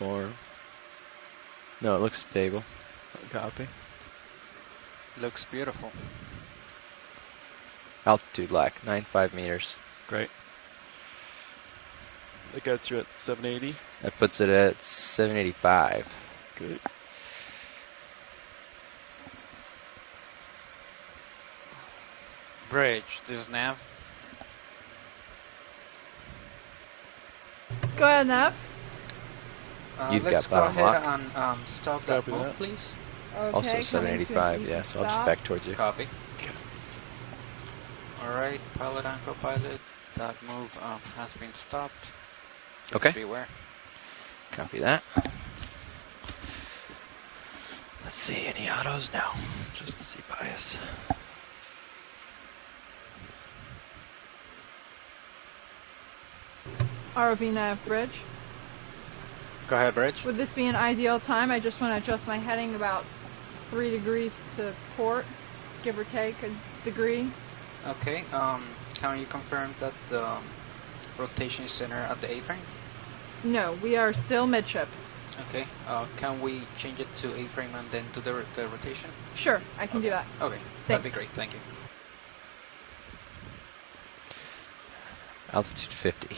uniform. No, it looks stable. Copy. Looks beautiful. Altitude lack, 95 meters. Great. That gets you at 780. That puts it at 785. Good. Bridge, this is nav. Go ahead, Nav. You've Let's got go bottom ahead lock. and stop that Copy move, that. please. Okay, Also coming to an 785, easy yeah, so I'll just stop. back towards you. Copy. Alright, pilot and co-pilot. That move has been stopped. Please Okay. beware. Copy that. Let's see, any autos? No, just the Z bias. ROV Nav Bridge. Go ahead, Bridge. Would this be an ideal time? I just want to adjust my heading about 3 degrees to port, give or take a degree. Okay, can you confirm that the rotation is center at the A-frame? No, we are still midship. Okay, can we change it to A-frame and then do the rotation? Sure, I can do that. Okay, that'd be Thanks. great, thank you. Altitude 50.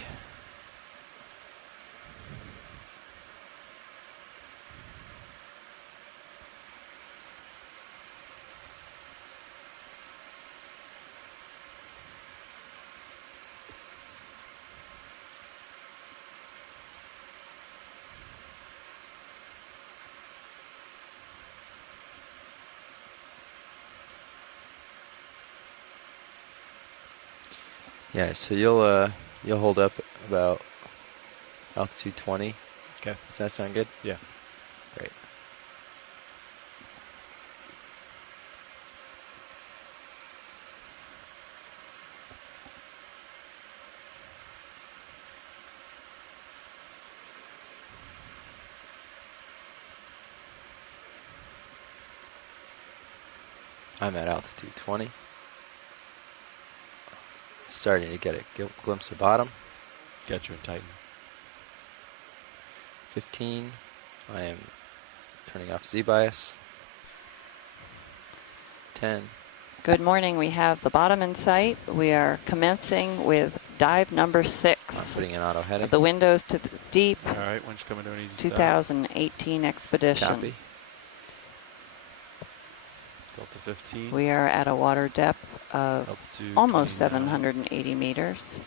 Yeah, so you'll hold up about altitude 20. Okay. Does that sound good? Yeah. Great. I'm at altitude 20. Starting to get a glimpse of bottom. Got you in Titan. 15. I am turning off Z bias. 10. Good morning. We have the bottom in sight. We are commencing with dive number I'm 6. putting in auto heading. The windows to the deep All right, once you come into an easy stop. 2018 expedition. Copy. Delta 15. We are at a water depth of Altitude almost 29. 780 meters.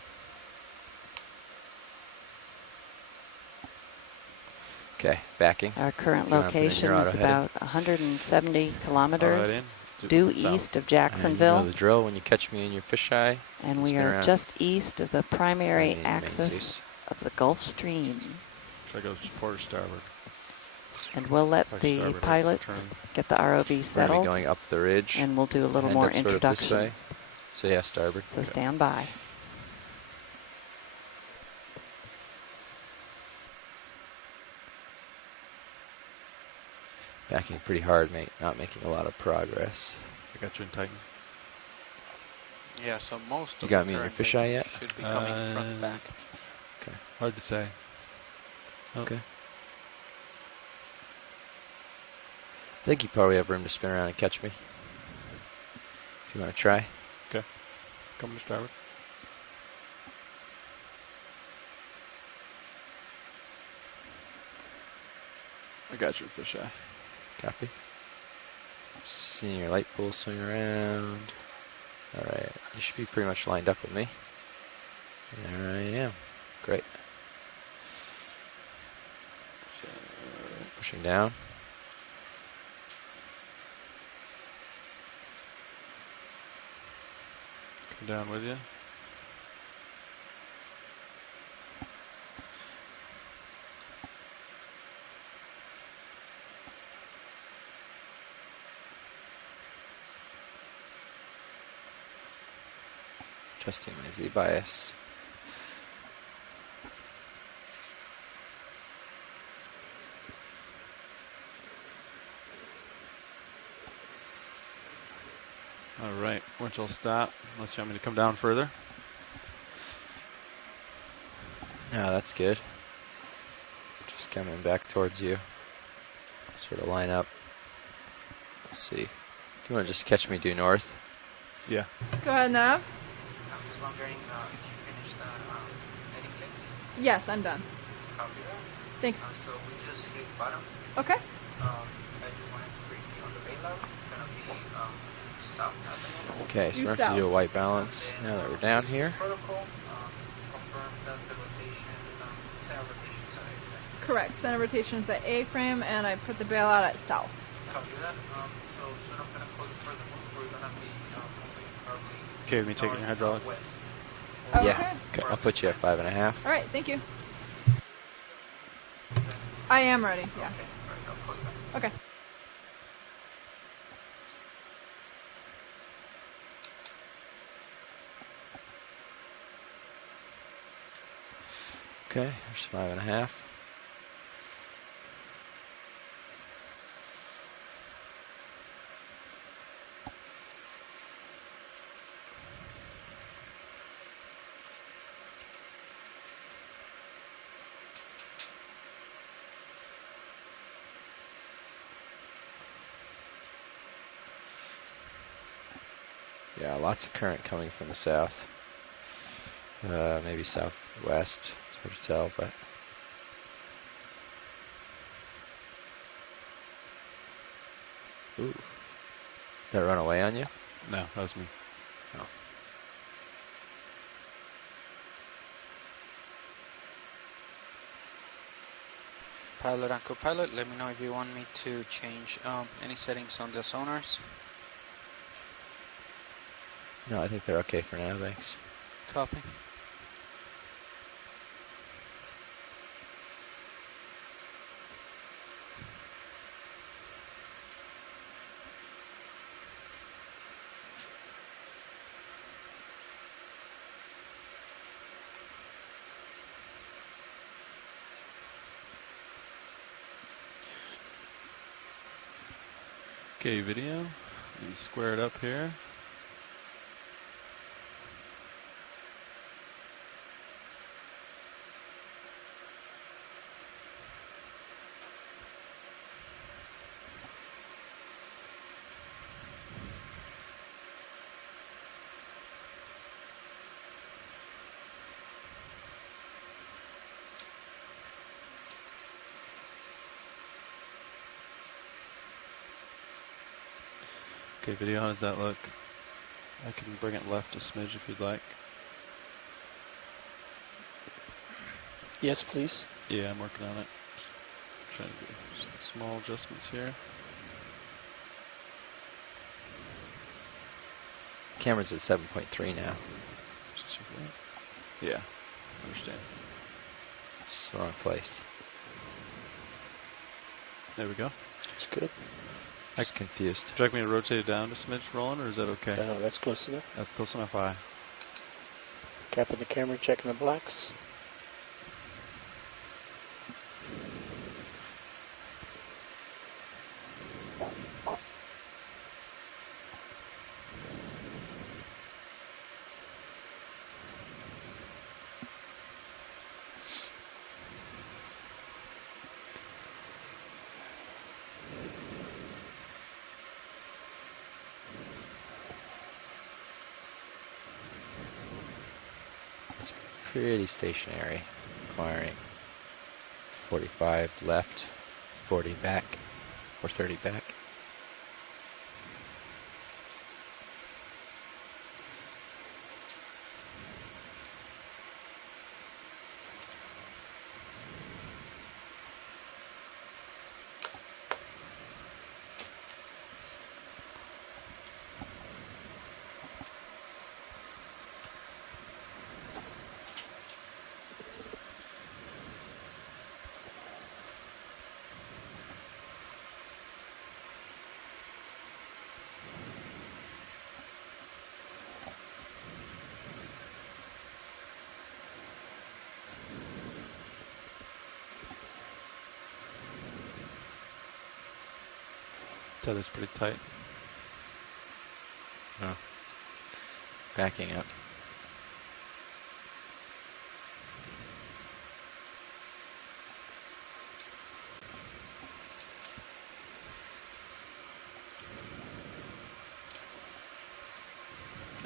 Okay, backing. Our current If you wanna put in location your is auto heading. about 170 All right, kilometers in. due South. east of And you know Jacksonville, the drill when you catch me in your fisheye. and we spin are around. just east of the primary Find me in main axis Zeus. of the Gulf Stream. Should I go port or starboard? And we'll let Probably the starboard, pilots turn. get the ROV We're gonna be settled, going up the ridge. and we'll do a little end more up sort of this introduction. way. So yeah, starboard. So stand by. Backing pretty hard, mate. Not making a lot of progress. I got you in Titan. Yeah, so most You of got the me in your current fisheye taking yet? should be coming front back. Hard to say. Oh. Okay. I think you probably have room to spin around and catch me. If you want to try. Coming to starboard. I got you in fisheye. Copy. Seeing your light pool swing around. Alright, you should be pretty much lined up with me. There I am. Great. Pushing down. Come down with you. Adjusting my Z bias. All right, once you'll stop, unless you want me to come down further. No, that's good. Just coming back towards you. Sort of line up. Let's see. Do you want to just catch me due north? Yeah. Go ahead, Nav. I'm just wondering if you finished the heading clip. Yes, I'm done. Copy that. Thanks. So we just hit bottom. Okay. I just wanted to brief you on the bailout. It's gonna be South Avenue. Okay, so Due we're going to have to do a south. white balance now that we're down here. Protocol. Confirm that the rotation, center rotation is at A. Correct. Center rotation's at A frame, and I put the bailout at south. Copy that. So soon I'm gonna close for the move. We're gonna be moving probably. Okay, me taking your hydraulics. West. Okay. Yeah, okay, I'll put you at 5.5. All right. Thank you. I am ready. Yeah. Okay. All right. I'll close that. Okay. Okay, there's 5.5. Yeah, lots of current coming from the south. Maybe southwest. It's hard to tell, but ooh, did it run away on you? No, that was me. Oh. Pilot and co-pilot, let me know if you want me to change any settings on the sonars. No, I think they're okay for now, thanks. Copy. Okay, video. You square it up here. Okay, video, how does that look? I can bring it left a smidge if you'd like. Yes, please. Yeah, I'm working on it. Trying to do some small adjustments here. Camera's at 7.3 now. Just check that. Yeah, understand. It's the wrong place. There we go. It's good. I was confused. Would you like me to rotate it down a smidge, Roland, or is that okay? No, that's close enough. That's close enough. Aye. Capping the camera, checking the blacks. It's pretty stationary. Firing 45 left, 40 back, or 30 back. Tether's pretty tight. Oh. Backing up.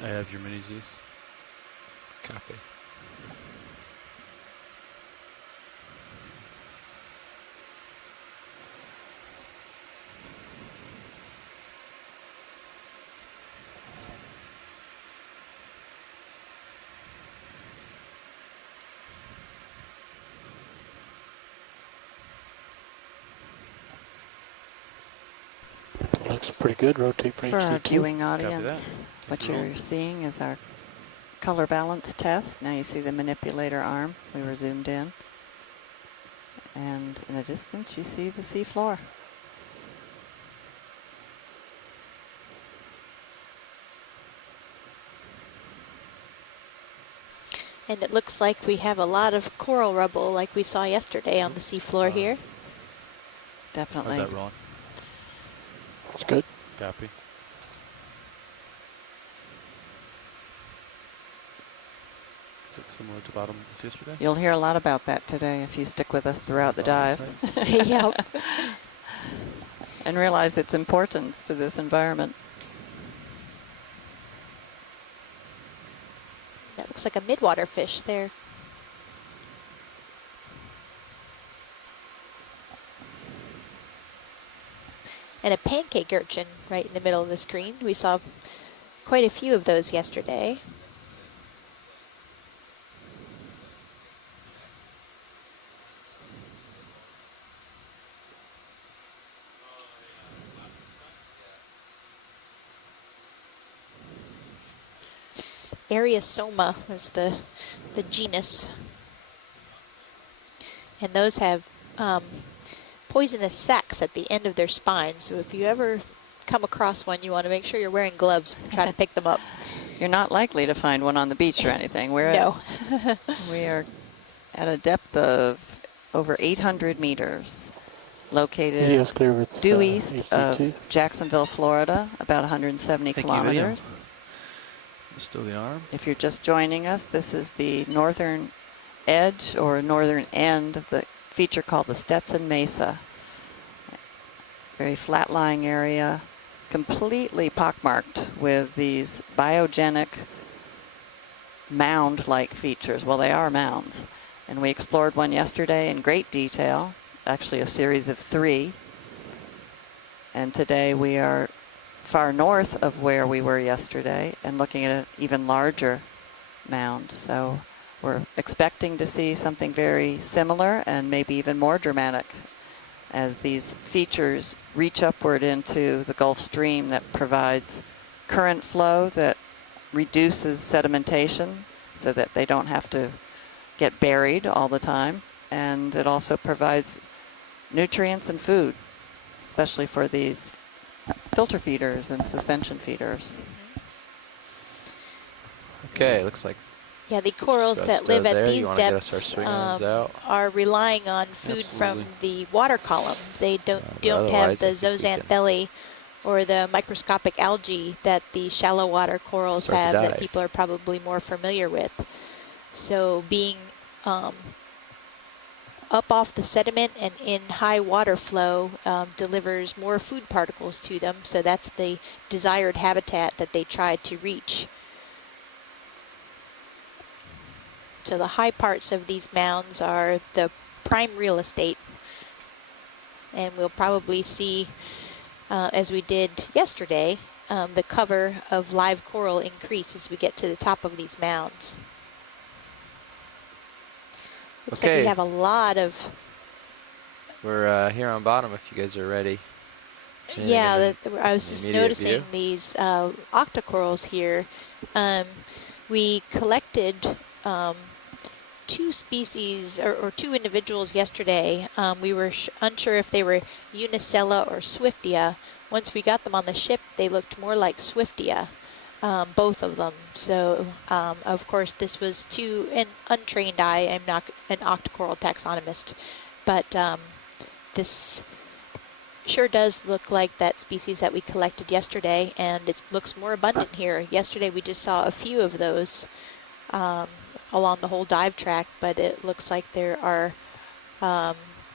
I have your mini Zeus. Copy. Looks pretty good. Rotate for For our HD2. viewing that. audience, what Roll. you're seeing is our color balance test. Now you see the manipulator arm. We were zoomed in. And in the distance, you see the sea floor. And it looks like we have a lot of coral rubble like we saw yesterday on the seafloor here. Definitely. How's that rolling? It's good. Copy. Is it similar to bottom as yesterday? You'll hear a lot about that today if you stick with us throughout the dive. Yep. And realize its importance to this environment. That looks like a midwater fish there. And a pancake urchin right in the middle of the screen. We saw quite a few of those yesterday. Ariosoma was the genus. And those have poisonous sacs at the end of their spine. So if you ever come across one, you want to make sure you're wearing gloves and try to pick them up. You're not likely to find one on the beach or anything. No. We are at a depth of over 800 meters, located Video's clear with due east HD2. of Jacksonville, Florida, about 170 Thank you, video. kilometers. Still the arm. If you're just joining us, this is the northern edge or northern end of the feature called the Stetson Mesa. Very flat-lying area, completely pockmarked with these biogenic mound-like features. Well, they are mounds. And we explored one yesterday in great detail, actually a series of 3. And today we are far north of where we were yesterday and looking at an even larger mound. So we're expecting to see something very similar and maybe even more dramatic as these features reach upward into the Gulf Stream that provides current flow that reduces sedimentation so that they don't have to get buried all the time. And it also provides nutrients and food, especially for these filter feeders and suspension feeders. Okay, looks like Yeah, the corals Just that live there. at You these wanna get us our depths swing arms out? are relying on food from the water column. They don't but have otherwise, the I think we can zooxanthellae or the microscopic algae that the shallow water corals start to have that dive. people are probably more familiar with. So being up off the sediment and in high water flow delivers more food particles to them. So that's the desired habitat that they try to reach. So the high parts of these mounds are the prime real estate. And we'll probably see, as we did yesterday, the cover of live coral increase as we get to the top of these mounds. Looks like we Okay. have a lot of... we're here on bottom if you guys are ready. Anything Yeah, in I was the just immediate noticing view? these Octa Corals here. We collected 2 species or 2 individuals yesterday. We were unsure if they were Unicella or Swiftia. Once we got them on the ship, they looked more like Swiftia, both of them. So, of course, this was to an untrained eye. I'm not an octocoral taxonomist, but this sure does look like that species that we collected yesterday, and it looks more abundant here. Yesterday we just saw a few of those along the whole dive track, but it looks like there are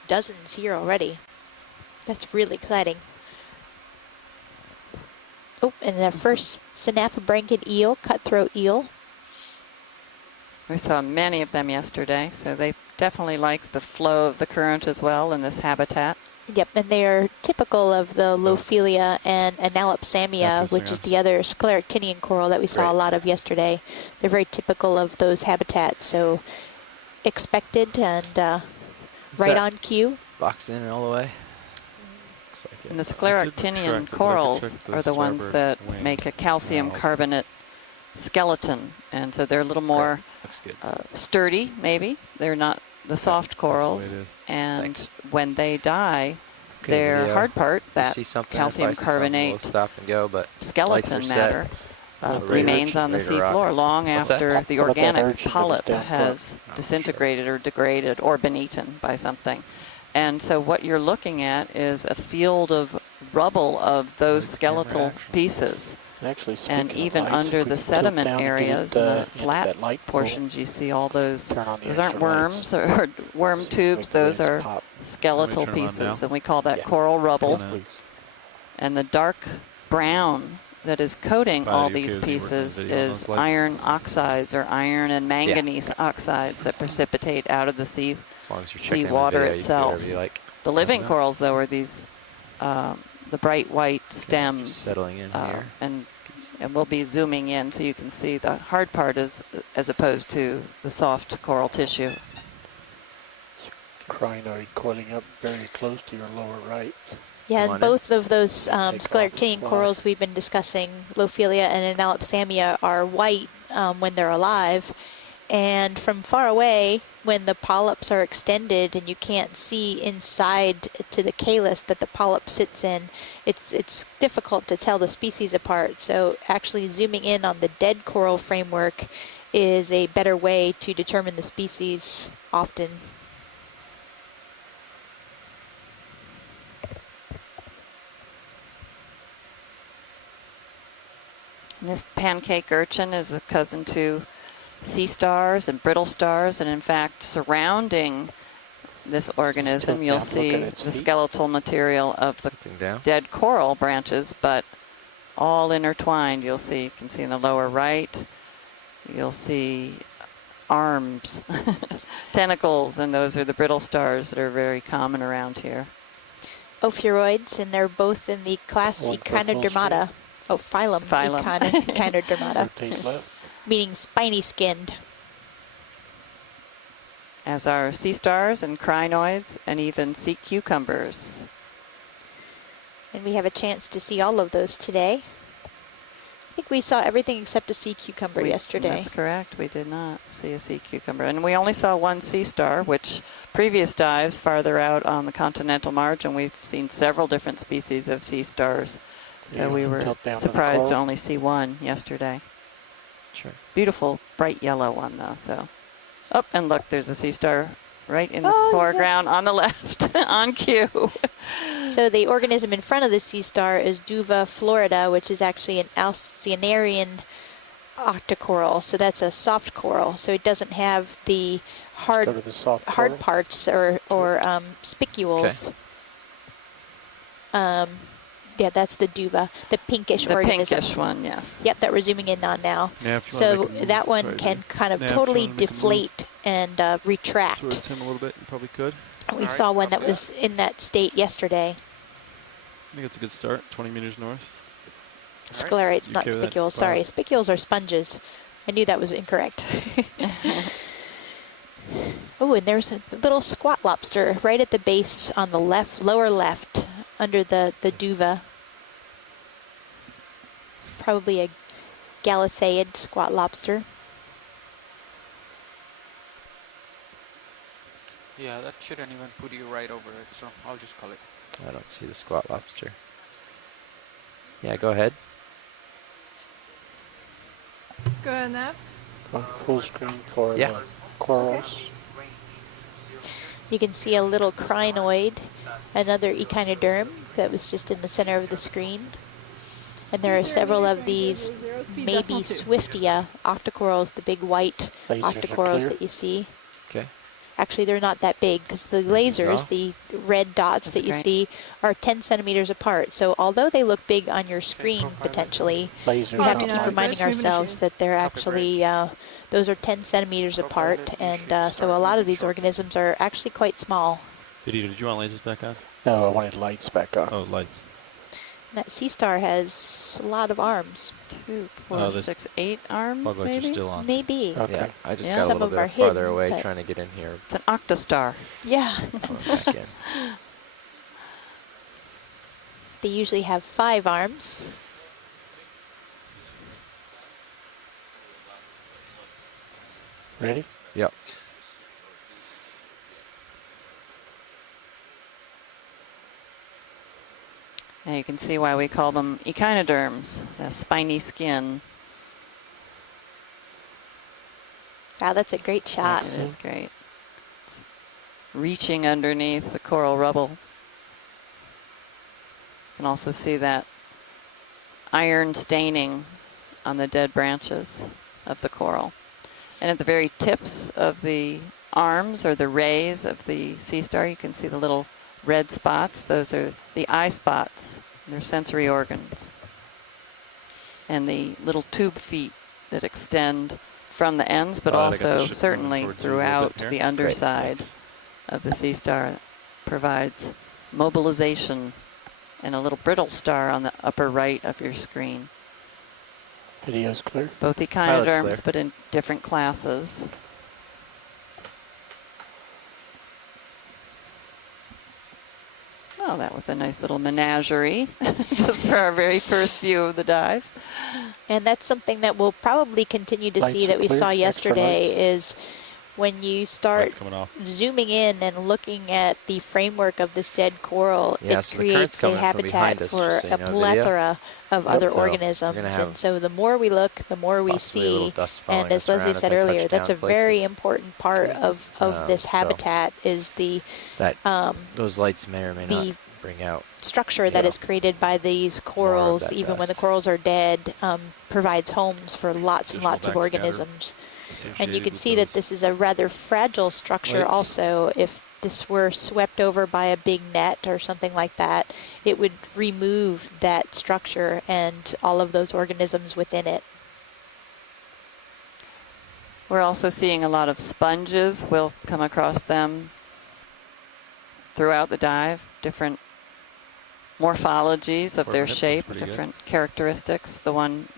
dozens here already. That's really exciting. Oh, and the first Synaphabranchid eel, cutthroat eel. We saw many of them yesterday, so they definitely like the flow of the current as well in this habitat. Yep, and they are typical of the Loophelia and Analopsamia, which is the other scleractinian coral that we saw a lot of yesterday. They're very typical of those habitats, so expected and right on cue. Box in all the way. Looks like it. And the scleractinian corals are the ones that make a calcium carbonate skeleton, and so they're a little more Looks good. sturdy, maybe. They're not the soft corals, and Thanks. when they die, Okay, their video. hard part, You that see something, calcium if I see something, we'll carbonate stop and go, but lights skeleton are set. matter remains on the ready to rock. seafloor long What's that? after the What about that organic urchin that was polyp down front? has disintegrated or degraded or been eaten by something. And so what you're looking at is a field of rubble of those skeletal pieces. Actually, And speaking of even lights, if under we the could tilt sediment down and get areas it, and the into flat that light pole, portions, you see all those. turn on the Those aren't extra worms lights. or worm See if tubes. make the Those lights are pop. skeletal Let me turn 'em on pieces, now. and we call that Yeah. coral rubble. Yes, please. And the dark brown that is coating Clyde, are all you these okay with me working the pieces video on is those lights? iron oxides or iron and manganese oxides that precipitate out of the sea. As long as you're checking seawater the video, itself. You can do whatever you like. The living that. corals, though, are these the bright white Just stems, settling in here. and we'll be zooming in so you can see the hard part is as opposed to the soft coral tissue. Crinoid coiling up very close to your lower right. Yeah, Come on and in. both of those Take off the scleractinian fly. corals we've been discussing, Loophelia and Analopsamia, are white when they're alive. And from far away, when the polyps are extended and you can't see inside to the calyx that the polyp sits in, it's difficult to tell the species apart. So actually zooming in on the dead coral framework is a better way to determine the species often. And this pancake urchin is a cousin to sea stars and brittle stars, and in fact, surrounding this organism, tilt you'll down, look see at its the feet. skeletal material of the Looking down. dead coral branches, but all intertwined. You can see in the lower right, you'll see arms, tentacles, and those are the brittle stars that are very common around here. Ophiuroids, and they're both in the class One for full Echinodermata. Oh, phylum, Phylum. Echinodermata, Rotate left. meaning spiny-skinned. As are sea stars and crinoids and even sea cucumbers. And we have a chance to see all of those today. I think we saw everything except a sea cucumber yesterday. That's correct. We did not see a sea cucumber. And we only saw one sea star, which previous dives farther out on the continental margin, we've seen several different species of sea stars. So Yeah, we were tilt down to the surprised to coral. only see one yesterday. Sure. Beautiful, bright yellow one, though. So, oh, and look, there's a sea star right in the Oh, foreground on the left, on cue. So the organism in front of the sea star is Duva florida, which is actually an Alcyanarian Octa Coral. So that's a soft coral. So it doesn't have the Go to the soft hard coral. parts or spicules. Yeah, that's the Duva, the pinkish The organism. pinkish one, yes. Yep, that we're zooming in on now. Yeah, if you So wanna make a move, that one sorry, can Dave. kind of Yeah, if you totally wanna make a move deflate and retract. towards him a little bit, you probably could. We Alright, saw one that copy was in that state yesterday. I think it's a good start. 20 meters north. Sclerates, You not okay with that, spicules. Sorry, Bob? spicules are sponges. I knew that was incorrect. Oh, and there's a little squat lobster right at the base on the left, lower left, under the duva. Probably a galatheid squat lobster. Yeah, that shouldn't even put you right over it, so I'll just call it. I don't see the squat lobster. Yeah, go ahead. Go ahead, Nav. Go full screen for Yeah. the corals. You can see a little crinoid, another echinoderm that was just in the center of the screen. And there are several of these maybe Swiftia octocorals, the big white Lasers are octocorals clear. that you see. Okay. Actually, they're not that big because the This is lasers, off. the red dots That's that you great. see, are 10 centimeters apart. So although they look big on your screen co-pilot. potentially, Lasers we have to I mean, keep I- reminding Bridge moving ourselves machine. that they're Copy, actually, bridge. those are 10 centimeters apart. Co-pilot, you And should so start a lot of moving these short. organisms are actually quite small. Video, did you want lasers back on? No, I wanted lights back on. Oh, lights. That sea star has a lot of arms. 2, 4, Oh, this 6, 8 arms, Fog lights are maybe? still on. Maybe. Okay. Yeah, I just Yeah. got a Some little of are bit farther hidden, away but- trying to get in here. It's an octastar. Yeah. Going back in. They usually have 5 arms. Ready? Yep. Now you can see why we call them echinoderms, the spiny skin. Wow, that's a great shot. It is great. It's reaching underneath the coral rubble. You can also see that iron staining on the dead branches of the coral. And at the very tips of the arms or the rays of the sea star, you can see the little red spots. Those are the eye spots. They're sensory organs. And the little tube feet that extend from the ends, but Oh, I got the also ship moving certainly towards you a little throughout bit here. the underside Thanks. of the sea star provides mobilization, and a little brittle star on the upper right of your screen. Video's clear. Both clear. echinoderms, but in different classes. Oh, that was a nice little menagerie, just for our very first view of the dive. And that's something that we'll probably continue to see Lights that are we clear? saw Extra yesterday lights? is when you start Lights coming off. zooming in and looking at the framework of this dead coral, Yeah, it so the current's creates a coming from habitat behind us, for just so you a know, video. plethora of other So, you're organisms. gonna have And so the more we look, the more we possibly a little see. dust following And as us around Leslie as said I touch earlier, that's a down very places. important part of this so habitat is the That um, those lights may or may the not bring out. structure that Yeah. is created by these corals, that even when the dust. corals are dead, provides homes for lots and Additional lots of backscatter organisms. And you associated can with see that those. this is a rather fragile structure Lights. also. If this were swept over by a big net or something like that, it would remove that structure and all of those organisms within it. We're also seeing a lot of sponges. We'll come across them throughout the dive, different morphologies of Or their nip was shape, pretty good. different characteristics. The one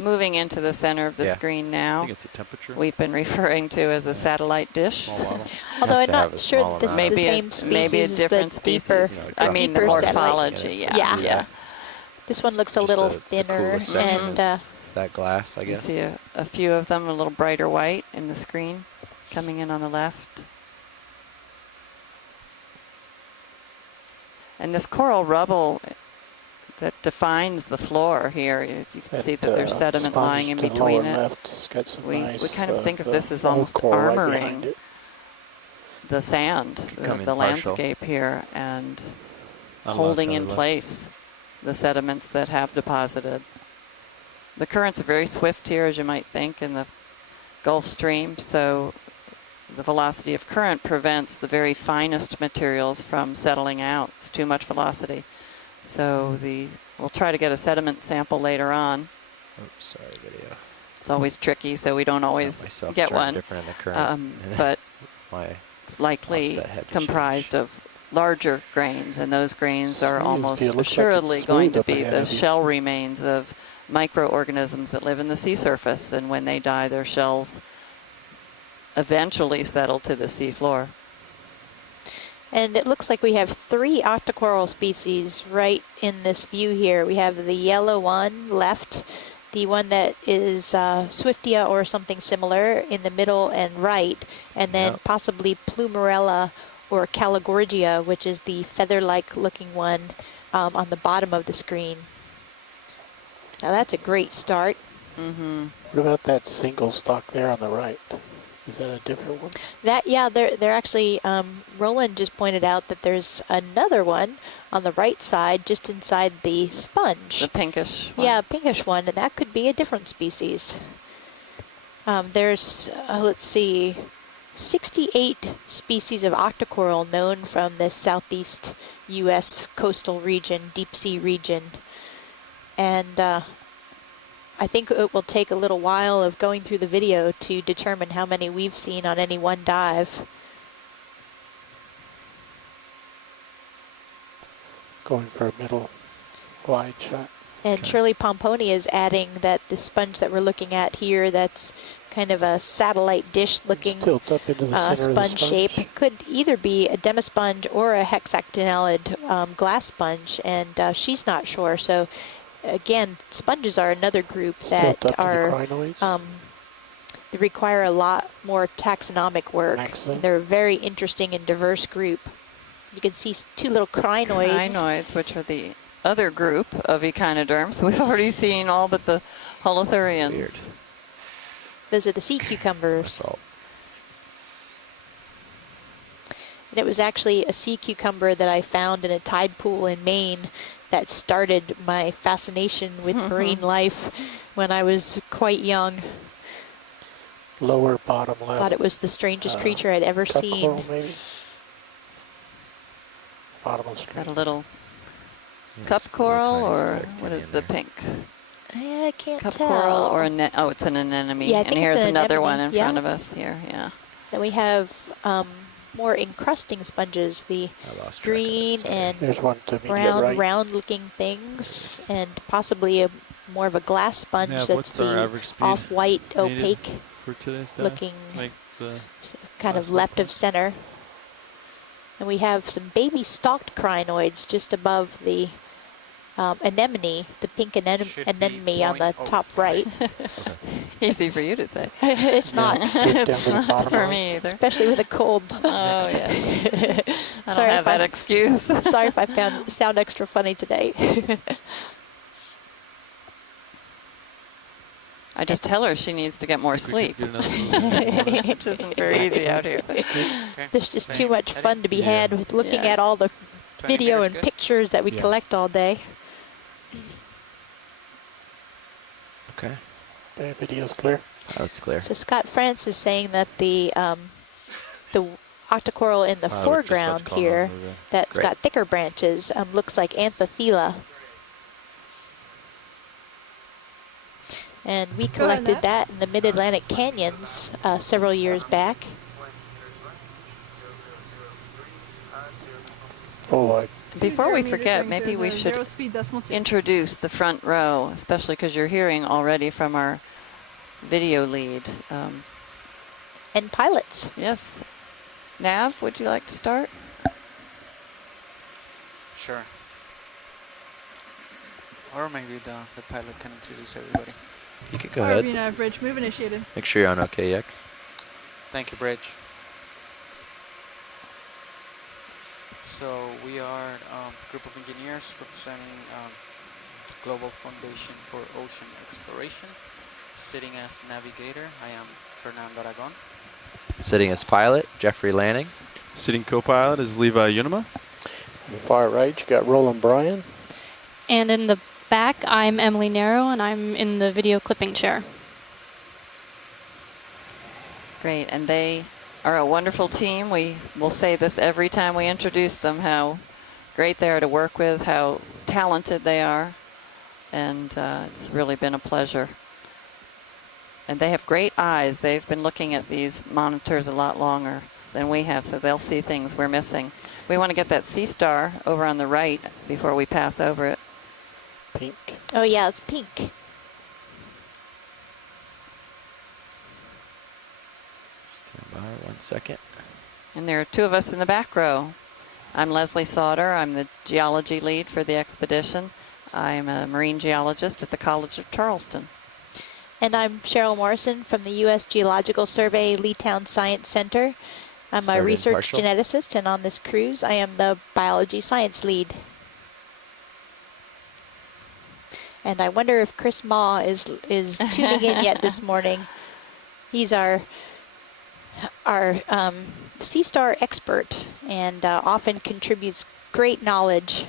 moving into the center of the Yeah. screen I now, think it's a temperature. we've been referring to as a satellite dish. Small bottle. Although Has I'm to have not a sure small that this is amount. the Maybe same a, species maybe a as different the deeper. species. No, I mean the deeper satellite. morphology. Yeah, Yeah. yeah. This one looks a Just little the thinner coolest section and is that glass, I You guess. see a few of them a little brighter white in the screen coming in on the left. And this coral rubble that defines the floor here, you can see that there's sediment sponge lying in to the between lower it. left, it's got some We nice, kind of think of the this as old almost coral right behind armoring it. the sand, come the in partial. landscape here, and On the holding left, in on the left. place the sediments that have deposited. The currents are very swift here, as you might think, in the Gulf Stream, so the velocity of current prevents the very finest materials from settling out. It's too much velocity. So we'll try to get a sediment sample later on. Oops, sorry, video. It's always tricky, so we don't always Got myself get turned one. different in the current. But My it's likely offset had to comprised of larger grains, and those grains are Smooth. almost It looks like it's assuredly going smooth to up be ahead the of you. shell remains of microorganisms that live in the sea surface, and when they die, their shells eventually settle to the seafloor. And it looks like we have 3 Octa Coral species right in this view here. We have the yellow one left, the one that is Swiftia or something similar in the middle and right, and then Yep. possibly Plumerella or Caligorgia, which is the feather-like looking one on the bottom of the screen. Now that's a great start. Mm-hmm. What about that single stalk there on the right? Is that a different one? That, yeah, they're actually, Roland just pointed out that there's another one on the right side, just inside the sponge. The pinkish one. Yeah, pinkish one, and that could be a different species. There's, let's see, 68 species of Octa Coral known from the southeast U.S. coastal region, deep sea region. And I think it will take a little while of going through the video to determine how many we've seen on any one dive. Going for a middle wide shot. And Shirley Pomponi is adding that the sponge that we're looking at here, that's kind of a satellite dish looking Tilt up into the center of the sponge shape, could either be a demisponge or a hexactinellid glass sponge, and she's not sure. So again, sponges are another group that are they require a lot more taxonomic work. Excellent. They're a very interesting and diverse group. You can see two little crinoids. Crinoids, which are the other group of echinoderms. We've already seen all but the holothurians. Weird. Those are the sea cucumbers. And it was actually a sea cucumber that I found in a tide pool in Maine that started my fascination with marine life when I was quite young. Lower bottom left. Thought it was the strangest creature I'd ever Cup seen. coral, maybe? Bottom of Is screen. that a little Yes, cup coral, little tiny or stick what is in the there. pink? I can't Cup tell. coral or oh, it's an anemone. Yeah, I and think here's it's an another anemone, one in yeah. front of us here. Yeah. Then we have more encrusting sponges, the I lost track of it, green sorry. and There's one to me brown, right. round-looking things, and possibly more of a glass sponge Nav, that's what's our the average speed off-white, needed opaque for today's dive? looking, Make the kind of last one left of first. center. And we have some baby stalked crinoids just above the anemone, the pink Should be anemone on the 0.05. top right. Easy for you to say. It's not, Skip down It's to the not bottom for of it. me either. especially with a cold. Oh, yes. I don't Sorry have if that I- excuse. Sorry if I sound extra funny today. I just tell her she needs to get more sleep, Get another movie. which isn't very easy out here. Okay. There's just too Same much heading. fun to be Yeah. had with looking Yeah. at all the 20 video meters and good? pictures that we Yeah. collect all day. Okay. The video's clear. Oh, it's clear. So Scott France is saying that the Octa Coral in the We're just about to foreground call here, another movie. that's Great. got thicker branches, looks like Anthothela. And we ahead, collected Nat. that in the Mid-Atlantic Canyons several years back. Full wide. Before we 0 forget, meters, maybe there's we a should 0 speed decimal 2. introduce the front row, especially because you're hearing already from our video lead. And pilots. Yes. Nav, would you like to start? Sure. Or maybe the pilot can introduce everybody. You can go ahead. RV bridge, move initiated. Make sure you're on OKX. Thank you, Bridge. So we are a group of engineers representing the Global Foundation for Ocean Exploration. Sitting as navigator, I am Fernando Aragon. Sitting as pilot, Jeffrey Lanning. Sitting co-pilot is Levi Unima. On the far right, you got Roland Bryan. And in the back, I'm Emily Narrow, and I'm in the video clipping chair. Great, and they are a wonderful team. We will say this every time we introduce them, how great they are to work with, how talented they are, and it's really been a pleasure. And they have great eyes. They've been looking at these monitors a lot longer than we have, so they'll see things we're missing. We want to get that sea star over on the right before we pass over it. Pink. Oh yeah, it's pink. Stand by 1 second. And there are two of us in the back row. I'm Leslie Sauter. I'm the geology lead for the expedition. I'm a marine geologist at the College of Charleston. And I'm Cheryl Morrison from the U.S. Geological Survey Leetown Science Center. I'm a Started research partial. geneticist, and on this cruise, I am the biology science lead. And I wonder if Chris Maw is tuning in yet this morning. He's our sea star expert, and often contributes great knowledge.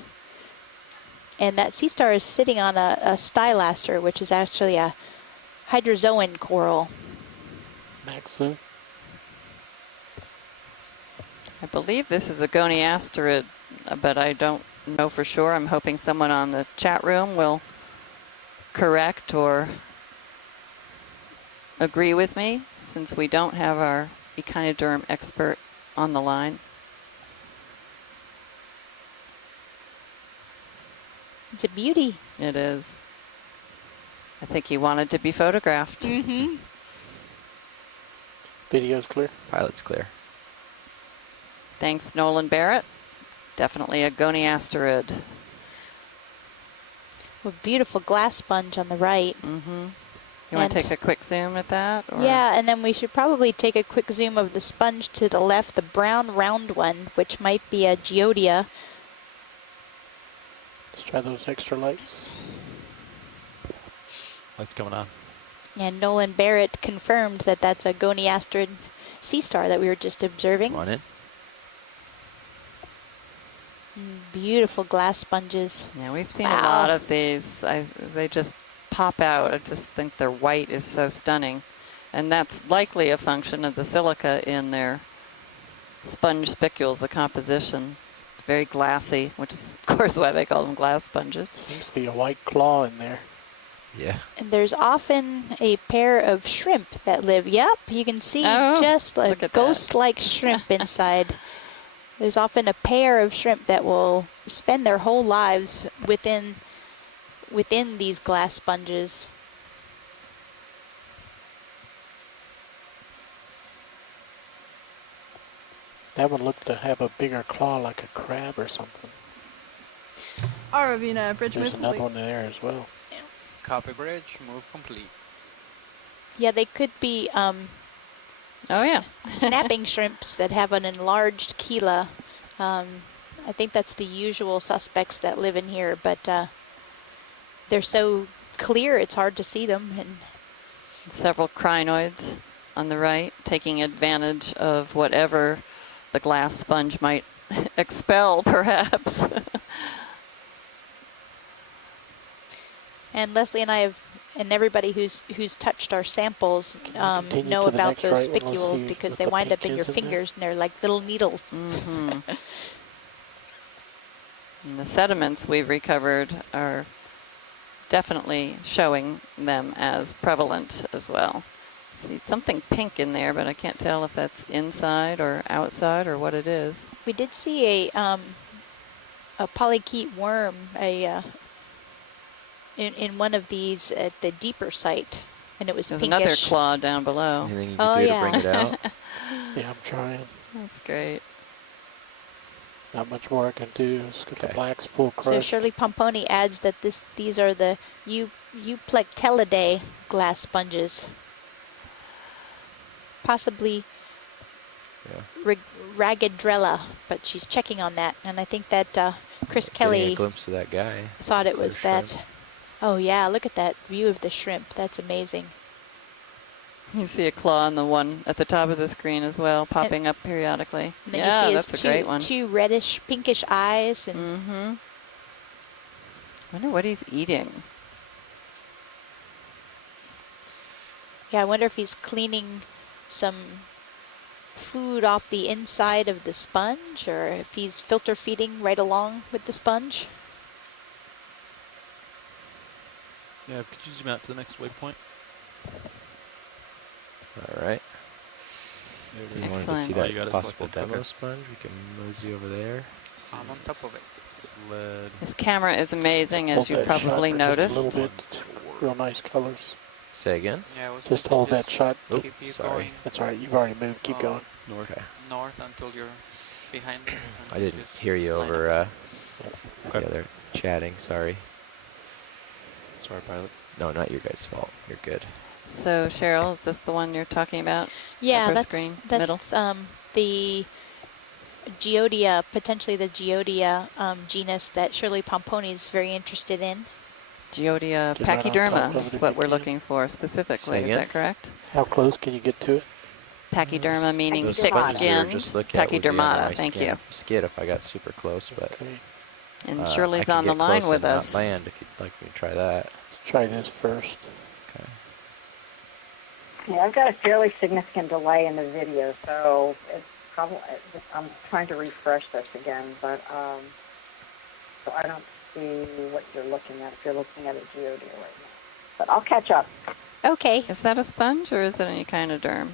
And that sea star is sitting on a stylaster, which is actually a hydrozoan coral. Maxim. I believe this is a goniasterid, but I don't know for sure. I'm hoping someone on the chat room will correct or agree with me, since we don't have our echinoderm expert on the line. It's a beauty. It is. I think he wanted to be photographed. Mm-hmm. Video's clear. Pilot's clear. Thanks, Nolan Barrett. Definitely a goniasterid. A beautiful glass sponge on the right. Mm-hmm. You want to And- take a quick zoom at that? Or? Yeah, and then we should probably take a quick zoom of the sponge to the left, the brown round one, which might be a geodia. Let's try those extra lights. Lights coming on. And Nolan Barrett confirmed that that's a goniasterid sea star that we were just observing. Come on in. Beautiful glass sponges. Yeah, we've seen a Wow. lot of these. They just pop out. I just think their white is so stunning. And that's likely a function of the silica in their sponge spicules, the composition. It's very glassy, which is, of course, why they call them glass sponges. Seems to be a white claw in there. Yeah. And there's often a pair of shrimp that live. Yep, you can see Oh, just a look at that. ghost-like shrimp inside. There's often a pair of shrimp that will spend their whole lives within these glass sponges. That one looked to have a bigger claw like a crab or something. Aravina, bridge There's move another complete. one there as well. Copy bridge, move complete. Yeah, they could be Oh, yeah. snapping shrimps that have an enlarged chela. I think that's the usual suspects that live in here, but they're so clear it's hard to see them. And Several crinoids on the right, taking advantage of whatever the glass sponge might expel, perhaps. And Leslie and I have, and everybody who's touched our samples Continue know to the about next those right one. Let's spicules see because what they the wind up pink in your is in there. fingers and they're like little needles. Mm-hmm. And the sediments we've recovered are definitely showing them as prevalent as well. See something pink in there, but I can't tell if that's inside or outside or what it is. We did see a polychaete worm in one of these at the deeper site, and it was There's pinkish. another claw down below. Anything you Oh, can do yeah. to bring it out? Yeah, I'm trying. That's great. Not much more I can do. It's got the Okay. blacks full crushed. So Shirley Pomponi adds that these are the Euplectellidae glass sponges. Possibly Raggedrella, but she's checking on that. And I think that Chris Getting Kelly a glimpse of that guy. thought it Clear was that. shrimp. Oh yeah, look at that view of the shrimp. That's amazing. You see a claw on the one at the top of the screen as well, popping up periodically. And then Yeah, you see his that's a great one. two reddish, pinkish eyes, and Mm-hmm. Wonder what he's eating. yeah, I wonder if he's cleaning some food off the inside of the sponge, or if he's filter feeding right along with the sponge. Yeah, could you zoom out to the next waypoint? All right. There it You is. wanted to Excellent. see Oh, that you got it possible selected. demo Okay. sponge? We can mosey over there. I'm on top of it. Sled. This camera is amazing, Hold as you that shot probably for just noticed. a little bit. Real nice colors. Say again? Yeah, I was Just thinking hold that shot. Oh, Keep you sorry. going That's all right. You've already moved. Keep Oh. going. North. Okay. north until you're behind me. and I didn't just hear you line over up. Okay. the other chatting. Sorry. Sorry, pilot. No, not your guys' fault. You're good. So, Cheryl, is this the one you're talking about? Yeah, Upper that's screen, that's middle? the Geodia, potentially the Geodia genus that Shirley Pomponi is very interested in. Geodia Get right on top pachyderma of it is if what you we're can. looking for specifically. Say Is again? that correct? How close can you get to it? Pachyderma meaning The thick sponges we were skin. just looking at would be under Pachydermata, my thank skin- you. skid if I got super close, but Okay. And I Shirley's can on the get line close with and not us. land if you'd like me to try that. Let's try this first. Okay. Yeah, I've got a fairly significant delay in the video, so it's probably, I'm trying to refresh this again, but so I don't see what you're looking at if you're looking at a geodia right now. But I'll catch up. Okay. Is that a sponge or is it any kind of derm?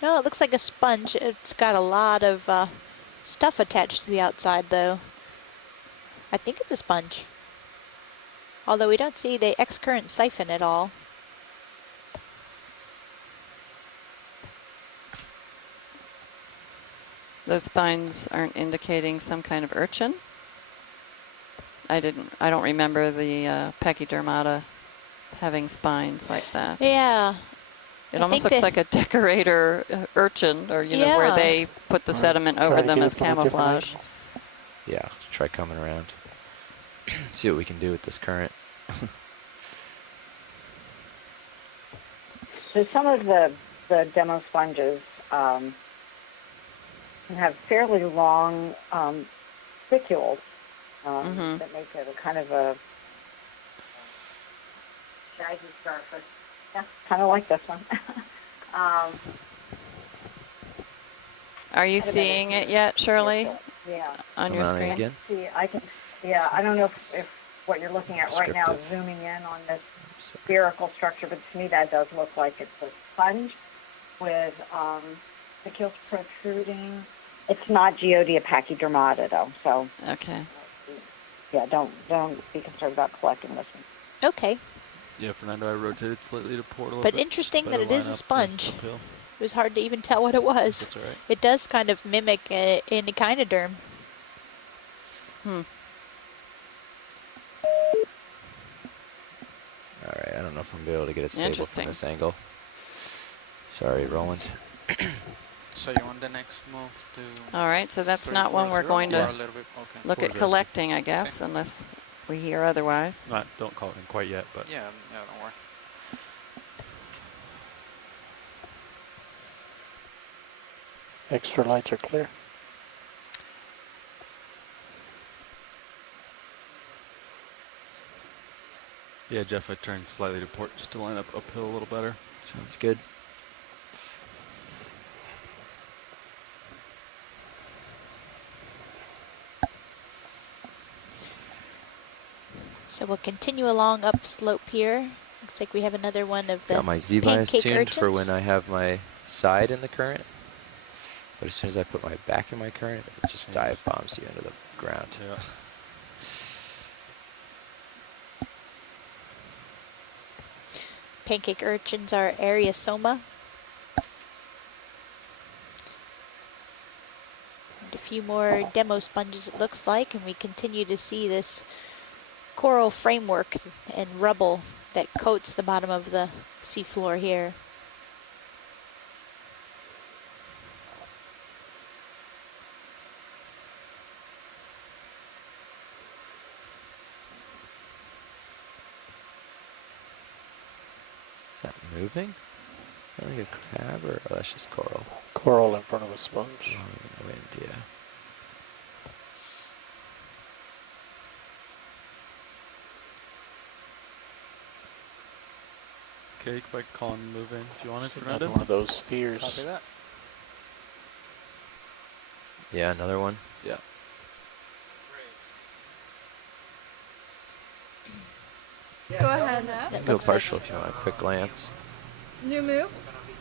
No, it looks like a sponge. It's got a lot of stuff attached to the outside, though. I think it's a sponge. Although we don't see the X-current siphon at all. Those spines aren't indicating some kind of urchin? I don't remember the pachydermata having spines like that. Yeah. It I almost think looks like a decorator urchin, or you know, where Yeah. they put the sediment Try over to them get it as from a different camouflage. angle. Yeah, try coming around. See what we can do with this current. So some of the demo sponges can have fairly long spicules that make it a kind of a shaggy surface. Yeah, kind of like this one. Are you seeing it yet, Shirley, Yeah. on Come your on in screen? again. See, yeah, I don't know if what you're looking at right now is Descriptive. zooming in on this spherical structure, but to me that does look like it's a sponge with spicules protruding. It's not Geodia pachydermata though, so Okay. yeah, don't be concerned about collecting this one. Okay. Yeah, Fernando, I rotated slightly to port a little But bit. interesting that Better it is line a up sponge. this uphill. It was hard to even tell what it was. That's all right. It does kind of mimic an echinoderm. Alright, I don't know if I'm going to be able to get it stable Interesting. from this angle. Sorry, Roland. So you want the next move to All right, so that's not one we're 340 going or to a little bit? Okay. look at 4-0. collecting, I guess, unless we hear otherwise. Don't call it in quite yet, but Yeah, don't worry. Extra lights are clear. yeah, Jeff, I turned slightly to port just to line up uphill a little better. Sounds good. So we'll continue along upslope here. Looks like we have another one of the Got my Z-bias pancake tuned for urchins. when I have my side in the current. But as soon as I put my back in my current, it just dive bombs you into the ground. Yeah. Pancake urchins are Ariosoma. And a few more demo sponges it looks like, and we continue to see this coral framework and rubble that coats the bottom of the seafloor here. Is that moving? I think a crab or oh, that's just coral. Coral in front of a sponge. Blowing in the wind, yeah. Okay, by calling move in if you want it, Another Fernando. one of those spheres. Copy that. Yeah, another one. Yeah. Go ahead now. It Go looks like- partial if you want a quick glance. New move.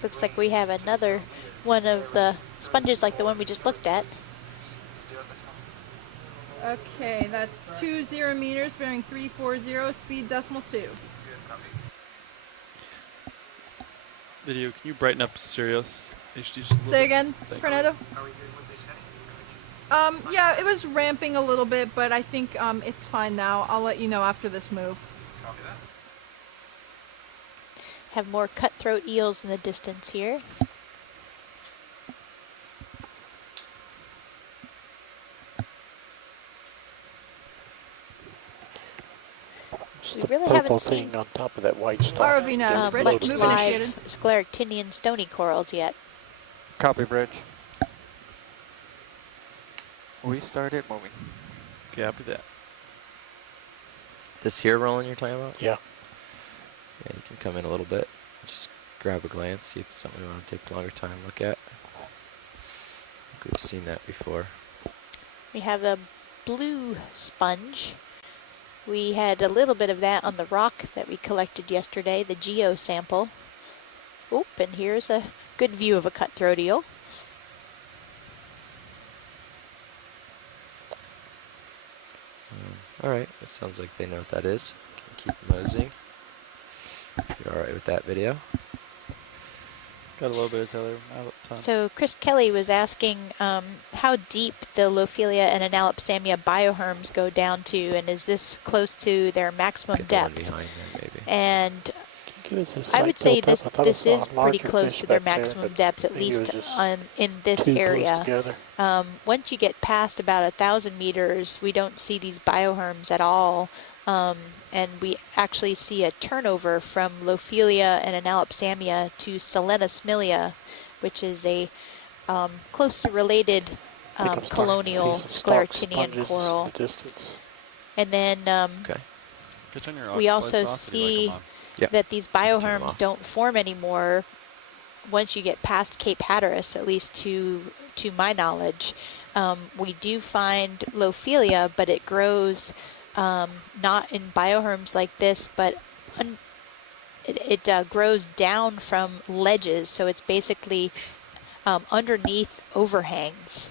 Looks like we have another one of the sponges like the one we just looked at. Okay, that's 20 meters, bearing 340, speed decimal 2. Video, can you brighten up Sirius HD just a little Say bit? again, Thanks. Fernando. Yeah, it was ramping a little bit, but I think it's fine now. I'll let you know after this move. Have more cutthroat eels in the distance here. It's We the really purple haven't thing seen on top of that white stalk. ROV now, bridge, much move live initiated. scleractinian stony corals yet. Copy, bridge. We started moving. Copy that. This here, Roland, you're talking about? Yeah. Yeah, you can come in a little bit. Just grab a glance, see if it's something we want to take a longer time to look at. we've seen that before. We have a blue sponge. We had a little bit of that on the rock that we collected yesterday, the geo sample. Oop, and here's a good view of a cutthroat eel. Alright, it sounds like they know what that is. Can keep moseying. You're alright with that video? Got a little bit of tether out of time. So Chris Kelly was asking how deep the Loophelia and Analopsamia bioherms go down to, and is this close to their maximum Get the one depth? behind there, maybe. And Give us a I sight would say tilt up. I thought I this saw is a pretty larger close fish to their back there, maximum but depth, at maybe it least was just in this too close area. together. Once you get past about 1,000 meters, we don't see these bioherms at all. And we actually see a turnover from Loophelia and Analopsamia to Selenosmilia, which is a closely related I think I'm starting to colonial see some stalk scleractinian sponges coral. in the distance. And then Okay. Could turn your we octa also lights off, or do you like see 'em on? Yep. that these Turn 'em bioherms off. don't form anymore once you get past Cape Hatteras, at least to my knowledge. We do find Loophelia, but it grows not in bioherms like this, but it grows down from ledges, so it's basically underneath overhangs.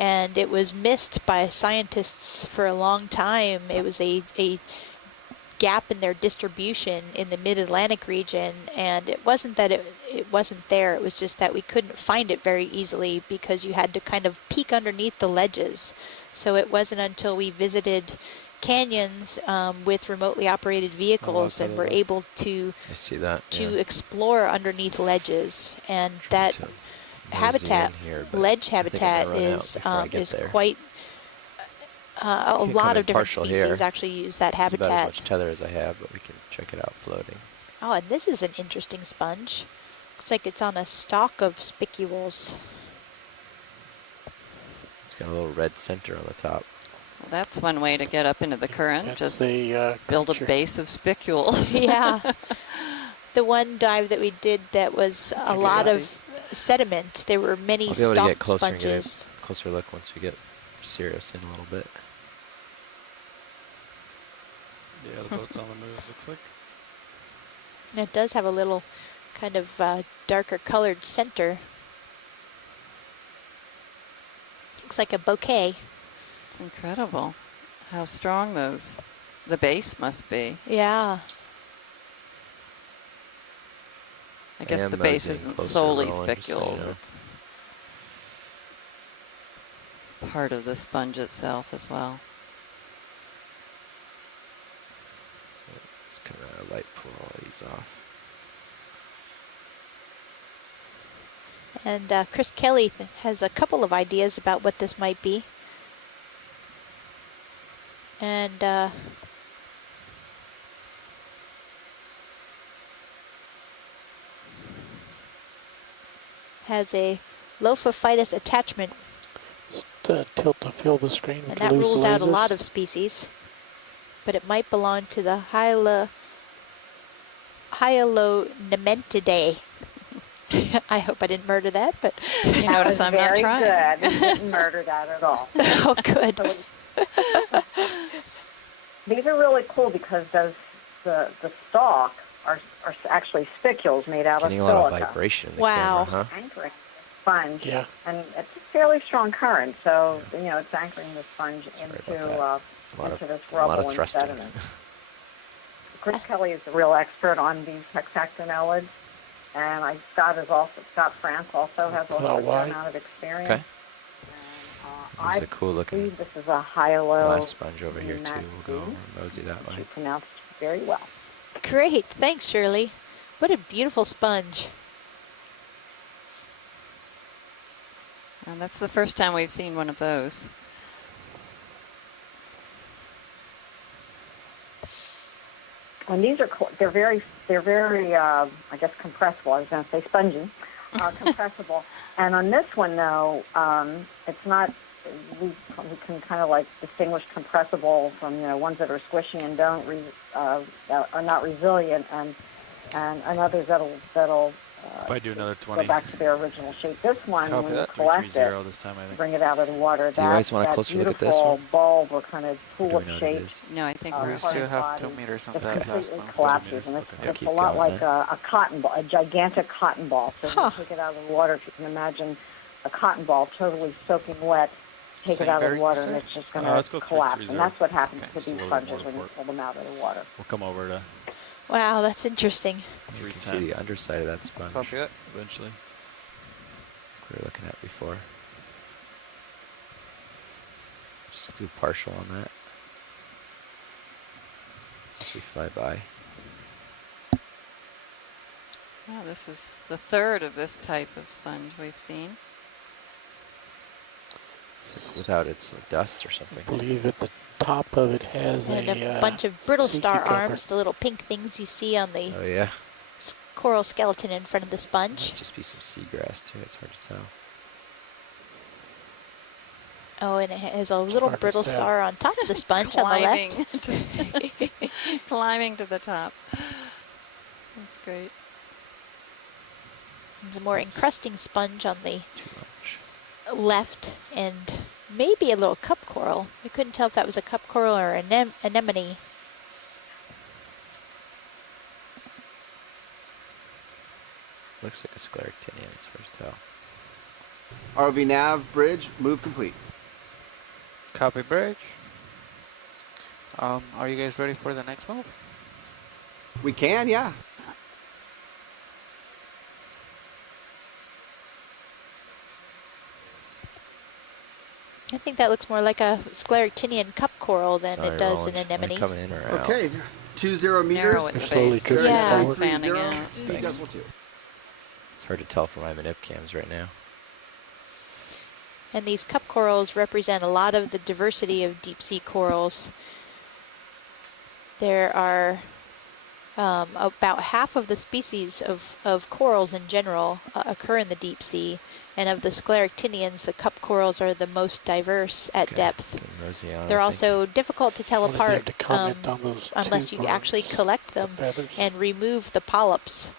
And it was missed by scientists for a long time. It was a gap in their distribution in the mid-Atlantic region, and it wasn't that it wasn't there, it was just that we couldn't find it very easily because you had to kind of peek underneath the ledges. So it wasn't until we visited canyons with remotely operated vehicles and were able to I see that. explore underneath ledges, and Trying that to mosey habitat, in here, but ledge I think I'm habitat, gonna run out is before I get there. quite a We can lot come in of different partial species here. actually use that It's about as habitat. much tether as I have, but we can check it out floating. Oh, and this is an interesting sponge. Looks like it's on a stalk of spicules. It's got a little red center on the top. Well, that's one way to get up into the current. That's Just the build a creature. base of spicules. Yeah. The one dive that we did that was a lot of sediment. There were many I'll be able to get stalk closer and get a sponges. closer look once we get serious in a little bit. Yeah, the boat's on the move, looks like. And it does have a little kind of darker colored center. Looks like a bouquet. It's incredible how strong the base must be. Yeah. I guess am the base moseying isn't closer, solely Roland, just so you spicules. know. It's part of the sponge itself as well. It's kind of a light pull all these off. And Chris Kelly has a couple of ideas about what this might be. And has a Loophelia attachment, Just tilt to fill the screen. and to that lose rules the out a lasers. lot of species. But it might belong to the Hyalonementidae. I hope I didn't murder that, but You That notice was I'm not very trying. good. You didn't murder that at all. oh, good. These are really cool because the stalk are actually spicules made out Getting a of lot of silica. vibration in the Wow. camera, huh? Anchoring the sponge, Yeah. and it's a fairly strong current, so it's anchoring the sponge Sorry into about that. into this A lot rubble of and thrusting. sediment. Chris Kelly is the real expert on these hexactinellids, and Scott France also has a fair wide. amount of experience. Okay. And, There's a cool looking believe this is a hyalo. glass sponge over here too. We'll go over and mosey that Which way. you pronounced very well. Great. Thanks, Shirley. What a beautiful sponge. And that's the first time we've seen one of those. And these are they're very I guess compressible. I was going to say spongy, compressible. And on this one though, it's not. We can kind of like distinguish compressible from ones that are squishy and are not resilient, and others that'll If I do another go 20, back to their original shape. This one, Copy when you that. collect it, 330 this time, I think. bring it out of the water, Do you guys that, want a that closer look at this beautiful one? bulb or kind of Or do we know what it tulip-shaped is? No, I think We we're part still of the have body 2 meters on just that last completely move. collapses, and meters, it's, okay. it's Keep a lot going like then. a cotton ball, a gigantic cotton ball. So when you take it out of the water, if you can imagine a cotton ball totally soaking wet, take it Same out of the bearing, water, you and said? it's just going Let's to go collapse. 330. And that's what happens Okay, to just a these little bit sponges more when you report. pull them out of the water. We'll come over to Wow, that's interesting. You can see 310 the underside of that sponge Copy that. eventually. we were looking at before. Just do partial on that. As we fly by. Wow, this is the third of this type of sponge we've seen. So without its dust or something. I believe at the top of it has And a a bunch of brittle sea star cucumber. arms, the little pink things you see on the Oh yeah. coral skeleton in front of the Might sponge. just be some seagrass too. It's hard to tell. Oh, and it has a little hard to brittle tell. star on top of the sponge on the left. Climbing to the top. That's great. There's a more encrusting sponge on the Too much. left, and maybe a little cup coral. I couldn't tell if that was a cup coral or an anemone. Looks like a scleractinian. It's hard to tell. RV nav bridge move complete. Copy bridge. Are you guys ready for the next move? We can, yeah. I think that looks more like a scleractinian cup coral than Sorry, it does Roland. an Am I anemone. coming in or out? Okay, 20 Narrow meters. at the Slowly base. drifting Yeah. forward. Fanning 330, out. speed Thanks. decibel 2. It's hard to tell from my manip cams right now. And these cup corals represent a lot of the diversity of deep sea corals. There are about half of the species of corals in general occur in the deep sea. And of the scleractinians, the cup corals are the most diverse at Okay, depth. getting rosy on, They're I think. also difficult to tell Well, they have apart to comment on those unless two you actually arms, collect the them feathers. and remove the polyps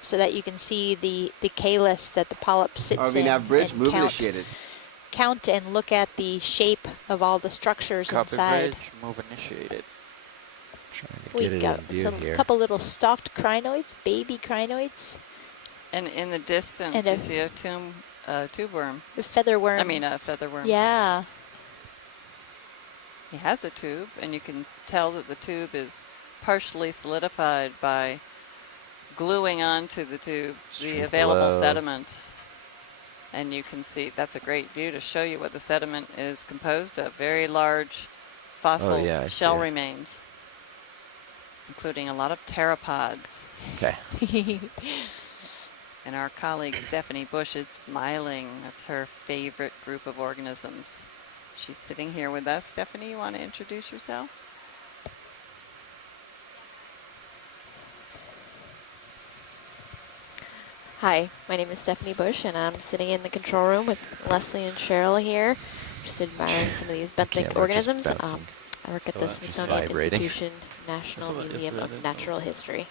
so that you can see the calyx that the polyp sits RV in nav bridge and move count initiated. and look at the shape of all the structures Copy inside. bridge. Move initiated. Trying to We get it got in view some here. couple little stalked crinoids, baby crinoids, And in the distance, And you a- see a tube worm. a feather worm. I mean, a feather worm. yeah. He has a tube, and you can tell that the tube is partially solidified by gluing onto the tube the Shrink available below. sediment. And you can see, that's a great view to show you what the sediment is composed of. Very large fossil yeah, I see shell it. remains, including a lot of pteropods. Okay. And our colleague Stephanie Bush is smiling. That's her favorite group of organisms. She's sitting here with us. Stephanie, you want to introduce yourself? Hi, my name is Stephanie Bush, and I'm sitting in the control room with Leslie and Cheryl here, just admiring some of these benthic Camera just organisms. bouncing. I work at So the that's just Smithsonian vibrating. Institution National So what is Museum it? of Natural History,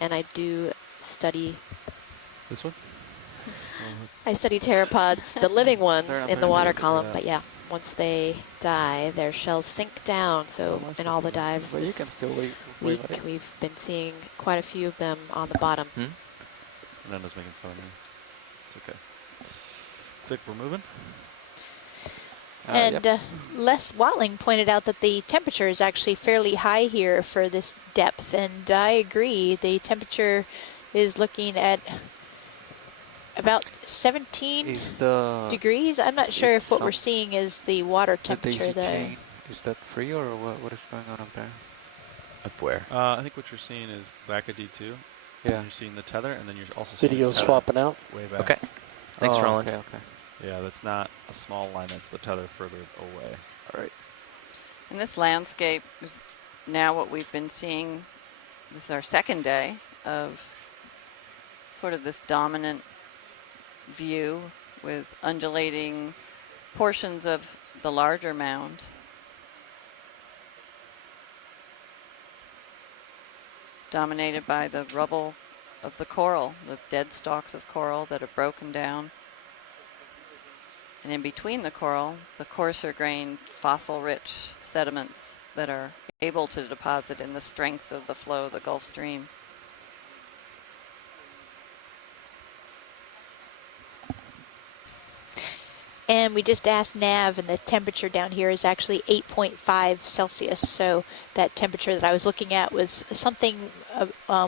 and I do study. This one? I study pteropods, the living ones They're not in the very water big, column, yeah. but yeah, once they die, their shells sink down. So in all the dives But you this can still wait. week, we've been seeing quite a few of them on the bottom. Fernando's making fun of me. It's okay. It's like we're moving. And Les Watling pointed out that the temperature is actually fairly high here for this depth, and I agree. The temperature is looking at about 17 Is the degrees. I'm not sure if it's what we're some- seeing is the water the temperature daisy there. chain, is that free or what is going on up there? Up where? I think what you're seeing is back at D2. Yeah. You're seeing the tether, and then you're also seeing Video the tether swapping out. way back. Okay. Thanks, Oh, Roland. Okay, okay. Yeah, that's not a small line. That's the tether further away. All right. And this landscape is now what we've been seeing. This is our second day of sort of this dominant view with undulating portions of the larger mound. Dominated by the rubble of the coral, the dead stalks of coral that have broken down. And in between the coral, the coarser grained fossil-rich sediments that are able to deposit in the strength of the flow of the Gulf Stream. And we just asked Nav, and the temperature down here is actually 8.5 Celsius. So that temperature that I was looking at was something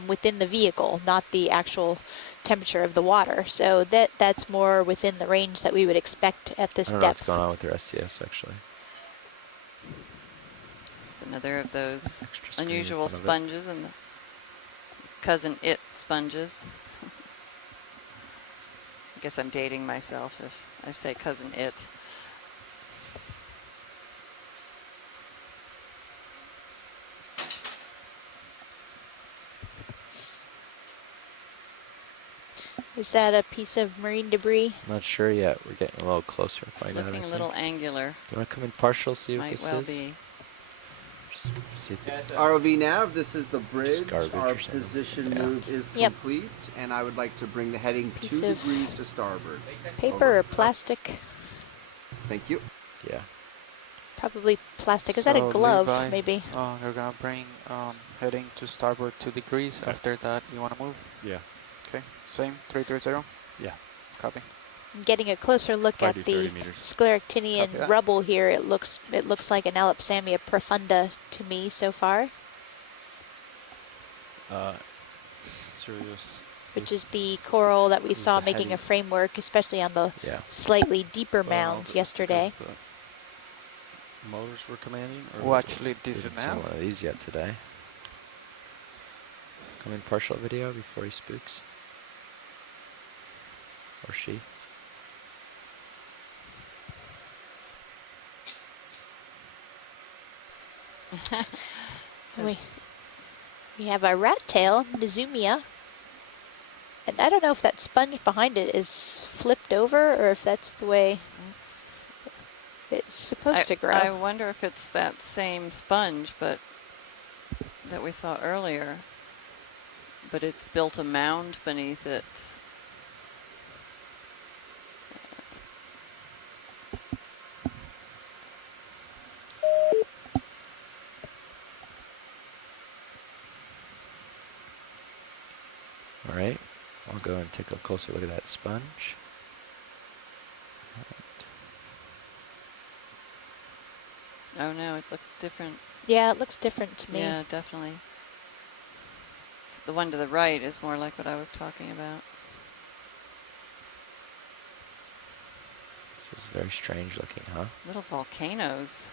within the vehicle, not the actual temperature of the water. So that's more within the range that we would expect at this I don't know depth. what's going on with their SCS actually. It's another of those Extra screen in unusual front of it. sponges and the cousin it sponges. I guess I'm dating myself if I say cousin it. Is that a piece of marine debris? I'm not sure yet. We're getting a little closer to It's find out. looking I a little think. angular. Do you want to come in partial, see what Might this well is? be. Just see if it's ROV nav, this is the bridge. garbage Our or something. position Yeah. move is Yep. complete, and I would like to bring the heading Piece 2 of degrees to starboard. Paper Over. or plastic? Thank you. Yeah. Probably plastic. Is that a glove, Levi, maybe? You're gonna bring heading to starboard 2 degrees. Okay. After that, you wanna move. Yeah. Okay. Same. 330. Yeah. Copy. Getting a closer look If I at do the 30 meters. scleractinian Copy that. rubble here, it looks like an Alapsamia profunda to me so far, Serious. which is the coral that we This is saw the making a heading. framework, especially on the Yeah. slightly deeper Well, mounds that's yesterday. because the motors were commanding? Or Well, was it actually, just- this We is haven't seen now. one of these yet today. Come in partial video before he spooks. Or she. We have a rat tail, Nizumia. And I don't know if that sponge behind it is flipped over or if that's the way It's, it's supposed to grow. I wonder if it's that same sponge, but that we saw earlier. But it's built a mound beneath it. All right. I'll go and take a closer look at that sponge. Oh no, it looks different. Yeah, it looks different to me. Yeah, definitely. The one to the right is more like what I was talking about. This is very strange looking, huh? Little volcanoes.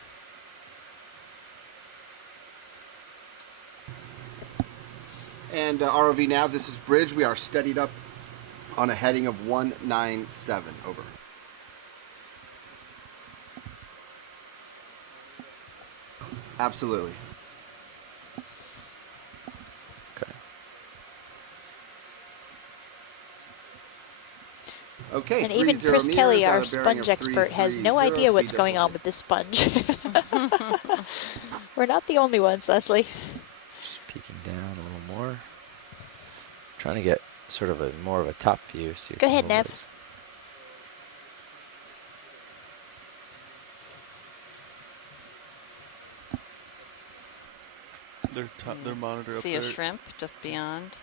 And ROV nav, this is bridge. We are steadied up on a heading of 197. Over. Absolutely. Okay. Okay. And even 30 Chris meters, Kelly, our bearing sponge of expert, has 330, no idea what's speed going on decimal with this sponge. We're not the only ones, Leslie. Just peeking down a little more. Trying to get sort of a more of a top view. See Go what ahead, the hole Nev. is. Their monitor up See there. a shrimp just beyond.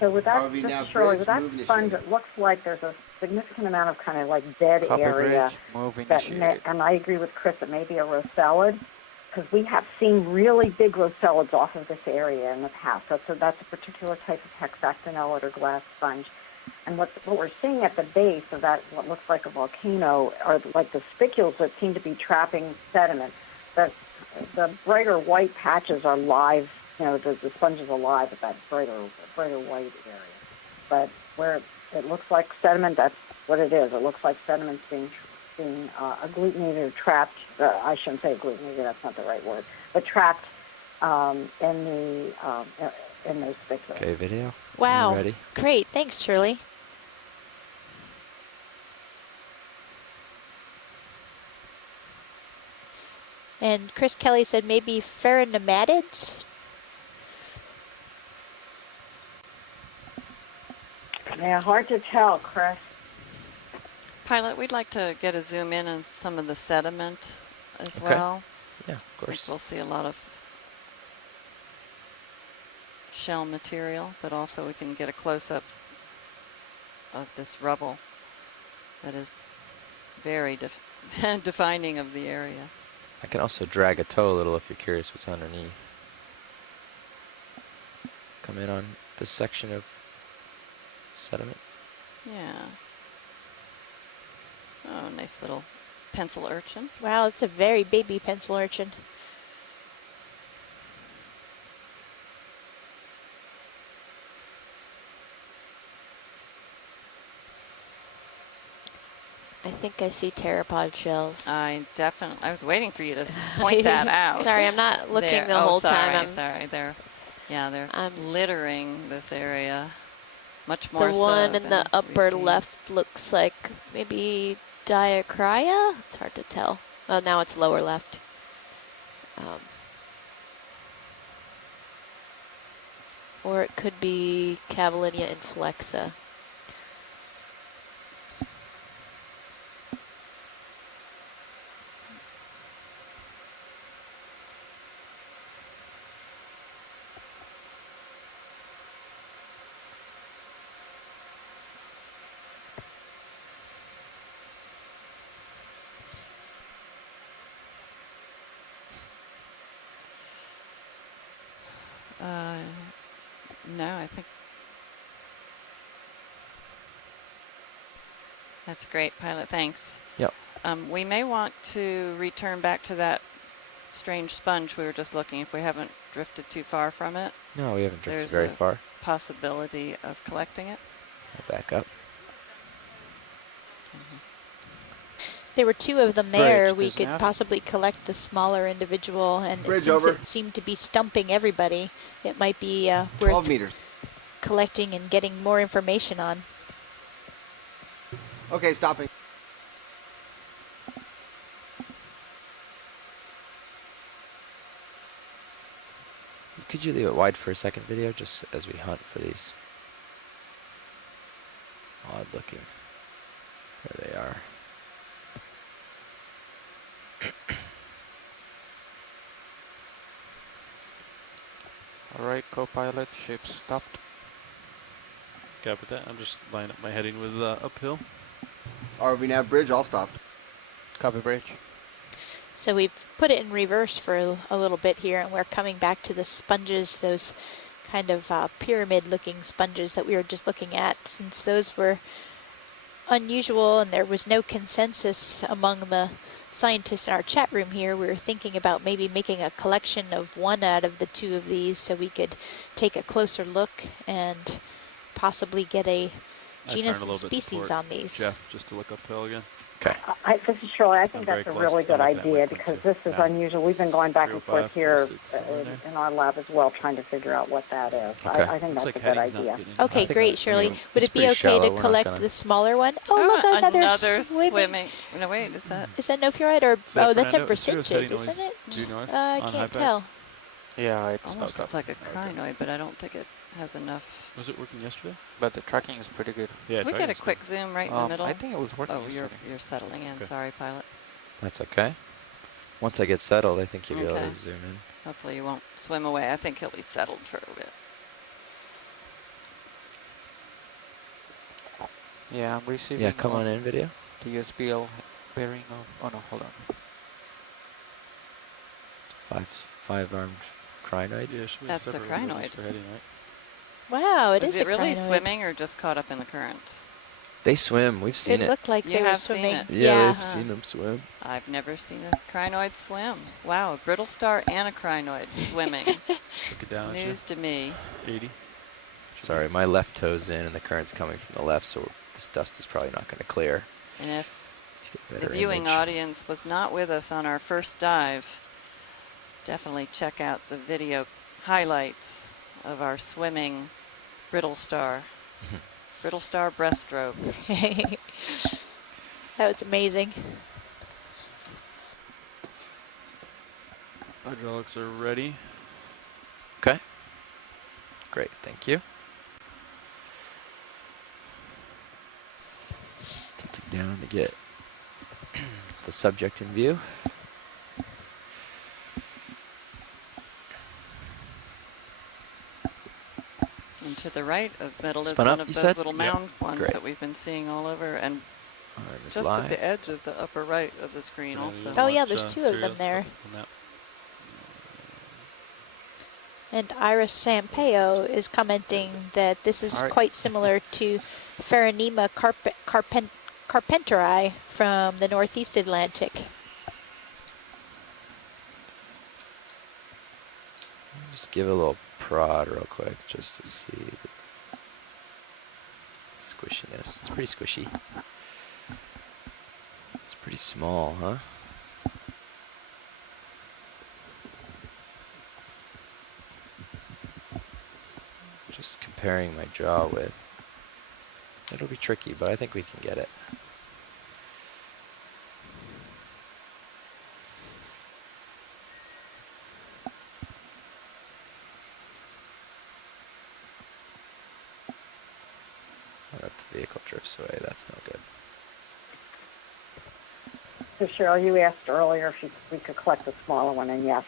So with that, RV now Mr. Shirley, bridge, with that move sponge, initiated. it looks like there's a significant amount of kind of like dead Copy area. bridge. Move That initiated. and I agree with Chris, it may be a rosellid, because we have seen really big rosellids off of this area in the past. So that's a particular type of hexactinellid or glass sponge. And what we're seeing at the base of that, what looks like a volcano, are like the spicules that seem to be trapping sediment. The brighter white patches are live, the sponge is alive at that brighter white area. But where it looks like sediment, that's what it is. It looks like sediment's being agglutinated or trapped. I shouldn't say agglutinated, that's not the right word, but trapped in those spicules. Okay, video. Wow. You ready? Great. Thanks, Shirley. And Chris Kelly said maybe ferronematids. Yeah, hard to tell, Chris. Pilot, we'd like to get a zoom in on some of the sediment as Okay. well. Yeah, of I think course. we'll see a lot of shell material, but also we can get a close-up of this rubble that is very defining of the area. I can also drag a toe a little if you're curious what's underneath. Come in on this section of sediment. Yeah. Oh, nice little pencil urchin. Wow, it's a very baby pencil urchin. I think I see pteropod shells. I was waiting for you to point that out. Sorry, I'm not looking There. the whole sorry, time. Sorry, they're littering this area much The more so one in than the we've upper seen. left looks like maybe Diacrya. It's hard to tell. Well, now it's lower left. Or it could be Cavalinia inflexa. No, I think that's great, Pilot. Thanks. Yep. We may want to return back to that strange sponge we were just looking if we haven't drifted too far from it. No, we haven't drifted There's very a far. possibility of collecting it. I'll back up. There were two of them there. Bridge, We does could that- possibly collect the smaller individual, and Bridge it over. seemed to be stumping everybody. It might be 12 worth meters. collecting and getting more information on. Okay, stopping. Could you leave it wide for a second, video, just as we hunt for these odd looking? There they are. Alright, co-pilot, ship stopped. Copy that. I'm just lining up my heading with uphill. RV nav bridge, all stopped. Copy bridge. So we've put it in reverse for a little bit here, and we're coming back to the sponges, those kind of pyramid-looking sponges that we were just looking at. Since those were unusual and there was no consensus among the scientists in our chat room here, we were thinking about maybe making a collection of one out of the two of these so we could take a closer look and possibly get a genus and species on these. Jeff, just to look uphill again. Okay. This is Shirley. I think I'm that's a very close really to good looking at idea my because picture. this is Yeah. unusual. We've been going back and 305, forth here 306, somewhere in there. in our lab as well, trying to figure out what that is. Okay. I think Looks that's like a good heading's not idea. getting Okay, I think great, that- Shirley. I mean, Would it's it be pretty okay shallow. to We're not collect gonna- the smaller one? Oh, look, another swimming. No, wait, is that? Is that Nophrite or that oh, that's a Fernando? It's just Brachyptid, heading isn't always it? due north I on can't high tell. Yeah, it's Almost okay. looks like a crinoid, but I don't think it has enough. Was it working yesterday? But the tracking is pretty good. Yeah. Can we get a quick zoom right in the middle? I think it was working Oh, you're yesterday. settling in. Okay. Sorry, Pilot. That's okay. Once I get settled, I think you'll be able Okay. to zoom in. Hopefully you won't swim away. I think he'll be settled for a bit. Yeah, I'm receiving Yeah, come on in, video. the USBL bearing of... Oh no, hold on. Five-armed crinoid. Yeah, should be That's a separate windows crinoid. for heading, right? Wow, it Is is it a really crinoid. swimming or just caught up in the current? They swim. We've seen It it. looked like You they were have seen swimming. it? Yeah, we've Uh-huh. seen them swim. I've never seen a crinoid swim. Wow, a brittle star and a crinoid swimming. Look it down at you. News to me. 80. Sorry, my left toe's in and the current's coming from the left, so this dust is probably not going to clear. And if To get a the better viewing image. audience was not with us on our first dive, definitely check out the video highlights of our swimming brittle star. Brittle star breaststroke. That was amazing. Hydraulics are ready. Okay. Great, thank you. Tilting down to get the subject in view. And to the right of middle is Spun one up, of you those said? little Yep. mound ones Great. that we've been seeing all over, and Alright, Miss just at Live. the edge of the upper right of the screen Yeah, also. Oh, yeah, watch, there's 2 of them Sirius there. on that. And Iris Sampaio is commenting that this is Alright. quite similar to Pheronema carpenteri from the Northeast Atlantic. Just give it a little prod real quick just to see the squishiness. It's pretty squishy. It's pretty small, huh? Just comparing my jaw with. It'll be tricky, but I think we can get it. What if the vehicle drifts away? That's no good. So Cheryl, you asked earlier if we could collect the smaller one, and yes.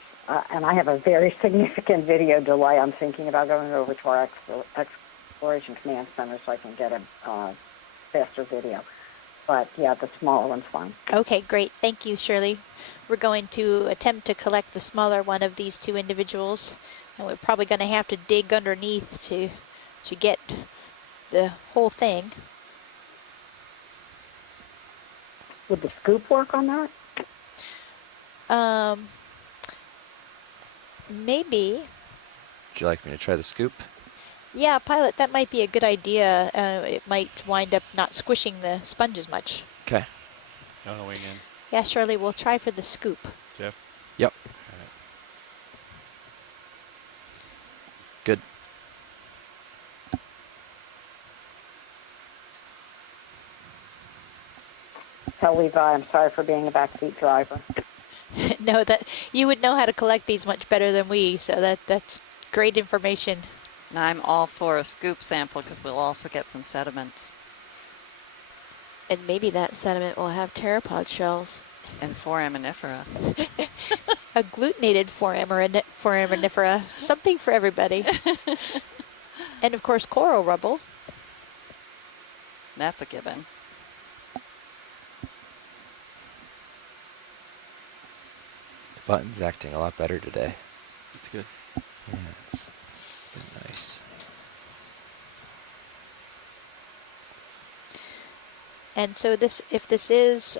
And I have a very significant video delay. I'm thinking about going over to our Exploration Command Center so I can get a faster video. But yeah, the smaller one's fine. Okay, great. Thank you, Shirley. We're going to attempt to collect the smaller one of these 2 individuals, and we're probably going to have to dig underneath to get the whole thing. Would the scoop work on that? Maybe. Would you like me to try the scoop? Yeah, pilot, that might be a good idea. It might wind up not squishing the sponge as much. Okay. Wing in. Yeah, Shirley, we'll try for the scoop. Jeff? Yep. Good. Tell Levi I'm sorry for being a backseat driver. No, that you would know how to collect these much better than we, so that's great information. And I'm all for a scoop sample because we'll also get some sediment. And maybe that sediment will have pteropod shells. And foraminifera. Agglutinated foraminifera, something for everybody. And of course, coral rubble. That's a given. The button's acting a lot better today. That's good. Yeah, it's been nice. And so if this is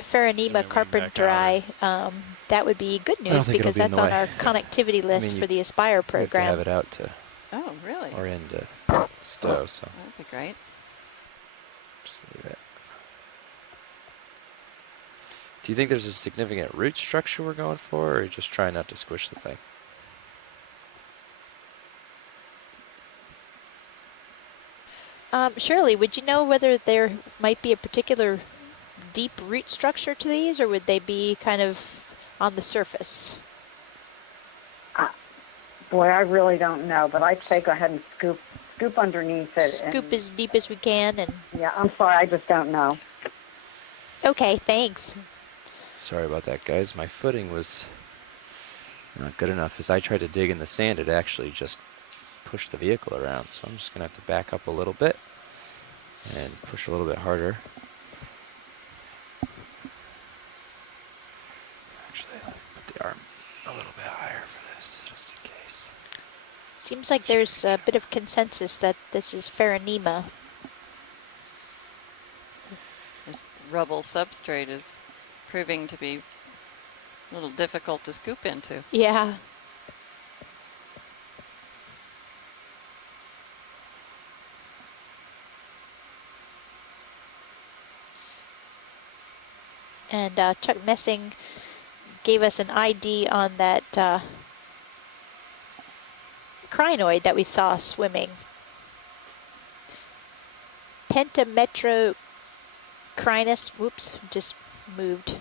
Pheronema carpenteri, that would be good news because be in that's the on way. our connectivity list mean, for the Aspire We have to program. have it out to Oh, really? or into stow, so That'd be great. just leave it. Do you think there's a significant root structure we're going for, or are you just trying not to squish the thing? Shirley, would you know whether there might be a particular deep root structure to these, or would they be kind of on the surface? Boy, I really don't know, but I'd say go ahead and scoop underneath it. Scoop as deep as we can, and Yeah, I'm sorry, I just don't know. okay, thanks. Sorry about that, guys. My footing was not good enough. As I tried to dig in the sand, it actually just pushed the vehicle around. So I'm just going to have to back up a little bit and push a little bit harder. Actually, let me put the arm a little bit higher for this, just in case. Seems like there's a bit of consensus that this is Pheronema. This rubble substrate is proving to be a little difficult to scoop into. Yeah. And Chuck Messing gave us an ID on that crinoid that we saw swimming. Pentametrocrinus, whoops, just moved.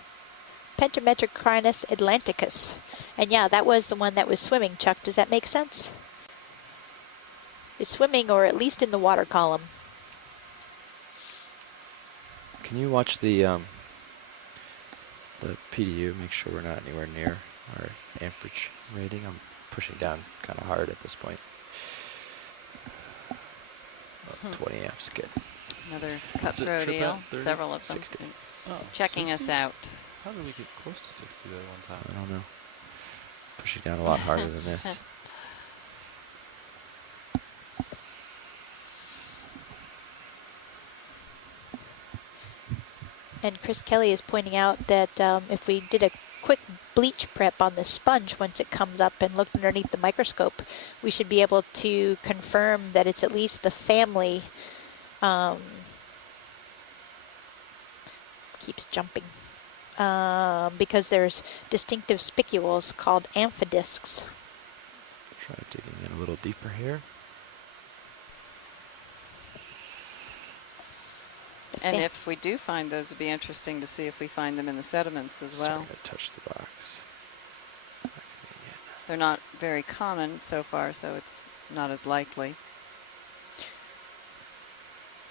Pentametricrinus atlanticus. And yeah, that was the one that was swimming. Chuck, does that make sense? It's swimming, or at least in the water column. Can you watch the PDU? Make sure we're not anywhere near our amperage rating. I'm pushing down kind of hard at this point. 20 amps, good. Another Is it cutthroat trip eel, at 30? several of them, 60. Oh, checking 60? us out. How did we get close to 60 that one I time? don't know. Pushing down a lot harder than this. And Chris Kelly is pointing out that if we did a quick bleach prep on the sponge once it comes up and looked underneath the microscope, we should be able to confirm that it's at least the family. Keeps jumping. Because there's distinctive spicules called amphidiscs. Try digging in a little deeper here. And if we do find those, it'd be interesting to see if we find them in the sediments as well. Starting to touch the box. It's not convenient. They're not very common so far, so it's not as likely.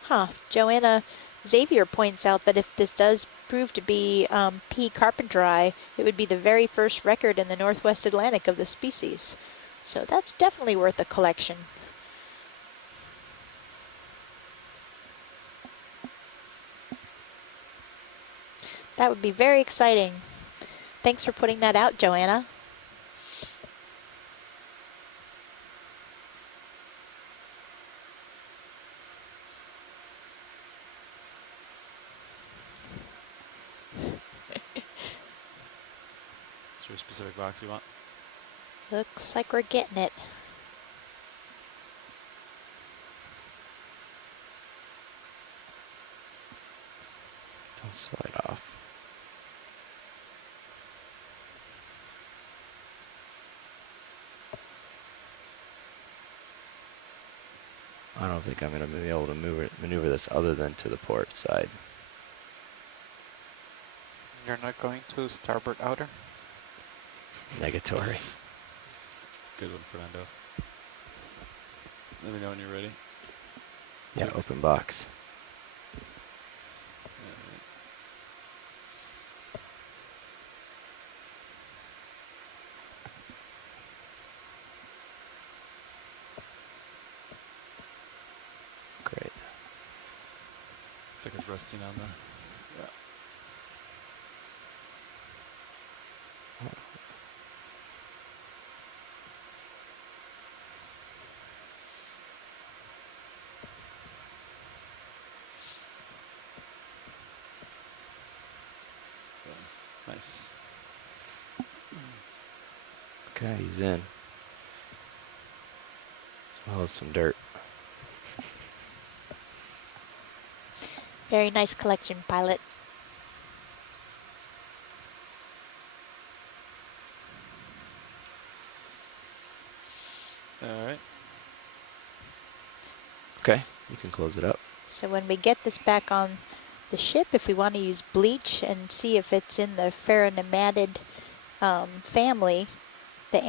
Huh. Joanna Xavier points out that if this does prove to be P. carpenteri, it would be the very first record in the Northwest Atlantic of the species. So that's definitely worth a collection. That would be very exciting. Thanks for putting that out, Joanna. Is there a specific box you want? Looks like we're getting it. Don't slide off. I don't think I'm going to be able to maneuver this other than to the port side. You're not going to starboard outer? Negatory. Good one, Fernando. Let me know when you're ready. Yeah, open box. Great. Looks like it's resting on the. Yeah. Nice. Okay, he's in. As well as some dirt. Very nice collection, pilot. All right. Okay, you can close it up. So when we get this back on the ship, if we want to use bleach and see if it's in the ferronematid family, the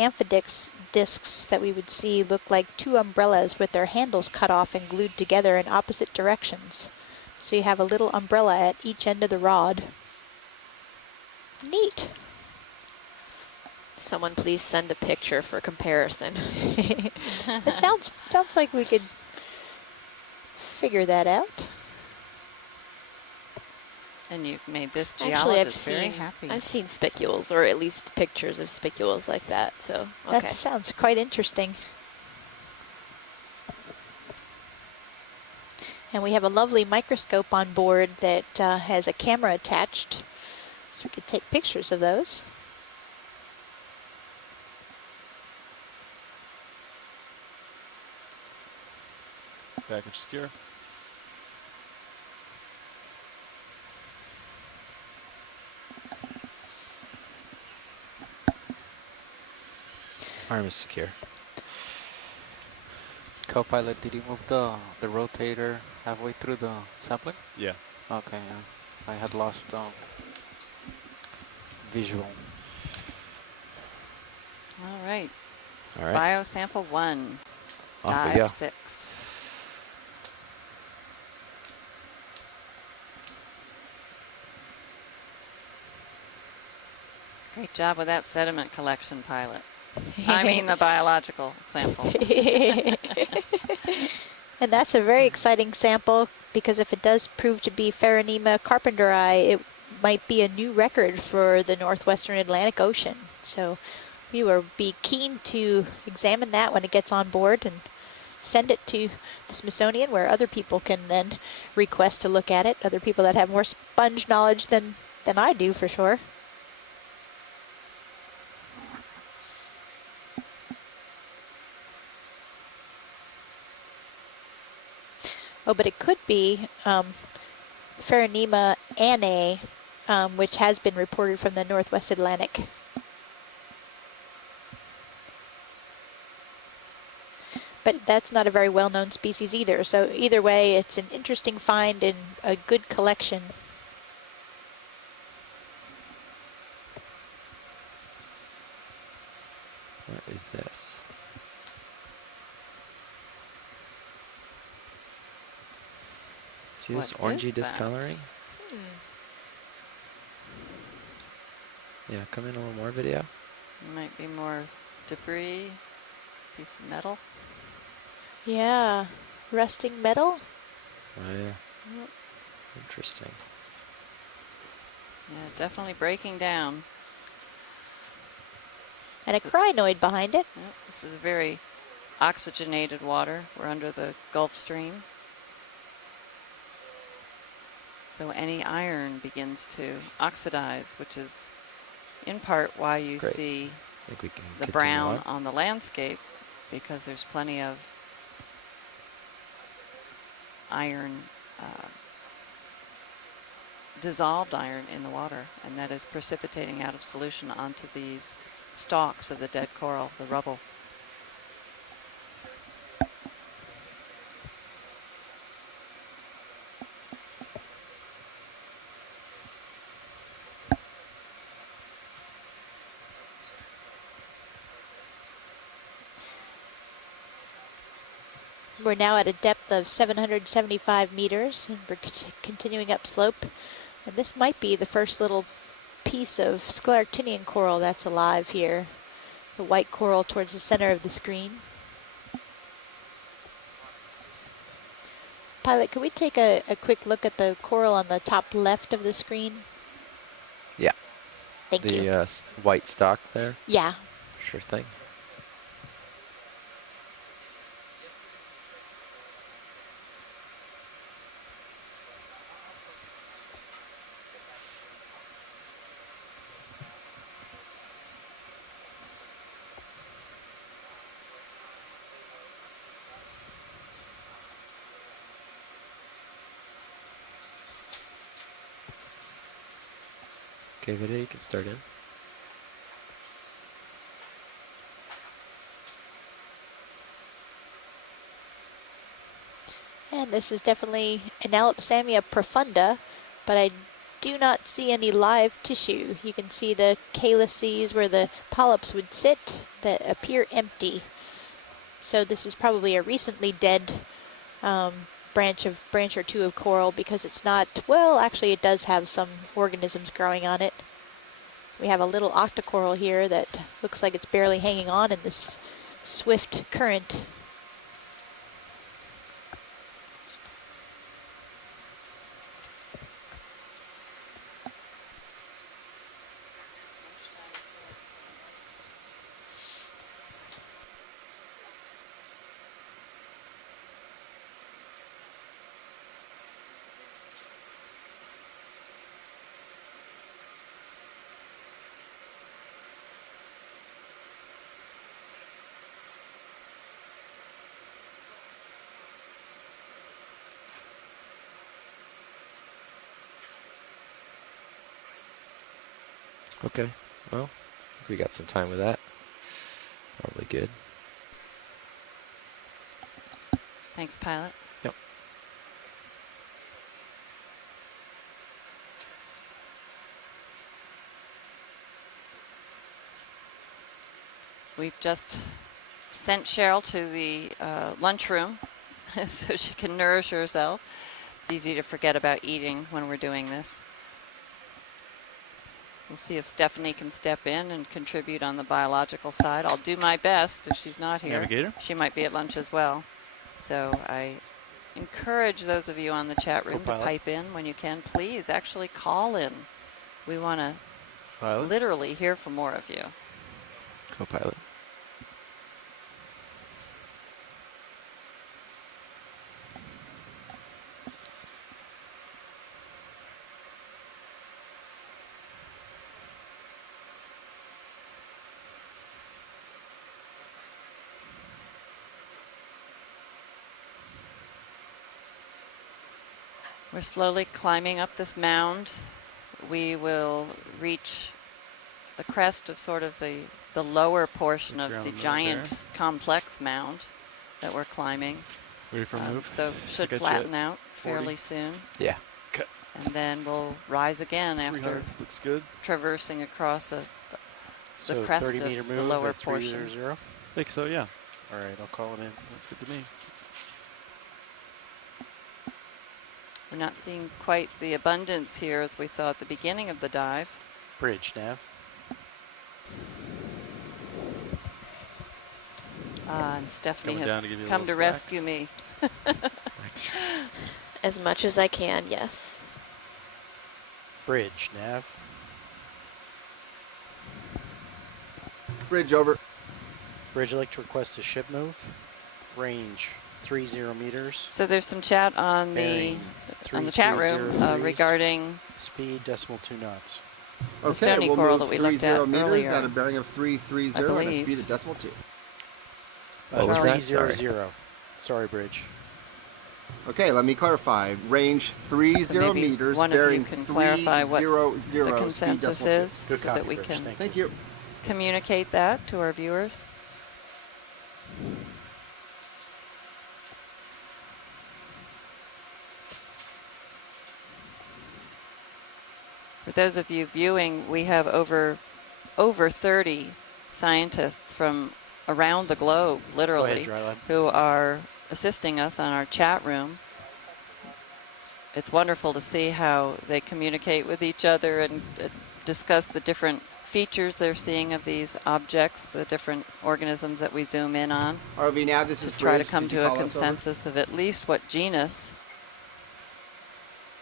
discs that we would see look like two umbrellas with their handles cut off and glued together in opposite directions. So you have a little umbrella at each end of the rod. Neat. Someone please send a picture for comparison. It sounds like we could figure that out. And you've made this Actually, geologist very happy. I've seen spicules, or at least pictures of spicules like that. So okay. That sounds quite interesting. And we have a lovely microscope on board that has a camera attached, so we could take pictures of those. Package secure. Arm is secure. Co-pilot, did you move the rotator halfway through the sampling? Yeah. Okay, I had lost visual. All right. All right. Biosample 1. Off we Dive go. 6. Great job with that sediment collection, pilot. I mean the biological sample. And that's a very exciting sample because if it does prove to be Pheronema carpenteri, it might be a new record for the northwestern Atlantic Ocean. So we will be keen to examine that when it gets on board and send it to the Smithsonian where other people can then request to look at it, other people that have more sponge knowledge than I do for sure. Oh, but it could be Pheronema annae, which has been reported from the Northwest Atlantic. But that's not a very well-known species either. So either way, it's an interesting find and a good collection. What is this? See this What orangey is that? discoloring? Yeah, come in a little more video. Might be more debris, piece of metal. Yeah, rusting metal. Oh yeah. Interesting. Yeah, definitely breaking down. And a crinoid behind it. Yep, this is very oxygenated water. We're under the Gulf Stream. So any iron begins to oxidize, which is in part why you Great. see I think we can the continue brown on. on the landscape, because there's plenty of iron, dissolved iron in the water, and that is precipitating out of solution onto these stalks of the dead coral, the rubble. We're now at a depth of 775 meters, and we're continuing upslope. And this might be the first little piece of scleractinian coral that's alive here. The white coral towards the center of the screen. Pilot, could we take a quick look at the coral on the top left of the screen? Yeah. Thank you. The white stock there. Yeah. Sure thing. Okay, video, you can start in. And this is definitely an Alipsamia profunda, but I do not see any live tissue. You can see the calyces where the polyps would sit that appear empty. So this is probably a recently dead branch or two of coral, because it's not, well, actually it does have some organisms growing on it. We have a little Octa Coral here that looks like it's barely hanging on in this swift current. Okay, well, I think we got some time with that. Probably good. Thanks, pilot. Yep. We've just sent Cheryl to the lunchroom so she can nourish herself. It's easy to forget about eating when we're doing this. We'll see if Stephanie can step in and contribute on the biological side. I'll do my best if she's not here. Navigator. She might be at lunch as well. So I encourage those of you on the chat room to pipe in when you can. Please actually call in. We want to literally hear from more of you. Co-pilot. We're slowly climbing up this mound. We will reach the crest of sort of the lower portion of the giant complex mound that we're climbing. Ready for a move? So should flatten out fairly soon. Yeah. Okay. And then we'll rise again after looks good. traversing across the So crest 30 meter of move the lower at portion. 300. I think so, yeah. All right, I'll call it in. That's good to me. We're not seeing quite the abundance here as we saw at the beginning of the dive. Bridge, nav. And Stephanie Coming has down to give you a come to little slack. rescue me. As much as I can, yes. Bridge, nav. Bridge over. Bridge, I'd like to request a ship move. Range 30 meters. So there's some chat on the chat room 3303 regarding speed 2 knots. the Okay, stony we'll coral move that we looked at 30 meters earlier. at a bearing of 330 and a believe. speed of decimal 2. What was that? Sorry. 300. Sorry, Bridge. Okay, let me clarify. Range 30 So maybe meters, one of you bearing can clarify what 300, the speed consensus decimal 2. is Good so copy, that we Bridge. can Thank you. communicate that to our viewers. For those of you viewing, we have over 30 scientists from around the globe, literally, Drylab. who are assisting us on our chat room. It's wonderful to see how they communicate with each other and discuss the different features they're seeing of these objects, the different organisms that we zoom in on, RV, now this is to try to Bridge. come Did you to a call us over? consensus of at least what genus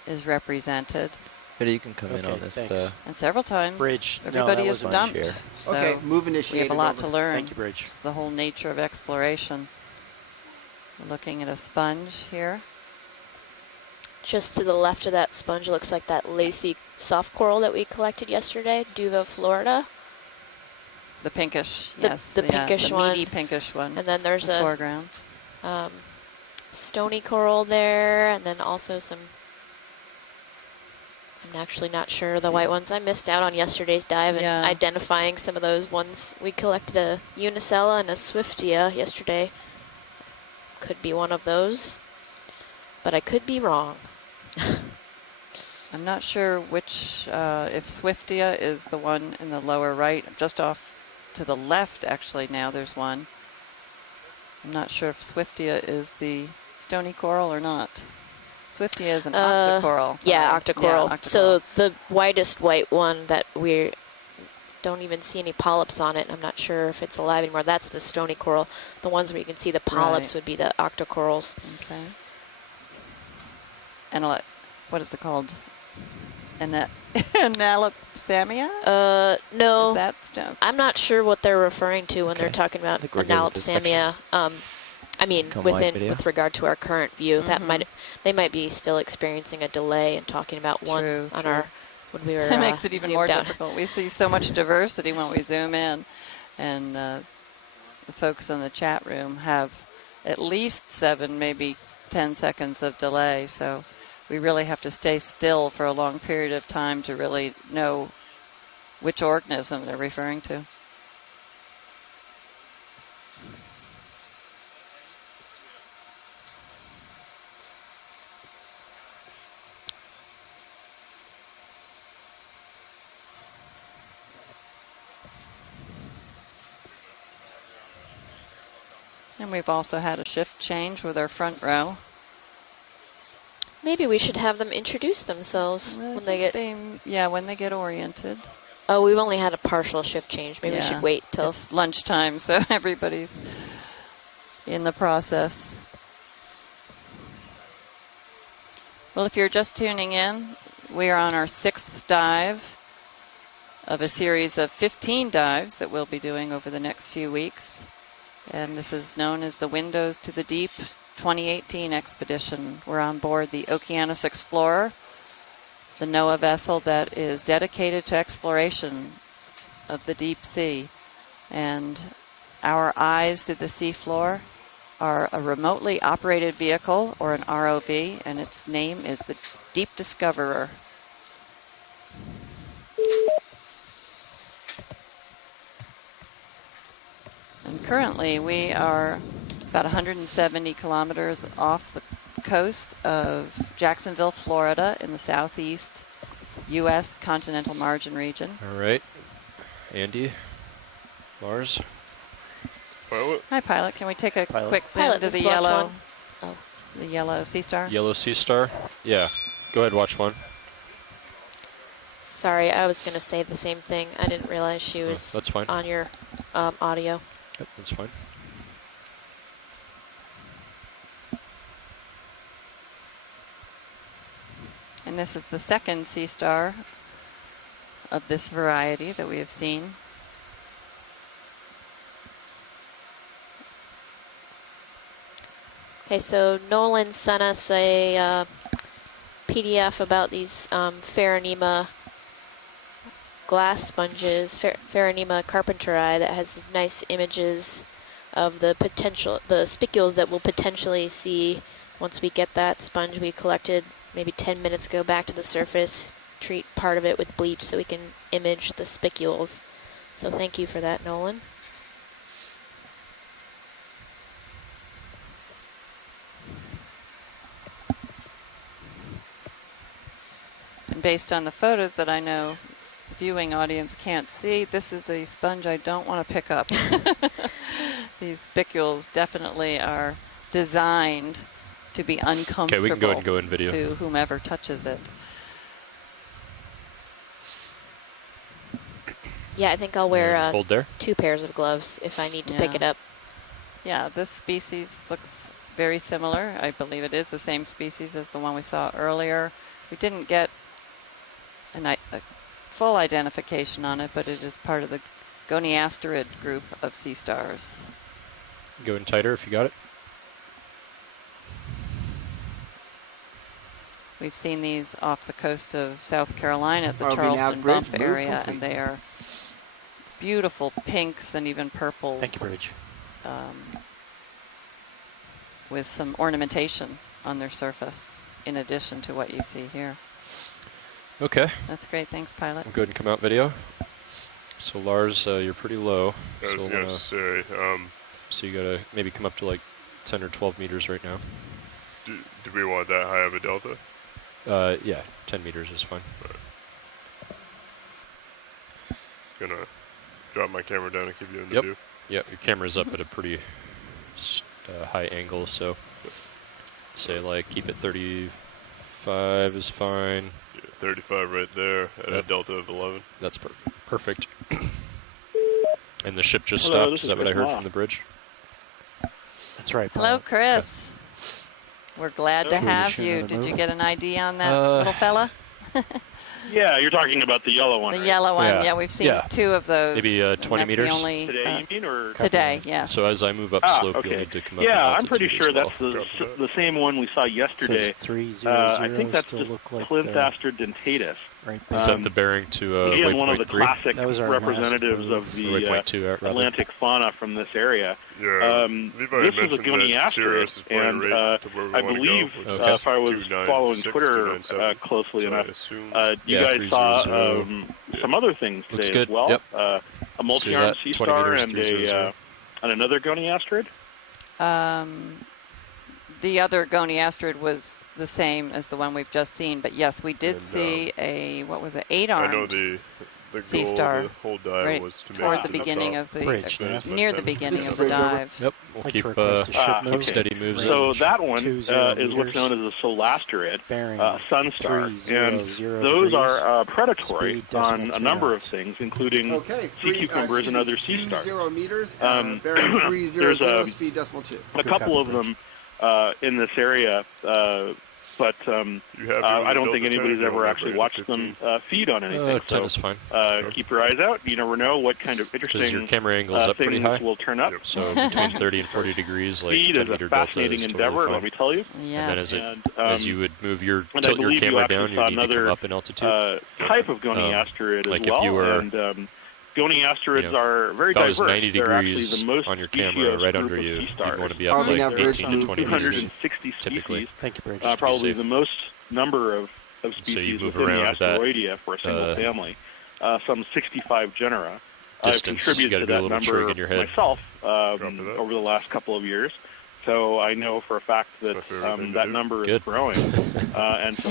is represented. But you can come in Okay, on this. thanks. And several times, Bridge. No, everybody that is was stumped. here. So Okay, move we initiated. have a lot over. to learn. Thank you, Bridge. It's the whole nature of exploration. We're looking at a sponge here. Just to the left of that sponge looks like that lacy soft coral that we collected yesterday, Duva, Florida. The pinkish, The- yes. the pinkish the one. meaty pinkish one. And then there's in the a foreground. stony coral there, and then also some, I'm actually not sure, the white ones. I missed out on yesterday's dive and Yeah. identifying some of those ones. We collected a Unicella and a Swiftia yesterday. Could be one of those, but I could be wrong. I'm not sure which, if Swiftia is the one in the lower right, just off to the left actually now there's one. I'm not sure if Swiftia is the stony coral or not. Swiftia is an octocoral. Yeah, sorry. octocoral. Yeah, So the widest white one that we don't even see any polyps on it. I'm not sure if it's alive anymore. That's the stony coral. The ones where you can see the polyps Right. would be the octocorals. Okay. And what is it called? Analopsamia? No. Is that stone? I'm not sure what they're referring to when they're Okay. talking about I think we're good with this analopsamia. I mean, Come wide video. with regard to our current view, that Mhm. they might be still experiencing a delay and talking about one True, on true. our when we were. It makes it even more zoomed out. difficult. We see so much diversity when we zoom in, and the folks in the chat room have at least 7, maybe 10 seconds of delay. So we really have to stay still for a long period of time to really know which organism they're referring to. And we've also had a shift change with our front row. Maybe we should have them introduce themselves when they get. Yeah, when they get oriented. Oh, we've only had a partial shift change. Maybe we Yeah, should wait till it's lunchtime, so everybody's in the process. Well, if you're just tuning in, we are on our 6th dive of a series of 15 dives that we'll be doing over the next few weeks. And this is known as the Windows to the Deep 2018 expedition. We're on board the Okeanos Explorer, the NOAA vessel that is dedicated to exploration of the deep sea. And our eyes to the seafloor are a remotely operated vehicle, or an ROV, and its name is the Deep Discoverer. And currently we are about 170 kilometers off the coast of Jacksonville, Florida, in the southeast U.S. continental margin region. All right. Andy, Lars. Pilot. Hi, pilot. Can we take a quick zoom Pilot, to the just watch yellow, one. Oh. the yellow Sea Star? Yellow Sea Star? Yeah. Go ahead, watch one. Sorry, I was going to say the same thing. I didn't realize she was that's fine. on your audio. Yep, that's fine. And this is the second Sea Star of this variety that we have seen. Okay, so Nolan sent us a PDF about these Pheronema glass sponges, Pheronema carpenteri, that has nice images of the spicules that we'll potentially see once we get that sponge we collected maybe 10 minutes ago back to the surface, treat part of it with bleach so we can image the spicules. So thank you for that, Nolan. And based on the photos that I know the viewing audience can't see, this is a sponge I don't want to pick up. These spicules definitely are designed to be uncomfortable. Okay, we can go ahead and go in video. To whomever touches it. Yeah, I think I'll wear hold there. 2 pairs of gloves if I need to pick it up. Yeah, this species looks very similar. I believe it is the same species as the one we saw earlier. We didn't get a full identification on it, but it is part of the Goniasterid group of sea stars. Go in tighter if you got it. We've seen these off the coast of South Carolina at the RV Charleston nav, Bump Bridge, move area, complete. and they are beautiful pinks and even purples. Thank you, Bridge. With some ornamentation on their surface, in addition to what you see here. Okay. That's great. Thanks, pilot. We'll go ahead and come out video. So Lars, you're pretty low. I was going to say. So you gotta maybe come up to like 10 or 12 meters right now. Do we want that high of a delta? Yeah, 10 meters is fine. Right. Gonna drop my camera down and keep you in the view. Yep, your camera's up at a pretty high angle, so say like keep it 35 is fine. Yeah, 35 right there at a delta of 11. That's perfect. And the ship just Hello, stopped. Is that what I heard from the bridge? That's right. Hello, Chris. We're glad to have you. Did you get an ID on that little fella? Yeah, you're talking about the yellow one. The right? yellow one. Yeah, we've seen 2 of those. Maybe 20 that's meters. The only, Today, you mean, or today? Yes. So as I move up slope, you'll need to come up. Yeah, in I'm pretty altitude sure as well. that's the same one we saw yesterday. So 300 I think that's still just look like Plinth-aster dentatus. Right. Is that the bearing to again, one of the 3? classic representatives of the Atlantic fauna from this area. Yeah, this is a Goniasterid, and I believe, if I was following Twitter closely enough, you guys saw some other things today as well. Yep. A multi-armed sea star and another Goniasterid. The other Goniasterid was the same as the one we've just seen, but yes, we did see a, what was it, 8-armed? I know the sea star, the whole dive right was to make toward it the to beginning top. of the Bridge, near the beginning of the dive. Yep, we'll Like keep to request a ship keep move. steady moves So in. that one 20 is what's known meters, as a solasterid, bearing sunstar, 300 and those are predatory speed decimal on a 2 number of knots. things, including Okay, sea cucumbers and other sea 20 stars. meters, bearing 300 There's speed decimal 2. a couple of them in this area, but I don't think anybody's ever actually watched them feed on anything. 10 is fine. Keep your eyes out. You never know what kind of Because interesting your camera angle's up pretty things high. will turn up. So between 30 and 40 degrees, like Speed 10 is a meter delta fascinating is endeavor, totally let fine. me tell you. And then as you would move your and tilt I your believe you camera actually down, you saw need to come another, up in altitude. Type of goniasterid like as if well, you were, and goniasterids are very if I was diverse. 90 They're actually degrees the most on your camera right under you, you'd want to be up like 18 to 20 meters 260 typically. Thank you, Bridge. Probably the most number of species so you move within the around that, asteroidea for a single family. Some 65 genera. I've distance, you contributed gotta to do a that little trig number in your head. myself over the last couple of years. So I know for a fact that that number is growing, and so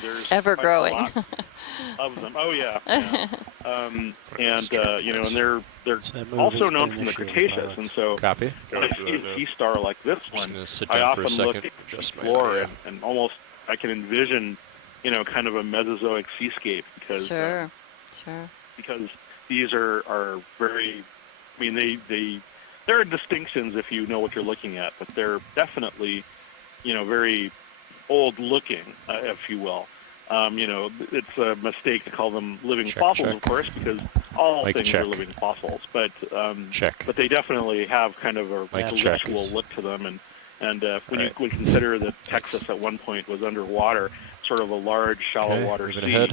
there's ever growing a lot of them. Oh yeah, and and they're also known from the Cretaceous, and so Copy. when I see a sea star like this one, sit I down for a often look, second, adjust my explore, area. and almost I can envision, kind of a Mesozoic seascape because Sure. because these are very, I mean there are distinctions if you know what you're looking at, but they're definitely, very old looking, if you will. It's a mistake to call them living fossils, of course, because all things are living fossils. But but they definitely have kind of a intellectual look to them, and when you consider that Texas at one point was underwater, sort of a large shallow water sea,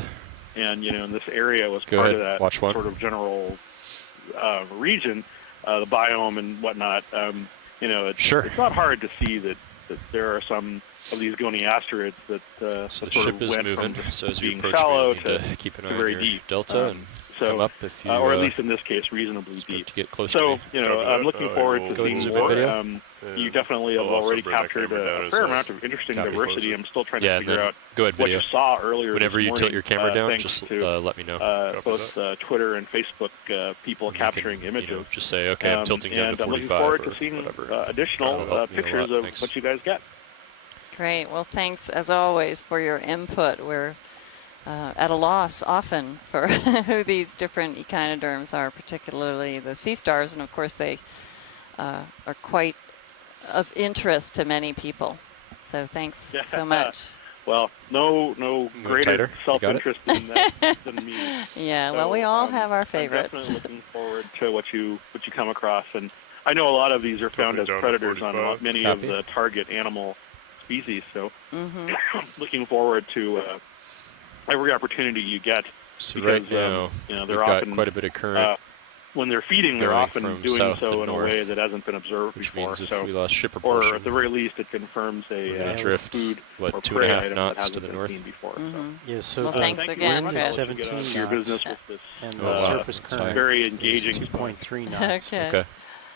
and in this area was part of that sort of general region, the biome and whatnot. It's not hard to see that there are some of these goniasterids that So the sort ship of is went moving, from so as you being approach shallow me, you need to keep an eye on very your deep. delta and come up if you or at least in this case, reasonably deep. to get close So, to me. I'm looking forward to seeing zoom more. video. You definitely have already captured a fair amount of interesting diversity. I'm still trying to figure out what video. you saw earlier Whenever this you morning, tilt your camera down, thanks just to, let me know. both Twitter and Facebook people capturing images. Just say, okay, I'm tilting down to 45 and I'm looking forward or to seeing whatever. additional pictures of what you guys get. Great. Well, thanks as always for your input. We're at a loss often for who these different echinoderms are, particularly the sea stars, and of course they are quite of interest to many people. So thanks so much. Well, no greater self-interest in that than me. Yeah, So, well, we all have our favorites. I'm definitely looking forward to what you come across, and I know a lot of these are found as predators on many of the target animal species. So, looking forward to every opportunity you get. So because, right now, they're we've often got quite a bit of current. When they're feeding, they're going often from doing south so to in a north, way that hasn't been observed which before. means if So, we lost ship or proportion, at the very least, it confirms a drift, food what, or 2.5 prey item that knots hasn't to the been north? seen before. Yes, so Well, the thanks again, wind is Chris. 17 Your knots, business with this, and the surface current very engaging is 2.3 knots. Okay.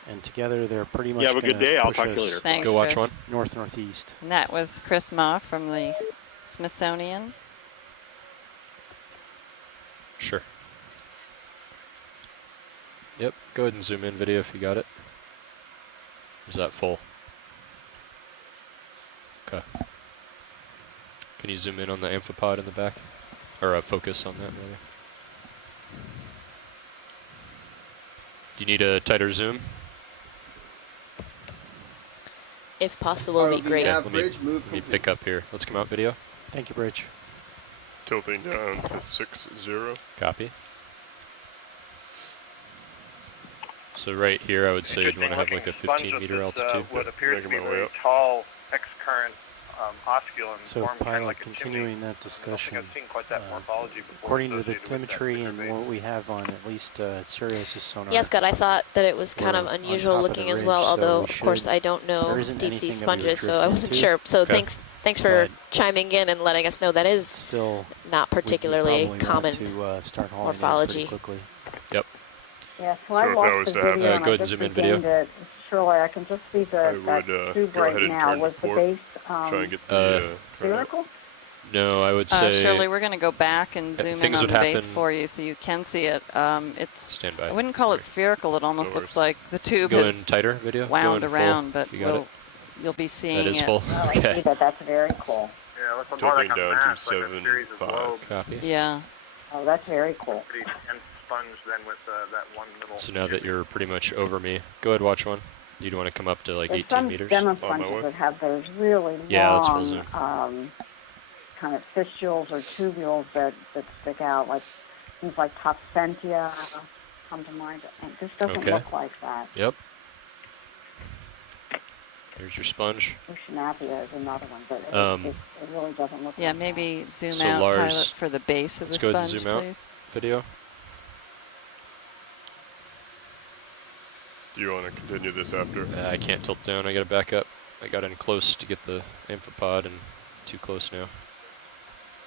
And together they're pretty much You have a good day. I'll push talk to you us later. Thanks, Go watch Chris. one. north-northeast. And that was Chris Ma from the Smithsonian. Sure. Yep, go ahead and zoom in video if you got it. Is that full? Okay. Can you zoom in on the amphipod in the back? Or focus on that, rather. Do you need a tighter zoom? If possible, would be great. Let me pick up here. Let's come out video. Thank you, Bridge. Tilting down to 60. Copy. So right here, I would say you'd want to have like a 15-meter altitude. What appears to be a very tall X-current osculum So, formed kind pilot, of like continuing that discussion, I don't think I've seen quite that morphology before. according to the associated with that bathymetry and particular what we have on at least Sirius's sonar. Yeah, Scott, I thought that it was kind We're of on unusual top of the looking as ridge, well, so although, we of course, should- I don't know there isn't deep-sea anything that we would sponges, so I drift wasn't into, sure. So Okay. thanks for but chiming in and letting us know that is still not particularly we'd common probably want to start hauling morphology. in pretty quickly. Yep. Yeah, so So I if that watched was the to happen- video and go I ahead and just zoom in began video. to, Shirley, I can just see I the would that tube go right ahead and now. turn to Was the port. base Try and get the spherical? No, I would say. Shirley, we're going to go back and zoom in things on would the base happen- for you so you can see it. It's. Stand by. I wouldn't call it spherical. It almost No looks like the tube Go in is tighter, video. wound Go in around, full. but You got it. you'll be seeing That is it. full. Oh, I see Okay. that. That's very cool. Yeah, it looks more like Tilting a down to mass, like a series of 7.5. lobes. Copy. Yeah. Oh, that's very cool. Pretty dense sponge then with that one little. So now that you're pretty much over me, go ahead, watch one. You'd want to come up to like There's 18 some meters. demo On my sponges way. that have those really Yeah, that's full long zoom. kind of fistules or tubules that stick out, like things like Topsentia come to mind. And this doesn't Okay. look like that. Yep. There's your sponge. Oceanapia is another one, but it really doesn't look Yeah, like maybe zoom So out, Lars, Pilot, for the base of the let's go ahead and sponge, zoom out. please. Video. Do you want to continue this after? I can't tilt down. I got to back up. I got in close to get the amphipod and too close now.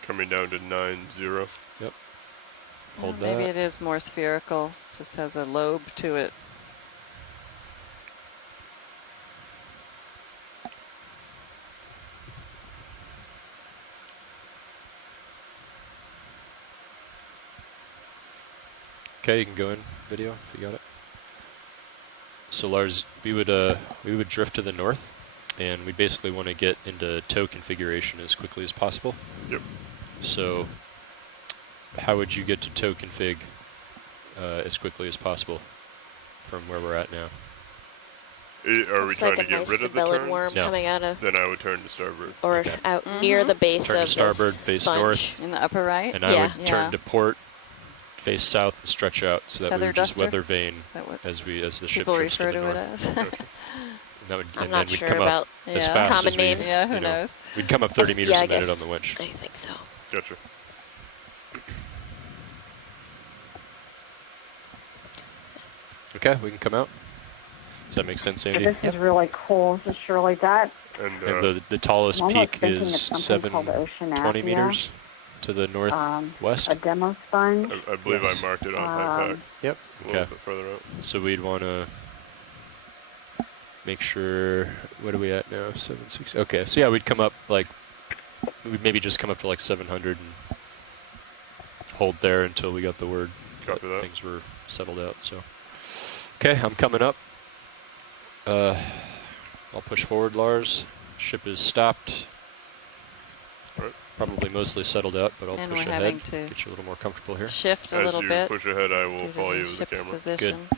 Coming down to 9-0. Yep. Hold Maybe that. it is more spherical. Just has a lobe to it. Okay, you can go in video if you got it. So Lars, we would drift to the north, and we basically want to get into tow configuration as quickly as possible. Yep. So how would you get to tow config as quickly as possible from where we're at now? Are we Looks trying like to a get nice rid of the sabellid turns? worm No. coming out of, Then I would turn to starboard. or Okay. out near the base Turn to of starboard, this face sponge. north. In the upper right? And Yeah. I would turn to port, face south, and stretch out so that we Feather would just duster? weather vane That what as the ship people drifts to refer the to it north. as. And that would, I'm and not then we'd sure come about up as Yeah. fast common as we, names. Yeah, who you know, knows? we'd come up 30 meters yeah, I a minute on guess. the winch. I think so. Gotcha. Okay, we can come out. Does that make sense, Andy? This is really cool. This is surely that. And the tallest I'm almost peak thinking of is something called 720 Oceanapia. meters to the northwest. A demo sponge. I believe Yes. I marked it on high pack. Yep. A little Okay. bit further out. So we'd want to make sure, what are we at now? 760. Okay, so yeah, we'd come up we'd maybe just come up to like 700 and hold there until we got the word Copy that. things were settled out. So, okay, I'm coming up. I'll push forward, Lars. Ship is stopped. Right. Probably mostly settled out, but I'll And push we're ahead. having to Get you a little more comfortable here. Shift a As little you bit. push ahead, I will due to follow the you with the ship's camera. position.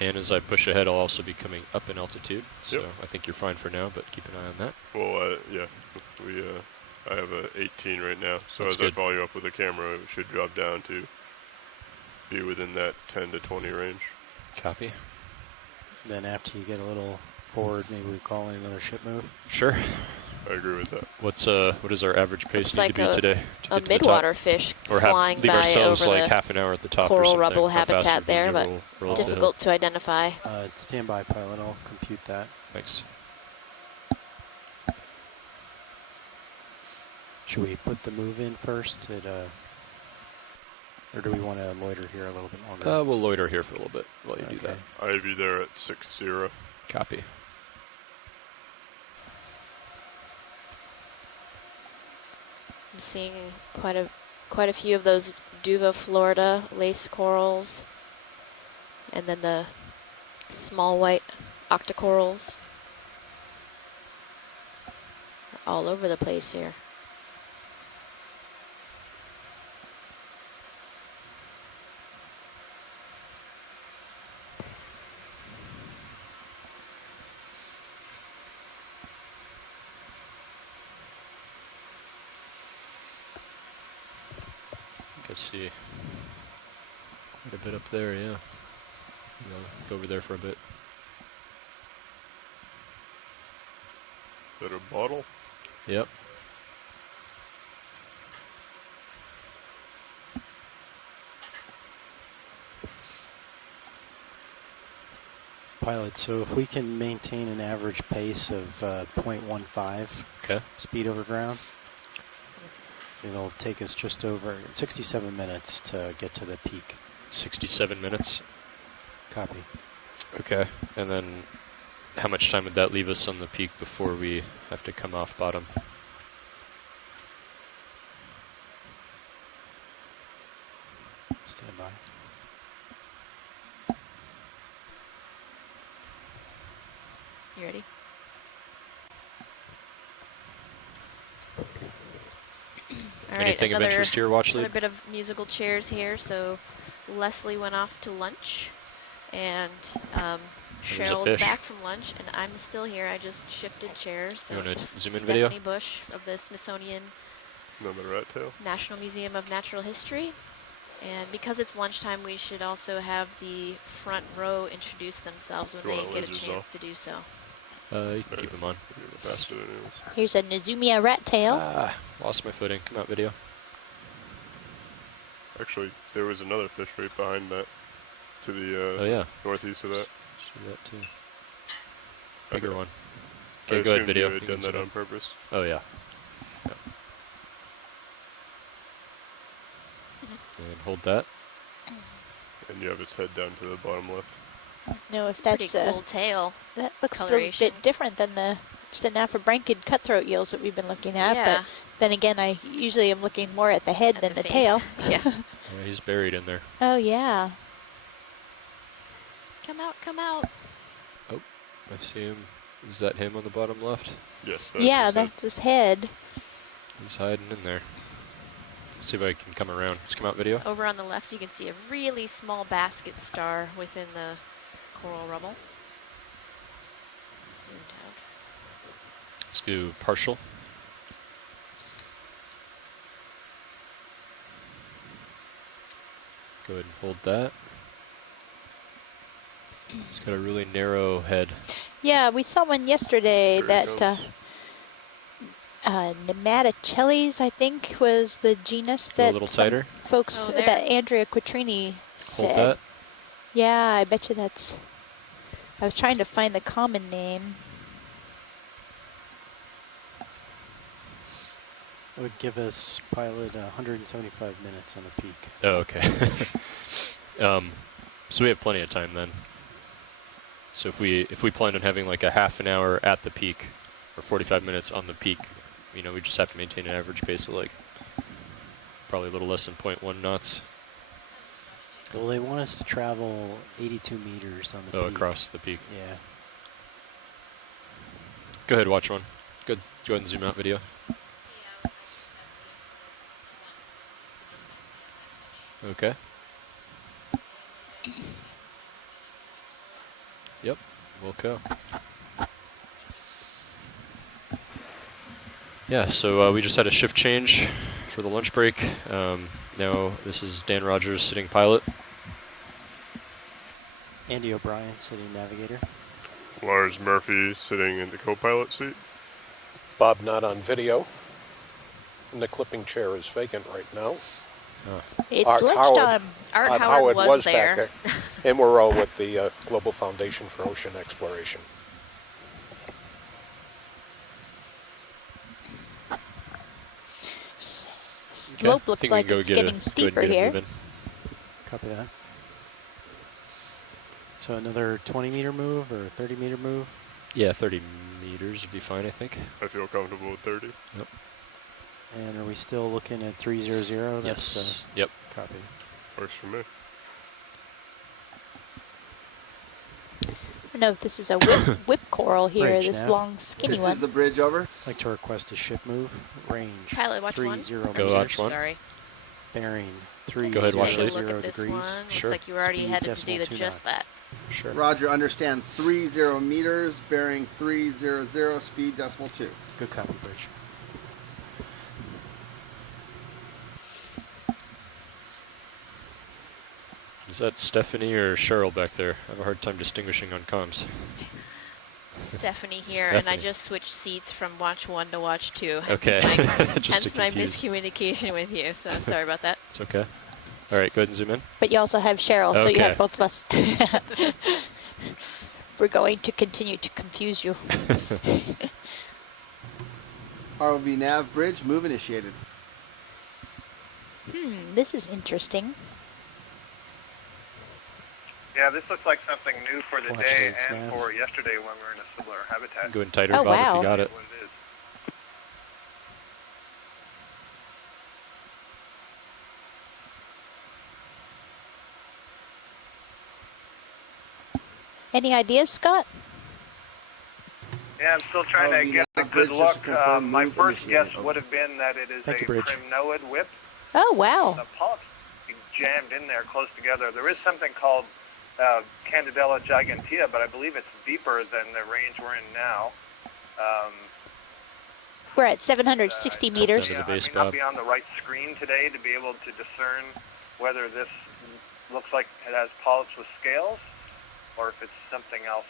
And as I push ahead, I'll also be coming up in altitude. So Yep. I think you're fine for now, but keep an eye on that. Well, yeah. I have a 18 right now, so That's as I good. follow you up with the camera, it should drop down to be within that 10 to 20 range. Copy. Then after you get a little forward, maybe we call in another ship move. Sure. I agree with that. What is our average pace Looks need like to be today to a get to the top? midwater fish Or flying leave by ourselves over like the half an hour at the top or coral something. rubble How fast habitat would there, you but roll up the hill? difficult to identify. Stand by, pilot. I'll compute that. Thanks. Should we put the move in first? Or do we want to loiter here a little bit longer? We'll loiter here for a little bit while you do that. I'd be there at 6-0. Copy. I'm seeing quite a few of those Duva Florida lace corals, and then the small white Octa Corals. They're all over the place here. I see quite a bit up there, yeah. Go over there for a bit. Is that a bottle? Yep. Pilot, so if we can maintain an average pace of 0.15 speed over ground, it'll take us just over 67 minutes to get to the peak. 67 minutes? Copy. Okay. And then how much time would that leave us on the peak before we have to come off bottom? All right, Anything of interest to your watch lead? Another bit of musical chairs here. So Leslie went off to lunch, and Cheryl's back from lunch, and I'm still here. I just shifted chairs. So you want to zoom in Stephanie video? Bush of the Smithsonian Another rat tail. National Museum of Natural History. And because it's lunchtime, we should also have the front row introduce themselves when they get a chance to do so. You can keep them on. Here's a Nezumia rat tail. Lost my footing. Come out, video. Actually, there was another fish right behind that, to the northeast of that. See that too. Bigger one. I Okay, go ahead, assumed video. you had done that on purpose. Oh yeah. And hold that. And you have its head down to the bottom left. No, if It's a that's pretty cool tail. That looks a little coloration. bit different than the Stenophobranchid cutthroat eels that we've been looking at. Yeah. But then again, I usually am looking more at the head than the tail. Yeah. Yeah, he's buried in there. Oh yeah. Come out, come out. Oh, I see him. Is that him on the bottom left? Yes. That's his head. He's hiding in there. Let's see if I can come around. Let's come out, video. Over on the left, you can see a really small basket star within the coral rubble. Zoomed out. Let's do partial. Go ahead and hold that. It's got a really narrow head. Yeah, we saw one yesterday that Nematochelys, I think, was the genus that a little tighter. Folks that Andrea Quattrini said. Hold that. Yeah, I bet you that's. I was trying to find the common name. It would give us pilot 175 minutes on the peak. Oh, okay. So we have plenty of time then. So if we plan on having like a half an hour at the peak, or 45 minutes on the peak, you know, we just have to maintain an average pace of like probably a little less than 0.1 knots. Well, they want us to travel 82 meters on the peak. Oh, across the peak. Yeah. Go ahead, watch one. Go ahead and zoom out, video. Okay. Yep, we'll go. Yeah, so we just had a shift change for the lunch break. Now this is Dan Rogers sitting pilot. Andy O'Brien sitting navigator. Lars Murphy sitting in the co-pilot seat. Bob not on video. And the clipping chair is vacant right now. It's lunchtime. Art Howard Howard was back there. And we're all with the Global Foundation for Ocean Exploration. Slope looks like it's getting steeper here. Copy that. So another 20-meter move or 30-meter move? Yeah, 30 meters would be fine, I think. I feel comfortable with 30. Yep. And are we still looking at 300? Yes. Yep. Copy. Works for me. I don't know if this is a whip coral here, Bridge this nav. long, skinny This one. is the bridge over. I'd like to request a ship move. Range. Pilot, watch 30 one. meters. Go watch one. Sorry. Bearing 30 Go ahead, watch Take it. a look at this degrees. one. Sure. Looks like you already Speed headed to do decimal 2 just knots. that. Sure. Roger, understand 30 meters, bearing 300, speed decimal 2. Good copy, Bridge. Is that Stephanie or Cheryl back there? I have a hard time distinguishing on comms. Stephanie here, and I Stephanie. just switched seats from watch 1 to watch 2. Hence Okay. My, Just to hence my confuse. miscommunication with you, so sorry about that. It's okay. All right, go ahead and zoom in. But you also have Cheryl, so you Okay. have both of us. We're going to continue to confuse you. ROV nav bridge, move initiated. This is interesting. Yeah, this looks like something new for the Watch day that and snap. for yesterday when we were in a similar habitat. Go in tighter, Oh, Bob, wow. if you got it. What it is. Any ideas, Scott? Yeah, I'm still trying to ROV get the nav good Bridge, look. just to confirm, My move first guess initiated. would have been that it is Thank you, a Bridge. primnoid whip. Oh, wow. The polyps jammed in there close together. There is something called Candidella gigantea, but I believe it's deeper than the range we're in now. We're at 760 meters. Down to the base, I may not Bob. be on the right screen today to be able to discern whether this looks like it has polyps with scales, or if it's something else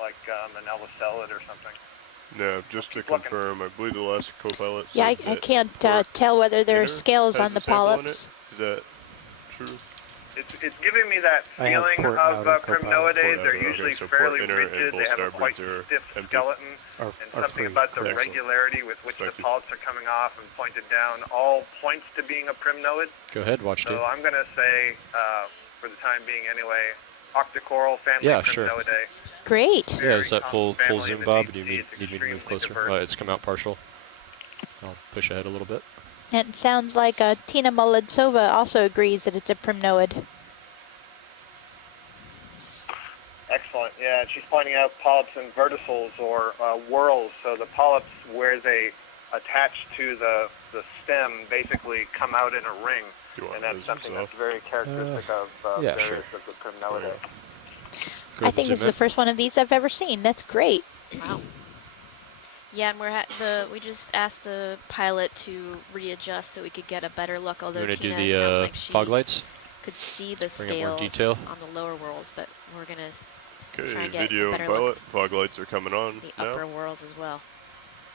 like an ellicellid or something. No, just to confirm, I believe the last co-pilot said Yeah, I that can't tell whether there are inner scales has on a the sample in polyps. it. Is that true? It's giving me that I have feeling port of outer co-pilot. primnoidae. Port They're outer, usually okay, so fairly port inner and rigid. full They have a starboards quite are stiff empty. skeleton. Are And free, something about the correct. regularity with which Thank the you. polyps are coming off and pointed down all points to being a primnoid. Go ahead, watch two. So I'm going to say, for the time being anyway, Octa Coral family Yeah, sure. primnoidae. Great. Yeah, is that full family zoom, in the Bob? deep Do you sea. need It's me to move extremely closer? diverse. It's come out partial. I'll push ahead a little bit. And it sounds like Tina Molodtsova also agrees that it's a primnoid. Excellent. Yeah, and she's pointing out polyps and verticils or whorls. So the polyps, where they attach to the stem, basically come out in a ring. And that's something that's very characteristic of yeah, various sure. of the primnoidae. I think this is the first one of these I've ever seen. That's great. Wow. Yeah, and we just asked the pilot to readjust so we could get a better look. Although You want to do Tina the sounds like she fog lights? could see the Bring it more scales detail. on the lower whorls, but we're gonna try Okay, and get video a and better look pilot. Fog lights are coming on at the now. upper whorls as well.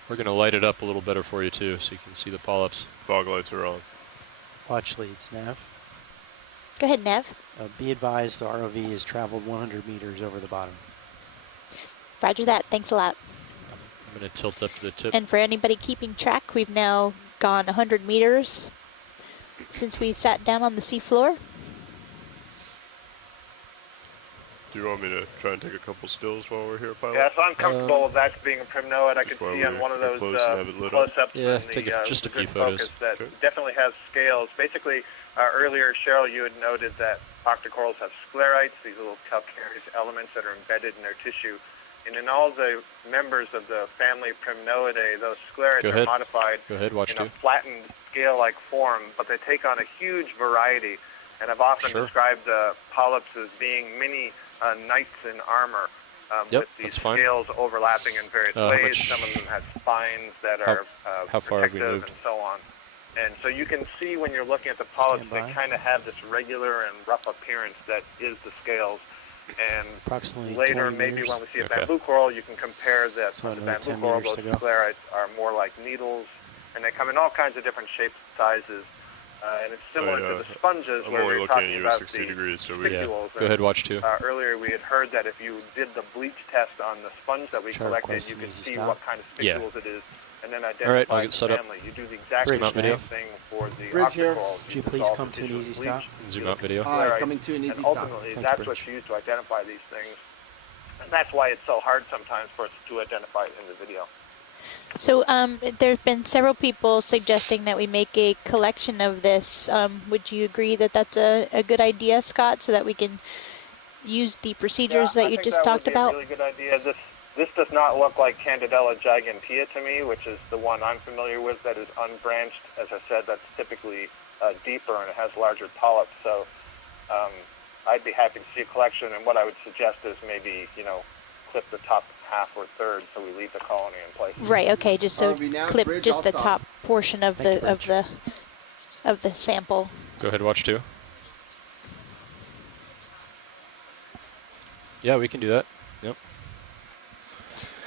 We're going to light it up a little better for you, too, so you can see the polyps. Fog lights are on. Watch leads, Nav. Go ahead, Nev. Be advised, the ROV has traveled 100 meters over the bottom. Roger that. Thanks a lot. I'm going to tilt up to the tip. And for anybody keeping track, we've now gone 100 meters since we sat down on the seafloor. Do you want me to try and take a couple stills while we're here, pilot? Yeah, so I'm comfortable with that being a primnoid. I could while see on we're one of those close and have it lit up? close-ups Yeah, in take the just a few good photos. focus that definitely has scales. Basically, earlier, Cheryl, you had noted that octocorals have sclerites, these little calcareous elements that are embedded in their tissue. And in all the members of the family Primnoidae, those sclerites are modified Go ahead, watch in two. a flattened scale-like form, but they take on a huge variety. And I've often described polyps as being mini knights in armor, with these scales overlapping in various ways. Some of them have spines that are how far have we protective moved? and so on. And so you can see when you're looking at the polyps, they kind of have this regular and rough appearance that is the scales. And approximately later, 20 maybe meters. when we see a bamboo coral, you can compare that So on the another bamboo 10 coral, meters those to go. sclerites are more like needles, and they come in all kinds of different shapes and sizes. And it's similar to the sponges I'm where only we were looking at talking you at about 60 the degrees, so spicules. Go ahead, watch two. Earlier, we had heard that if you did the bleach test on the sponge that we Try to collected, request you an could easy see stop. what kind of Yeah. spicules it is, and then All right, identify I'll get the set up. family. You do the exact Zoom out same video. thing for the Bridge here. octocorals. Would you You please dissolve come the to an tissue easy with stop? bleach, Zoom you out video. All right, sclerites, coming to an easy and stop. ultimately, Thank you, that's Bridge. what's used to identify these things. And that's why it's so hard sometimes for us to identify it in the video. So there's been several people suggesting that we make a collection of this. Would you agree that that's a good idea, Scott, so that we can use the procedures that you just talked about? I think that would be a really good idea. This does not look like Candidella gigantea to me, which is the one I'm familiar with that is unbranched. As I said, that's typically deeper and it has larger polyps. So I'd be happy to see a collection, and what I would suggest is maybe, clip the top half or third so we leave the colony in place. Right. Okay. Just so RV now, clip Bridge, just I'll the stop. top portion of Thank you, of the sample. Go ahead, watch two. Yeah, we can do that. Yep.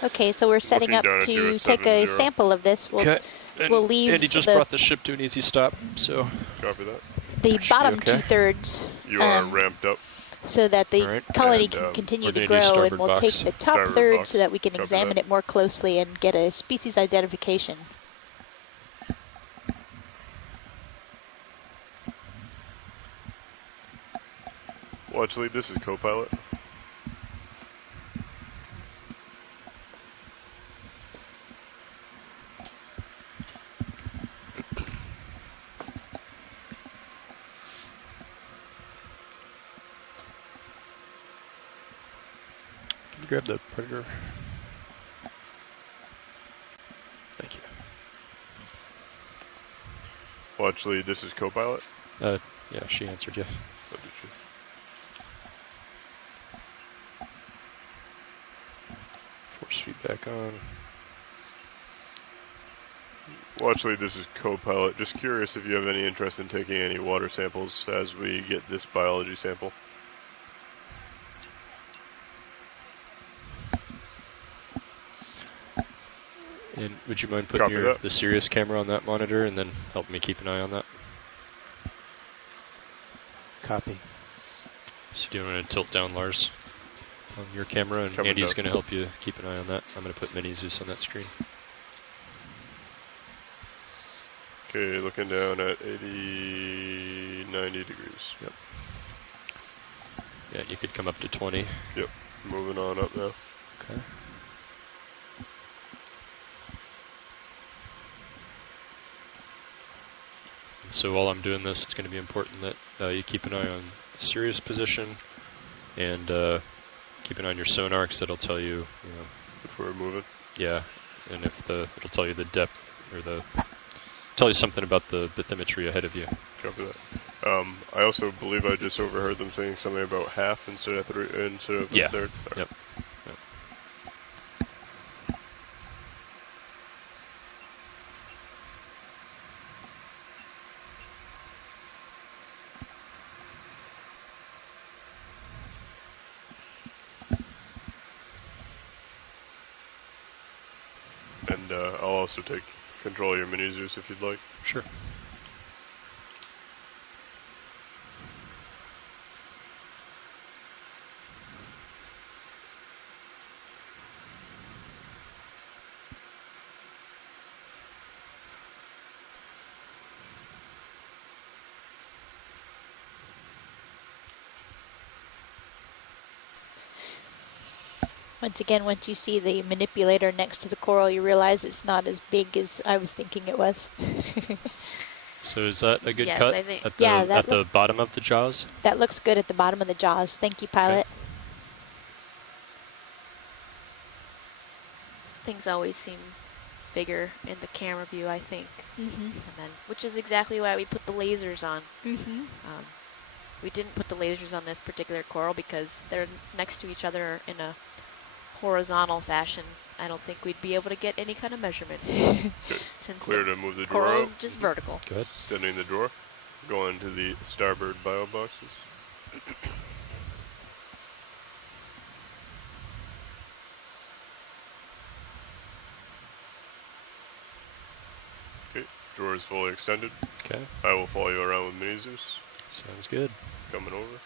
Okay. So we're setting up down at to take a 270. sample of this. We'll leave Andy just brought the ship to an easy stop, so Copy that. the bottom okay. 2/3 You are ramped up. so that the Alright. colony And, can continue we're to gonna do grow, and starboard we'll box. take the top Starboard third box. so that we can Copy examine that. it more closely and get a species identification. Watch lead, this is co-pilot. Can you grab the predator? Well, actually, this is co-pilot. Yeah, she answered you. Oh, did she? Force feedback on. Well, actually, this is co-pilot. Just curious if you have any interest in taking any water samples as we get this biology sample. And would you mind putting Copy the Sirius camera on that monitor and then help me keep an eye on that? Copy. So do you want to tilt down Lars on your camera, and Coming Andy's up. going to help you keep an eye on that. I'm going to put Mini Zeus on that screen. Okay, looking down at 80, 90 degrees. Yep. Yeah, you could come up to 20. Yep, moving on up now. Okay. So while I'm doing this, it's going to be important that you keep an eye on the Sirius position and keep an eye on your sonar, because that'll tell you, if we're moving. Yeah, and if it'll tell you the depth or tell you something about the bathymetry ahead of you. Copy that. I also believe I just overheard them saying something about half instead of a third. Yeah. Sorry. Yep. And I'll also take control of your mini Zeus if you'd like. Sure. Once again, once you see the manipulator next to the coral, you realize it's not as big as I was thinking it was. So is that a good Yes, cut I think- at the, Yeah, that at the bottom of the jaws? That looks good at the bottom of the jaws. Thank you, pilot. Things always seem bigger in the camera view, I think. Mm-hmm. And then, which is exactly why we put the lasers on. Mm-hmm. We didn't put the lasers on this particular coral because they're next to each other in a horizontal fashion. I don't think we'd be able to get any kind of measurement. Since Clear the to move the drawer coral out. is just vertical. Good. Extending the drawer. Going to the starboard bio boxes. Okay, drawer is fully extended. Okay. I will follow you around with mini Zeus. Sounds good. Coming over.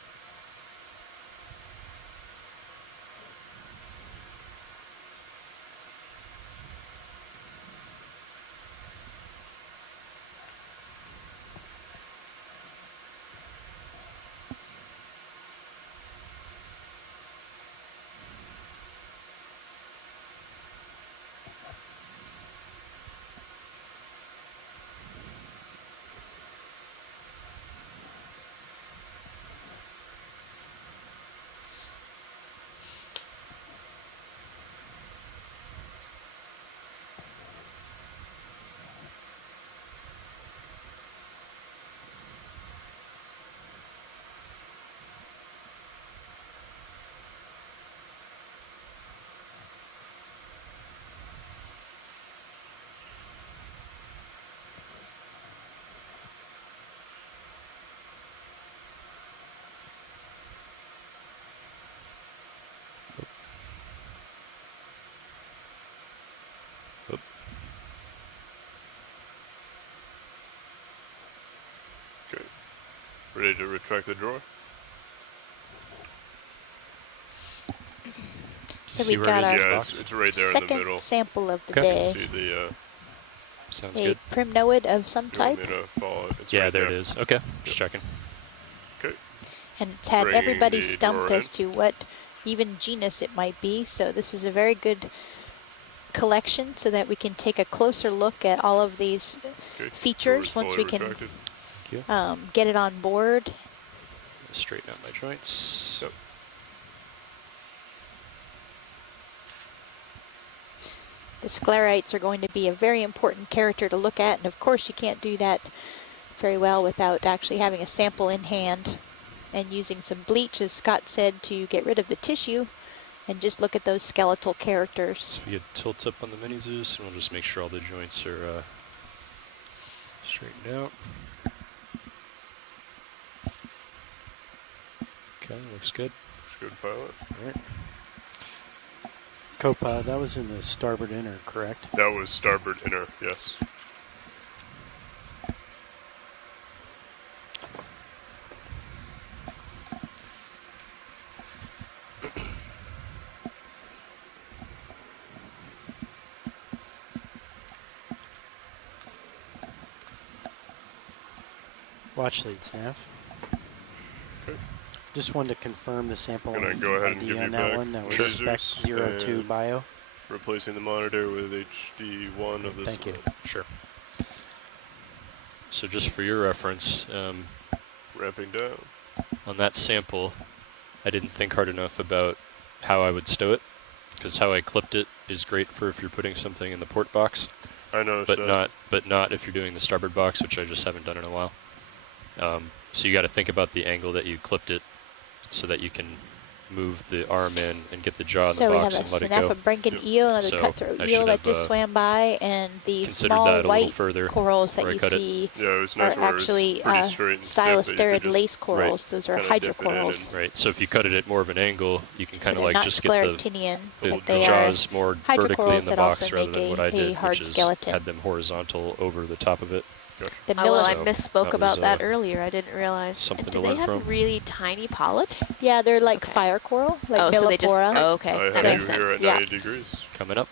Okay. Ready to retract the drawer? So See we where it got is in our the Yeah, box? it's right there in the second middle. sample of the Okay. day. See the, Sounds A good. primnoid of some you want type. me to follow it? It's Yeah, right there it is. Okay, just checking. Okay. And it's had Bringing everybody the stumped drawer as to what even genus it might be. So this is a very good collection so that we can take a closer look at all of these Okay. features Drawer is once fully we can retracted. Thank you. get it on board. Straighten out my joints. Yep. The sclerites are going to be a very important character to look at, and of course you can't do that very well without actually having a sample in hand and using some bleach, as Scott said, to get rid of the tissue and just look at those skeletal characters. So we get tilt up on the mini Zeus, and we'll just make sure all the joints are straightened out. Okay, looks good. Looks good, pilot. All right. Copa, that was in the starboard inner, correct? That was starboard inner, yes. Watch leads, Nav. Okay. Just wanted to confirm the sample Can I go ahead and ID give you on that back one. That was Sure. spec 02 bio. Replacing the monitor with HD1 of this. Thank you. Sure. So just for your reference, Ramping down. on that sample, I didn't think hard enough about how I would stow it, because how I clipped it is great for if you're putting something in the port box. I noticed but that. not if you're doing the starboard box, which I just haven't done in a while. So you got to think about the angle that you clipped it, so that you can move the arm in and get the jaw in So the we box have a and let it snaff go. of Brinken eel, another So cutthroat I eel should that have, just swam by, and the considered small that a little white further corals that where I you cut it. see Yeah, it was are nice where it was actually pretty straight and stiff that you could stylosterid just lace corals. Those are kinda dip it in hydrocorals. and- Right. So if you cut it at more of an angle, you can So kind of they're like not just get the scleractinian, the but they are jaws more vertically in hydrocorals the that box also rather make than what I a did, hard which is skeleton. had them horizontal over the top of it. The Oh, well, I So misspoke that about was, that earlier. I didn't realize. something And to do they learn have from. really tiny polyps? Yeah, they're like fire coral, like Oh, so they just- Millipora. oh, okay. I That have makes you here sense. at Yeah. 90 degrees. Coming up.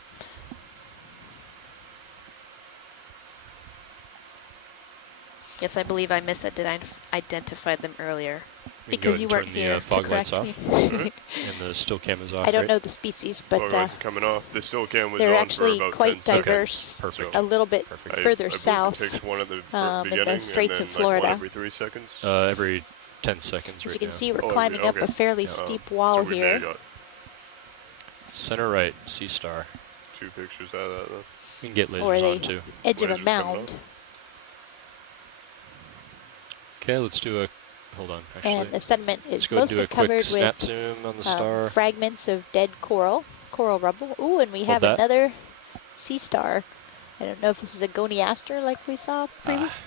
Yes, I believe I misidentified them earlier. We can Because go you and weren't turn here the to fog lights correct off, me. and the still cam is off. I don't right? know the species, but Well, right, coming off. The still cam was they're on actually for about quite 10 diverse. seconds. Perfect. A little bit Perfect. further I believe south, It takes one at the in beginning the Straits and of then like one Florida. every 3 seconds. Every 10 seconds As right you can now. see, we're Oh, climbing up okay. a fairly Yeah, steep wall so we may here. have got Center right, sea star. 2 pictures out of that though. We can get Or lasers the on too. edge of a Lasers coming mound. up. Okay, let's do a. Hold on, actually. And the sediment Let's is go and do mostly a quick covered snap with zoom on the star. fragments of dead coral rubble. Ooh, and we Hold have that. another sea star. I don't know if this is a goniaster like we saw previously.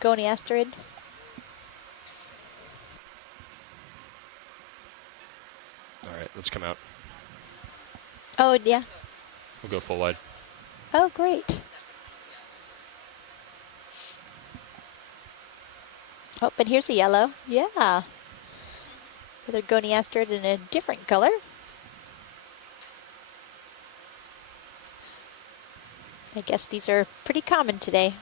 Goniasterid. All right, let's come out. Oh, yeah. We'll go full wide. Oh, great. Oh, and here's a yellow. Yeah. Another goniasterid in a different color. I guess these are pretty common today.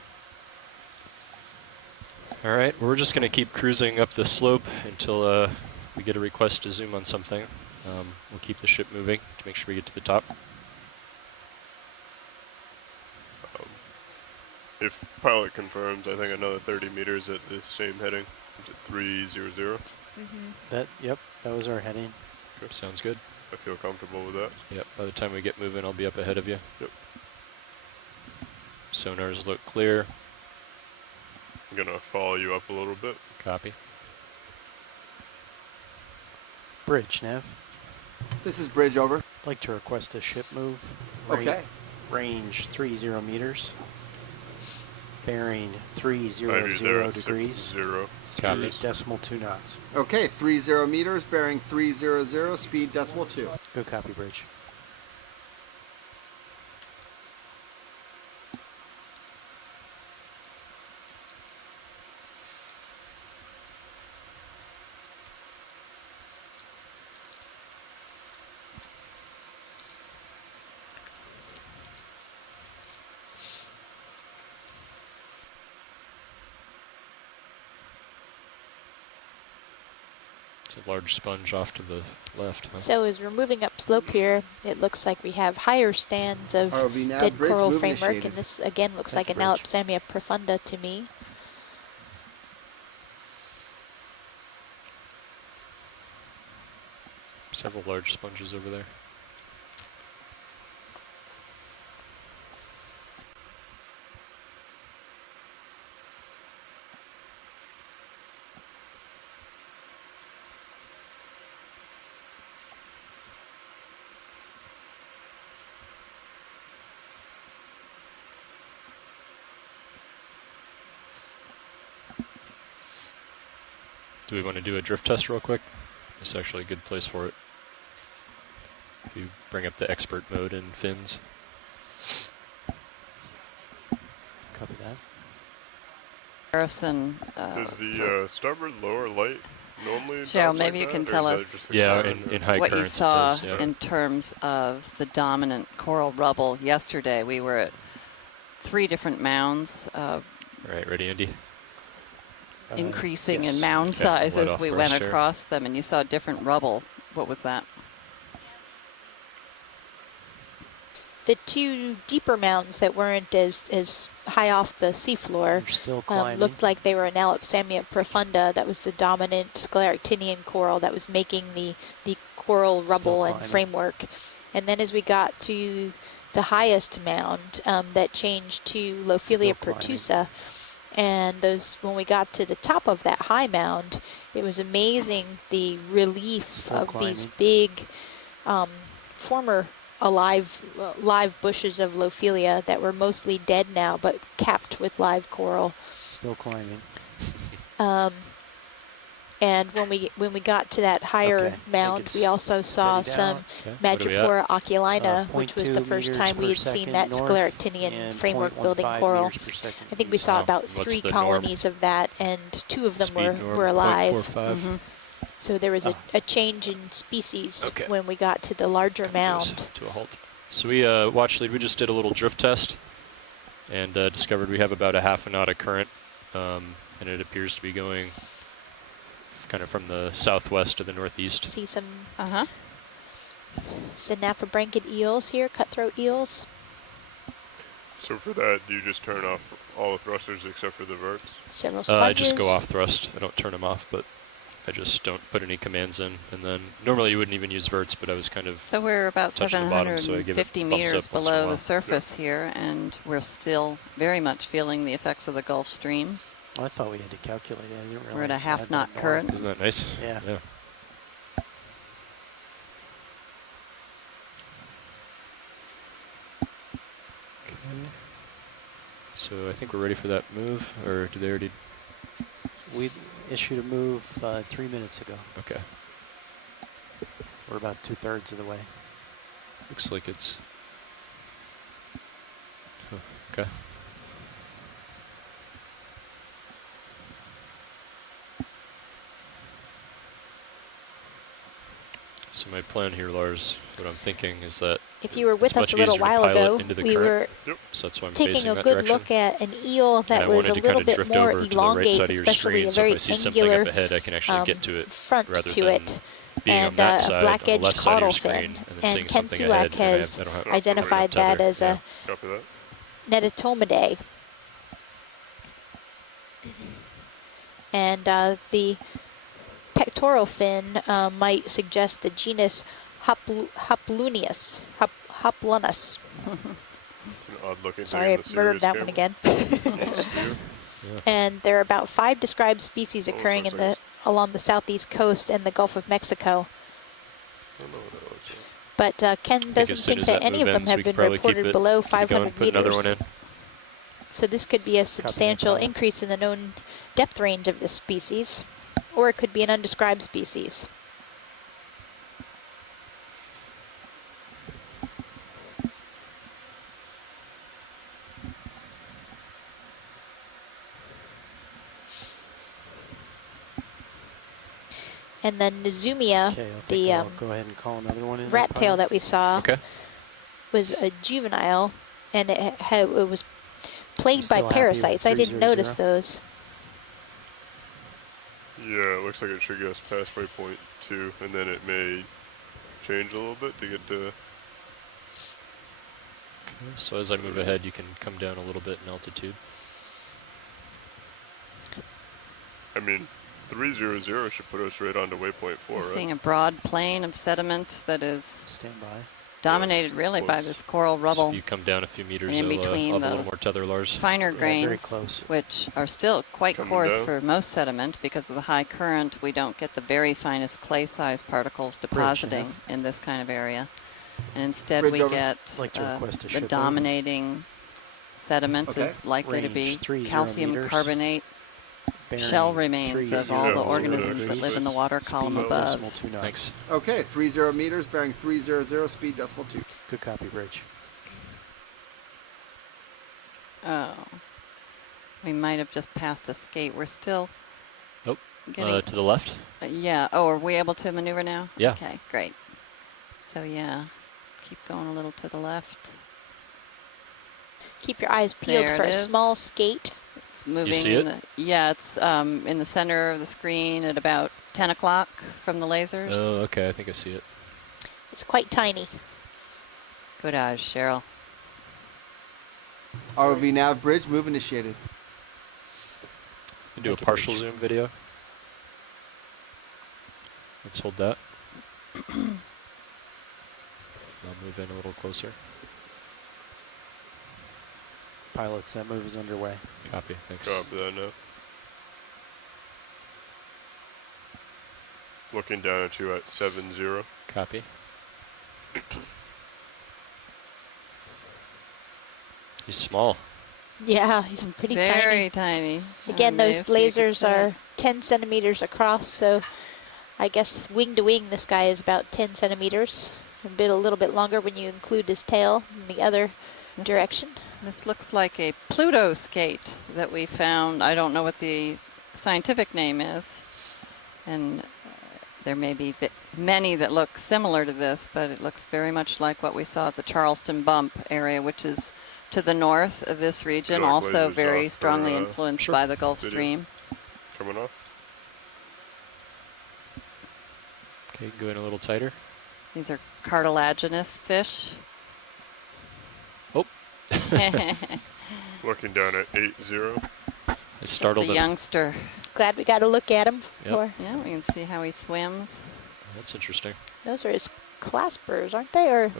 All right, we're just going to keep cruising up the slope until we get a request to zoom on something. We'll keep the ship moving to make sure we get to the top. If pilot confirms, I think another 30 meters at the same heading. Is it 300? Yep, that was our heading. Sure, sounds good. I feel comfortable with that. Yep, by the time we get moving, I'll be up ahead of you. Yep. Sonars look clear. I'm gonna follow you up a little bit. Copy. Bridge, Nav. This is Bridge, over. I'd like to request a ship move. Okay. Range 30 meters. Bearing I'd be there 300 at degrees. 60. Speed decimal 2 knots. Okay, 30 meters, bearing 300, speed decimal 2. Good copy, Bridge. It's a large sponge off to the left. Huh? So as we're moving up slope here, it looks like we have higher stands of ROV nav, dead bridge, coral move framework, initiated. and this again looks Thank like you, an Bridge. Alapsamia profunda to me. Several large sponges over there. Do we want to do a drift test real quick? It's actually a good place for it. If you bring up the expert mode in fins. Copy that. Harrison. Does the starboard lower light normally? Cheryl, maybe you can tell us in high what you currents it saw does, yeah. in terms of the dominant coral rubble yesterday. We were at 3 different mounds. Right, ready, Andy? Increasing yes. in mound size Light as off we first went here. across them, and you saw different rubble. What was that? The 2 deeper mounds that weren't as high off the seafloor Still climbing. looked like they were an Alipsamia profunda. That was the dominant scleractinian coral that was making the coral rubble and climbing. framework. And then as we got to the highest mound, that changed to Loophelia Still pertusa. And when we got to the top of that high mound, it was amazing the relief Still of these climbing. big former live bushes of Loophelia that were mostly dead now, but capped with live coral. Still climbing. And when we got to that higher Okay, I think mound, it's we also saw steadied some out. Okay, what are we at? Madrepora oculina, which was the 0.2 first meters time we per had seen second that north scleractinian and framework 0.15 building coral. meters per second I think we east. saw Wow. about What's 3 the norm? colonies of that, and 2 of them Speed norm, were alive. 0.45. Mhm. So there was a change in species Okay. when we got to the larger mound. To a halt. So we watch lead. We just did a little drift test and discovered we have about a half a knot of current, and it appears to be going kind of from the southwest to the northeast. See some Uh-huh. synaphobranchid eels here, cutthroat eels. So for that, do you just turn off all the thrusters except for the verts? Several sponges. I just go off thrust. I don't turn them off, but I just don't put any commands in. And then normally you wouldn't even use verts, but I was kind of So we're about touching the bottom, so I give it 750 thumbs meters up once in a below while. the surface here, and we're still very much feeling the effects of the Gulf Stream. I thought we had to calculate it. I didn't realize We're at a I had half that knot norm. current. Isn't that nice? Yeah. Yeah. Okay. So I think we're ready for that move, or do they already? We issued a move 3 minutes ago. Okay. We're about 2/3 of the way. Looks like it's. Huh, okay. So my plan here, Lars, what I'm thinking is that If you were with it's us much a little easier to while pilot ago, into the we current. were So that's why I'm taking facing a that good direction. look at an eel And that I was wanted a to little kind of bit drift more over to the right elongated, side of your especially screen, a so very if I see something angular up ahead, I can actually get to it front rather to than it. being on And that a side, black on the edged left side of caudal your screen, fin. and then And seeing something Kensuak ahead, and has I don't have identified tether. that as a Copy that. Netatomidae. And the pectoral fin might suggest the genus Hoplunius. Hoplunus. It's an odd-looking Sorry, I thing. murdered that one again. And there are about 5 described species occurring in along the southeast coast and the Gulf of Mexico. But Ken doesn't think that any of them have been reported below 500 meters. So this could be a substantial increase in the known depth range of this species, or it could be an undescribed species. And then Nizumia, Okay, I think the I'll go ahead and call another one in. rat tail that we saw, Okay. was a juvenile, and it was plagued still by happy with parasites. I didn't notice 300? those. Yeah, it looks like it should go past waypoint 2, and then it may change a little bit to get to. So as I move ahead, you can come down a little bit in altitude. I mean, 300 should put us right onto waypoint 4, We're right? seeing a broad plain of sediment that is Stand by. dominated really by this coral rubble. So you come down a few meters, and in I'll between have a the little more tether, Lars. finer very grains, close. which are still quite Coming coarse down. for most sediment because of the high current. We don't get the very finest clay-sized particles depositing in this kind of area. And instead Bridge we over. get Like to request a the ship dominating sediment Okay. is likely to be Range 30 calcium meters. carbonate shell remains of all the organisms that live in the water column above. Thanks. Okay, 30 meters, bearing 300, speed decimal 2. Good copy, Bridge. Oh. We might have just passed a skate. We're still Oh, getting... to the left? Yeah. Oh, are we able to maneuver now? Yeah. Okay, great. So, yeah, keep going a little to the left. Keep your eyes peeled There for it a is. small skate. It's moving. You see it? Yeah, it's in the center of the screen at about 10 o'clock from the lasers. Oh, okay. I think I see it. It's quite tiny. Good eyes, Cheryl. ROV nav bridge, move initiated. Do a partial zoom video. Let's hold that. I'll move in a little closer. Pilots, that move is underway. Copy, thanks. Copy that now. Looking down at you at 70. Copy. He's small. Yeah, he's pretty Very tiny. Again, those So you can lasers see it. are 10 centimeters across, so I guess wing to wing this guy is about 10 centimeters. A little bit longer when you include his tail in the other direction. This looks like a Pluto skate that we found. I don't know what the scientific name is. And there may be many that look similar to this, but it looks very much like what we saw at the Charleston Bump area, which is to the north of this region, Dark also lasers very off strongly for, influenced sure. by the Gulf Video. Stream. Coming off. Okay, go in a little tighter. These are cartilaginous fish. Oh. Looking down at 80. I startled Just a him. youngster. Glad we got to look at him. Yep. Yeah, we can see how he swims. That's interesting. Those are his claspers, aren't they? Or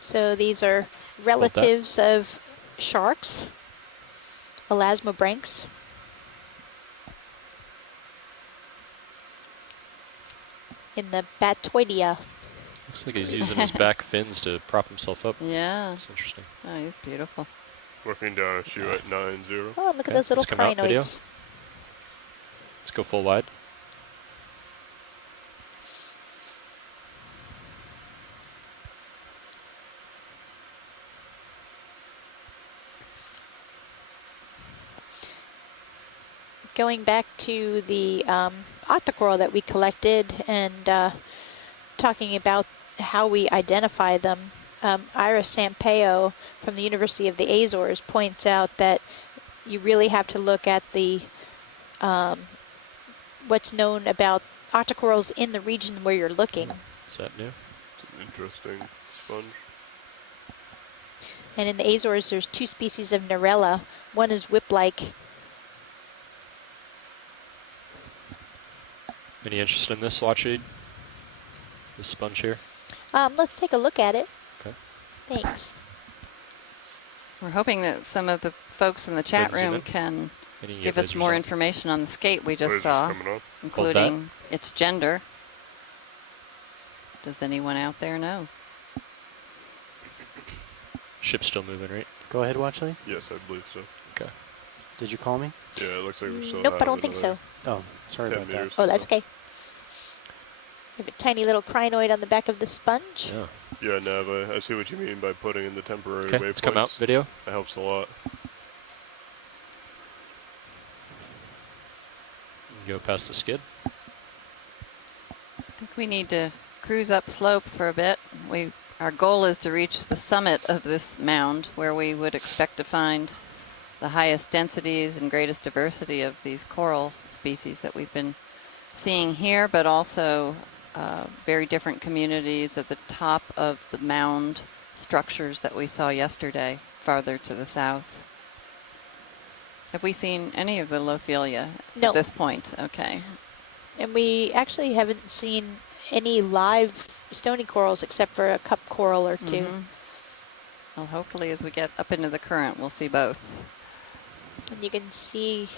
so these are relatives of sharks, elasmobranchs. In the Batoidea. Looks like he's using his back fins to prop himself up. Yeah. That's interesting. Oh, he's beautiful. Looking down at you at 90. Oh, and look at those little Let's come out video. crinoids. Let's go full wide. Going back to the Octa Coral that we collected and talking about how we identify them, Ira Sampaio from the University of the Azores points out that you really have to look at the what's known about Octa Corals in the region where you're looking. Is that new? It's an interesting sponge. And in the Azores, there's two species of Narella. One is whip-like. Any interest in this Lockheed? This sponge here? Let's take a look at it. Okay. Thanks. We're hoping that some of the folks in the chat Didn't zoom room in. can Any give us lasers more on? information on the skate we just Lasers saw, coming up. including its gender. Does anyone out there know? Ship's still moving, right? Go ahead, Watchley. Yes, I believe so. Okay. Did you call me? Yeah, it looks like we're still Nope, I don't think so. Oh, sorry 10 about that. meters Oh, or that's so. okay. We have a tiny little crinoid on the back of the sponge. Yeah. Yeah, Nav, I see what you mean by putting in the temporary Okay, waypoints. let's come out video. That helps a lot. Go past the skid. I think we need to cruise up slope for a bit. Our goal is to reach the summit of this mound where we would expect to find the highest densities and greatest diversity of these coral species that we've been seeing here, but also very different communities at the top of the mound structures that we saw yesterday, farther to the south. Have we seen any of the Loophelia No. at this point? Okay. And we actually haven't seen any live stony corals except for a cup coral or two. Mhm. Well, hopefully as we get up into the current, we'll see both. And you can see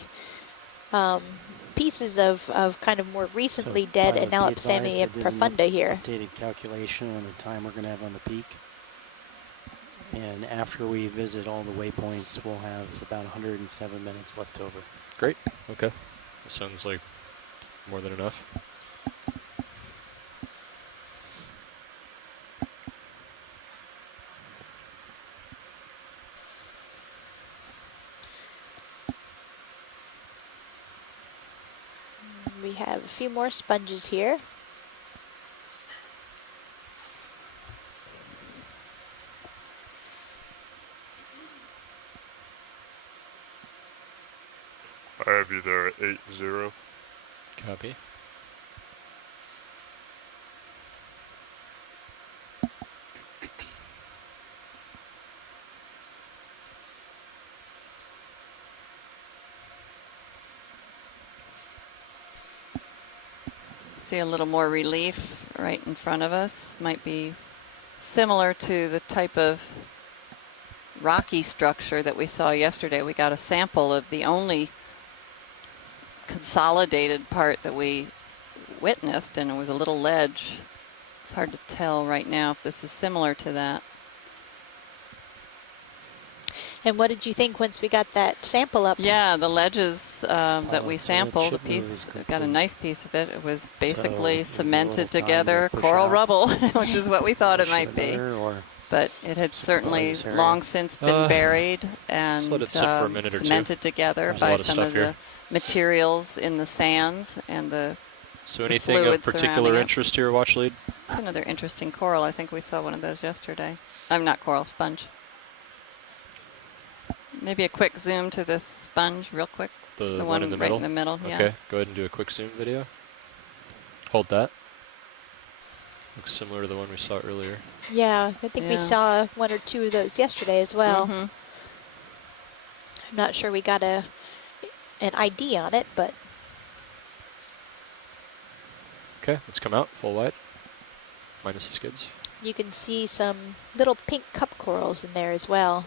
pieces of kind of more recently So, dead pilot, be Analopsamia advised I did an profunda here. Updated calculation on the time we're going to have on the peak. And after we visit all the waypoints, we'll have about 107 minutes left over. Great. Okay. That sounds like more than enough. We have a few more sponges here. I have you there at 8-0. Copy. See a little more relief right in front of us. Might be similar to the type of rocky structure that we saw yesterday. We got a sample of the only consolidated part that we witnessed, and it was a little ledge. It's hard to tell right now if this is similar to that. And what did you think once we got that sample up? Yeah, the ledges that we so sampled, chip a move piece, is got a nice piece of it. It was basically So cemented maybe a little time together, to push coral out. rubble, which is what we thought it Push might be. or But it had certainly expose area. long since been buried let's let and it sit for a minute or two. cemented together There's a by lot of some stuff of here. the materials in the sands and the So the anything of fluid particular surrounding it. interest here, watch lead? It's another interesting coral. I think we saw one of those yesterday. I'm not coral, sponge. Maybe a quick zoom to this sponge real quick. The one in the right middle? in the middle, yeah. Okay, go ahead and do a quick zoom video. Hold that. Looks similar to the one we saw earlier. Yeah, I think we saw one or two of those yesterday as well. Mhm. I'm not sure we got an ID on it, but Okay, let's come out full wide. Minus the skids. you can see some little pink cup corals in there as well.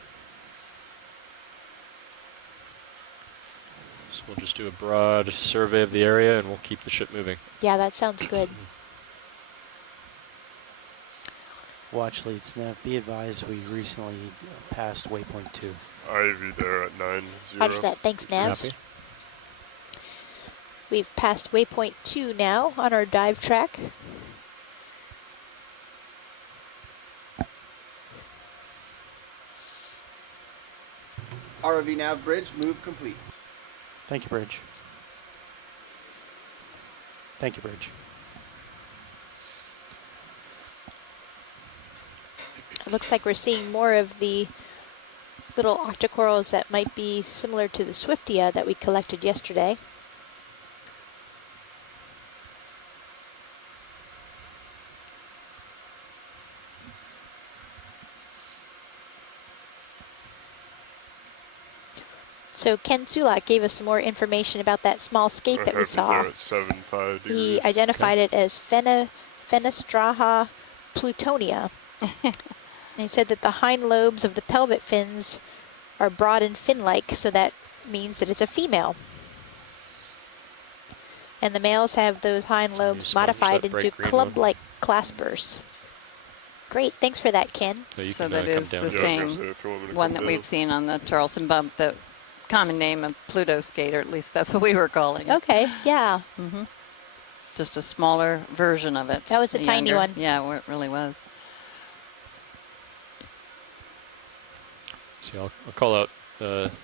So we'll just do a broad survey of the area and we'll keep the ship moving. Yeah, that sounds good. watch leads. Now, be advised, we recently passed waypoint 2. I have you there at 9-0. Roger that. Thanks, Nav. Happy? We've passed waypoint 2 now on our dive track. ROV nav bridge, move complete. Thank you, Bridge. Thank you, Bridge. It looks like we're seeing more of the little octocorals that might be similar to the Swiftia that we collected yesterday. So Ken Sulak gave us some more information about that small skate that we saw. At 7.5 degrees. He identified it as Fenestraha plutonia. And he said that the hind lobes of the pelvic fins are broad and fin-like, so that means that it's a female. And the males have those hind lobes modified into club-like claspers. Great, thanks for that, Ken. So that is the same one that we've seen on the Charleston bump, the common name of Pluto skate, or at least that's what we were calling it. Okay, yeah. Mm-hmm. Just a smaller version of it. That was a tiny one. Yeah, it really was. See, I'll call out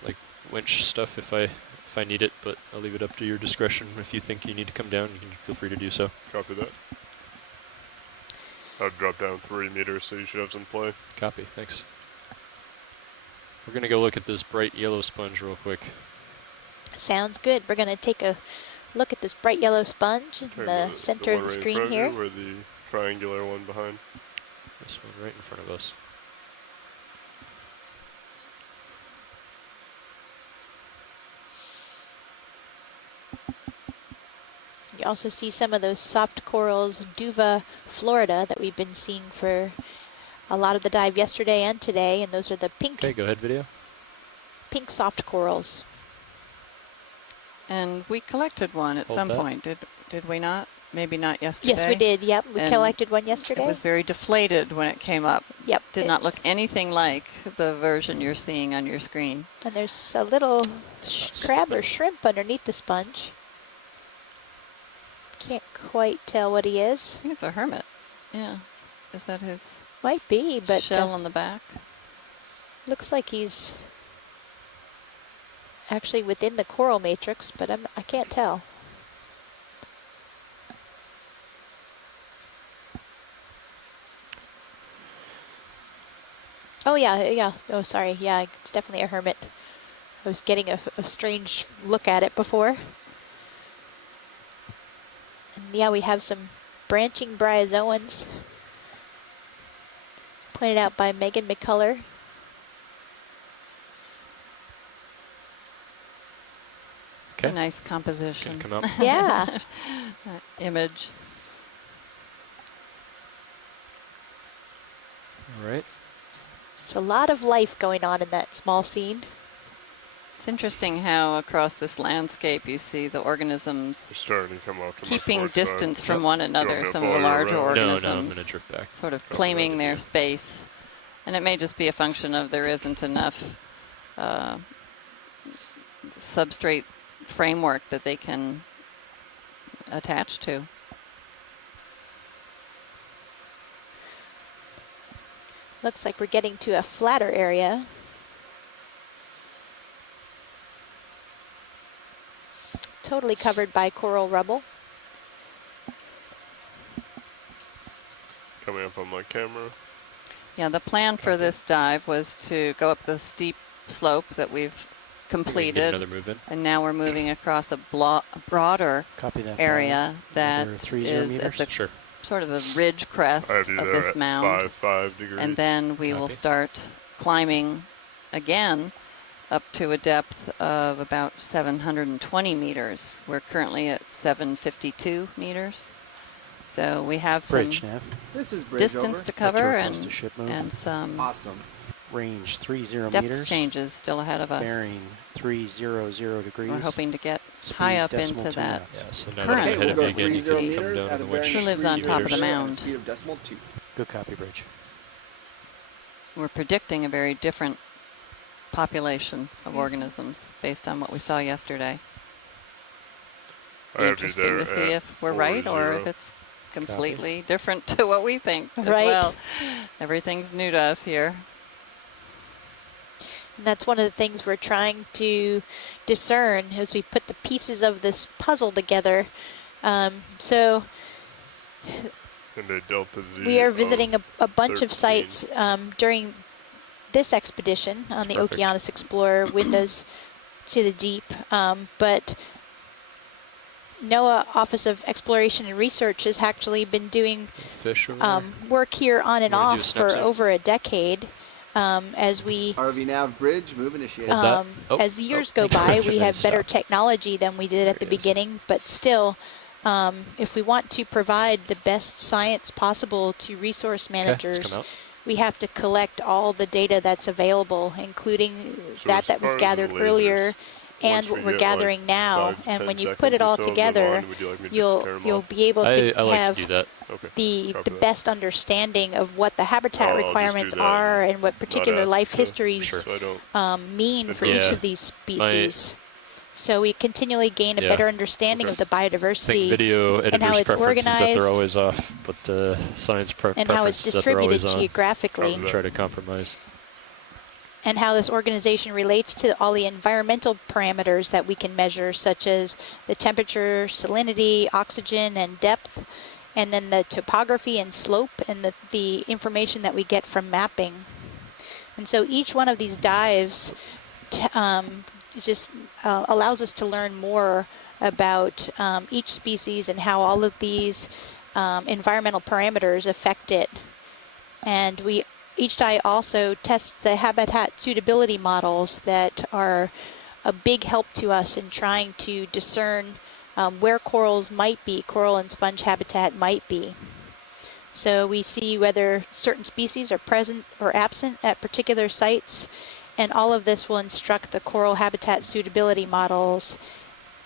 like winch stuff if I need it, but I'll leave it up to your discretion. If you think you need to come down, you can feel free to do so. Copy that. I've dropped down 3 meters, so you should have some play. Copy, thanks. We're going to go look at this bright yellow sponge real quick. Sounds good. We're going to take a look at this bright yellow sponge in the center of the one right in screen front here. of you, or the triangular one behind? This one right in front of us. You also see some of those soft corals, Duva, Florida, that we've been seeing for a lot of the dive yesterday and today, and those are the pink. Okay, go ahead, video. Pink soft corals. And we collected one at Hold some that. point, did we not? maybe not yesterday. Yes, we did. Yep, we And collected one yesterday. It was very deflated when it came up. Yep. Did not look anything like the version you're seeing on your screen. And there's a little crab or shrimp underneath the sponge. Can't quite tell what he is. I think it's a hermit. Yeah. Is that his Might be, but shell on the back? looks like he's actually within the coral matrix, but I can't tell. Oh yeah. Oh, sorry. Yeah, it's definitely a hermit. I was getting a strange look at it before. And yeah, we have some branching bryozoans pointed out by Megan McCullough. A nice composition. Can come up. Yeah. Image. All right. It's a lot of life going on in that small scene. It's interesting how across this landscape you see the organisms starting to come off to keeping distance from one another. Some of the larger organisms No, I'm going to drift back. sort of claiming their space. And it may just be a function of there isn't enough substrate framework that they can attach to. Looks like we're getting to a flatter area. Totally covered by coral rubble. Coming up on my camera. Yeah, the plan for this dive was to go up the steep slope that we've completed. Another move in. And now we're moving across a broader Copy that, area that Another 30 is meters? at the sort of the ridge crest I of have you there this at mound. 5 degrees. And then we will start climbing again up to a depth of about 720 meters. We're currently at 752 meters. So we have Bridge some nav. This is bridge distance over. to cover request to ship mode. and some Awesome. Range 30 depth meters. changes still ahead of us. Bearing 300 degrees. We're hoping to get Speed high up decimal into 2 that knots. Yeah, so now that I'm current. ahead We'll of go you again, you 30 can come meters down at the a winch. bearing Who lives on top of the 30 mound? at a speed of decimal 2. Good copy, Bridge. We're predicting a very different population of organisms based on what we saw yesterday. I Be have you interesting there to see at if we're right or 40. if it's completely different to what we think as Right. well. Everything's new to us here. And that's one of the things we're trying to discern as we put the pieces of this puzzle together. So And a delta Z we are of visiting a bunch of 13. sites during this expedition on the perfect. Okeanos Explorer, Windows to the Deep. But NOAA Office of Exploration and Research has actually been doing Fish over there. work here on and Wanna do a off snap for zoom? over a decade. As we RV nav bridge move initiated. Oh, as the years oh, go thank you by, very much. we Then have better stop. technology than we did at the There it is. beginning, but still, if we want to provide the best science possible to resource Okay, let's managers, come out. we have to collect all the data that's available, including So that as was far as gathered the earlier lasers, and once what we we're get, gathering like, now. 5 to And 10 when you seconds put it or all so of them together, on, would you like me to just turn 'em you'll off? be able to I like have to do that. Okay. the Copy that. best understanding of what the habitat I'll just do requirements that are and and what particular ask life to- histories so I don't mean for each Yeah. of these species. So we continually gain a Yeah. better understanding of the I think biodiversity video and how editors' it's preference is that organized they're always off, but science and how it's preference is that they're always distributed on. geographically, Try to compromise. and how this organization relates to all the environmental parameters that we can measure, such as the temperature, salinity, oxygen, and depth, and then the topography and slope and the information that we get from mapping. And so each one of these dives just allows us to learn more about each species and how all of these environmental parameters affect it. And each dive also tests the habitat suitability models that are a big help to us in trying to discern where corals might be, coral and sponge habitat might be. So we see whether certain species are present or absent at particular sites, and all of this will instruct the coral habitat suitability models,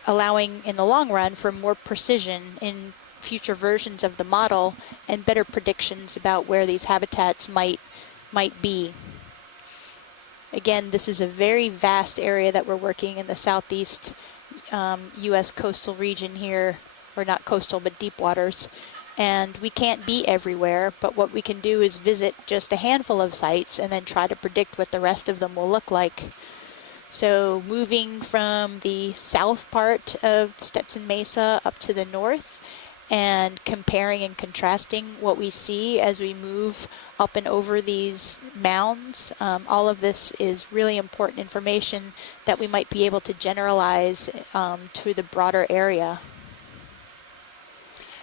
allowing in the long run for more precision in future versions of the model and better predictions about where these habitats might be. Again, this is a very vast area that we're working in the southeast U.S. coastal region here, or not coastal, but deep waters. And we can't be everywhere, but what we can do is visit just a handful of sites and then try to predict what the rest of them will look like. So moving from the south part of Stetson Mesa up to the north and comparing and contrasting what we see as we move up and over these mounds. All of this is really important information that we might be able to generalize to the broader area.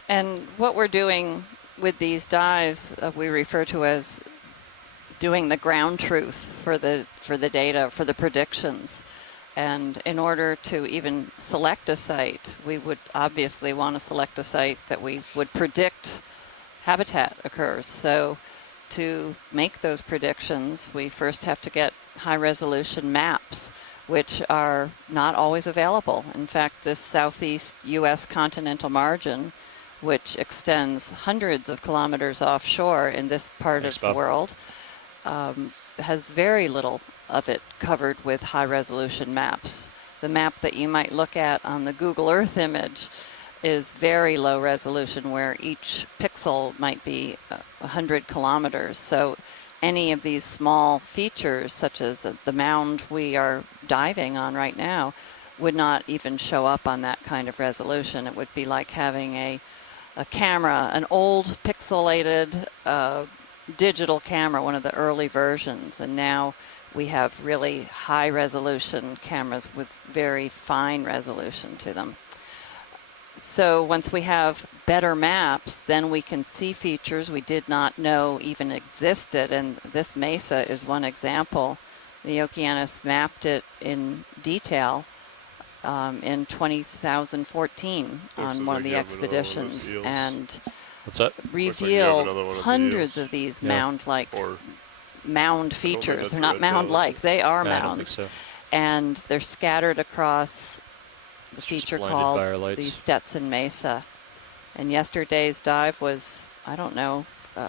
And what we're doing with these dives, we refer to as doing the ground truth for the data, for the predictions. And in order to even select a site, we would obviously want to select a site that we would predict habitat occurs. So to make those predictions, we first have to get high-resolution maps, which are not always available. In fact, this southeast U.S. continental margin, which extends hundreds of kilometers offshore in this part of the world, has very little of it covered with high-resolution maps. The map that you might look at on the Google Earth image is very low resolution, where each pixel might be 100 kilometers. So any of these small features, such as the mound we are diving on right now, would not even show up on that kind of resolution. It would be like having a camera, an old pixelated digital camera, one of the early versions, and now we have really high resolution cameras with very fine resolution to them. So once we have better maps, then we can see features we did not know even existed, and this mesa is one example. The Okeanos mapped it in detail in 2014 on one of the expeditions, and revealed hundreds of these mound-like mound features. They're not mound-like, they are mounds. And they're scattered across the feature called the Stetson Mesa. And yesterday's dive was, I don't know,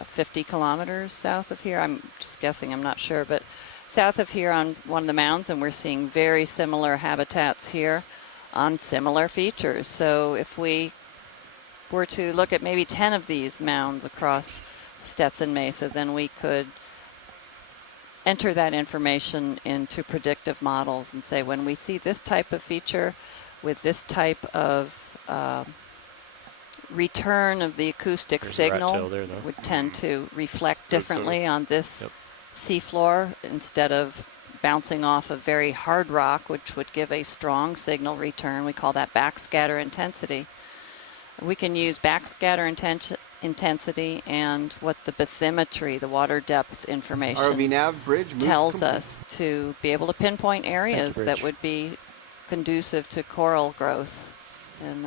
50 kilometers south of here. I'm just guessing, I'm not sure, but south of here on one of the mounds, and we're seeing very similar habitats here on similar features. So if we were to look at maybe 10 of these mounds across Stetson Mesa, then we could enter that information into predictive models and say, when we see this type of feature with this type of return of the acoustic signal, would tend to reflect differently on this seafloor instead of bouncing off of very hard rock, which would give a strong signal return. We call that backscatter intensity. We can use backscatter intensity and what the bathymetry, the water depth information, ROV nav bridge tells us to be able to pinpoint areas that would be conducive to coral growth, and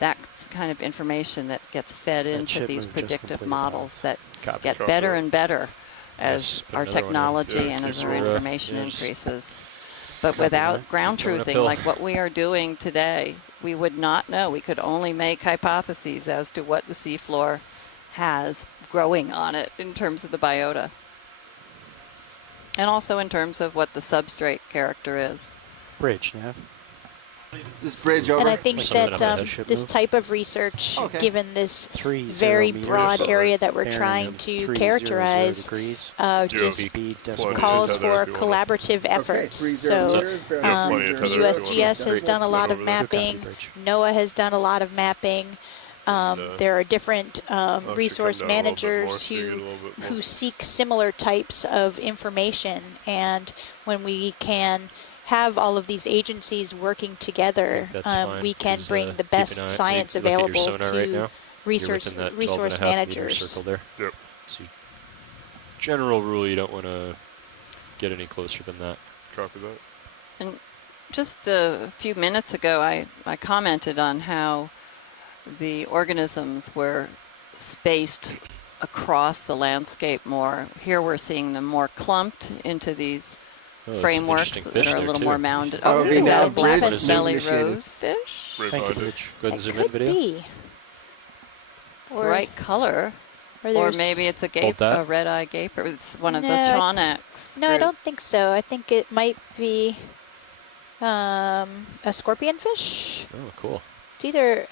that's the kind of information that gets fed into these predictive models that get better and better as our technology and as our information increases. But without ground truthing, like what we are doing today, we would not know. We could only make hypotheses as to what the seafloor has growing on it in terms of the biota, and also in terms of what the substrate character is. Bridge, yeah. This bridge over. And I think that this type of research, given this very broad area that we're trying to characterize, just calls for collaborative efforts. So USGS has done a lot of mapping. NOAA has done a lot of mapping. There are different resource managers who seek similar types of information, and when we can have all of these agencies working together, we can bring the best science available to resource managers. Yep. So general rule, you don't want to get any closer than that. Copy that. And just a few minutes ago, I commented on how the organisms were spaced across the landscape more. Here we're seeing them more clumped into these Oh, frameworks interesting that fish are a there, little too. more mounded. ROV Oh, now, a Bridge, black zoom belly initiated. rose fish. Right Thank you, behind it. Rich. Go ahead and It zoom in could video. be. It's the right color. Or Or there's maybe it's a Hold that. a red-eye gaper. It's one of the No, I th- Chaunax. No, I group. don't think so. I think it might be a scorpion fish. Oh, cool. It's either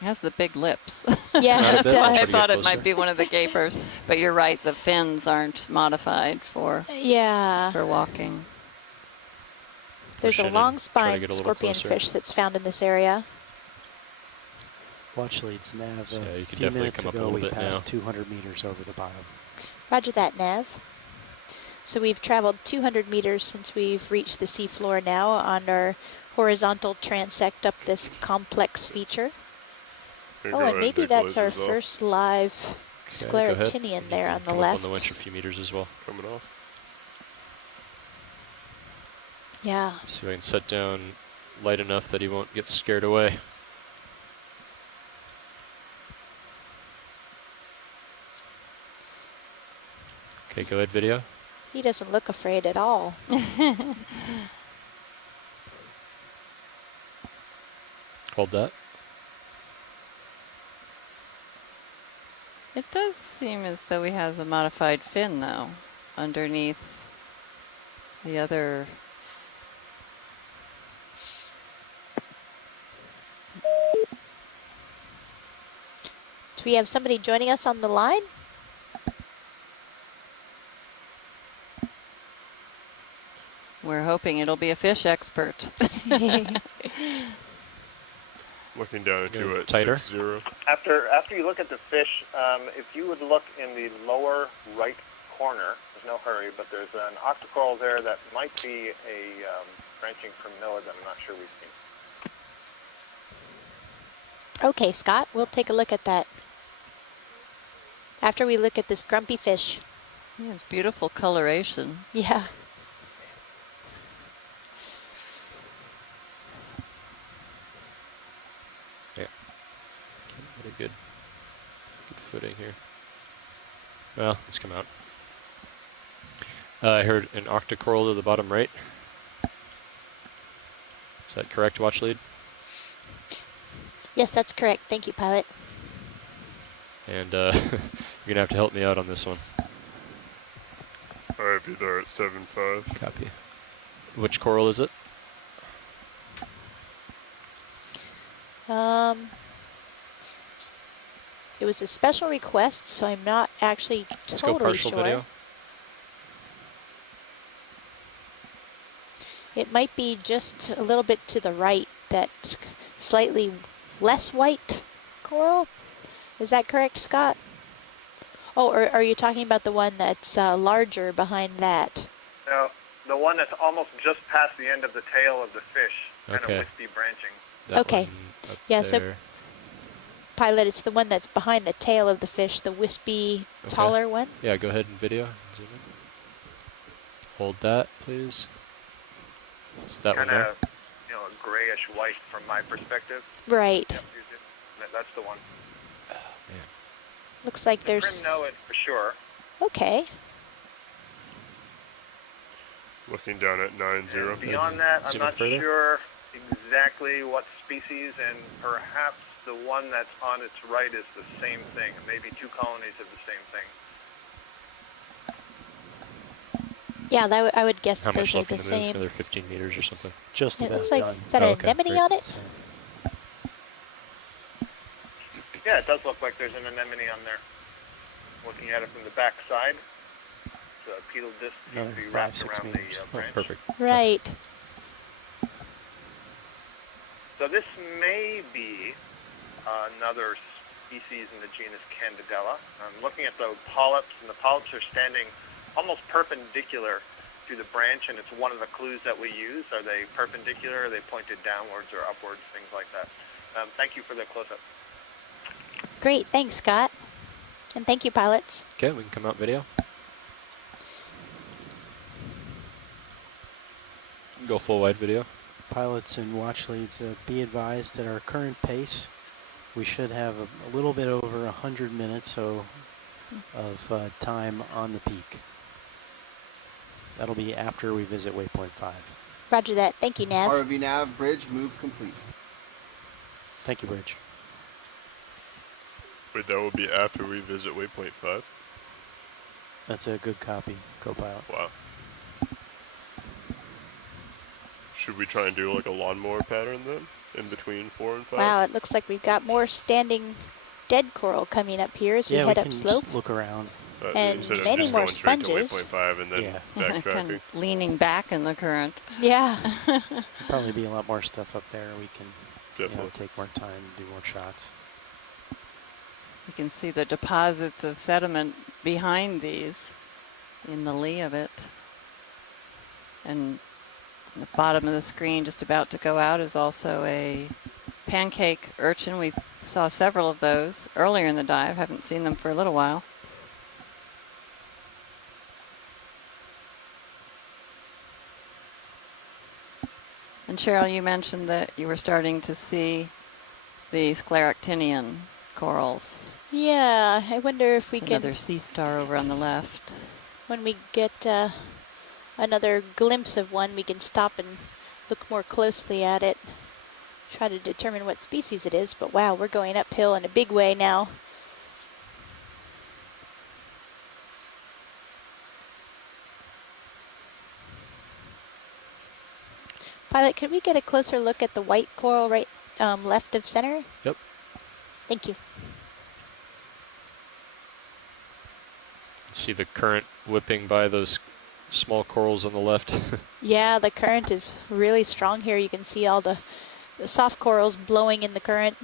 It has the big lips. Yeah, Not a That's bit. why I'll I try to thought get it might closer. be one of the gapers. But you're right, the fins aren't modified for walking. There's Push a in and long try to spine get a little scorpion closer. fish that's found in this area. Watch leads, Nav. So, yeah, you a can few definitely minutes come up a ago, little we bit passed now. 200 meters over the bottom. Roger that, Nav. So we've traveled 200 meters since we've reached the seafloor now on our horizontal transect up this complex feature. Here, Oh, go and ahead, maybe take that's our lasers off. first live Okay, go ahead. sclerotinian You there can on the come left. up on the winch a few meters as well. Coming off. Yeah. See if I can set down light enough that he won't get scared away. Okay, go ahead, video. He doesn't look afraid at all. Hold that. It does seem as though he has a modified fin, though, underneath the other. Do we have somebody joining us on the line? We're hoping it'll be a fish expert. Looking down at you at tighter. 6-0. After you look at the fish, if you would look in the lower right corner, there's no hurry, but there's an Octa Coral there that might be a branching from Miller that I'm not sure we've seen. Okay, Scott, we'll take a look at that. After we look at this grumpy fish. Yeah, it's beautiful coloration. Yeah. Yeah. Get a good footing here. Well, let's come out. I heard an Octa Coral to the bottom right. Is that correct, watch lead? Yes, that's correct. Thank you, pilot. And you're going to have to help me out on this one. I have you there at 7-5. Copy. Which coral is it? It was a special request, so I'm not actually Let's go totally partial sure. video. It might be just a little bit to the right, that slightly less white coral. Is that correct, Scott? Oh, or are you talking about the one that's larger behind that? No, the one that's almost just past the end of the tail of the fish, kind Okay. of wispy branching. That Okay. one up Yeah, so there. pilot, it's the one that's behind the tail of the fish, the wispy, Okay. taller one. Yeah, go ahead and video. Zoom in. Hold that, please. Is that one Kind there? of, a grayish white from my perspective. Right. Yep, that's the one. Looks like The there's. Prim know it for sure. Okay. Looking down at 9-0. Beyond that, I'm Zoom in not further. sure exactly what species, and perhaps the one that's on its right is the same thing. Maybe two colonies of the same thing. Yeah, I would guess How those much are left the in the move? same. Another 15 meters or something? Just It about looks like, done. is that Oh, an okay, anemone great. on it? Yeah, it does look like there's an anemone on there. Looking at it from the back side, the pedal disc seems Another to be 5, wrapped 6 around meters. the Oh, branch. perfect. Right. So this may be another species in the genus Candidella. I'm looking at the polyps, and the polyps are standing almost perpendicular to the branch, and it's one of the clues that we use. Are they perpendicular? Are they pointed downwards or upwards? Things like that. Thank you for the close-up. Great. Thanks, Scott. And thank you, pilots. Okay, we can come out video. Go full wide video. Pilots and watch leads, be advised at our current pace, we should have a little bit over 100 minutes of time on the peak. That'll be after we visit waypoint 5. Roger that. Thank you, Nav. ROV nav, bridge, move complete. Thank you, Bridge. Wait, that will be after we visit waypoint 5? That's a good copy, Copilot. Wow. Should we try and do like a lawnmower pattern then, in between 4 and 5? Wow, it looks like we've got more standing dead coral coming up here as we head up slope. Just look around. And instead of many just more going straight to sponges. waypoint 5 and then backtracking. Leaning back in the current. Yeah. Probably be a lot more stuff up there. We can Definitely take more time, do more shots. You can see the deposits of sediment behind these in the lee of it. And the bottom of the screen just about to go out is also a pancake urchin. We saw several of those earlier in the dive. Haven't seen them for a little while. And Cheryl, you mentioned that you were starting to see the scleractinian corals. Yeah, I wonder if we can... Another sea star over on the left. When we get another glimpse of one, we can stop and look more closely at it. Try to determine what species it is, but wow, we're going uphill in a big way now. Pilot, could we get a closer look at the white coral right left of center? Yep. Thank you. See the current whipping by those small corals on the left. Yeah, the current is really strong here. You can see all the soft corals blowing in the current.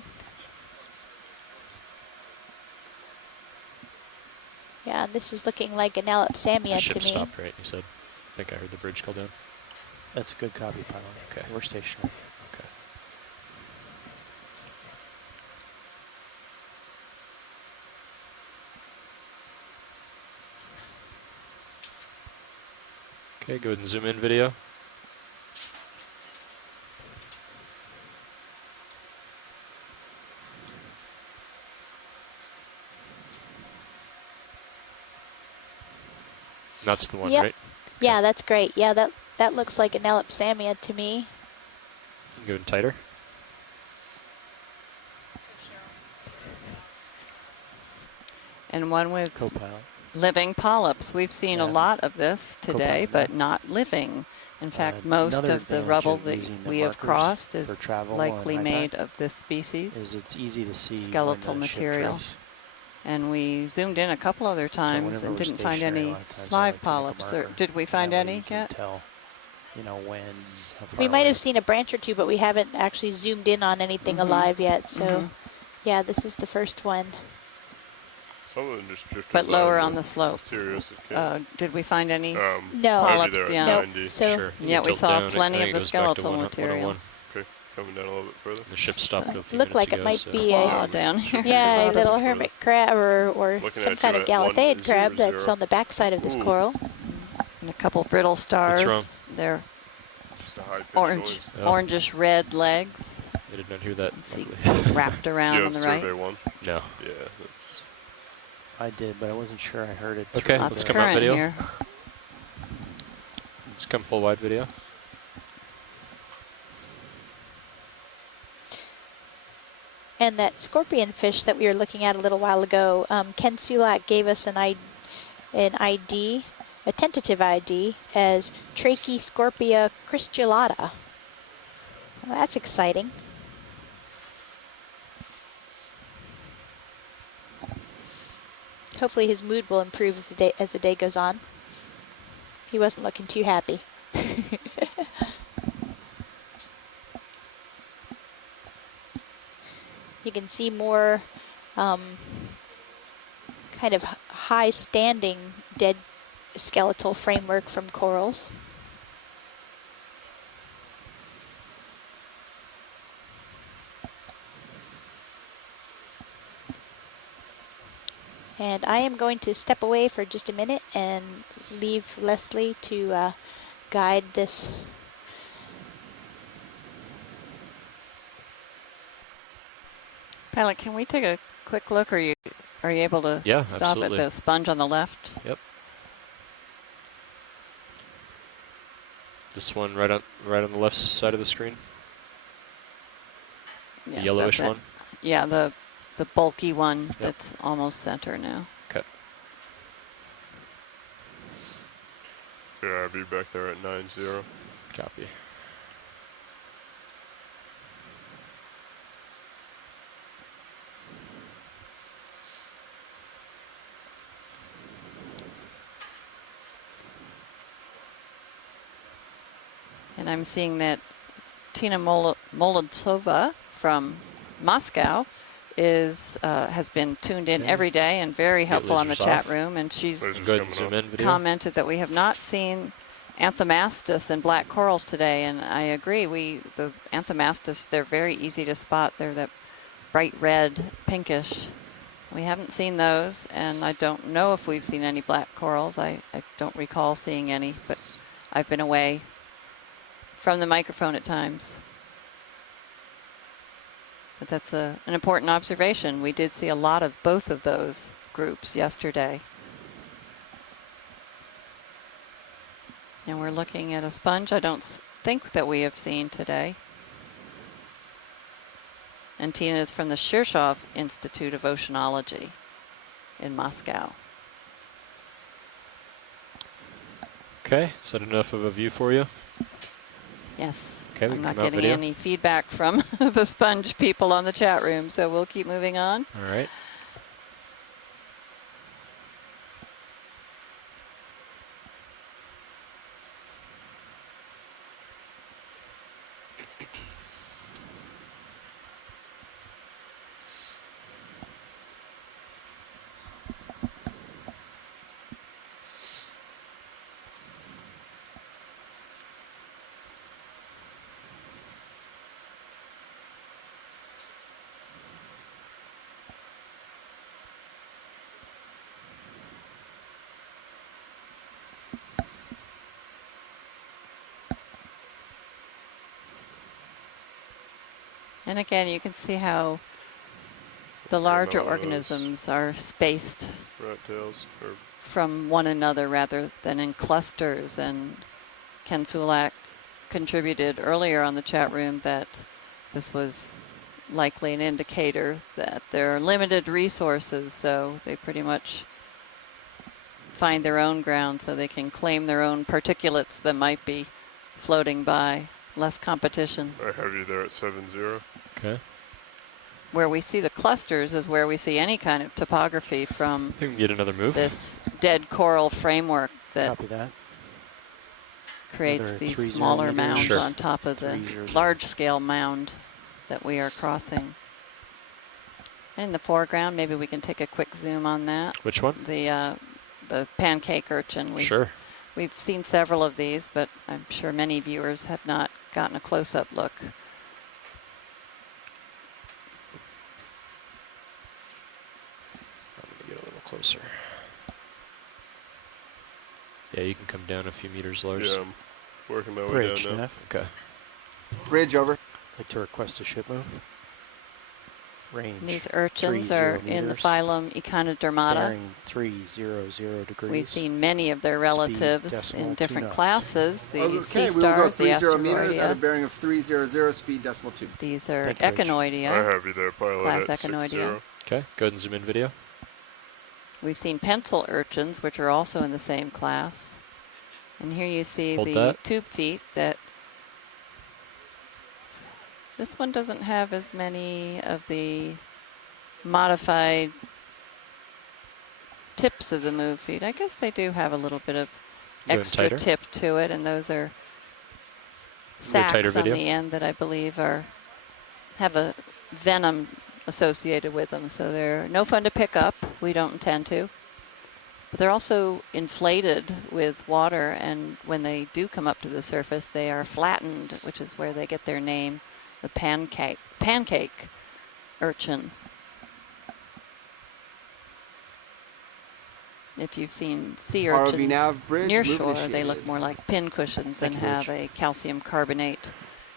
Yeah, and this is looking like an Alapsamia The to me. ship stopped, right? You said. I think I heard the bridge call down. That's a good copy, Pilot. Okay. We're stationary. Okay. Okay, go ahead and zoom in video. That's the one, Yep. right? Yeah, that's great. Yeah, that looks like an Alapsamia to me. Go in tighter. And one with Copilot. living polyps. We've seen a Yeah. lot of this today, Copilot, but not living. In fact, most another of the advantage rubble of that using the we have markers crossed for is travel likely on made iPad of this species. Is it's easy to see skeletal when the ship material. drifts. And we zoomed in a couple other times whenever and we're didn't find stationary, a any lot of times I live like to make a polyps. Or marker. did we find That way any you can yet? tell, when, how far We might away. have seen a branch or two, but we haven't actually zoomed in on anything Mhm. alive yet. So, Mhm. yeah, this is the first one. Some of them just drifted But by, lower but on the slope. Serious as Did we find any No. maybe polyps? they're at Yeah. Nope. 90. So- Sure. You Yeah, can we tilt saw down. plenty I think of it the goes back to skeletal 101. material. Okay, coming down a little bit further. The ship stopped a few Looked minutes like ago. it might so be Claw a down here. yeah, a Bottom little further. hermit crab or Looking some at kind you of at Galatheid crab 100. that's on the backside of this Ooh. coral. And a couple brittle stars. wrong? They're Just a high-pitched orange, noise. Oh. orangish red legs. I did not hear that. Let's see, luckily. wrapped Do around you on have the right. survey 1? No. Yeah, that's... I did, but I wasn't sure I heard it. Okay, through let's the- come out current video. here. Let's come full wide video. And that scorpion fish that we were looking at a little while ago, Ken Sulak gave us an ID, a tentative ID, as Trachyscorpia cristulata. Well, that's exciting. Hopefully his mood will improve as the day goes on. He wasn't looking too happy. You can see more kind of high-standing dead skeletal framework from corals. And I am going to step away for just a minute and leave Leslie to guide this. Pilot, can we take a quick look? Are you able to Yeah, stop absolutely. at the sponge on the left? Yep. This one right on the left side of the screen. Yes, The yellowish that's it. one. Yeah, the bulky one Yep. that's almost center now. Okay. Yeah, I'll be back there at 9-0. Copy. And I'm seeing that Tina Molodtsova from Moscow has been tuned in Okay. every day and very Get helpful on the lasers chat off. room. And she's Lasers Go ahead and coming zoom up. in video. commented that we have not seen Anthomastus and black corals today, and I agree. The Anthomastus, they're very easy to spot. They're that bright red, pinkish. We haven't seen those, and I don't know if we've seen any black corals. I don't recall seeing any, but I've been away from the microphone at times. But that's an important observation. We did see a lot of both of those groups yesterday. And we're looking at a sponge I don't think that we have seen today. And Tina is from the Shirshov Institute of Oceanology in Moscow. Okay, is that enough of a view for you? Yes. Okay, we I'm can not come out getting video. any feedback from the sponge people on the chat room, so we'll keep moving on. All right. And again, you can see how the larger organisms are spaced Rat tails. Or from one another rather than in clusters. And Ken Sulak contributed earlier on the chat room that this was likely an indicator that there are limited resources, so they pretty much find their own ground so they can claim their own particulates that might be floating by. Less competition. I have you there at 7-0. Okay. Where we see the clusters is where we see any kind of topography from I think we can get another move. this dead coral framework that Copy that. creates Another these 30 smaller meters. mounds Sure. on top of the 30. large-scale mound that we are crossing. In the foreground, maybe we can take a quick zoom on that. Which one? The pancake urchin. Sure. We've seen several of these, but I'm sure many viewers have not gotten a close-up look. I'm going to get a little closer. Yeah, you can come down a few meters, Lars. Yeah, I'm working my way Bridge, down now. Neff. Okay. Bridge over. Like to request a ship move. Range. These urchins 30 are in the meters. phylum Echinodermata. Bearing 300 degrees. We've seen many of their relatives decimal in 2 different knots. classes. The Okay, sea we will go stars, the 30 meters at a Asteroidea. bearing of 300, speed decimal 2. These are Thank you, Bridge. I Echinoidea, have you there, pilot class at Echinoidea. 6-0. Okay, go ahead and zoom in video. We've seen pencil urchins, which are also in the same class. And here you see Hold the that. tube feet that this one doesn't have as many of the modified tips of the move feet. I guess they do have a little bit of Going extra tighter. tip to it, and those are Go tighter sacs on video. the end that I believe have a venom associated with them, so they're no fun to pick up. We don't intend to. But they're also inflated with water, and when they do come up to the surface, they are flattened, which is where they get their name, the pancake urchin. If you've seen sea ROV urchins nav bridge, near move shore, they initiated. look more like pin cushions and Thank you, have Bridge. a calcium carbonate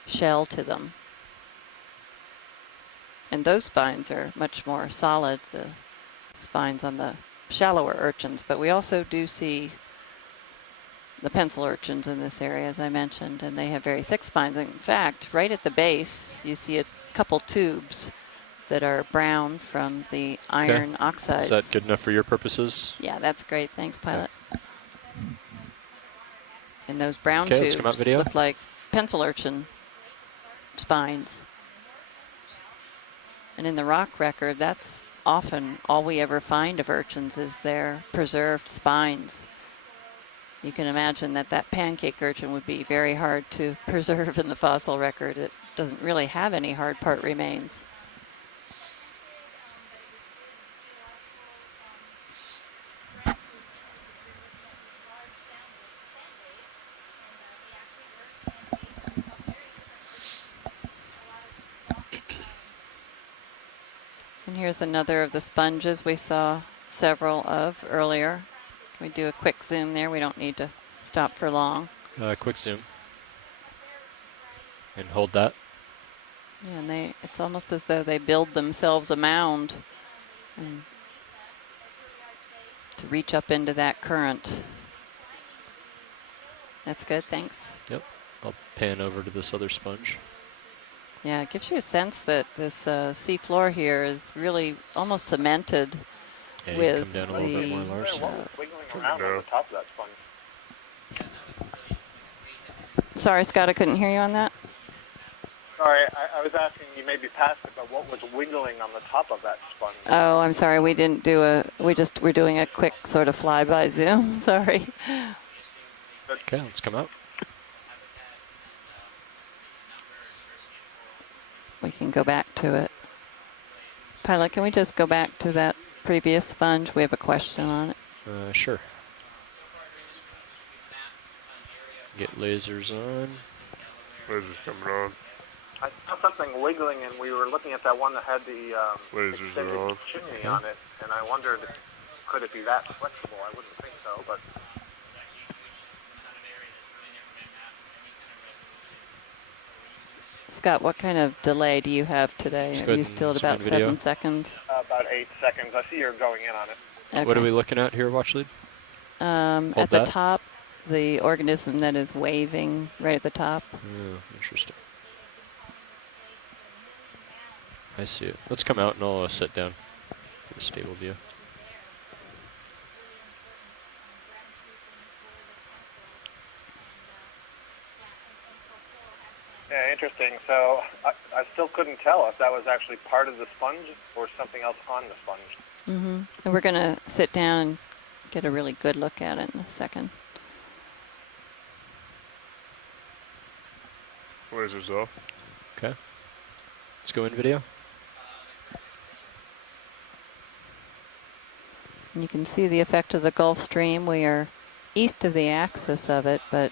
shell to them. And those spines are much more solid, the spines on the shallower urchins. But we also do see the pencil urchins in this area, as I mentioned, and they have very thick spines. In fact, right at the base, you see a couple tubes that are brown from the iron oxides. Is that good enough for your purposes? Yeah, that's great. Thanks, pilot. And those brown let's come out tubes video. look like pencil urchin spines. And in the rock record, that's often all we ever find of urchins is their preserved spines. You can imagine that that pancake urchin would be very hard to preserve in the fossil record. It doesn't really have any hard part remains. And here's another of the sponges we saw several of earlier. Can we do a quick zoom there? We don't need to stop for long. Quick zoom. And hold that. Yeah, and it's almost as though they build themselves a mound and to reach up into that current. That's good, thanks. Yep. I'll pan over to this other sponge. Yeah, it gives you a sense that this sea floor here is really almost cemented with come down a little bit more, Lars. Wiggling around on the top of that sponge. Sorry, Scott, I couldn't hear you on that. Sorry, I was asking you maybe past it, but what was wiggling on the top of that sponge? Oh, I'm sorry, we didn't do we're doing a quick sort of flyby zoom, sorry. Okay, let's come out. We can go back to it. Pilot, can we just go back to that previous sponge? We have a question on it. Sure. Get lasers on. Lasers coming on. I saw something wiggling, and we were looking at that one that had the lasers extended are on. chimney on it, and I wondered, could it be that flexible? I wouldn't think so, but... Scott, what kind of delay do you have today? Just Are you still at about 7 seconds? About 8 seconds. I see you're going in on it. Okay. What are we looking at here, watch lead? At the top, the organism that is waving right at the top. Oh, interesting. I see it. Let's come out and I'll sit down. Get a stable view. Yeah, interesting. So I still couldn't tell if that was actually part of the sponge or something else on the sponge. Mm-hmm. And we're going to sit down and get a really good look at it in a second. Lasers off. Okay. Let's go in video. And you can see the effect of the Gulf Stream. We are east of the axis of it, but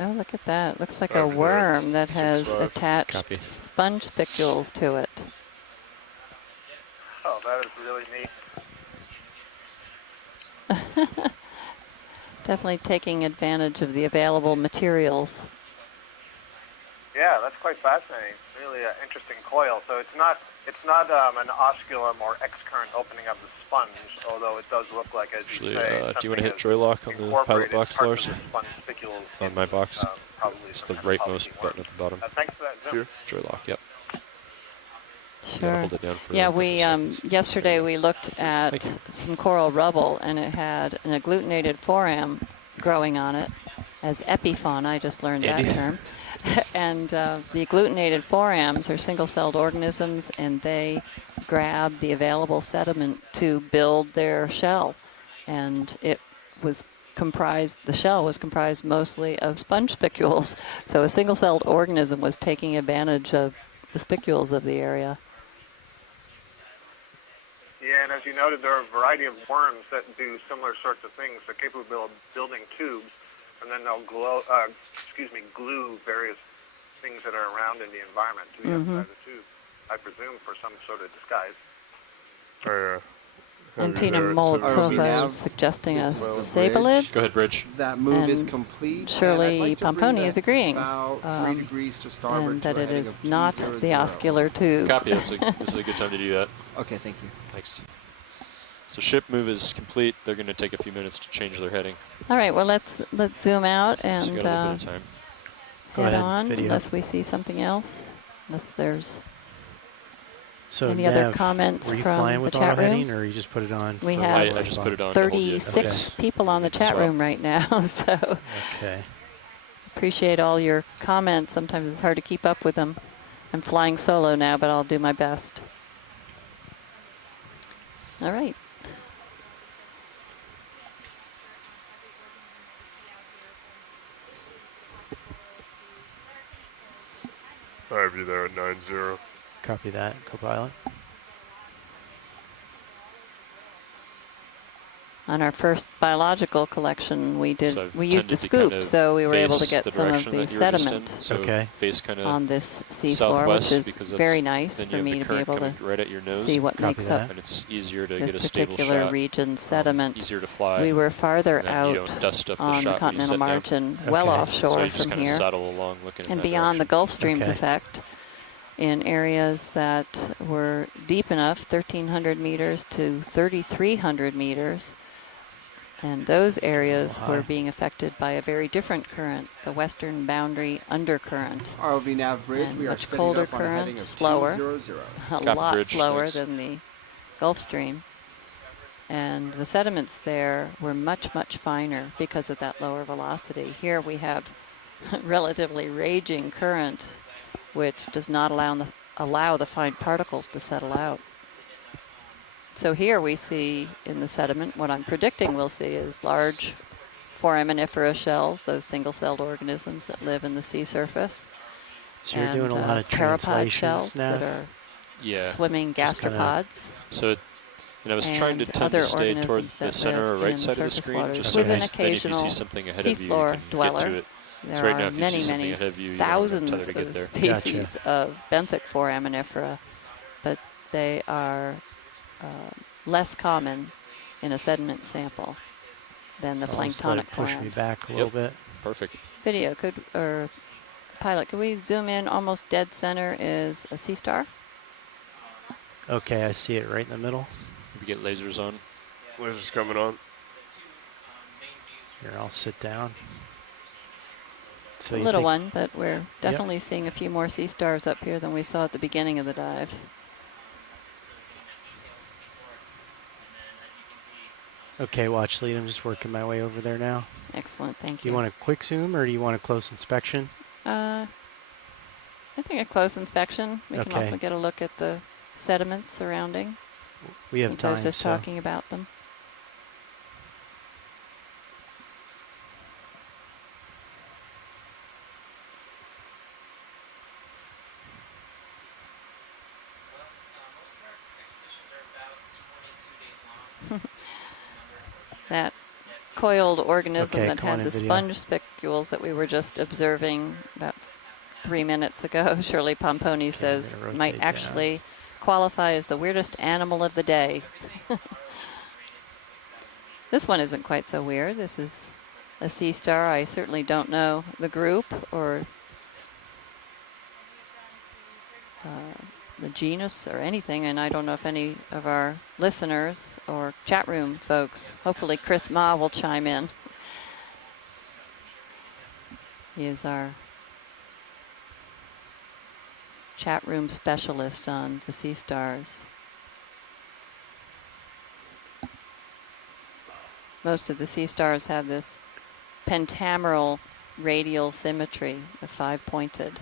oh, look at that. Looks like a worm that has attached sponge spicules to it. Oh, that is really neat. Definitely taking advantage of the available materials. Yeah, that's quite fascinating. Really interesting coil. So it's not an osculum or X-current opening of the sponge, although it does look like, as you say, do you want to hit joy lock on the pilot box, Lars? On my box? It's the rightmost button at the bottom. Thanks for that zoom. Joy lock, yep. Sure. Hold it down for yeah, a we yesterday we looked at some coral rubble, and it had an agglutinated foram growing on it as epifauna. I just learned that term. And the agglutinated forams are single-celled organisms, and they grab the available sediment to build their shell. And the shell was comprised mostly of sponge spicules. So a single-celled organism was taking advantage of the spicules of the area. Yeah, and as you noted, there are a variety of worms that do similar sorts of things. They're capable of building tubes, and then they'll glue various things that are around in the environment to the outside of the tube, I presume, for some sort of disguise. And Tina Molotova is suggesting a sablid. Go ahead, Bridge. That move is complete. Shirley Pomponi is agreeing. About 3 degrees to starboard and that to a it heading is of not 200. the oscular tube. Copy. This is a good time to do that. Okay, thank you. Thanks. So ship move is complete. They're going to take a few minutes to change their heading. All right, well, let's zoom out and So you got a little bit of time. Go head ahead, on, video. unless we see something else, unless there's So any other Nev, comments were you from flying the with chat auto room? heading, or you just put it on? We for have I just put it on to hold you. 36 people on the chat swap. room right now, so Okay. appreciate all your comments. Sometimes it's hard to keep up with them. I'm flying solo now, but I'll do my best. All right. I have you there at 9-0. Copy that, co-pilot. On our first biological collection, we used a scoop, so we were able to get some of the sediment So face kind of on this seafloor, which is very nice for me to be able to right at your nose. see what makes up and it's easier to this get a stable particular shot. region sediment. Easier to fly. We were farther and then you out don't dust up the on the shot when you continental set down. margin, well Okay. offshore So you just from kind of here, saddle along looking in and that beyond the direction. Gulf Stream's Okay. effect, in areas that were deep enough, 1,300 meters to 3,300 meters. And those areas were being affected by a very different current, the western boundary undercurrent. ROV Nav Bridge, And we are much steadied colder up on a heading current, of slower, 200. a Copy lot Bridge, slower thanks. than the Gulf Stream. And the sediments there were much, much finer because of that lower velocity. Here we have relatively raging current, which does not allow the fine particles to settle out. So here we see in the sediment, what I'm predicting we'll see is large foraminifera shells, those single-celled organisms that live in the sea surface. So you're and, doing a lot of pteropod translations shells now? that are Yeah. swimming Just kinda- gastropods. So and I was trying to and tend other to stay toward organisms the that center or live right in side of the surface screen, waters, just so with an then if you occasional see something ahead of you, you seafloor can get dweller. to it. There So right are now, if you many, see something many ahead of you, you don't have enough thousands tether to get of there. species of benthic foraminifera, but they are less common in a sediment sample than the So I'll just let planktonic it push me forams. back a little bit. Perfect. Video, pilot, could we zoom in? Almost dead center is a sea star. Okay, I see it right in the middle. We get lasers on. Lasers coming on. Here, I'll sit down. It's a little one, but we're definitely seeing a few more sea stars up here than we saw at the beginning of the dive. Okay, watch lead. I'm just working my way over there now. Excellent, thank Do you. you want a quick zoom or do you want a close inspection? I think a close inspection. We can also get a look at the sediments surrounding. We have since time. I was just so. talking about them. That coiled organism that had the sponge spicules that we were just observing about 3 minutes ago, Shirley Pomponi says, might actually qualify as the weirdest animal of the day. This one isn't quite so weird. This is a sea star. I certainly don't know the group or the genus or anything, and I don't know if any of our listeners or chat room folks, hopefully Chris Ma will chime in. He is our chat room specialist on the sea stars. Most of the sea stars have this pentameral radial symmetry, the 5-pointed.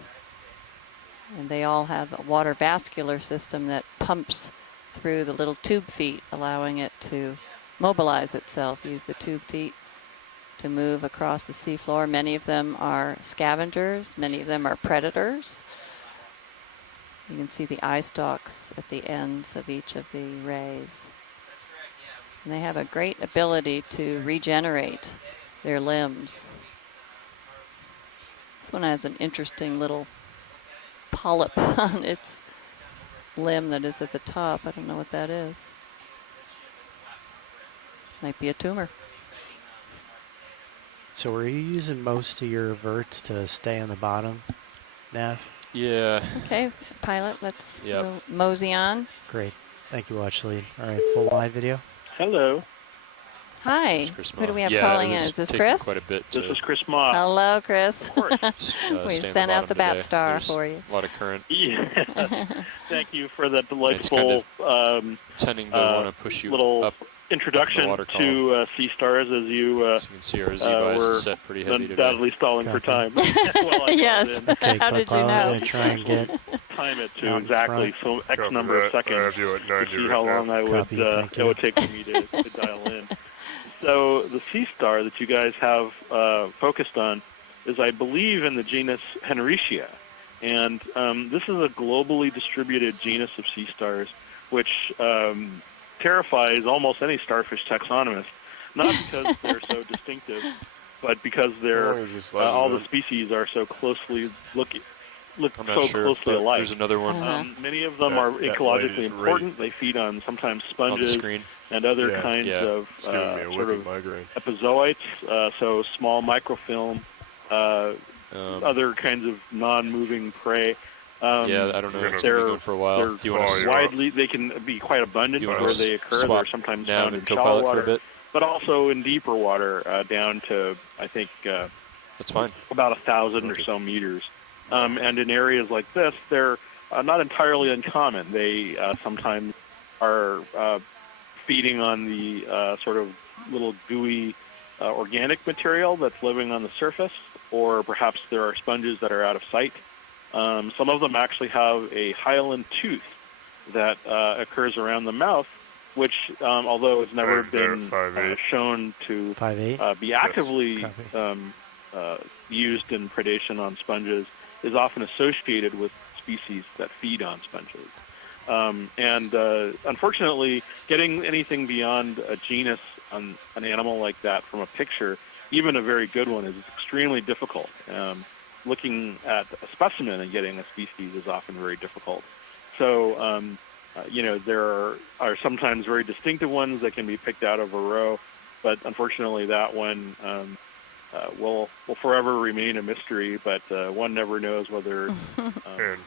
And they all have a water vascular system that pumps through the little tube feet, allowing it to mobilize itself, use the tube feet to move across the seafloor. Many of them are scavengers, many of them are predators. You can see the eye stalks at the ends of each of the rays. And they have a great ability to regenerate their limbs. This one has an interesting little polyp on its limb that is at the top. I don't know what that is. Might be a tumor. So were you using most of your verts to stay on the bottom, Nav? Yeah. Okay, pilot, let's mosey on. Great. Thank you, watch lead. All right, full wide video. Hello. Hi. Chris Who do Ma. we have Yeah, calling it in? was Is this taking Chris? quite a bit This to is Chris Ma. Hello, Chris. Of course. We stay on sent out the bottom Bat today. Star There's for you. a lot of current. Yeah. Thank you for that It's kind delightful tending to want to push you little up introduction water to sea stars as you, so you can see our Z-Bias were is set pretty heavy undoubtedly today. stalling for time. Yes. Okay, How did you Copilot, know? I'm going to try and get Time it to out in exactly front. so X Copy number of that. I seconds have you at to 90 see right how now. long I would Copy, thank it you. would take for me to dial in. So the sea star that you guys have focused on is, I believe, in the genus Henricia. And this is a globally distributed genus of sea stars, which terrifies almost any starfish taxonomist, not because they're so distinctive, but because all the species are so closely look I'm not so sure, closely but alike. there's another one Many of them That- are that light ecologically is important. They feed on sometimes on the sponges screen. and other Yeah. kinds Yeah. of It's giving me a sort wicked of migraine. epizoites, so small microfilm, other kinds of non-moving prey. Yeah, I don't know. It's been They're going for a while. they're Do you want to widely. They can be quite abundant You wanna where they occur. swap They're sometimes nav found in and shallow Copilot water, for a bit? but also in deeper water, down to I think That's fine. about 1,000 or so meters. And in areas like this, they're not entirely uncommon. They sometimes are feeding on the sort of little gooey organic material that's living on the surface, or perhaps there are sponges that are out of sight. Some of them actually have a hyaline tooth that occurs around the mouth, which, although it's never been shown to 5'8"? be actively used in predation on sponges, is often associated with species that feed on sponges. And unfortunately, getting anything beyond a genus on an animal like that from a picture, even a very good one, is extremely difficult. Looking at a specimen and getting a species is often very difficult. So, there are sometimes very distinctive ones that can be picked out of a row, but unfortunately that one will forever remain a mystery, but one never knows whether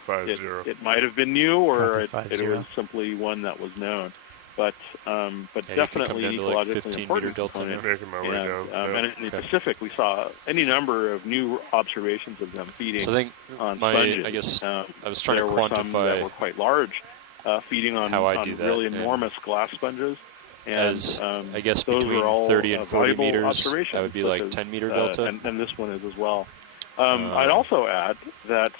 it might have been new or it was simply one that was known. But definitely ecologically important component. And in the Pacific, we saw any number of new observations of them feeding on sponges. I guess I was trying to there were some quantify that were quite large, feeding on really enormous glass sponges. And I guess those between were all 30 and 40 valuable meters, observations, that would be like 10 meter delta. And this one is as well. I'd also add that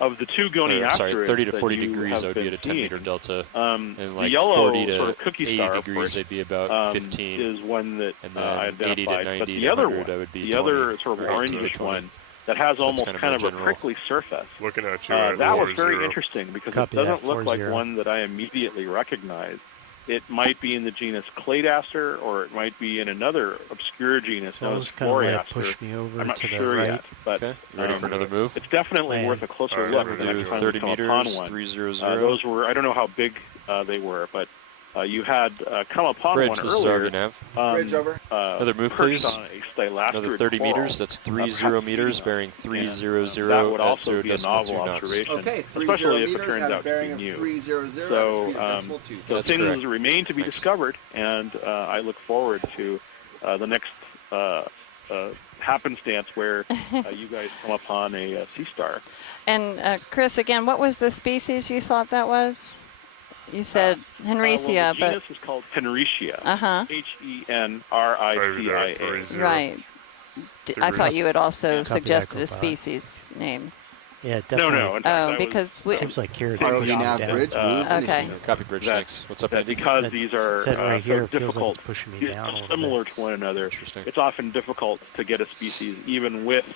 of the two goniasteroids, sorry, 30 to 40 that you degrees, have I would be been at a 10 meter seeing, delta. And the like yellow 40 to sort of cookie 80 star, degrees, they'd be about 15. is one that and then I 80 to identified. 90 but to the other 100, one, I would be the 20, other sort of or 18 to orangish 20. one, that has So almost kind of kind more of a general. prickly surface. Looking at you That was 40. very interesting because Copy it doesn't that, look like 40. one that I immediately recognize. It might be in the genus Cladaster, or it might be in another obscure genus So known I'll as just kind of let it Floriaster. push me over I'm not to the sure right. yet, but Okay, you ready for another move? it's definitely worth a closer look. We'll the next do time 30 we come meters, upon one. 300. Those were, I don't know how big they were, but you had come upon Bridge, one this is earlier. RV nav. Bridge over. Another move, perched please. on a stylastrid Another 30 coral, meters. That's 30 perhaps meters, feeding bearing on. 300 That would at also 0 be a decimal novel 2 knots. observation, Okay, 30 especially if it meters turns at a out to bearing be of new. 300 at a So, speed of decimal 2. so That's things correct. remain to be discovered, and I look forward to the next happenstance where you guys come upon a sea star. And Chris, again, what was the species you thought that was? You said Henricia, the genus is called Henricia. Uh-huh. Henricia. Right. I thought you had also Copy suggested that, a Copilot. species name. Yeah, definitely. No. In fact, because we, Seems like Kira's ROV pushing nav me down. bridge, move okay. initiative. Copy bridge, thanks. What's up, that Andy? because That these are said right here, so it feels like difficult, it's pushing me down a little similar bit. to one another, Interesting. it's often difficult to get a species even with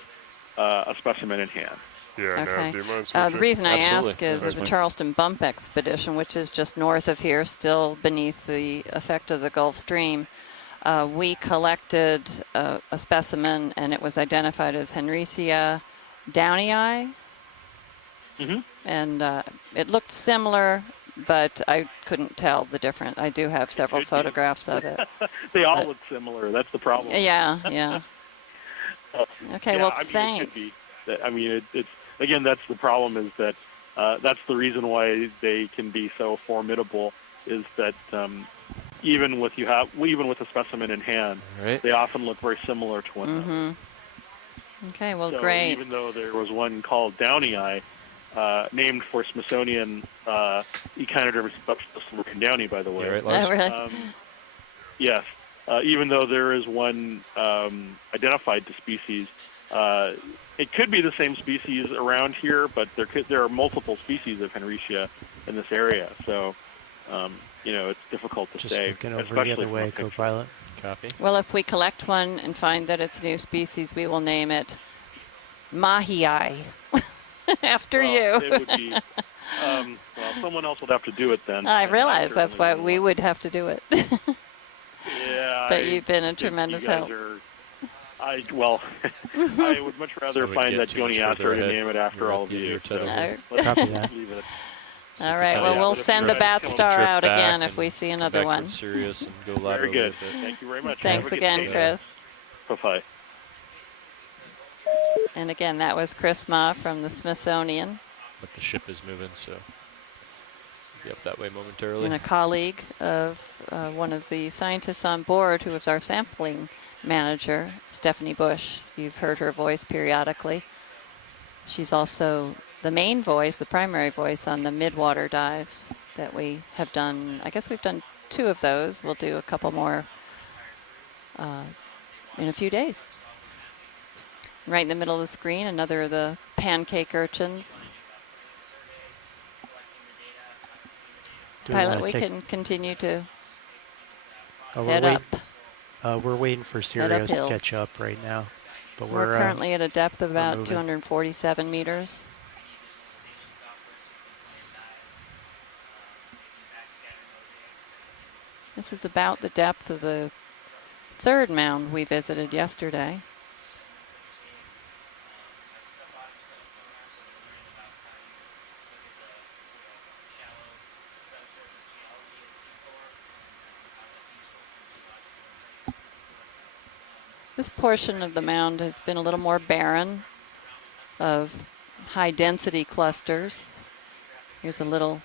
a specimen in hand. Yeah, Okay. do you mind The switching? reason I Absolutely. ask is That's the fine. Charleston Bump Expedition, which is just north of here, still beneath the effect of the Gulf Stream. We collected a specimen, and it was identified as Henricia downii. Mm-hmm. And it looked similar, but I couldn't tell the difference. I do have several photographs of it. They all look similar. That's the problem. Yeah. Okay, well, I mean, thanks. It could be. I mean, it's again, that's the problem, is that that's the reason why they can be so formidable, is that even with a specimen in hand, they often look very similar to one another. Okay, well, So great. even though there was one called Downy Eye, named for Smithsonian echinoderm specialist Lorraine Downey, by the way. Yeah, right, Lars? Oh, really? Yes. Even though there is one identified to species, it could be the same species around here, but there are multiple species of Henricia in this area. So, it's difficult to say. Just looking over especially the other from a way, picture. co-pilot. Copy. Well, if we collect one and find that it's a new species, we will name it Mahi-Eye after you. It would be, someone else would have to do it then. I and realize that's why certainly we would have to do it. Yeah. But you've been a think tremendous you guys help. I would much rather So find get that too much Joni further Astor and ahead. name it after You're all at of the you. Untitled. So No. Copy that. leave it. All right, well, we'll send the bat star out again if we see another one. Serious and go Very laterally good. with it. Thank you very much. Thanks Have a good again, day. Chris. Bye-bye. And again, that was Chris Ma from the Smithsonian, But the ship is moving, so we'll be up that way momentarily. and a colleague of one of the scientists on board who was our sampling manager, Stephanie Bush. You've heard her voice periodically. She's also the main voice, the primary voice on the midwater dives that we have done. I guess we've done 2 of those. We'll do a couple more in a few days. Right in the middle of the screen, another of the pancake urchins. Do we Pilot, wanna we take- can continue to Oh, head up. We're waiting for Sirius to uphill. catch up right now. But We're currently at a depth of about moving. 247 meters. This is about the depth of the 3rd mound we visited yesterday. This portion of the mound has been a little more barren of high density clusters. Here's a little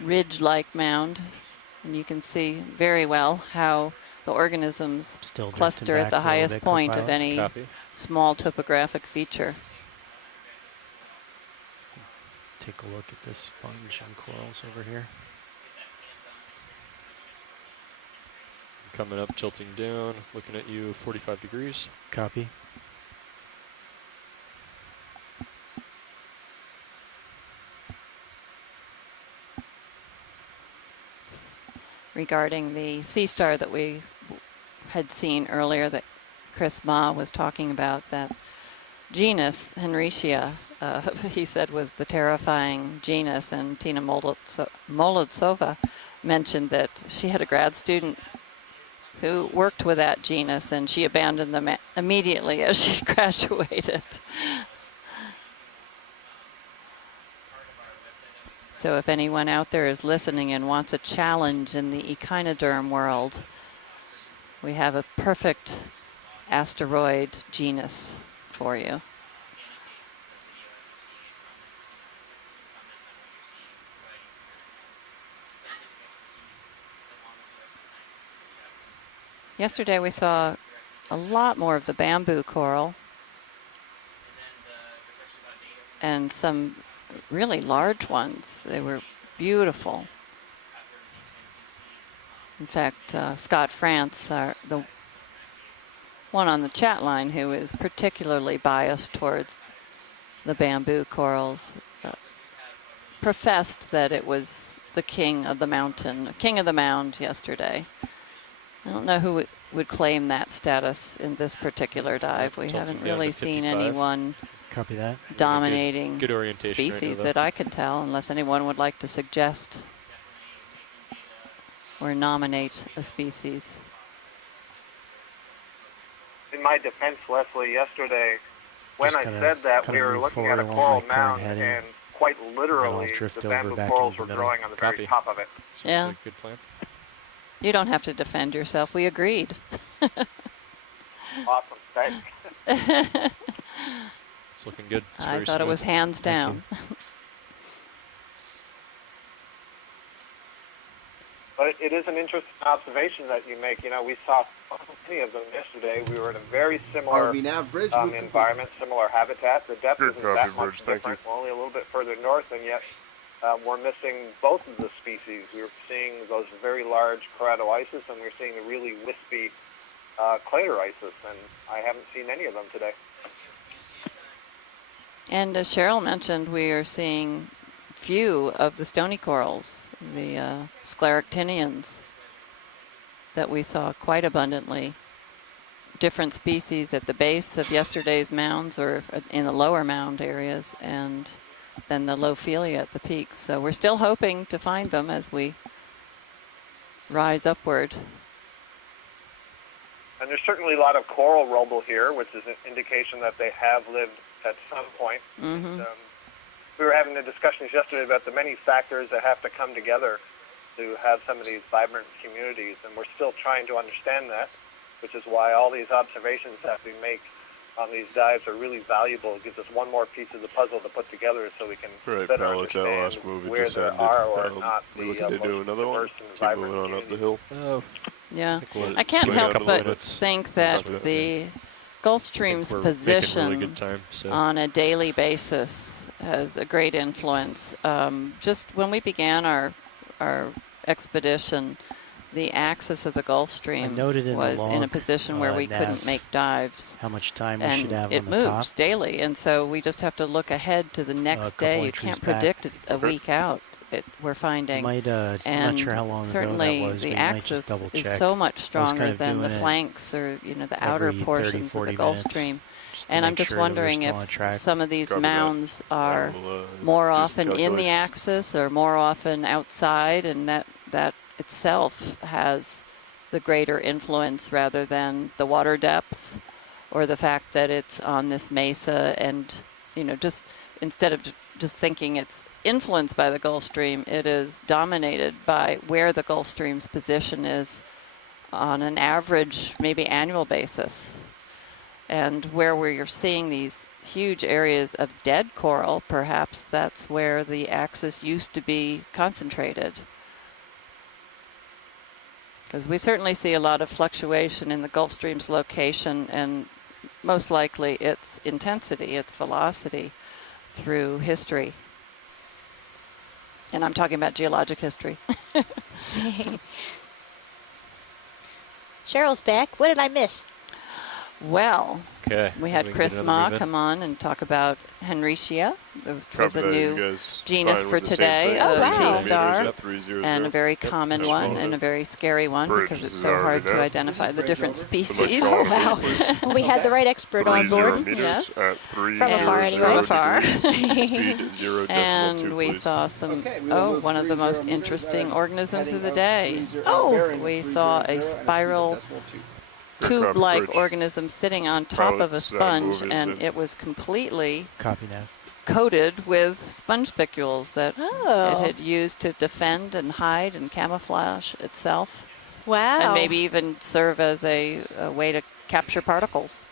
ridge-like mound, and you can see very well how the organisms Still cluster drifting at the back a little highest bit, point of co-pilot. any Copy. small topographic feature. Take a look at this sponge and corals over here. Coming up, tilting down, looking at you, 45 degrees. Copy. Regarding the sea star that we had seen earlier that Chris Ma was talking about, that genus, Henricia, he said was the terrifying genus, and Tina Molodtsova mentioned that she had a grad student who worked with that genus, and she abandoned them immediately as she graduated. So if anyone out there is listening and wants a challenge in the echinoderm world, we have a perfect asteroid genus for you. Yesterday we saw a lot more of the bamboo coral and some really large ones. They were beautiful. In fact, Scott France, the one on the chat line who is particularly biased towards the bamboo corals, professed that it was the king of the mountain, king of the mound yesterday. I don't know who would claim that status in this particular dive. We Tilting haven't down really to seen 55. anyone Copy that. dominating Good orientation right species now, though. that I can tell, unless anyone would like to suggest or nominate a species. In my defense, Leslie, yesterday, when Just I gotta- said that, gotta we were move looking at a forward along coral my current mound, heading. and quite literally, I'll drift the over bamboo back corals into were the middle. growing on the Copy. very top of it. Sounds Yeah. like a good plan. You don't have to defend yourself. We agreed. Awesome, thanks. It's looking good. It's I very thought it was smooth. hands down. But it is an interesting observation that you make. You know, we saw many of them yesterday. We were in a very similar RV nav bridge environment, similar habitat. The depth Good isn't copy, that much Bridge. Thank different. We're only a little bit further north, and yet we're missing both of the species. We were seeing those very large keratoisis, and we're seeing the really wispy claderisis, and I haven't seen any of them today. And as Cheryl mentioned, we are seeing few of the stony corals, the scleractinians, that we saw quite abundantly. Different species at the base of yesterday's mounds or in the lower mound areas, and then the Loophelia at the peaks. So we're still hoping to find them as we rise upward. And there's certainly a lot of coral rubble here, which is an indication that they have lived at some point. Mm-hmm. We were having the discussions yesterday about the many factors that have to come together to have some of these vibrant communities, and we're still trying to understand that, which is why all these observations that we make on these dives are really valuable. It gives us one more piece of the puzzle to put together so we can better understand last move where just there ended. are or not We the looking to do most another one? diverse and Keep vibrant moving on up the communities. hill. Yeah, we'll I can't swing out help a but little bit. think that the Gulf Stream's we're making position really good time, so. on a daily basis has a great influence. Just when we began our expedition, the axis of the Gulf Stream noted in the was in a log, position where we nav, couldn't make dives. How much time we And should have it on the top? moves daily, and so we just have to look ahead to the next couple day. You entries can't back. predict it a week out. We're finding. Might, I'm and not sure how long ago certainly that was. the We might just axis double is check. so much I was stronger kind of than the doing it flanks or the outer every 30, portions of 40 the Gulf minutes, Stream. just to And I'm make just sure that we're wondering still on if track. some of these Copy that. mounds are I'll, more do some often in the calculations. axis or more often outside, and that itself has the greater influence rather than the water depth or the fact that it's on this mesa. And just instead of just thinking it's influenced by the Gulf Stream, it is dominated by where the Gulf Stream's position is on an average, maybe annual basis. And where we're seeing these huge areas of dead coral, perhaps that's where the axis used to be concentrated. Because we certainly see a lot of fluctuation in the Gulf Stream's location and most likely its intensity, its velocity through history. And I'm talking about geologic history. Cheryl's back. What did I miss? Well, Okay. we had can Chris get Ma another move in. come on and talk about Henricia, which was a Copy that. You new guys genus fine for with the same today, thing? Oh, a wow. sea star, Yep, 300. and a very Yep, common that's one fine. and a very scary one Bridge, because this it's is so already hard to now. identify the Bridge different over. species. Oh, wow. Well, we had the right expert on 30 board. meters Yes. at 3 From afar, anyway. From afar. Speed 0 decimal 2, And we please. saw some, Okay, we will move one of the 30 most meters interesting at a organisms heading of the of day. 30 Oh. bearing of We 300 saw a and a speed of spiral decimal 2. tube-like Bridge. organism sitting on top of a Pilots, that sponge, move is and in. it was completely Copy now. coated with sponge spicules that Oh. it had used to defend and hide and camouflage itself, Wow. and maybe even serve as a way to capture particles.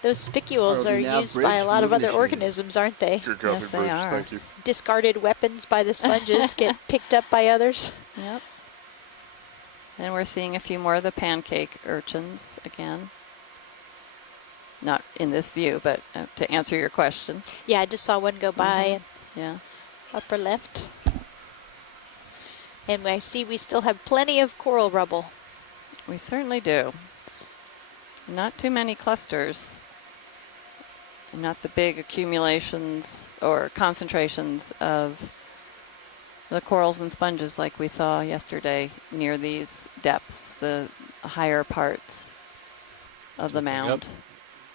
Those spicules are we now used by bridge a lot of move other initiated. organisms, aren't they? Good copy, Yes, they Bridge. are. Thank you. Discarded weapons by the sponges get picked up by others. Yep. And we're seeing a few more of the pancake urchins again. Not in this view, but to answer your question. Yeah, I just saw one go by Yeah. upper left. And I see we still have plenty of coral rubble. We certainly do. Not too many clusters. Not the big accumulations or concentrations of the corals and sponges like we saw yesterday near these depths, the higher parts of the Tilting up. mound.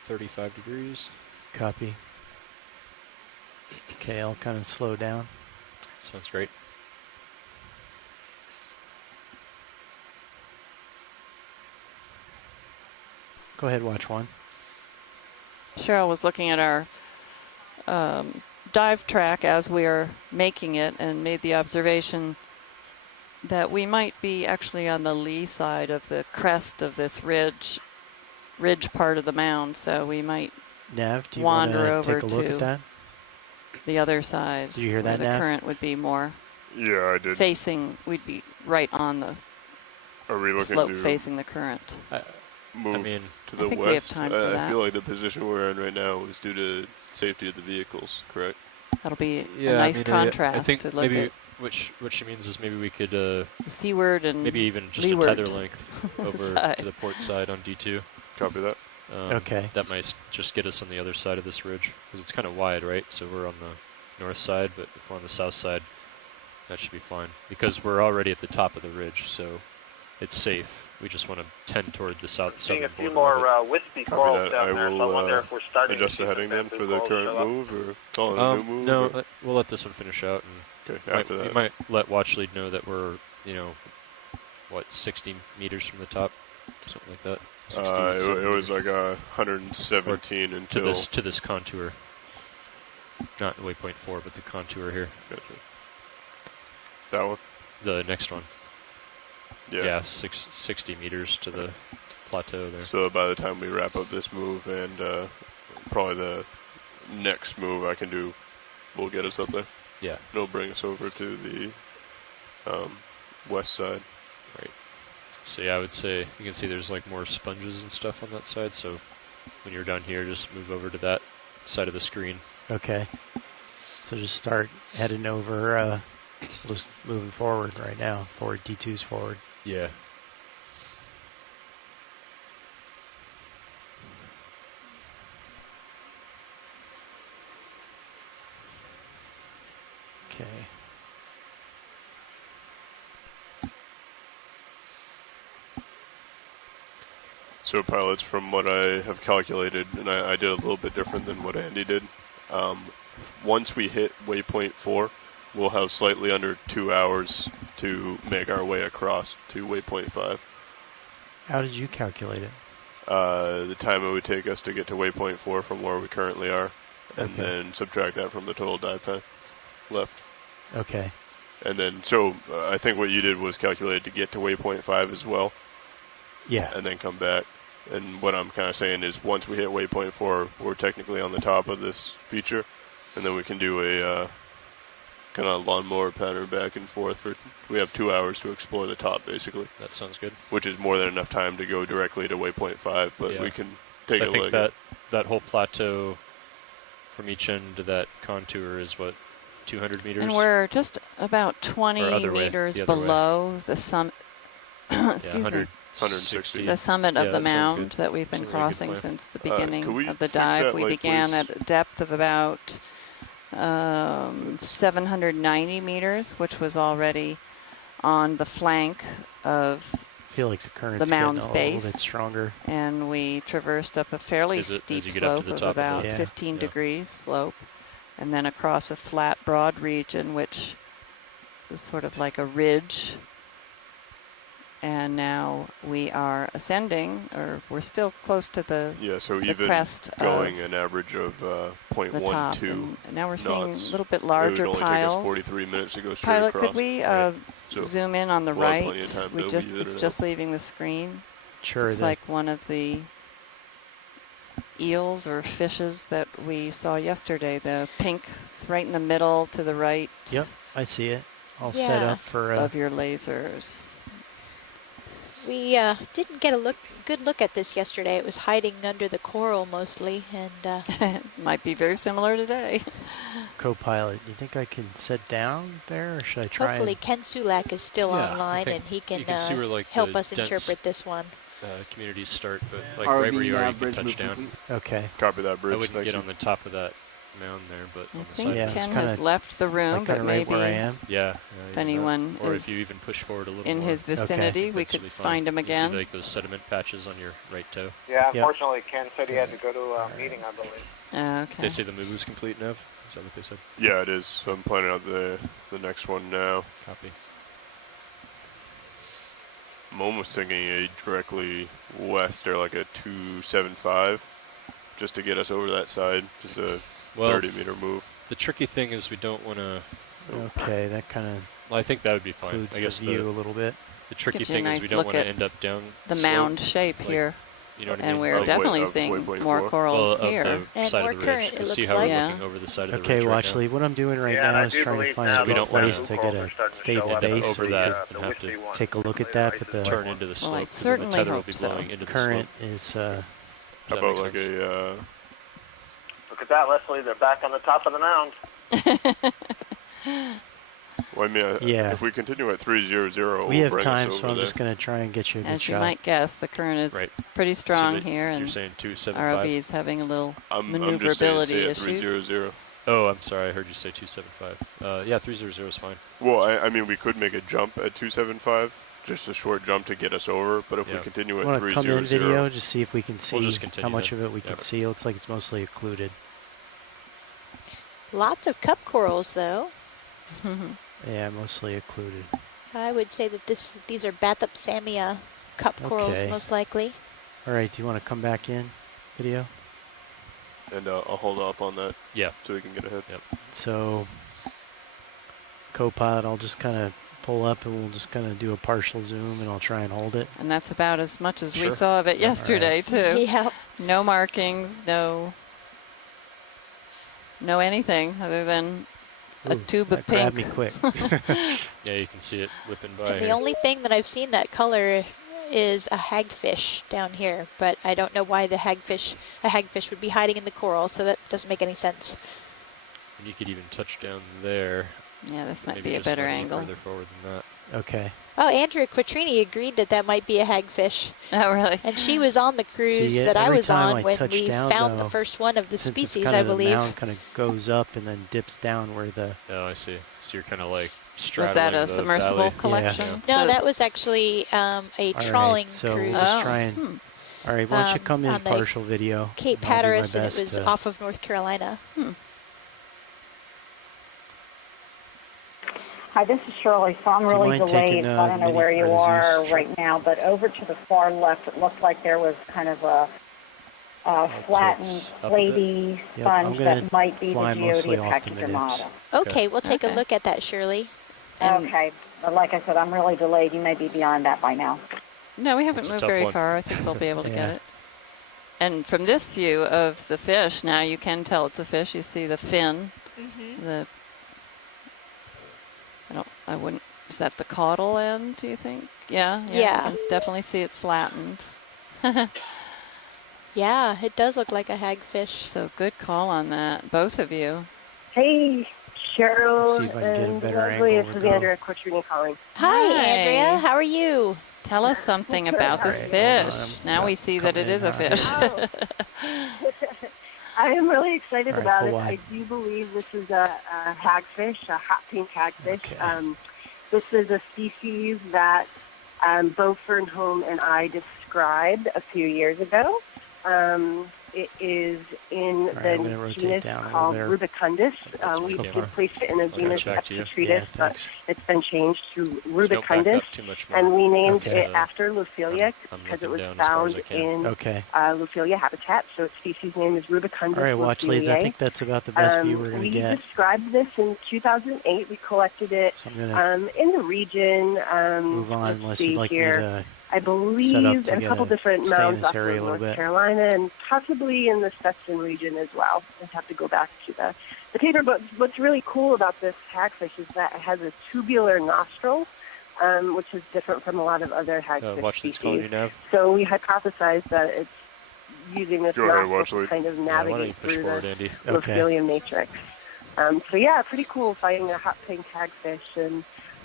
35 degrees. Copy. Okay, I'll kind of slow down. Sounds great. Go ahead, watch one. Cheryl was looking at our dive track as we are making it and made the observation that we might be actually on the lee side of the crest of this ridge part of the mound, so we might Nav, do you want wander to over take a look to at that? the other side. Did you hear where that, the Nav? current would be more Yeah, I did. facing, we'd be right on the Are we looking slope to facing the current. move to the I think west? we have time for I that. feel like the position we're in right now is due to safety of the vehicles, correct? That'll be Yeah, a nice I contrast think to look maybe at. what she means is maybe we could The seaward and maybe even just leeward a tether length over side. to the port side on D2. Copy that. Okay. That might just get us on the other side of this ridge because it's kind of wide, right? So we're on the north side, but if we're on the south side, that should be fine because we're already at the top of the ridge, so it's safe. We just want to tend toward the southern Seeing a few border more of it. wispy Copy corals that. down there, so I wonder if we're starting to adjust see the heading some then bamboo for the corals current show up. move, or call it a new move? No, or? we'll let this one finish out, and Okay, after we that. might let watch lead know that we're 60 meters from the top, something like that. 60, It was like 117 until to this contour, not waypoint 4, but the contour here. Gotcha. That one. The next one. Yeah. Yeah, 60 meters to the plateau there. So by the time we wrap up this move and probably the next move I can do will get us up there. Yeah. It'll bring us over to the west side. Right. So yeah, I would say you can see there's like more sponges and stuff on that side. So when you're down here, just move over to that side of the screen. Okay. So just start heading over, just moving forward right now. Forward, D2's forward. Yeah. Okay. So pilots, from what I have calculated, and I did a little bit different than what Andy did, once we hit waypoint 4, we'll have slightly under 2 hours to make our way across to waypoint 5. How did you calculate it? The time it would take us to get to waypoint 4 from where we currently are, and Okay. then subtract that from the total dive time left. Okay. And then, so I think what you did was calculate to get to waypoint 5 as well. Yeah. And then come back. And what I'm kind of saying is once we hit waypoint 4, we're technically on the top of this feature, and then we can do a kind of lawnmower pattern back and forth. We have 2 hours to explore the top, basically. That sounds good. Which is more than enough time to go directly to waypoint 5, but Yeah. we can take So a I think look. that whole plateau from each end to that contour is what, 200 meters? And we're just about 20 other way, meters the other way. below the summit. Excuse me. 160. The summit Yeah, of the that sounds mound good. that we've been Sounds like a good crossing plan. since the Could beginning we of the fix dive. that We light, began please? at a depth of about 790 meters, which was already on the flank of I feel like the current's the mound's getting a little base. bit stronger. And we traversed up a fairly As steep you get up to slope the of top of the- about Yeah. 15 Yeah. degrees slope, and then across a flat, broad region, which was sort of like a ridge. And now we are ascending, or we're still close to the Yeah, so the even crest going of an average of the top. 0.12 And now we're seeing knots, a little bit it larger would only piles. take us 43 minutes to go straight Pilot, across. could we Right. So zoom in on the we'll have right? plenty of time We to just weave it it's in. just leaving the screen. Sure. Looks like one of the eels or fishes that we saw yesterday. The pink, it's right in the middle to the right Yep, I see it. All set Yeah. up for of your lasers. We didn't get a good look at this yesterday. It was hiding under the coral mostly, and Might be very similar today. co-pilot. Do you think I can sit down there, or should I try? hopefully Ken Sulak is still Yeah, I online think and he can, you can see where, like, help the us dense interpret this one. Communities start, but like RV right where you are, nav you can bridge touch move down. complete. Okay. Copy that, Bridge. I wouldn't Thank get you. on the top of that mound there, but I on the think side. Yeah, it's Ken kinda- has left the room, Like but kinda right maybe where I am. Yeah. if even that. anyone or is if you even push forward a little in more, his vicinity, we that could should be fine. find him You see, again. like those sediment patches on your right toe. Yeah, Yep. unfortunately, Ken said he had to go to a meeting, I believe. Okay. They say the move is complete, Nev? Is that what they said? Yeah, it is. So I'm planning out the next one now. Copy. I'm almost thinking a directly west or like a 275 just to get us over that side. Just a Well, 30-meter move. The tricky thing is we don't want to... Okay, that kind of Well, I think that would be fine. includes I guess the view a little bit. the tricky Gives you a thing is nice we don't look want to at end up down The slope. mound shape Like, here. You know what I And mean? we're definitely seeing more corals well, here. Of the And side more of the current, ridge. it You see looks how like. we're looking over the side of the Okay, ridge well, right actually, what I'm doing right Yeah, and now I is do trying to believe find now a good don't place wanna to get corals a are starting to stable show up base over so we that could and have to take a look at Later that. ice But is the turn into the Well, I slope, because then the certainly tether will hope be so. blowing into the current slope. is Does How that about make like sense? a Look at that, Leslie. They're back on the top of the mound. well, I mean, Yeah. if we continue at 300, we we'll have bring time, us so over I'm there. just going to try and get you a good As you shot. might guess, the current is Right. pretty strong that here, you're and saying 275? ROV is having a little I'm just maneuverability saying, issues. 300. Oh, I'm sorry. I heard you say 275. Yeah, 300 is fine. Well, I mean, we could make a jump at 275, just a short jump to get us over. But if we Yeah. continue You at want to come in 300, video, just see if we can see We'll just how continue much then. of it we Yeah. can see. It looks like it's mostly occluded. Lots of cup corals, though. Yeah, mostly occluded. I would say that these are Bathopsamia cup corals, Okay. most likely. All right, do you want to come back in video? and I'll hold off on that. Yeah. So we can get ahead. Yep. So, Copilot, I'll just kind of pull up and we'll just kind of do a partial zoom and I'll try and hold it. And that's about as much as we Sure. saw of it yesterday, too. Yeah. No markings, no anything other than a Ooh, tube of that grabbed pink. me quick. Yeah, you can see it whipping by. And the here. only thing that I've seen that color is a hagfish down here, but I don't know why a hagfish would be hiding in the coral, so that doesn't make any sense. And you could even touch down there. Yeah, this might Maybe be a just better slightly angle. Further forward than that. Okay. Oh, Andrea Quattrini agreed that might be a hagfish. Oh, really? And she was on the cruise See, that I every was time on I when touch we down, found though, the first one of the since species, it's kinda I believe. The mound kind of goes up and then dips down where the... Oh, I see. So you're kind of like Was straddling that a the submersible valley. collection? No, So- that was actually a All trawling right, so cruise. we'll just try and... All right, why don't you come in on the partial video? Cape and I'll do my Hatteras, and it best was to- off of North Carolina. Hi, this is Shirley. So I'm Do you really mind delayed. taking, So I don't know mini- where you or the are Zeus? right now, but over to the far left, it looked like there was kind of a flattened, up a bit. platey Yep, sponge I'm gonna that might be the fly mostly Geodia off the minnows. pachydermata. Okay, we'll take Okay. a look at that, Shirley. Okay, but like I said, I'm really delayed. You may be beyond that by now. No, we haven't That's a moved tough very one. far. I think we'll be able to get Yeah. it. And from this view of the fish, now you can tell it's a fish. You see the fin, I wouldn't, is that the caudal end, do you think? Yeah. Yeah. You can definitely see it's flattened. Yeah, it does look like a hagfish. So good call on that, both of you. Hey, Cheryl See if I can get a and better Leslie, angle this to is go. Andrea Quattrini calling. Hi, Andrea. How are you? Tell us something about this All right, hold fish. on. Now we see that it Coming is in a fish. Oh. I am really excited All right, about full it. wide. I do believe this is a hagfish, a hot pink hagfish. Okay. This is a species that Bo Fernholm and I described a few years ago. It is in All right, I'm gonna the rotate genus down a little called there. Rubicundus. That's We okay. did place it in the genus back to you. Epictetus, Yeah, but thanks. it's been changed to Just don't back Rubicundus. up too much more. And we named Okay. it after Loophelia I'm because it looking was down as far as found I can. in Okay. Loophelia habitat. So its species name is Rubicundus All right, watch, ladies. I loophelia. think that's about the best view we're going to We get. described this in 2008. We collected it So I'm going to in the region. move on let's unless see you'd like here. me to... I believe to in a get couple a- different stay in mounds this off area a of little North bit. Carolina and possibly in the Stetson region as well. I'd have to go back to the paper. But what's really cool about this hagfish is that it has a tubular nostril, which is different from a lot of other hagfish Watch this calling you, species. Nav. So we hypothesized that it's using this Go ahead, nostril Watchley. to kind of Yeah, why don't you navigate push through forward, the Andy? Okay. Loophelia matrix. So yeah, pretty cool finding a hot pink hagfish in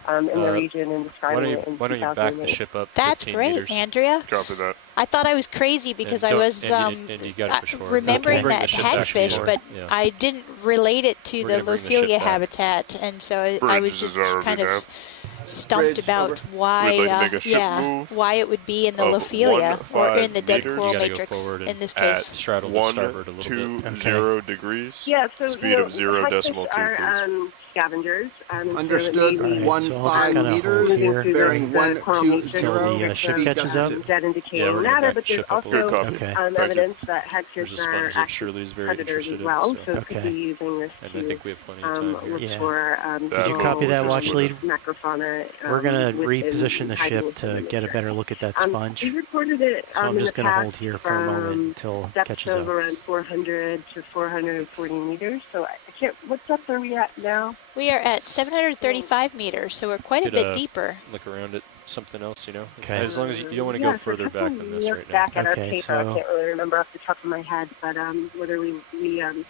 the region and describing it in Why don't you back 2008. the ship up That's 15 great, meters? Andrea. Copy that. I thought I was crazy because I don't- was and you gotta push forward. remembering We'll bring that the ship back to hagfish, you. but Yeah. I didn't relate it to We're the gonna bring the ship Loophelia back. habitat, and so I Bridge was is just ROV kind of now. stumped Bridge, about over. why, We'd like to make a ship move why it would be in the of Loophelia or in the 1.5 dead meters. coral You gotta go matrix forward in this at case. Straddle to starboard a little bit. 120 degrees. Yeah, so speed you know, of 0 hagfish decimal 2, are, please. scavengers. Understood. So maybe, 1.5 meters, moving through bearing the 120. coral matrix, There's ship catches up. Dead indicating matter, but there's also evidence that hagfish are active predators as well. So could be using this And to I think we have plenty of time here. look for Did you copy that, watch lead? macrofauna. We're going to within reposition the hiding ship within to the get a better look at that sponge. We reported it So I'm in just the going to past hold here for a moment until it depths catches of up. around 400 to 440 meters. So I can't. What depth are we at now? We are at 735 meters, so we're quite a bit deeper. Look around at something else, you know. Okay. As long as you don't want to go further back than this right now. Back at our paper, I can't really remember off the top of my head, but whether we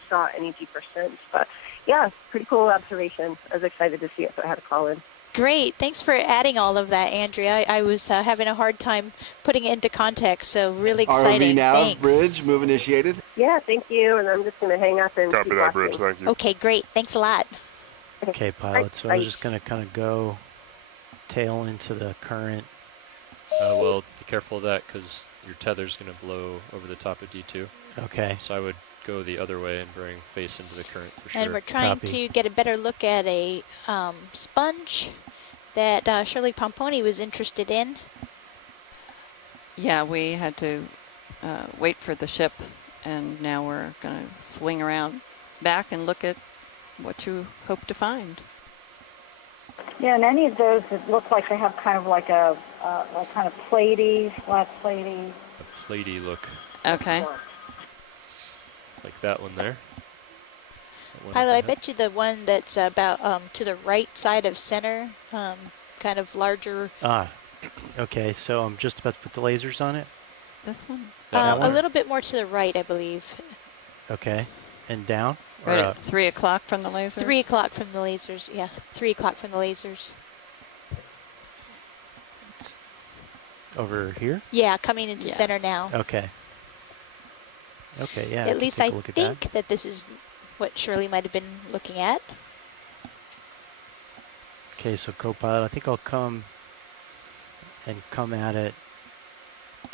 saw any deeper since. But yeah, pretty cool observation. I was excited to see it, so I had to call in. Great. Thanks for adding all of that, Andrea. I was having a hard time putting it into context, so really exciting. ROV nav, Thanks. bridge, move initiated. Yeah, thank you, and I'm just going to hang up and Copy keep that, watching. bridge. Thank you. Okay, great. Thanks a lot. Okay, pilot. So I was just going to kind of go tail into the current. Well, be careful of that because your tether's going to blow over the top of D2. Okay. So I would go the other way and bring face into the current for sure. And we're trying to get a better look at a sponge that Shirley Pomponi was interested in. Yeah, we had to wait for the ship, and now we're going to swing around back and look at what you hope to find. Yeah, and any of those that look like they have kind of like a kind of platy, flat platy. A platy look. Okay. Like that one there. Pilot, I bet you the one that's about to the right side of center, kind of larger. Okay, so I'm just about to put the lasers on it. This one? A little bit more to the right, I believe. Okay, and down? Right at 3 o'clock from the lasers? 3 o'clock from the lasers, yeah. 3 o'clock from the lasers. Over here? Yeah, coming into center now. Okay. Okay, yeah. At least I think that this is what Shirley might have been looking at. Okay, so co-pilot, I think I'll come at it.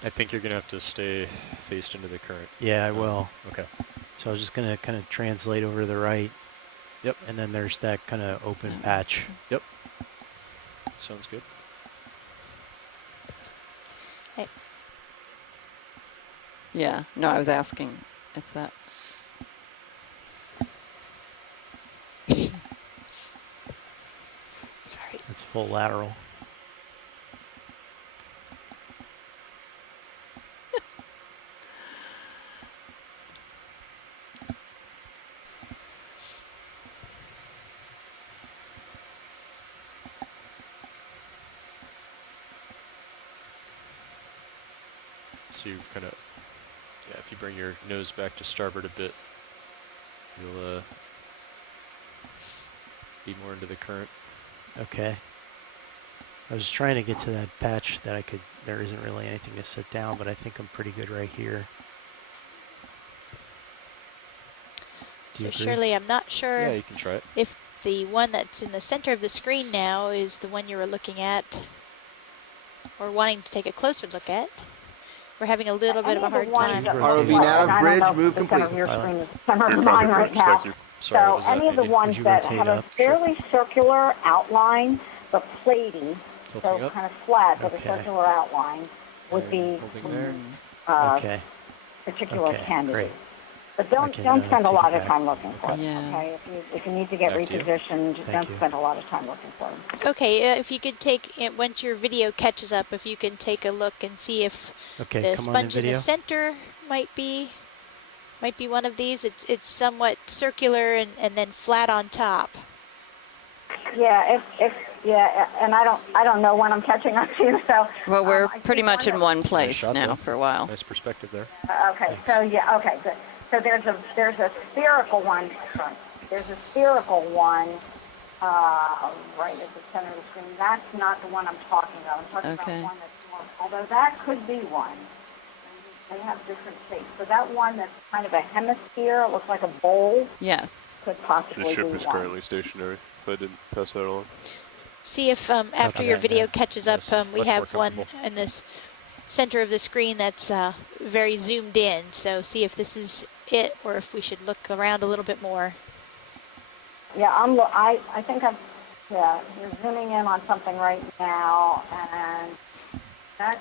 I think you're going to have to stay faced into the current. Yeah, I will. Okay. So I was just going to kind of translate over to the right. Yep. And then there's that kind of open patch. Yep. Sounds good. Hey. Yeah, no, I was asking if that... Sorry. It's full lateral. So you've kind of, if you bring your nose back to starboard a bit, you'll be more into the current. Okay. I was trying to get to that patch that there isn't really anything to set down, but I think I'm pretty good right here. So Shirley, I'm not sure yeah, you can try it. If the one that's in the center of the screen now is the one you were looking at or wanting to take a closer look at. We're having a little bit of a hard time. ROV nav, bridge, move complete. Center of mine right now. So any of the ones that have a fairly circular outline, but platy, so kind of flat with a circular outline, would be particular candidates. Great. But don't spend a lot of time looking for them. Okay, if you need to get repositioned, don't spend a lot of time looking for them. Okay, if you could take it once your video catches up, if you can take a look and see if the sponge in the center might be one of these. It's somewhat circular and then flat on top. Yeah, and I don't know when I'm catching up to you, so. Well, we're pretty much in one place now for a while. Nice perspective there. Okay, so okay, good. So there's a spherical one. There's a spherical one right at the center of the screen. That's not the one I'm talking about. I'm talking about one that's more. Although that could be one. They have different shapes. So that one that's kind of a hemisphere, it looks like a bowl. Yes. Could possibly be The ship one. is currently stationary. If I didn't pass that along. See if after your video catches up, we have one in this center of the screen that's very zoomed in. So see if this is it or if we should look around a little bit more. Yeah, I think yeah, you're zooming in on something right now, and that,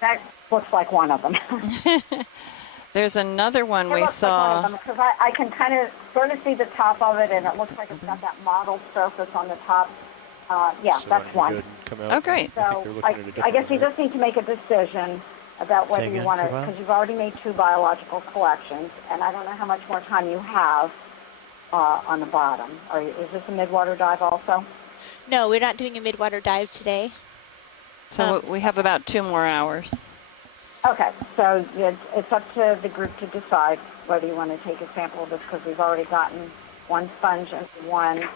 that looks like one of them. There's another one It we looks like one of saw. them because I can kind of sort of see the top of it, and it looks like it's got that mottled surface on the top. Yeah, So that's you're one. good and come out. Oh, great. I think So they're looking at a different I guess you one, just need to make a decision about Say whether you again, want to, Cabal? because you've already made 2 biological collections, and I don't know how much more time you have on the bottom. Is this a midwater dive also? No, we're not doing a midwater dive today. So we have about 2 more hours. Okay, so it's up to the group to decide whether you want to take a sample of this, because we've already gotten 1 sponge and 1,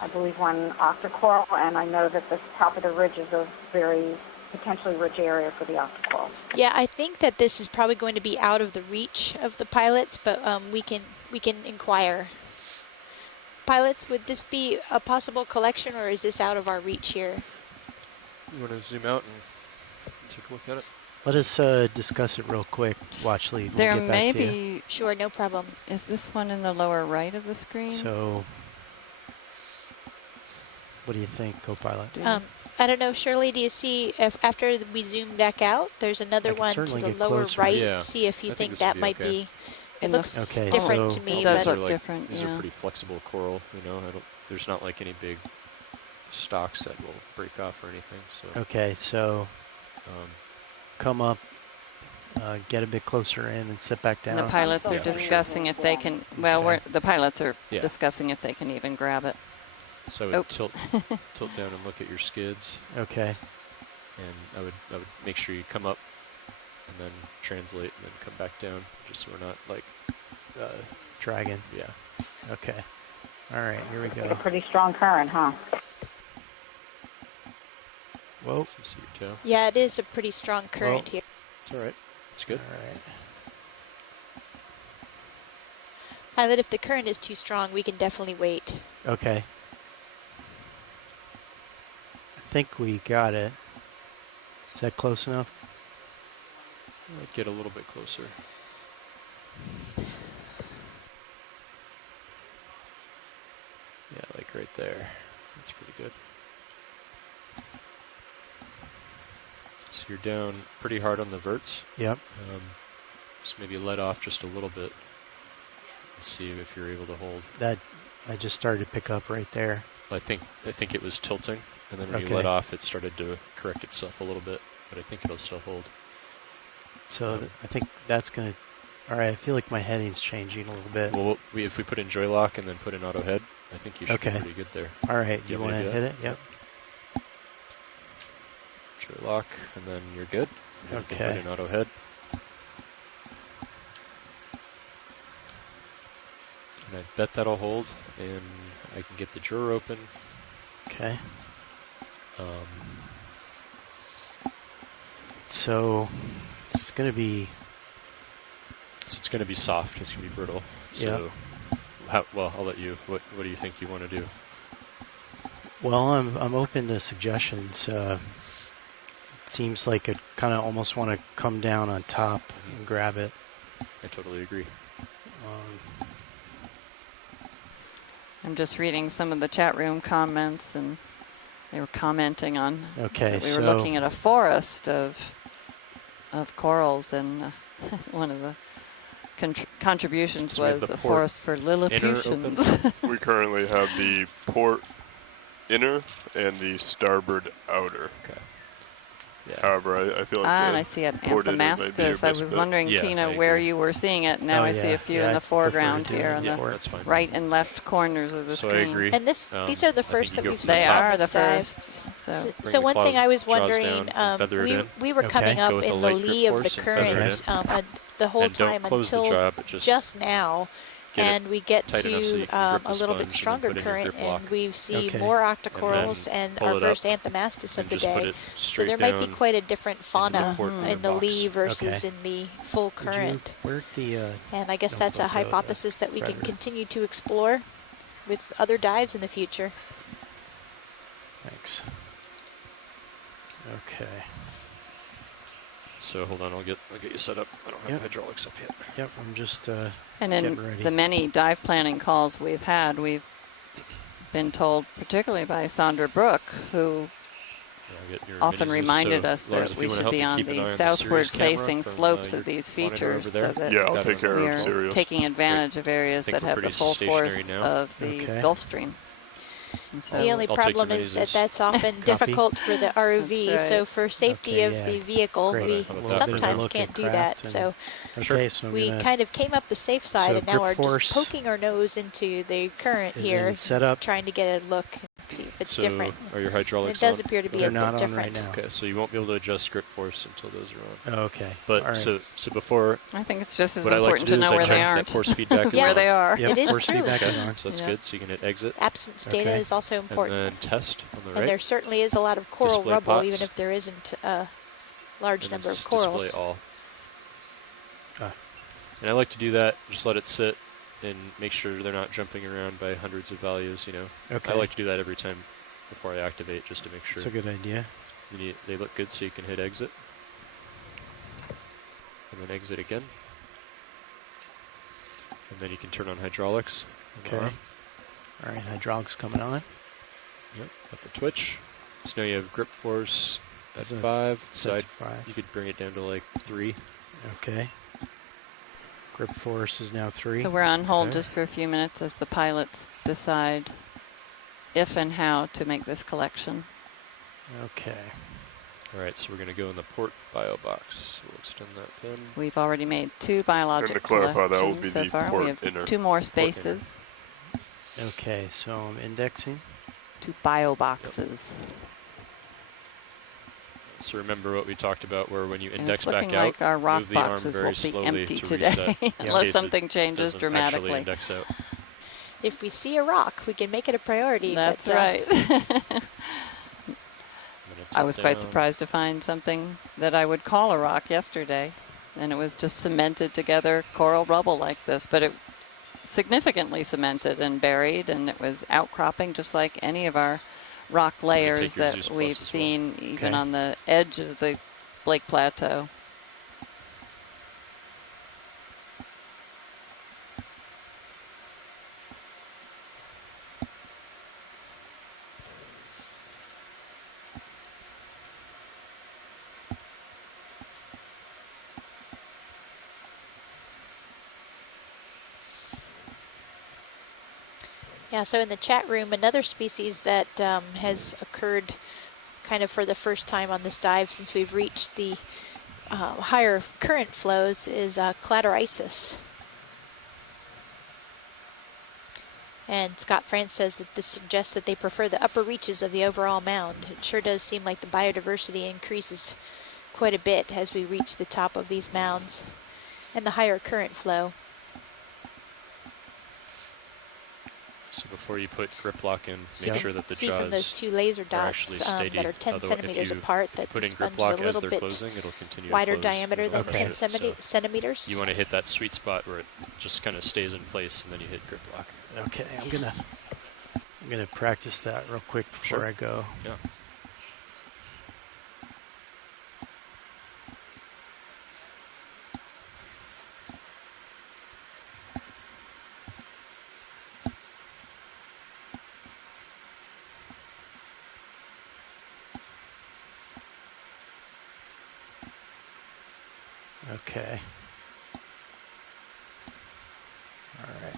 I believe, 1 Octa Coral, and I know that the top of the ridge is a very potentially rich area for the Octa Coral. Yeah, I think that this is probably going to be out of the reach of the pilots, but we can inquire. Pilots, would this be a possible collection, or is this out of our reach here? You want to zoom out and take a look at it? Let us discuss it real quick. Watch lead. We'll There get back may to you. be. Sure, no problem. Is this one in the lower right of the screen? So, what do you think, co-pilot? I don't know, Shirley, do you see if after we zoom back out, there's another one to the lower right? Yeah, See if you I think this that would be might okay. be. It In looks Okay, different so to me. It does but look different, These yeah. are pretty flexible coral, you know. There's not like any big stalks that will break off or anything. So Okay, so come up, get a bit closer in, and sit back down. And the pilots are discussing if they can. Well, Okay. the pilots are Yeah. discussing if they can even grab it. So I would tilt down and look at your skids. Okay. And I would make sure you come up and then translate and then come back down, just so we're not like Dragon. Yeah. Okay. All right, here we It's a go. pretty strong current, huh? Whoa. So see your toe. Yeah, it is a pretty strong current here. It's all right. It's good. All right. Pilot, if the current is too strong, we can definitely wait. Okay. I think we got it. Is that close enough? I'd get a little bit closer. Yeah, like right there. That's pretty good. So you're down pretty hard on the verts. Yep. So maybe let off just a little bit and see if you're able to hold. That I just started to pick up right there. I think it was tilting, and then when you Okay. let off, it started to correct itself a little bit, but I think it'll still hold. So I think that's gonna. All right. I feel like my heading's changing a little bit. Well, if we put in joy lock and then put in auto head, I think you should Okay. be pretty good there. All right. You want want to hit it? Yep. Joy lock, and then you're good. And you can Okay. put in auto head. And I bet that'll hold, and I can get the drawer open. Okay. So it's gonna be. So it's going to be soft. It's going to be brittle. So, well, I'll let you. What do you think you want to do? Well, I'm open to suggestions. It seems like I kind of almost want to come down on top and grab it. I totally agree. I'm just reading some of the chat room comments, and they were commenting on. Okay, that we were so- looking at a forest of corals, and one of the contributions So we have was the a port forest for Lilliputians. We currently have the port inner and the starboard outer. Okay. Yeah. However, I feel like and I see it port inner might be your Anthomastus. I best was bet. wondering, Tina, where you were seeing it. Now Oh, I see yeah. a few Yeah, in I the prefer to foreground do it here in on the the port. That's fine. right and left corners of the So screen. I agree. And these are the first that we've seen. They on are the this dive. first. So So one thing I was jaws wondering, down and feather it in. we were Okay. coming Go up with a in the light grip lee of the force and feather it current the whole And don't time close the until jaw, but just now. get it And we get tight enough so you to can grip the a little sponge bit and then stronger put in your current, grip lock. and we see Okay. more Octa And Corals then and pull our it first up Anthomastus of and the just put day. it So straight there might be down quite a different fauna port in the box. lee versus Okay. in the full current. Where'd the? And I guess don't that's a put the hypothesis that we can predator. continue to explore with other dives in the future. Thanks. Okay. So hold on, I'll get you set up. I don't have hydraulics up yet. Yep, I'm just And getting in ready. the many dive planning calls we've had, we've been told, particularly by Sandra Brooke, who often reminded us that we should be on the southward-facing slopes of these features so that I'll take care we of are Sirius. taking advantage of areas that have the full force of the Gulf Stream. And so The only problem is that that's often difficult for the ROV. That's right. So for safety of the vehicle, we sometimes can't do that. So, so we kind of came up the safe side and now are just poking our nose into the current here, trying to get a look and see if it's different. Are your hydraulics It does on? appear to be a bit different. Right now. Okay, so you won't be able to adjust grip force until those are on. Okay. But all right. so before, I think it's just as what important I like to know where they are. aren't. That force feedback is Yeah, where they are. Yep, it is force true. feedback is Okay, on. so that's good. So you can hit exit. Absence data is also important. And then test on the right. And there certainly is a lot of coral Display rubble, pots. even if there isn't a large And number of display corals. all. And I like to do that, just let it sit and make sure they're not jumping around by hundreds of values, you know. Okay. I like to do that every time before I activate, just to make sure. That's a good idea. They look good, so you can hit exit. And then exit again. And then you can turn on hydraulics. Okay. All right, hydraulics coming on. Yep, at the twitch. So now you have grip force at So 5. it's So set to 5. you could bring it down to like 3. Okay. Grip force is now 3. So we're on hold just for a few minutes as the pilots decide if and how to make this collection. Okay. All right, so we're going to go in the port bio box. We'll extend that pin. We've already made 2 biologic And to clarify, that will collections be so the far. port We have inner. 2 more spaces. Okay, so I'm indexing. 2 bio boxes. So remember what we talked about, where when you And index it's looking back out, like our rock move the arm boxes very will be slowly empty to today, reset, unless in case something it changes doesn't dramatically. actually index out. If we see a rock, we can make it a priority. That's but, right. I was quite down. surprised to find something that I would call a rock yesterday, and it was just cemented together coral rubble like this, but it significantly cemented and buried, and it was outcropping just like any of our rock layers that we've seen even on the edge of the Lake Plateau. Yeah, so in the chat room, another species that has occurred kind of for the first time on this dive since we've reached the higher current flows is Cladorisis. And Scott France says that this suggests that they prefer the upper reaches of the overall mound. It sure does seem like the biodiversity increases quite a bit as we reach the top of these mounds and the higher current flow. So before you put grip lock in, make sure that the see jaws from those 2 laser dots actually steady. that are 10 centimeters apart that the sponge is a little bit wider diameter than 10 centimeters. You want to hit that sweet spot where it just kind of stays in place, and then you hit grip lock. Okay, I'm gonna practice that real quick before I go. Yeah. Okay. All right.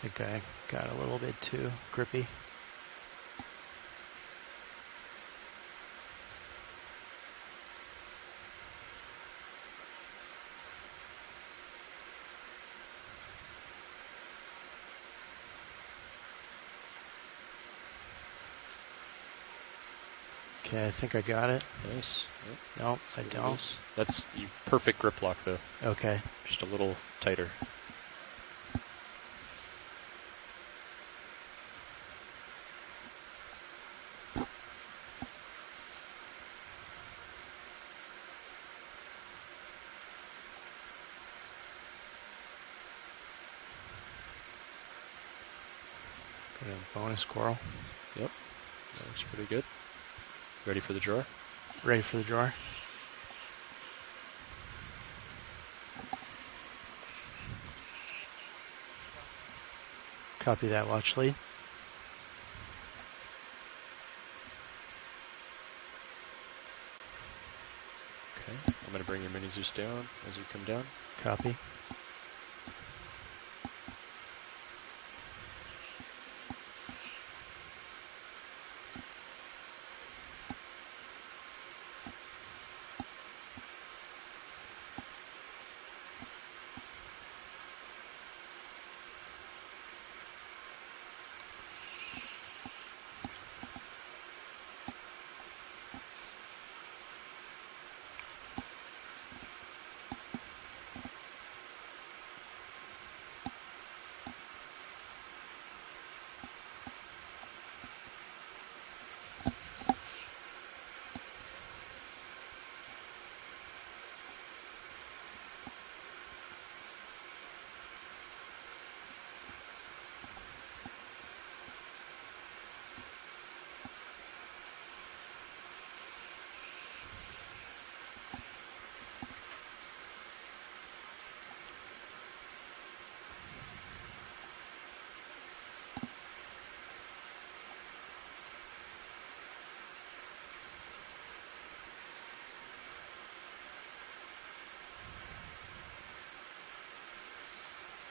I think I got a little bit too grippy. Okay, I think I got it. Nice. Yep. No, I don't. That's you perfect grip lock though. Okay. Just a little tighter. Got a bonus coral. Yep. That looks pretty good. Ready for the drawer? Ready for the drawer. Copy that watch lead. Okay. I'm going to bring your mini Zeus down as you come down. Copy.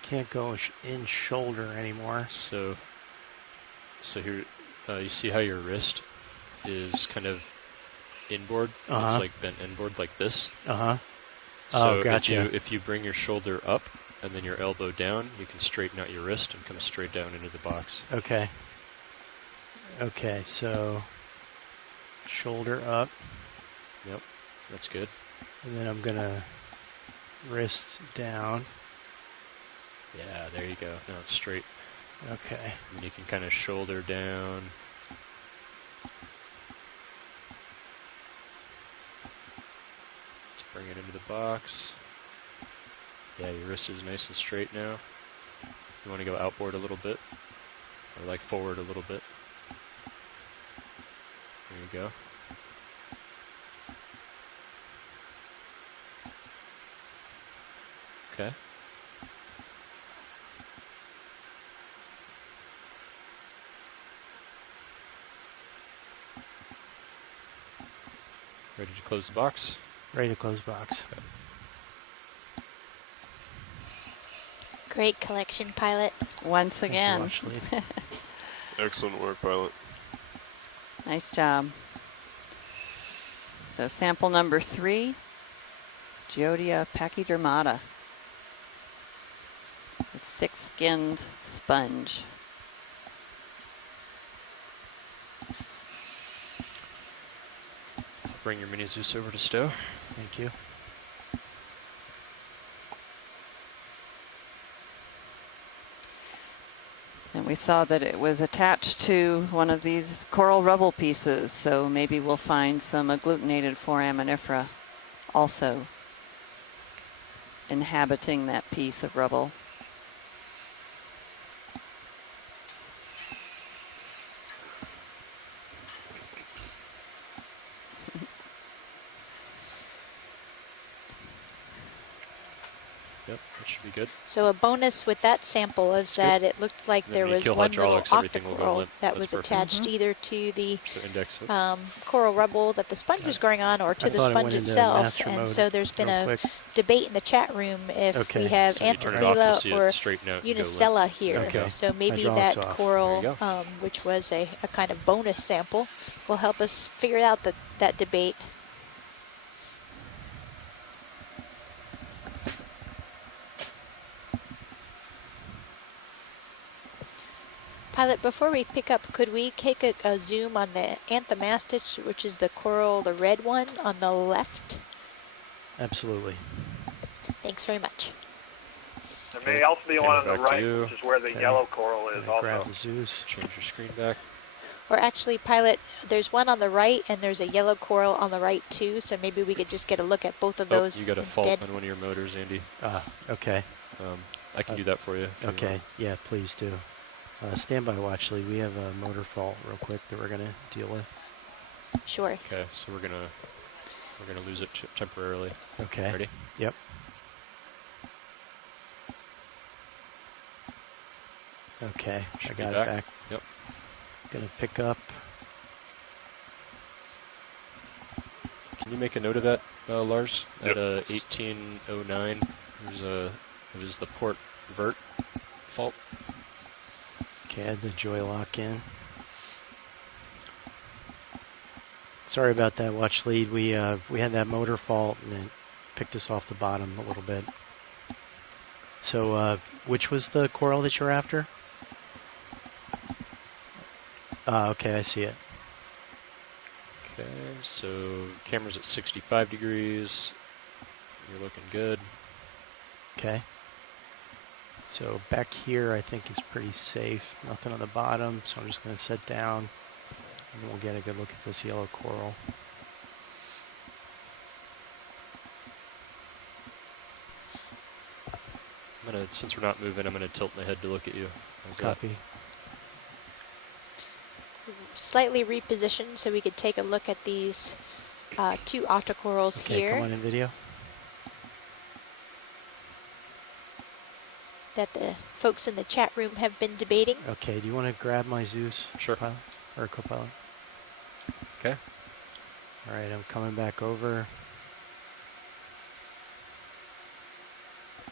Can't go in shoulder anymore. So here, you see how your wrist is kind of inboard? It's like bent inboard like this. So So gotcha. if you bring your shoulder up and then your elbow down, you can straighten out your wrist and come straight down into the box. Okay. Okay, so shoulder up. Yep, that's good. And then I'm going to wrist down. Yeah, there you go. Now it's straight. Okay. And you can kind of shoulder down. Let's bring it into the box. Yeah, your wrist is nice and straight now. You want to go outboard a little bit, or like forward a little bit. There you go. Okay. Ready to close the box? Ready to close box. Okay. Great collection, pilot. Once again. Watch lead. Excellent work, pilot. Nice job. So sample number 3, Geodia pachydermata. A thick-skinned sponge. Bring your mini Zeus over to stow. Thank you. And we saw that it was attached to one of these coral rubble pieces, so maybe we'll find some agglutinated foraminifera also inhabiting that piece of rubble. Yep, that should be good. So a bonus with that sample is that it looked like And then there when you was kill one little hydraulics, octa everything will go coral limp. that That's was perfect. attached either to the So index it. coral rubble that the sponge was growing on or to I the thought it sponge went into itself. master And mode so there's been real a quick. debate in the chat room if Okay. we have So you turn it off, you'll see Anthophylla it or straighten out and go limp. Unicella here. Okay. So maybe Hydraulics that off. coral, There you which was a kind of bonus sample, will help us figure out that debate. Pilot, before we pick up, could we take a zoom on the Anthomastus, which is the coral, the red one on the left? Absolutely. Thanks very much. There may also be one on the right, you. which is where the yellow coral is also. Grab the Zeus. Change your screen back. Or actually, Pilot, there's one on the right, and there's a yellow coral on the right too. So maybe we could just get a look at both of those You got a instead. fault on one of your motors, Andy. Okay. I can do that for you. if you Okay. want. Yeah, please do. Stand by, watch, Lee. We have a motor fault real quick that we're gonna deal with. Sure. Okay, so we're gonna lose it temporarily. Okay. Ready? Yep. Okay, Should I be got back. it back. Yep. Gonna pick up. Can you make a note of that, Lars? Yep. At 1809, it was the port vert fault. Okay, add the joy lock in. Sorry about that, watch lead. We had that motor fault and it picked us off the bottom a little bit. So which was the coral that you're after? Okay, I see it. Okay, so camera's at 65 degrees. You're looking good. Okay. So back here I think is pretty safe. Nothing on the bottom, so I'm just going to sit down and we'll get a good look at this yellow coral. Since we're not moving, I'm gonna tilt my head to look at you. How's Copy. Slightly repositioned so we could take a look at these two Octa corals Okay, here come on in video. that the folks in the chat room have been debating. Okay, do you want to grab my Zeus? Sure. Pilot, or co-pilot? Okay. All right, I'm coming back over.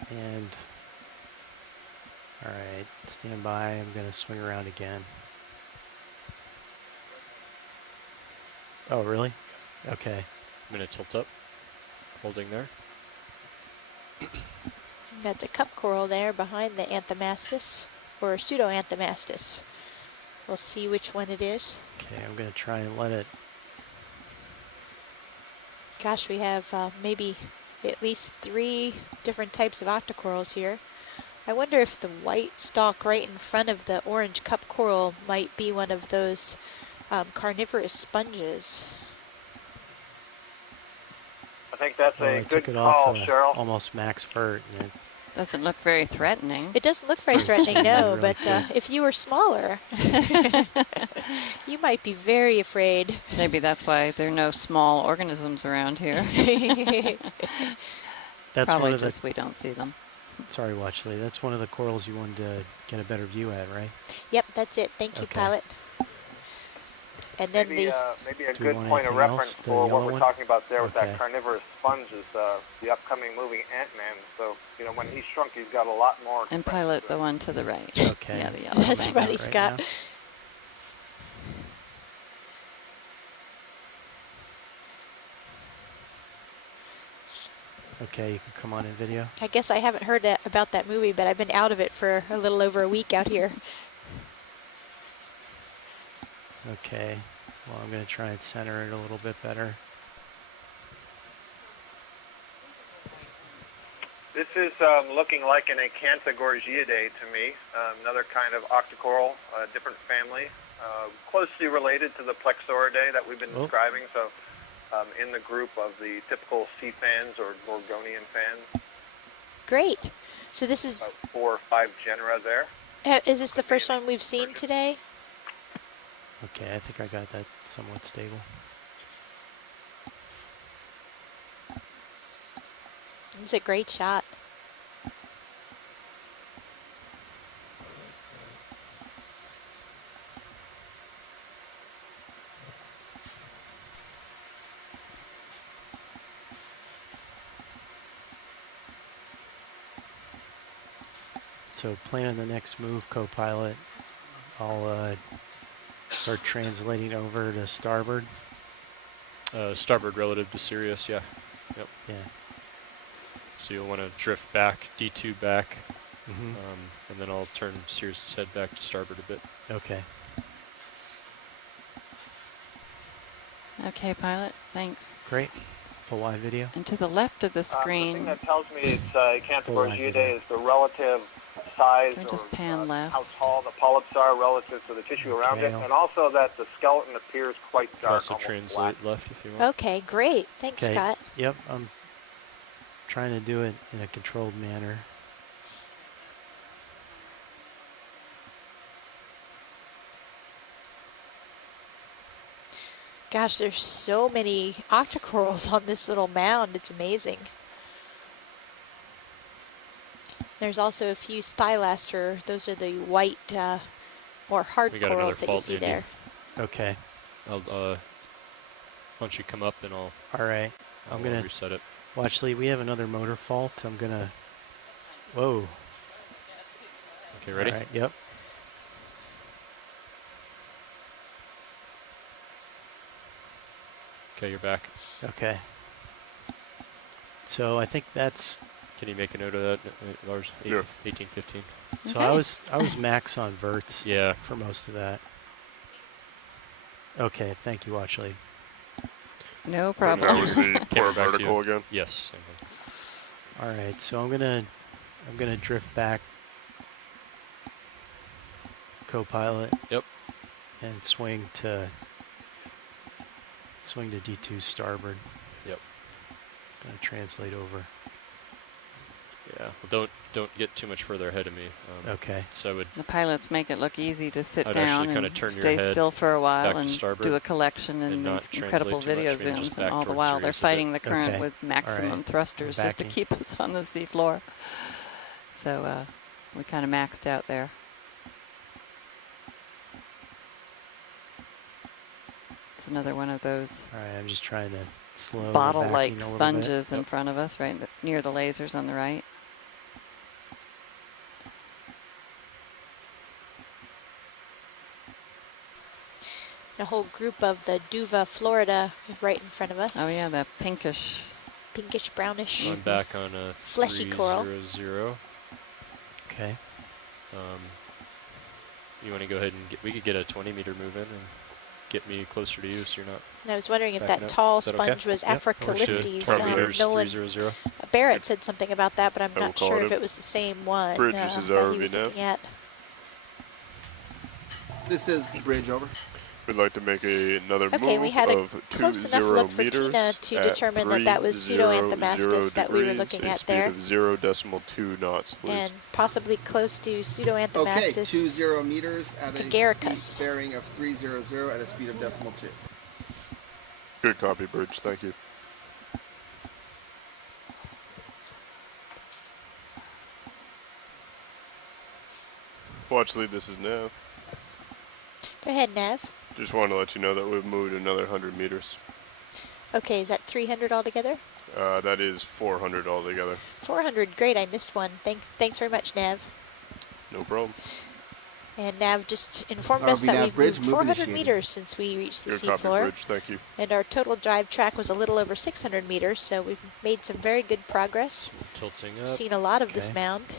And, all right, stand by. I'm going to swing around again. Oh, really? Okay. I'm gonna tilt up, holding there. That's a cup coral there behind the Anthomastus, or pseudo-Anthomastus. We'll see which one it is. Okay, I'm going to try and let it. Gosh, we have maybe at least 3 different types of octocorals here. I wonder if the white stalk right in front of the orange cup coral might be one of those carnivorous sponges. I think that's Oh, a I good took it call, off Cheryl. almost max FERT. And Doesn't look very threatening. It doesn't look very threatening, no, really but cool. if you were smaller, you might be very afraid. Maybe that's why there are no small organisms around here. That's Probably one of just the, we don't see them. sorry, Watchley. That's one of the corals you wanted to get a better view at, right? Yep, that's it. Thank you, Okay. Pilot. And then Maybe, maybe a Do you good want point of anything reference else? The for what yellow we're one? talking about there with Okay. that carnivorous sponge is the upcoming movie Ant-Man. So, you know, when he's shrunk, he's got a lot more. And Pilot, the one to the right. Okay. Yeah, the yellow. That's Coming out right, Scott. now. Okay, you can come on in video. I guess I haven't heard about that movie, but I've been out of it for a little over a week out here. Okay. Well, I'm going to try and center it a little bit better. This is looking like an Acantha gorgiidae to me, another kind of octocoral, different family, closely related to the Plexauridae that we've been describing. So, in the group of the typical sea fans or Gorgonian fans. Great. So this is, About 4 or 5 genera there. is this the first one we've seen today? Okay, I think I got that somewhat stable. It's a great shot. So planning the next move, co-pilot, I'll start translating over to starboard. Starboard relative to Sirius, yeah. Yep. Yeah. So you'll want to drift back, D2 back, And then I'll turn Sirius's head back to starboard a bit. Okay. Okay, pilot. Thanks. Great. Full wide video. And to the left of the The screen, thing that tells me it's Canterbury Geoday is the relative size Can I or just pan left? how tall the polyps are relative to the tissue around it, and also that the skeleton appears quite You can dark, also almost translate black. left if you want. Okay, great. Thanks, Okay. Scott. Yep, I'm trying to do it in a controlled manner. Gosh, there's so many octocorals on this little mound. It's amazing. There's also a few stylaster. Those are the white, more hard We got another corals that you fault, see Andy. there. Okay. I'll why don't you come up and I'll. All right. I'll I'm gonna reset it. Well, actually, we have another motor fault. I'm gonna. Whoa. Okay, ready? All right. Yep. Okay, you're back. Okay. So I think that's. Can you make a note of that, Lars? Yeah. 1815. So I was max on verts. Yeah. For most of that. Okay. Thank you, Watchley. No And problem. that was the Camera Torb back to article you. again? Yes. Same thing. All right. So I'm gonna drift back. Co-pilot. Yep. And swing to D2 starboard. Yep. Gonna translate over. Yeah. Well, don't get too much further ahead of me. Okay. So I would. The pilots make it look easy to sit I'd down actually kinda and turn your stay head still for a while back to and starboard do a collection in and not these incredible translate too video much, maybe zooms, just and back all the towards while they're Sirius a fighting bit. the current Okay. with All maximum right. thrusters just to Backing. keep us on the seafloor. So we kind of maxed out there. It's another one of those All right. I'm just trying to slow. bottle-like backing a little sponges bit. in front of us, right near the lasers on the right. A whole group of the Duva Florida right in front of us. Oh yeah, that pinkish. Pinkish brownish. I'm back on a Fleshy coral. 300. Okay. You want to go ahead and we could get a 20-meter move in and get me closer to you, so you're not. And I was wondering if backing that up. tall Is that okay? sponge was Yep. Africalyptes. 20 meters, Nolan 300. Barrett said something about that, but I'm I will not call sure it if a it was the same one bridge. This is that ROV he was nav. looking at. This is the bridge over. We'd like to make another Okay, move we had a of close enough 20 look for meters Tina to at determine that that was 30 pseudoanthomastus that we were degrees, looking a at speed there. of 0.2 knots, please. And possibly close to Okay, pseudoanthomastus 20 meters at a agaricus. speed bearing of 300 at a speed of 0.2. Good copy, Bridge. Thank you. Watch lead, this is Nav. Go ahead, Nav. Just wanted to let you know that we've moved another 100 meters. Okay, is that 300 altogether? That is 400 altogether. 400, great, I missed one. Thanks very much, Nav. No problem. And Nav just informed us RV that Nav we've bridge, moved move 400 initiated. meters since we reached the Good copy, seafloor. Bridge. Thank you. And our total drive track was a little over 600 meters, so we've made some very good progress. Tilting up. We've seen a lot of this Okay. mound.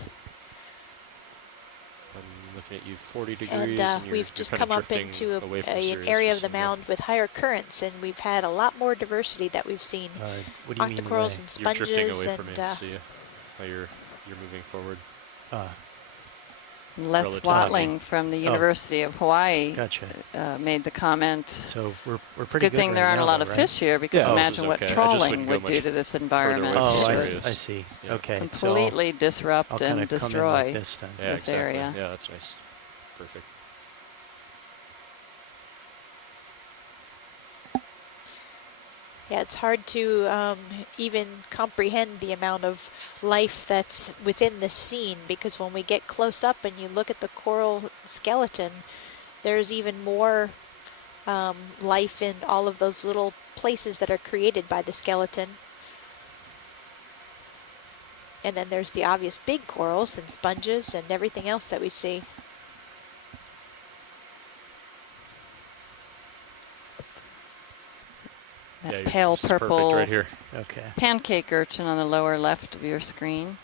I'm looking at you 40 degrees. And you're we've just kinda come up drifting into away from an Sirius area for of the some reason. mound with higher currents, and we've had a lot more diversity that we've seen. What do you mean Octocorals away? and You're drifting sponges away from me. and See ya. While you're moving forward. Les Relatively. Watling from the University of Hawaii Gotcha. made the comment. So we're It's pretty a good thing there right aren't a now, lot though, of right? fish here, because Yeah, this imagine is what okay. I just trawling wouldn't go would do much to this further environment. away from Oh, Sirius. I see. Yeah. Okay. Completely So disrupt I'll kinda and come in destroy like this then. Yeah, this exactly. area. Yeah, that's nice. Perfect. Yeah, it's hard to even comprehend the amount of life that's within the scene, because when we get close up and you look at the coral skeleton, there's even more life in all of those little places that are created by the skeleton. And then there's the obvious big corals and sponges and everything else that we see. That Yeah, pale this is perfect purple right here. Okay. pancake urchin on the lower left of your screen.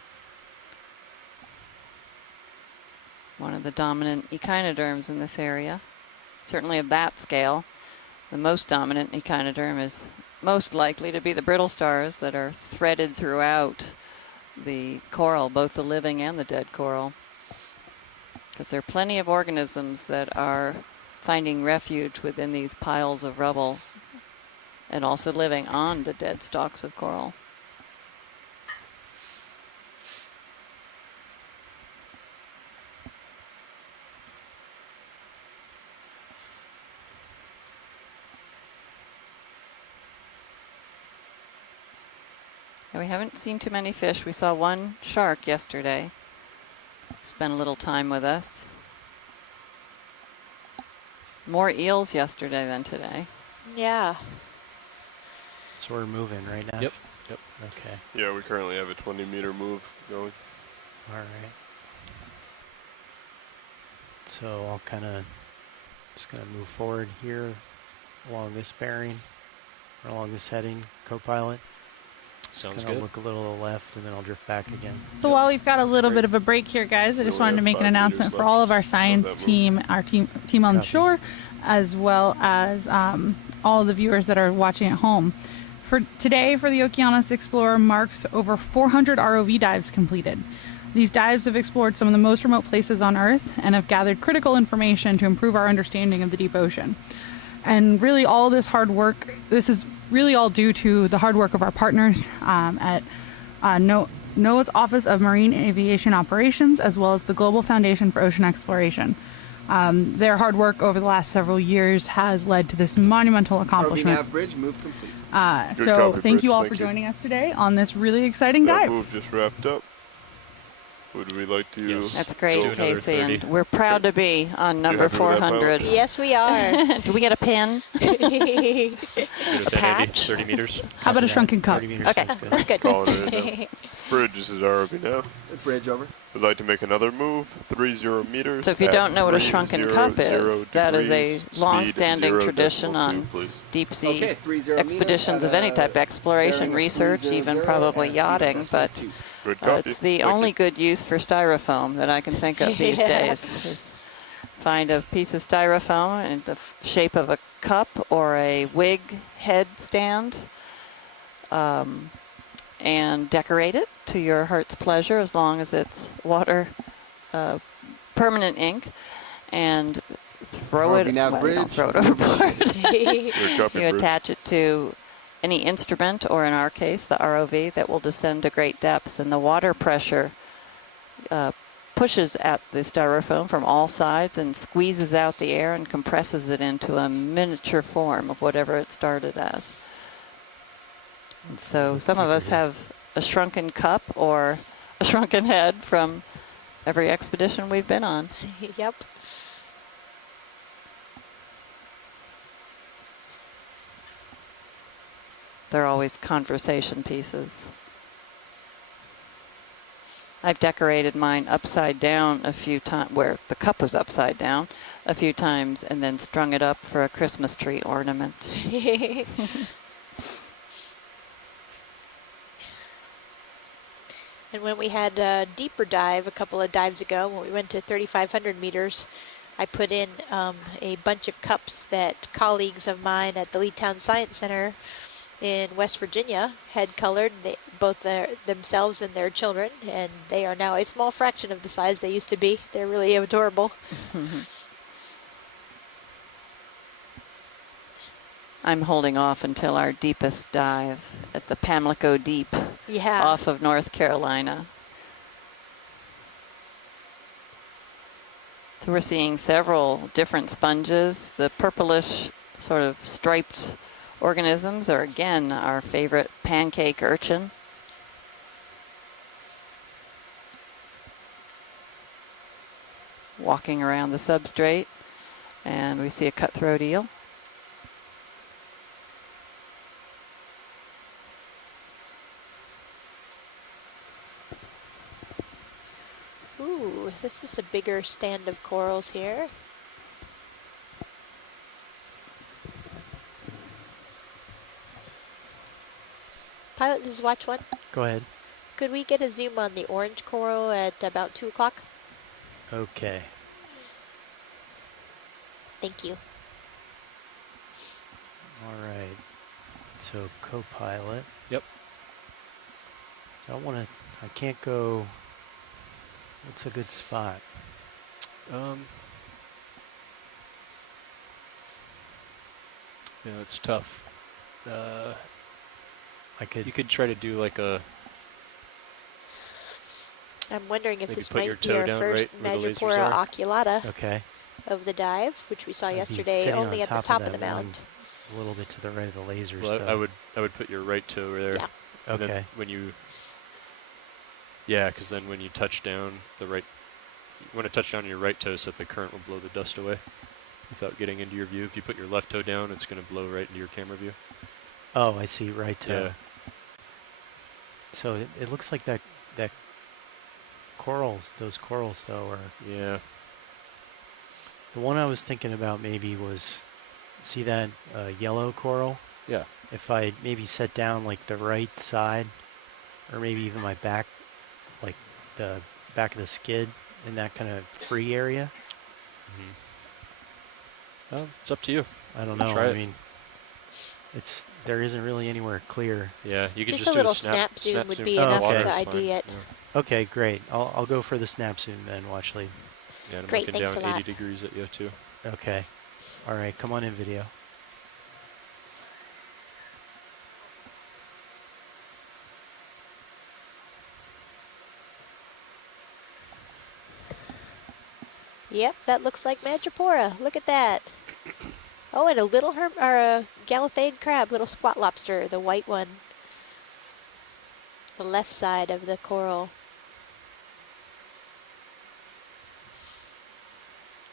one of the dominant echinoderms in this area. Certainly of that scale, the most dominant echinoderm is most likely to be the brittle stars that are threaded throughout the coral, both the living and the dead coral. Because there are plenty of organisms that are finding refuge within these piles of rubble and also living on the dead stalks of coral. And we haven't seen too many fish. We saw one shark yesterday. Spent a little time with us. More eels yesterday than today. Yeah. So we're moving right now? Yep. Yep. Okay. Yeah, we currently have a 20-meter move going. All right. So I'll kind of just going to move forward here along this bearing, or along this heading, co-pilot. Sounds good. good. Look a little to the left, and then I'll drift back again. So while we've got a little bit of a break here, guys, I just wanted to make an announcement for all of our science team, our team on the shore, as well as all the viewers that are watching at home. For today, for the Okeanos Explorer, marks over 400 ROV dives completed. These dives have explored some of the most remote places on Earth and have gathered critical information to improve our understanding of the deep ocean. And really all this hard work, this is really all due to the hard work of our partners at NOAA's Office of Marine Aviation Operations, as well as the Global Foundation for Ocean Exploration. Their hard work over the last several years has led to this monumental accomplishment. RV nav bridge, move complete. So thank you all for joining us today on this really exciting That dive. move just wrapped up. Would we like to? Yes. That's great, Casey, 30. and we're proud to be on number happy with that, 400. Yes, we are. Do we get a pin? Good with that, Andy? patch? 30 meters. How about a shrunken cup? 30 meters Okay. sounds good. That's good. Calling it right now. Bridge, this is ROV now. Bridge over. We'd like to make another move, 30 meters. So if you at don't know what a shrunken cup 300 is, that is a degrees, long-standing speed 0.2, tradition on please. deep sea Okay, 30 expeditions meters of any at a type, exploration, bearing of research, 300 even and probably speed of yachting, S but 42. Good copy. it's the Thank only you. good use for styrofoam that I can think of these days. Is find a piece of styrofoam in the shape of a cup or a wig head stand, and decorate it to your heart's pleasure, as long as it's water permanent ink, and throw it. RV nav Well, you don't bridge. throw it overboard. Good copy, You Bridge. attach it to any instrument, or in our case, the ROV, that will descend to great depths, and the water pressure pushes at the styrofoam from all sides and squeezes out the air and compresses it into a miniature form of whatever it started as. And so some of us have a shrunken cup or a shrunken head from every expedition we've been on. Yep. They're always conversation pieces. I've decorated mine upside down a few times, where the cup was upside down a few times, and then strung it up for a Christmas tree ornament. And when we had a deeper dive a couple of dives ago, when we went to 3,500 meters, I put in a bunch of cups that colleagues of mine at the Leetown Science Center in West Virginia had colored, both themselves and their children, and they are now a small fraction of the size they used to be. They're really adorable. I'm holding off until our deepest dive at the Pamlico Deep off of North Carolina. So we're seeing several different sponges. The purplish sort of striped organisms are again our favorite pancake urchin. Walking around the substrate, and we see a cutthroat eel. Ooh, this is a bigger stand of corals here. Pilot, this is watch one. Go ahead. Could we get a zoom on the orange coral at about 2 o'clock? Okay, Thank you. All right. So co-pilot. Yep. I can't go. What's a good spot? Yeah, it's tough. You could try to do like a. I'm wondering if Maybe this put your might be toe our down first right where the lasers Magipora are. oculata Okay. of the dive, which we saw I'd be yesterday sitting only on at the top of that the one mound. a little bit to the right of the lasers. Well, though. I would put your right toe there. Yeah. And then Okay. when you. Yeah, because then when you touch down you want to touch down your right toe so that the current will blow the dust away without getting into your view. If you put your left toe down, it's going to blow right into your camera view. Oh, I see. Right toe. Yeah. So it looks like that those corals though are. Yeah. The one I was thinking about maybe was, see that yellow coral? Yeah. If I maybe set down like the right side, or maybe even my back, like the back of the skid in that kind of free area. It's up to you. I don't know. Try I it. mean, there isn't really anywhere clear. Yeah, you could Just just a do little snap zoom would be enough to ID it. Yeah. Okay, great. I'll go for the snap zoom then, Watchley. Yeah, and I'm Great, looking thanks down a lot. 80 degrees at you too. Okay. All right, come on in, video. Yep, that looks like Magipora. Look at that. Oh, and a little a Galathade crab, little squat lobster, the white one. The left side of the coral.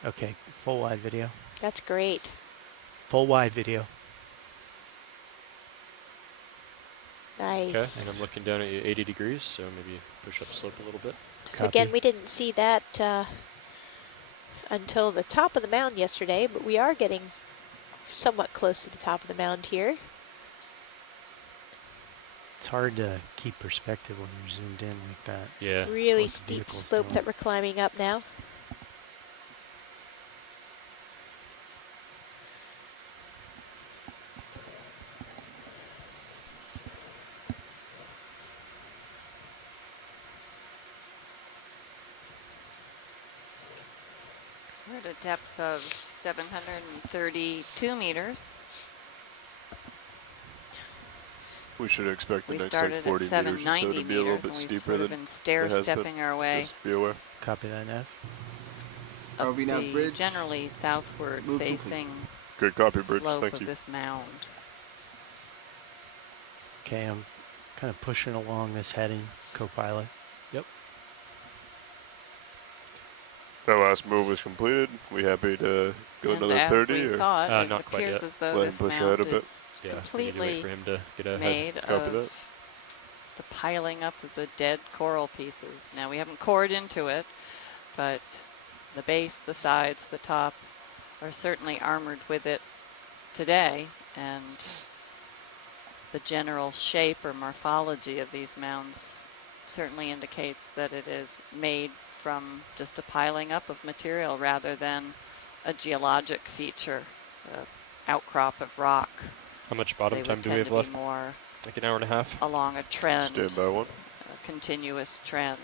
Okay, full wide video. That's great. Full wide video. Nice. Okay, and I'm looking down at you 80 degrees, so maybe push up slope a little bit. So again, we didn't see that until the top of the mound yesterday, but we are getting somewhat close to the top of the mound here. It's hard to keep perspective when you're zoomed in like that. Yeah. Really What the steep vehicle's slope doing. that we're climbing up now. We're at a depth of 732 meters. We should expect the We next started like at 40 meters or so 790 to be a little meters, bit and we've steeper sort of than been it has stair-stepping been. our way Just be aware. Copy that, Nav. up RV nav the bridge. generally southward Move facing Good copy, Bridge. slope Thank of you. this mound. Okay, I'm kind of pushing along this heading, co-pilot. Yep. That last move was completed. We happy to go And another as 30? we or thought, it not quite appears yet. as though Go ahead this and push ahead mound a bit. is Yeah, we need to wait completely for him to get ahead. made Copy of that. the piling up of the dead coral pieces. Now we haven't cored into it, but the base, the sides, the top are certainly armored with it today, and the general shape or morphology of these mounds certainly indicates that it is made from just a piling up of material rather than a geologic feature, an outcrop of rock. How much bottom They time would do we tend have to left? be more Like an hour and a half? along a trend, Stand by one. a continuous trend,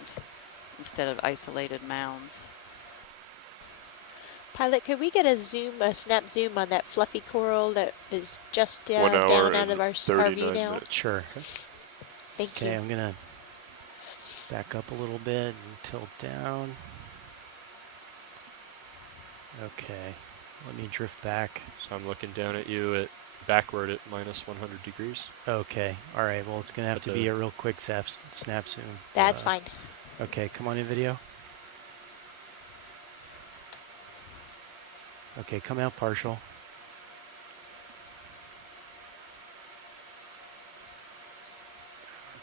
instead of isolated mounds. Pilot, could we get a snap zoom on that fluffy coral that is just 1 hour down out and of our 39 RV now? minutes. Sure. Thank Okay, you. I'm gonna back up a little bit and tilt down. Okay, let me drift back. So I'm looking down at you at backward at minus 100 degrees. Okay, all right. Well, it's gonna have But to be a real quick snap zoom. That's fine. Okay, come on in, video. Okay, come out partial.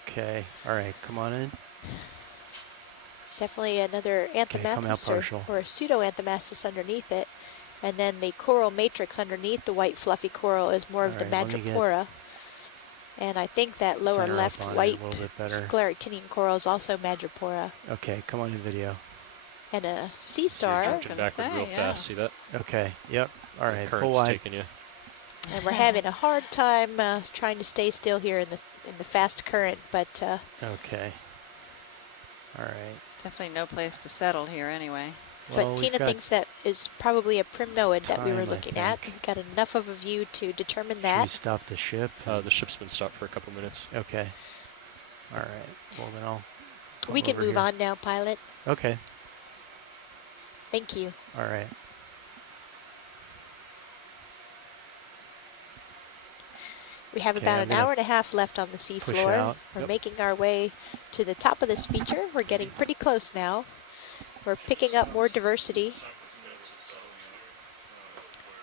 Okay, all right, come on in. Definitely another come out anthomastus partial. or a pseudo-anthomastus underneath it. And then the coral matrix underneath the white fluffy coral is more of the All right, let me get- Magipora. And I think that lower Center up left on it a white little bit better. scleractinian coral is also Magipora. Okay, come on in, video. And a sea You're star. drifting backward real fast. See that? Okay, yep. All right, full current's wide. taking you. And we're having a hard time trying to stay still here in the fast current, but Okay. All right. Definitely no place to settle here anyway. But Tina thinks that is probably a primnoid that we were time, I looking at. think. We've got enough of a view to determine Should we that. stop the ship? The ship's been stopped for a couple minutes. Okay. All right. Well, then I'll come We can over move here. on now, pilot. Okay. Thank you. All right. We have Okay, about I'm an gonna hour and a half left on the push seafloor. out. We're Yep. making our way to the top of this feature. We're getting pretty close now. We're picking up more diversity.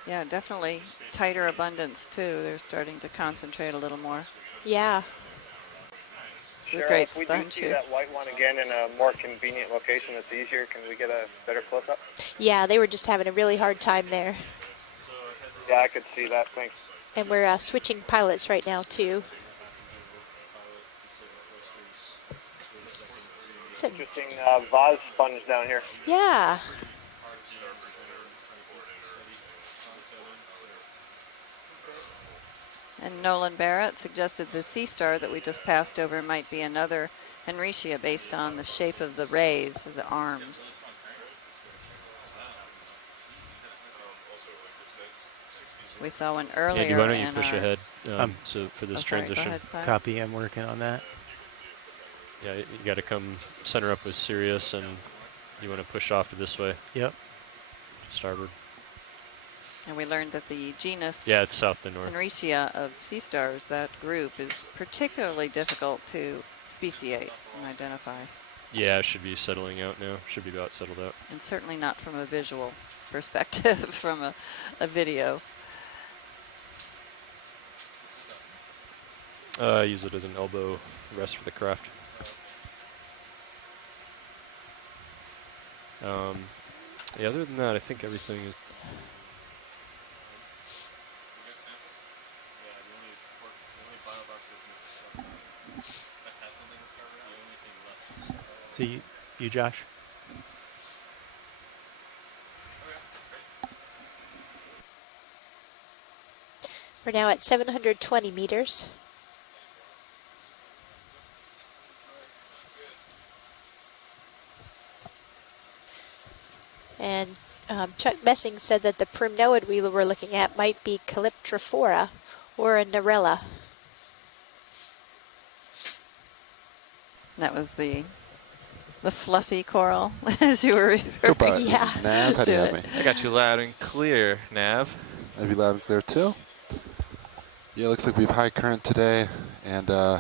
Yeah, definitely tighter abundance too. They're starting to concentrate a little more. Yeah. It's a Cheryl, great if we do sponge see here. that white one again in a more convenient location that's easier, can we get a better close-up? Yeah, they were just having a really hard time there. Yeah, I could see that. Thanks. And we're switching pilots right now, too. It's interesting vase sponge down here. Yeah. And Nolan Barrett suggested the sea star that we just passed over might be another Henricia based on the shape of the rays of the arms. We saw one earlier. Andy, why don't you in push our- ahead so for this sorry, go transition? ahead, Clive. Copy. I'm working on that. Yeah, you got to come center up with Sirius, and you want to push off to this way. Yep. Starboard. And we learned that the genus Yeah, it's south to north. Henricia of sea stars, that group, is particularly difficult to speciate and identify. Yeah, it should be settling out now. Should be about settled out. And certainly not from a visual perspective, from a video. Use it as an elbow rest for the craft. Yeah, other than that, I think everything is. So you Josh? We're now at 720 meters. And Chuck Messing said that the primnoid we were looking at might be Calyptrophora or a Narella. That was the fluffy coral, as you were referring. Pilot, this is Nav. How do you have me? I got you loud and clear, Nav. I have you loud and clear too. Yeah, it looks like we have high current today, and yeah,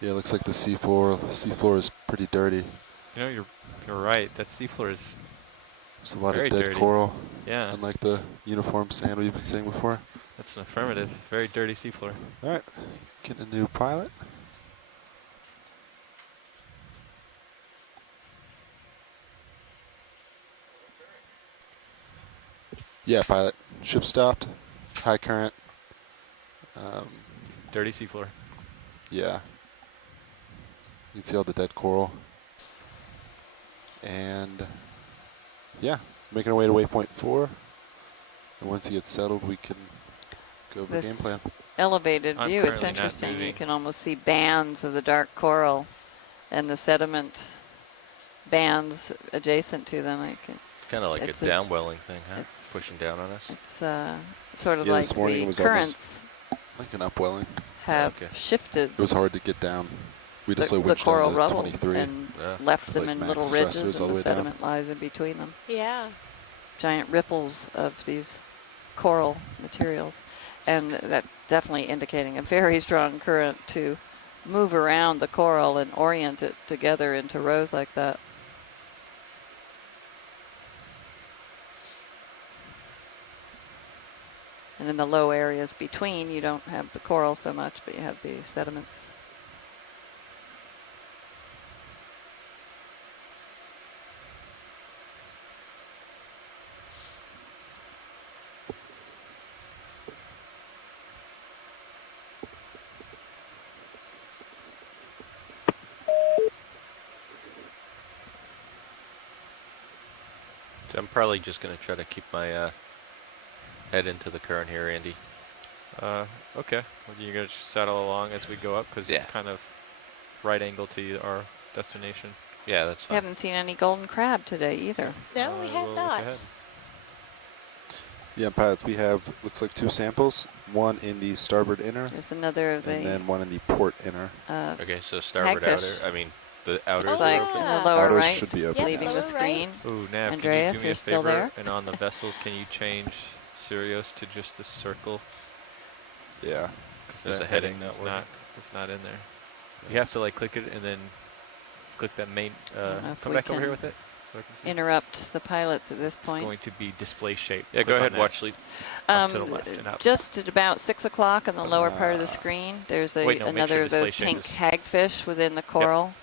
it looks like the seafloor is pretty dirty. You know, you're right. That seafloor is There's a lot very of dead dirty. coral. Yeah. Unlike the uniform sand we've been seeing before. That's an affirmative. Very dirty seafloor. All right, getting a new pilot. Yeah, pilot. Ship stopped. High current. Dirty seafloor. Yeah. You can see all the dead coral. And yeah, making our way to waypoint 4. And once he gets settled, we can go over the game This plan. elevated I'm view, it's currently not interesting. You moving. can almost see bands of the dark coral and the sediment bands adjacent to them. I can, Kind of like a it's this- downwelling thing, huh? Pushing down on us. it's sort of Yeah, like this morning it the was currents like an upwelling. have Okay. shifted It was hard to get down. We just the like winched coral down to rubble 23. and Yeah. left With, them like, in little max ridges, thrusters all and the the way down. sediment lies in between them. Yeah. Giant ripples of these coral materials, and that definitely indicating a very strong current to move around the coral and orient it together into rows like that. And in the low areas between, you don't have the coral so much, but you have the sediments. So I'm probably just going to try to keep my head into the current here, Andy. Okay. Well, you're going to saddle along as we go up because it's kind of right angle to our destination. Yeah, that's We fine. haven't seen any golden crab today either. No, we have not. Yeah, pilots, we have, looks like 2 samples, one in the starboard inner. There's another of and the... then one in the port inner. Okay, so starboard hagfish. outer. I mean, the outers Looks are like open. in the lower Outers right, should be open, leaving the screen. Ooh, Nav, Andrea, can you if do me you're a still favor? there. And on the vessels, can you change Sirius to just a circle? Yeah. Because There's that a heading heading not is working. it's not in there. You have to like click it and then click that main. I don't know if Come we back over here can with it. So I can see. interrupt the pilots at this It's point. going to be display shape. Yeah, Click go on ahead, that. watch lead. Off to the left and up. Just at about 6 o'clock on the lower part of the screen, there's Wait, no, make another sure of those display pink shape hagfish within the coral.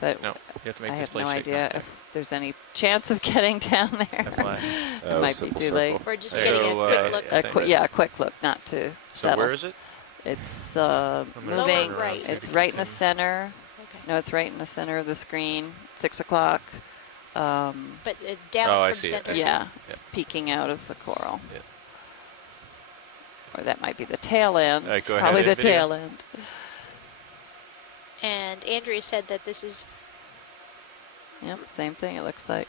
But No, you have to make I have display no shape. idea if there's any chance of getting down there. FYI. It might be too late. Or just There getting you a go, quick look. Yeah, a quick look, not to So settle. where is it? It's gonna moving. turn around so It's you right in the can- center. Okay. No, it's right in the center of the screen. 6 o'clock. But down Oh, I from see it. center. Yeah, it's peeking out of the coral. Yeah. Or that might be the tail end. All right, go ahead, Probably the video. tail end. And Andrea said that this is Yep, same thing it looks like.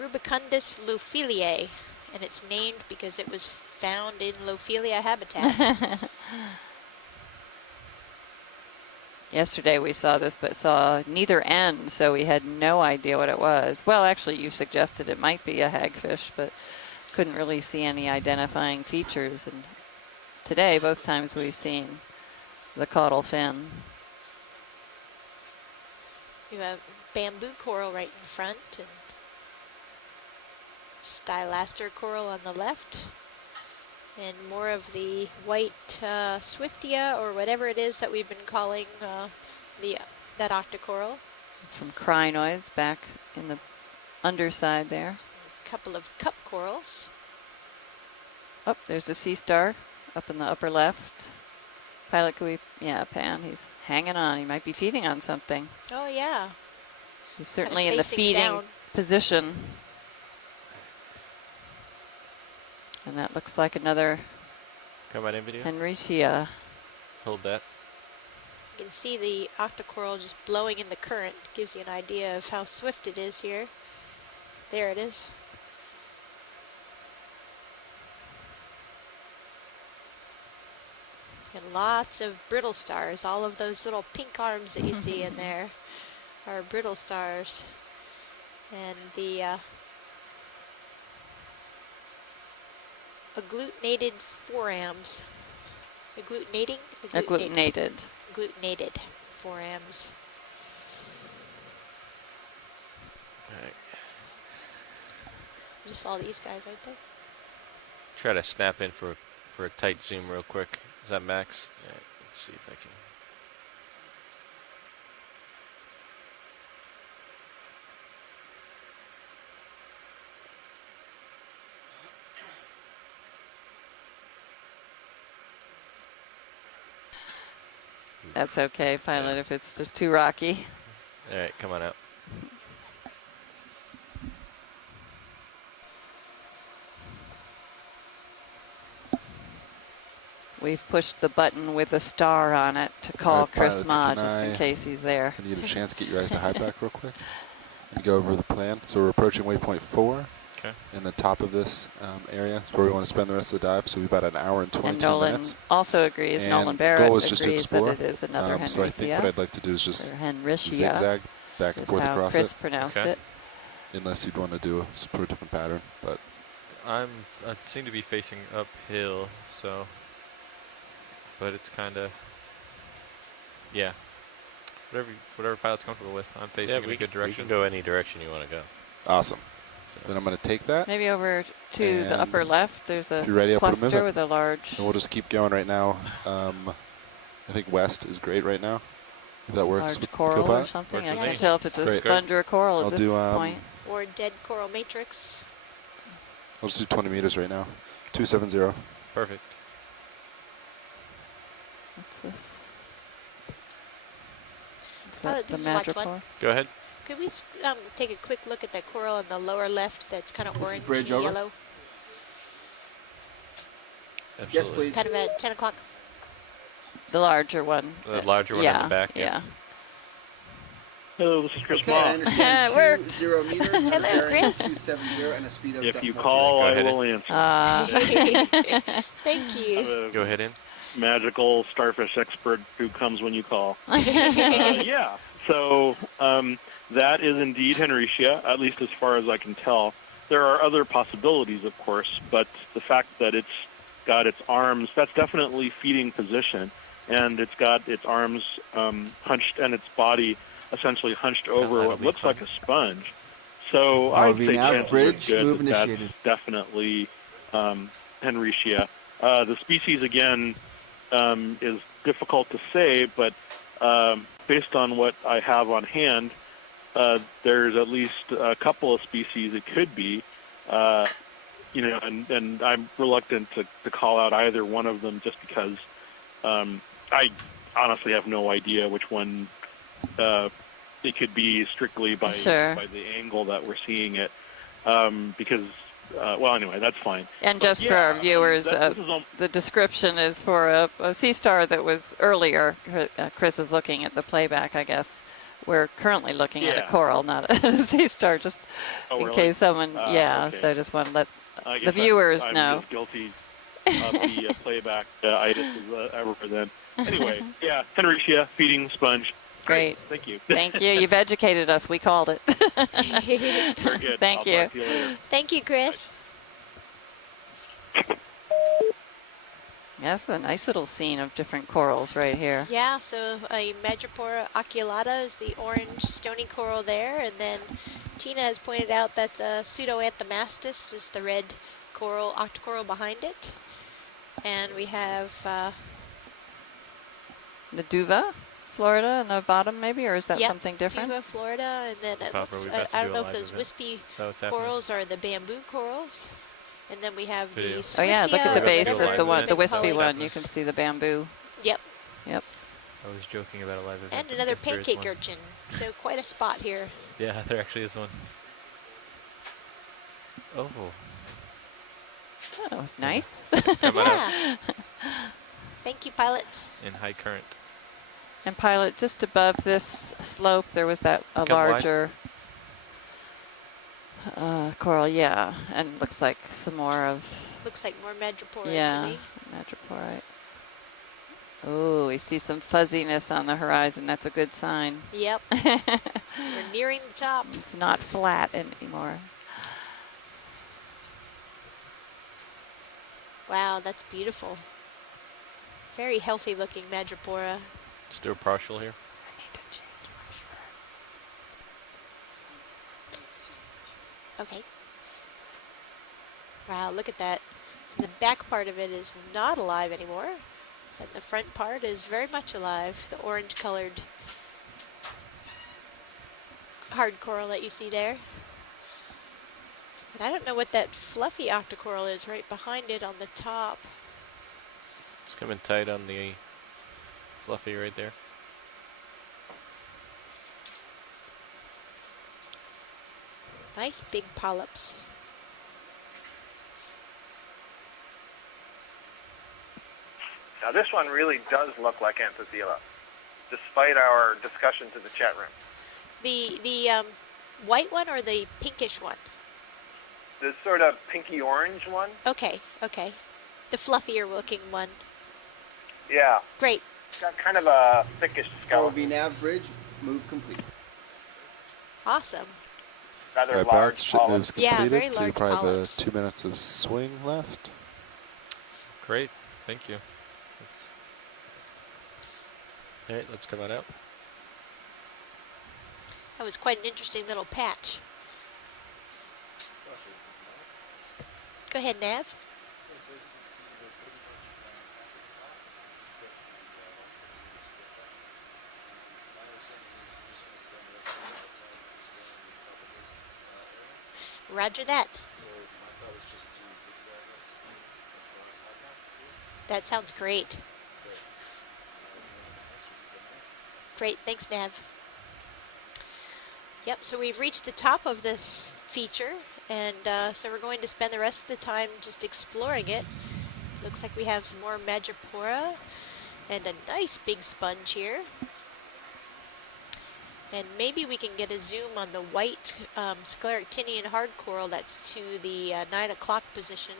Rubicundus Loophelia, and it's named because it was found in Loophelia habitat. Yesterday we saw this, but saw neither end, so we had no idea what it was. Well, actually, you suggested it might be a hagfish, but couldn't really see any identifying features. And today, both times we've seen the caudal fin. You have bamboo coral right in front and stylaster coral on the left. And more of the white Swiftia, or whatever it is that we've been calling that Octa Coral. Some crinoids back in the underside there. A couple of cup corals. Oh, there's a sea star up in the upper left. Pilot, can we, Pan, he's hanging on. He might be feeding on something. Oh yeah. He's certainly in the facing feeding down. position. And that looks like another Come on in, video. Henritia. Hold that. You can see the Octa Coral just blowing in the current. Gives you an idea of how swift it is here. There it is. And lots of brittle stars. All of those little pink arms that you see in there are brittle stars. And the agglutinated forams. Agglutinating? Agglutinated. Agglutinated forams. All right. Just all these guys, aren't they? Try to snap in for a tight zoom real quick. Is that max? Yeah, let's see if I can. That's okay, pilot, if it's just too rocky. All right, come on out. We've pushed the button with a star on it to call Alright, Chris pilots, Ma, can just in I- case he's there. Can you get a chance to get your eyes to high back real quick? And go over the plan. So we're approaching waypoint 4. Okay. In the top of this area is where we want to spend the rest of the dive. So we've about an hour and 22 And Nolan minutes. also agrees, And Nolan the Barrett goal is just to agrees explore. that it is another So I think what Henricia, I'd like to do is just or Henricia, zigzag back and is forth how across Chris it. pronounced Okay. it. Unless you'd want to do a different pattern, but I seem to be facing uphill, so. But it's kind of. Yeah. Whatever pilot's comfortable with. I'm facing in a good We direction. can go any direction you want to go. awesome. Then I'm going to take that. Maybe over to the And upper left, there's a if you're ready, I'll put a move cluster it. with a large, And we'll just keep going right now. I think west is great right now. If that works. large with coral or Copilot. something. Works I with can't me. tell if it's a Great. sponge or a coral I'll at this do, point. Or dead coral matrix. I'll just do 20 meters right now. 270. Perfect. What's this? Is Oh, that this the is watch one. madripoor? Go ahead. Could we take a quick look at that coral in the lower left that's kind of This is orange bridge and over. yellow? Absolutely. Yes, please. Kind of at 10 o'clock. The larger one. The larger one in the back. Yeah. Hello, this is Chris Okay, I understand We're- 20 meters, and a Hello, bearing Chris. 270, and a speed of If you decimal call, Go I ahead will in. answer. Thank you. Go ahead in. Magical starfish expert who comes when you call. Yeah, so that is indeed Henricia, at least as far as I can tell. There are other possibilities, of course, but the fact that it's got its arms, that's definitely feeding position, and it's got its arms hunched and its body essentially hunched over what looks like a sponge. So I'd say chances bridge, are move good that initiated. that's definitely Henricia. The species, again, is difficult to say, but based on what I have on hand, there's at least a couple of species it could be, and I'm reluctant to call out either one of them just because I honestly have no idea which one it could be strictly by the angle that we're seeing it, because well, anyway, that's fine. And But just for our viewers, the description is for a sea star that was earlier. Chris is looking at the playback, I guess. We're currently looking at a coral, not a sea star, just in case someone, okay. So I just want to let the viewers know. I'm as guilty of the playback itis as ever then. Anyway, yeah, Henricia, feeding sponge. Great. Thank you. Thank you. You've educated us. We called it. Very good. Thank I'll you. talk to you later. Thank you, Chris. Yes, a nice little scene of different corals right here. Yeah, so Madrepora oculata is the orange stony coral there, and then Tina has pointed out that Pseudoanthomastus is the red coral, Octa Coral behind it. And we have the Duva, Florida, in the bottom maybe, or is that something different? Duva, Florida, and then it looks, I don't know if those wispy corals are the bamboo corals. And then we have the Oh yeah, look at the base of the wispy color. one. You can see the bamboo. Yep. Yep. I was joking about a live event. And another pancake urchin. So quite a spot here. Yeah, there actually is one. Oh. That was nice. Yeah. Thank you, pilots. In high current. And pilot, just above this slope, there was that larger coral, yeah, and looks like some more of. Looks like more Madrepora to me. Madreporite. Oh, we see some fuzziness on the horizon. That's a good sign. Yep. We're nearing the top. It's not flat anymore. Wow, that's beautiful. Very healthy looking Madrepora. Let's do a partial here. Okay. Wow, look at that. So the back part of it is not alive anymore. And the front part is very much alive. The orange colored hard coral that you see there. And I don't know what that fluffy octocoral is right behind it on the top. It's coming tight on the fluffy right there. Nice big polyps. Now this one really does look like Anthothela, despite our discussions in the chat room. The white one or the pinkish one? The sort of pinky orange one. Okay, okay. The fluffier looking one. Yeah. Great. It's got kind of a thickish skeleton. ROV nav bridge, move complete. Awesome. Rather Alright, large Bart's ship move's polyps. completed, very so you large probably have polyps. 2 minutes of swing left. Great, thank you. All right, let's come on out. That was quite an interesting little patch. Go ahead, Nav. Roger that. That sounds great. Great, thanks, Nav. Yep, so we've reached the top of this feature, and so we're going to spend the rest of the time just exploring it. Looks like we have some more Madrepora and a nice big sponge here. And maybe we can get a zoom on the white scleractinian hard coral that's to the 9 o'clock position,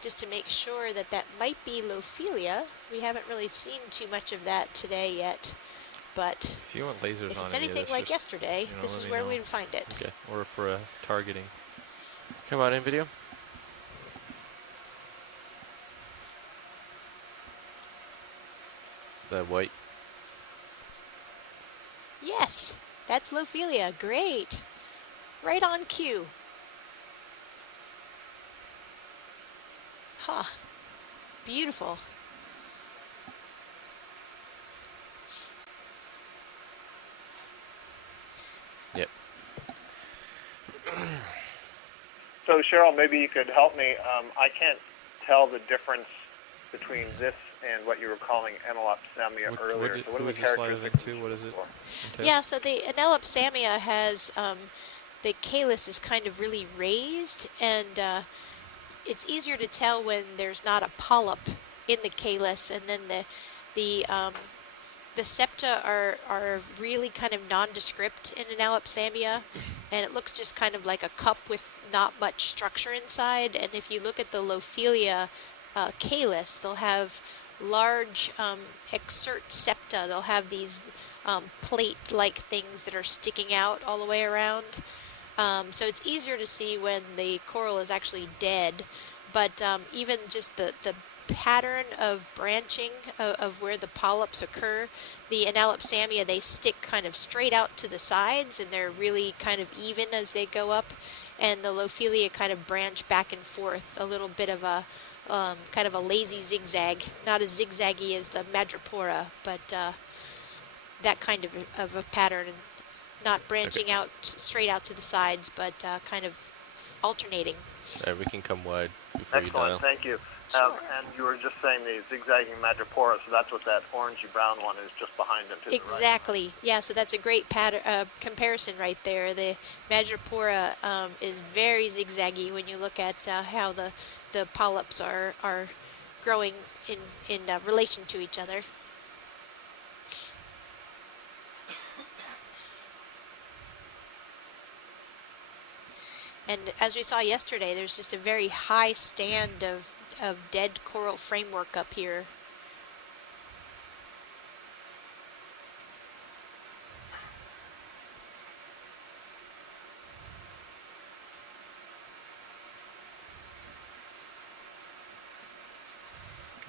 just to make sure that that might be Loophelia. We haven't really seen too much of that today yet, but If you want lasers if on it's any of anything this, like just, yesterday, you know, this let is me where know. we'd find it. Okay, or for targeting. Come on in, video. The white. Yes, that's Loophelia. Great. Right on cue. Huh. Beautiful. Yep. So Cheryl, maybe you could help me. I can't tell the difference between this and what you were calling Analopsamia earlier. So what are the characteristics? What is it? Yeah, so the Analopsamia has, the calyx is kind of really raised, and it's easier to tell when there's not a polyp in the calyx, and then the septa are really kind of nondescript in Analopsamia, and it looks just kind of like a cup with not much structure inside. And if you look at the Loophelia calyx, they'll have large exert septa. They'll have these plate-like things that are sticking out all the way around. So it's easier to see when the coral is actually dead, but even just the pattern of branching of where the polyps occur, the Analopsamia, they stick kind of straight out to the sides, and they're really kind of even as they go up, and the Loophelia kind of branch back and forth, a little bit of a kind of a lazy zigzag, not as zigzaggy as the Madrepora, but that kind of a pattern, not branching out straight out to the sides, but kind of alternating. We can come wide before you dial. Excellent, thank you. And you were just saying the zigzagging Madrepora, so that's what that orangey brown one is just behind it to the right. Exactly. Yeah, so that's a great pattern comparison right there. The Madrepora is very zigzaggy when you look at how the polyps are growing in relation to each other. And as we saw yesterday, there's just a very high stand of dead coral framework up here.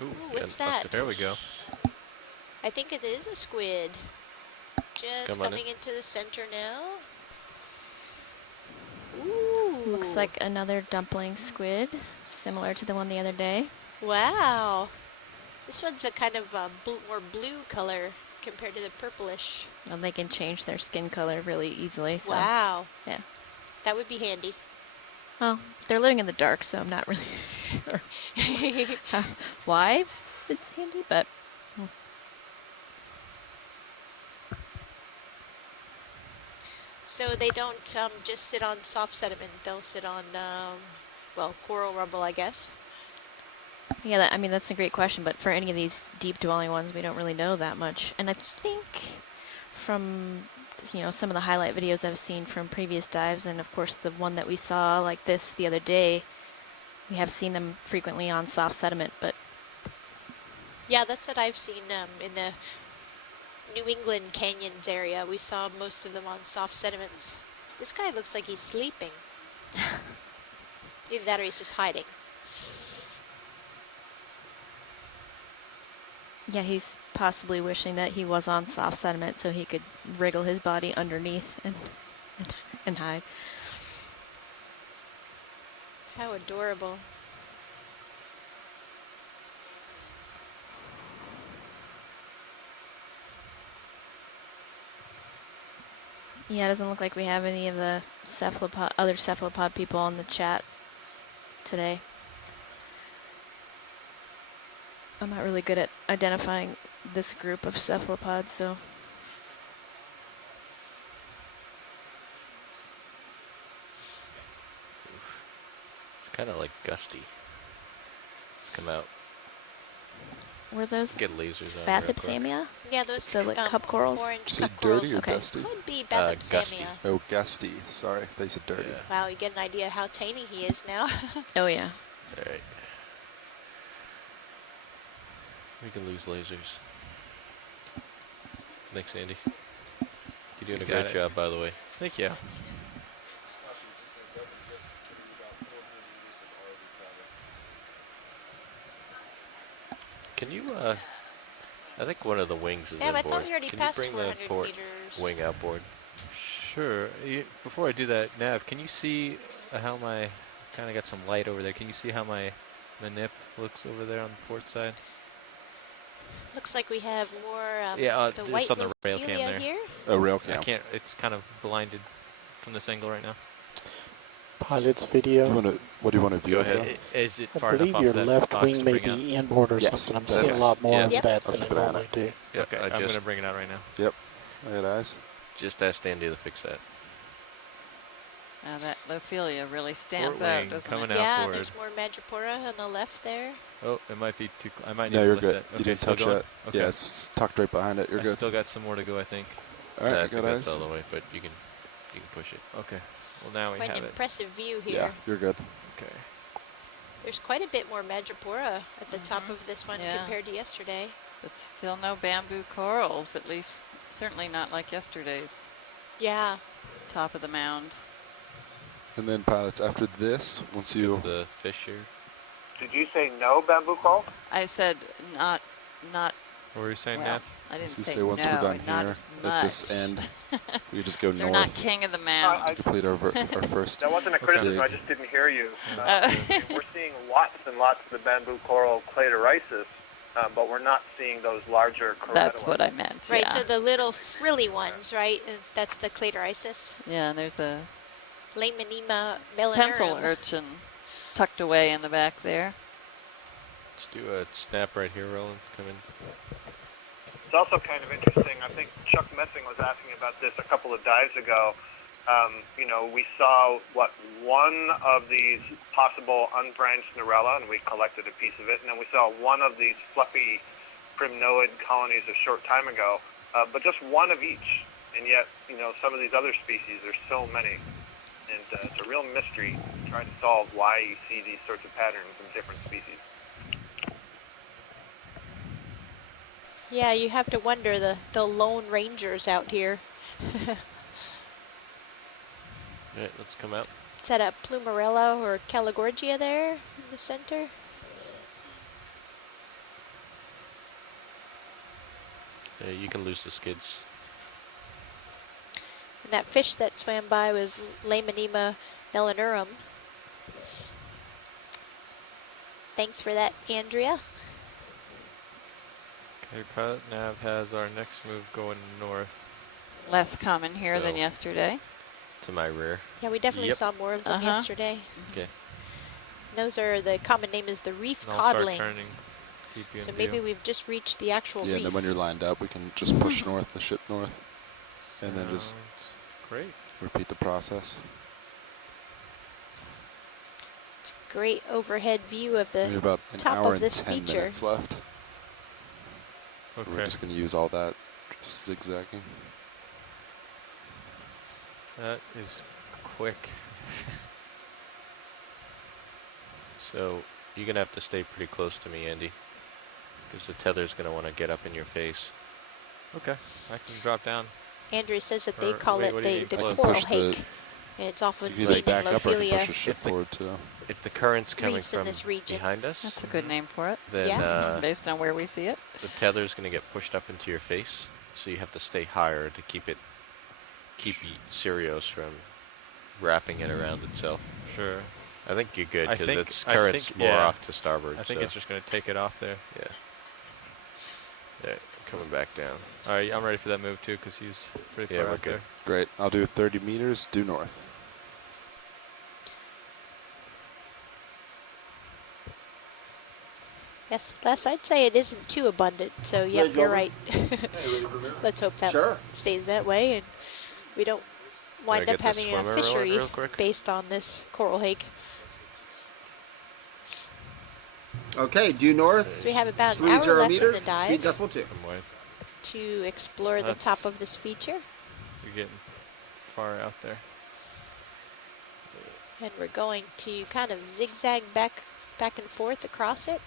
Ooh, what's that? There we go. I think it is a squid. Just coming into the center now. Ooh. Looks like another dumpling squid, similar to the one the other day. Wow. This one's a kind of more blue color compared to the purplish. Well, they can change their skin color really easily. So. Wow. Yeah. That would be handy. Well, they're living in the dark, so I'm not really sure why it's handy, but... So they don't just sit on soft sediment. They'll sit on, well, coral rubble, I guess. Yeah, I mean, that's a great question, but for any of these deep dwelling ones, we don't really know that much. And I think from, you know, some of the highlight videos I've seen from previous dives, and of course the one that we saw like this the other day, we have seen them frequently on soft sediment, but... Yeah, that's what I've seen in the New England canyons area. We saw most of them on soft sediments. This guy looks like he's sleeping. Either that or he's just hiding. Yeah, he's possibly wishing that he was on soft sediment so he could wriggle his body underneath and hide. How adorable. Yeah, it doesn't look like we have any of the other cephalopod people on the chat today. I'm not really good at identifying this group of cephalopods, so. It's kind of like gusty. come out. Were those Get lasers on real quick. Bathipsamia? Yeah, those So like cup corals? orange Did you say cup corals dirty or dusty? could be Gusty. Bathipsamia. Oh, gusty. Sorry, they said dirty. Wow, you get an idea how tiny he is now. Oh yeah. All right. We can lose lasers. Thanks, Andy. You're doing You a got great it. job, by the way. Thank you. Can you, I think one of the wings is Yeah, but I inboard. thought we already Can passed you bring the 400 port meters. wing outboard? Sure. Before I do that, Nav, can you see how my, kind of got some light over there. Can you see how my nip looks over there on the port side? Looks like we have more Yeah, the just white on the rail cam Loophelia there. here. Oh, rail I cam. can't, it's kind of blinded from this angle right now. Pilot's video. What do you want to view? Go of ahead. though? Is it I far enough believe off your that left box wing to may bring out? be inboard or Yes, something. I'm that seeing a is. lot more Yep. of that I'll than I keep an eye on normally it. do. Yep, Okay, I I'm going to just, bring it out right now. Yep. I got eyes. just asked Andy to fix that. Now that Loophelia really stands Port out, wing doesn't coming it? out Yeah, forward. there's more Madrepora on the left there. Oh, it might be too. I might need No, to you're lift good. that. Okay, You didn't still touch going? that. Okay. Yeah, it's tucked right behind it. You're I good. still got some more to go, I think. All right, I I think got that's eyes. all the way, but you can push it. Okay. Well, now we Quite have an it. impressive view here. Yeah, you're good. Okay. There's quite a bit more Madrepora at the top of this one Yeah. compared to yesterday. But still no bamboo corals, at least certainly not like yesterday's Yeah. top of the mound. And then pilots, after this, once you The fish here. Did you say no bamboo coral? I said not, What were you saying, well, Nav? I didn't you say say once no, we're done not here as at this much. end, we just go They're not north king of the mound. I- to complete our first. That wasn't a criticism. sig. I just didn't hear you. Oh. We're seeing lots and lots of the bamboo coral cladorisis, but we're not seeing those larger corallid That's ones. what I meant. Right, yeah. so the little frilly ones, right? That's the cladorisis. Yeah, and there's a Laemonema pencil melanorum. urchin tucked away in the back there. Let's do a snap right here, Roland. Come in. It's also kind of interesting. I think Chuck Messing was asking about this a couple of dives ago. We saw one of these possible unbranched Narella, and we collected a piece of it, and then we saw one of these fluffy primnoid colonies a short time ago, but just one of each. And yet, some of these other species, there's so many, and it's a real mystery trying to solve why you see these sorts of patterns in different species. Yeah, you have to wonder the lone rangers out here. All right, let's come out. Is that a Plumarella or Caligorgia there in the center? Yeah, you can lose the skids. And that fish that swam by was Laemonema melanorum. Thanks for that, Andrea. Okay, pilot nav has our next move going north. Less common here than So- yesterday. To my rear. Yeah, we definitely Yep. saw more of them yesterday. Okay. Those are, the common name is the reef And I'll start codling. turning. Keep you So in maybe view. we've just reached the actual Yeah, reef. and then when you're lined up, we can just push north, the ship north, and then just Great. repeat the process. Great overhead view of We have the about an top hour of and this 10 feature. minutes left. Okay. We're just going to use all that, just zigzagging. That is quick. So you're going to have to stay pretty close to me, Andy, because the tether's going to want to get up in your face. Okay, I can drop down. Andrew says that they Or call wait, it what do you the need I can coral push the. hake. And it's often You can seen either in back up or I can push Loophelia the ship If the- forward too. If the current's coming reefs in from this region. behind us, That's a good name for it. then Yeah. Based on where we see it. the tether's going to get pushed up into your face, so you have to stay higher to keep Sirius from wrapping it around itself. Sure. I think you're good I because think- its I current's think- more yeah. off to starboard. I think so it's just going to take it off there. yeah. Yeah, coming back down. All right, I'm ready for that move too, because he's pretty Yeah, far we're out good. there. Great. I'll do 30 meters due north. Yes, Les, I'd say it isn't too abundant. So, Ready yep, to go you're over? right. Let's hope that Sure. stays that way and we don't wind get up the having a swimmer rolling fishery real quick? based on this coral hake. Okay, due north. So we have about an 30 hour left meters. in the dive. Speed decimal 2. To explore the top of this feature. You're getting far out there. And we're going to kind of zigzag back and forth across it.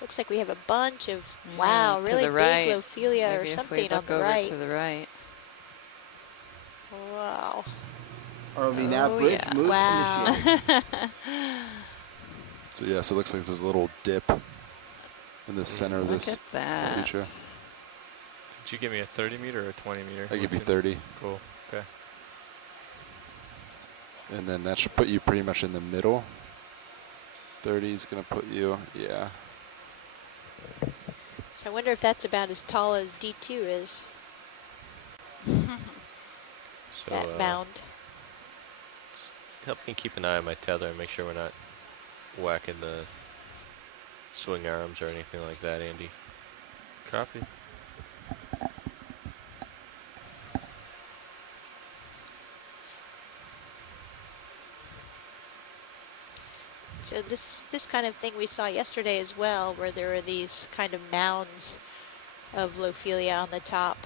Looks like we have a bunch of, wow, really big right. Loophelia Maybe or if something we look on the over right. to the right. Wow. ROV nav bridge move initiated. So yeah, so it looks like there's a little dip in the center of this feature. Did you give me a 30 meter or a 20 meter? I give you 30. Cool. Okay. And then that should put you pretty much in the middle. 30 is going to put you, yeah. So I wonder if that's about as tall as D2 is. That mound. Help me keep an eye on my tether and make sure we're not whacking the swing arms or anything like that, Andy. Copy. So this kind of thing we saw yesterday as well, where there were these kind of mounds of Loophelia on the top.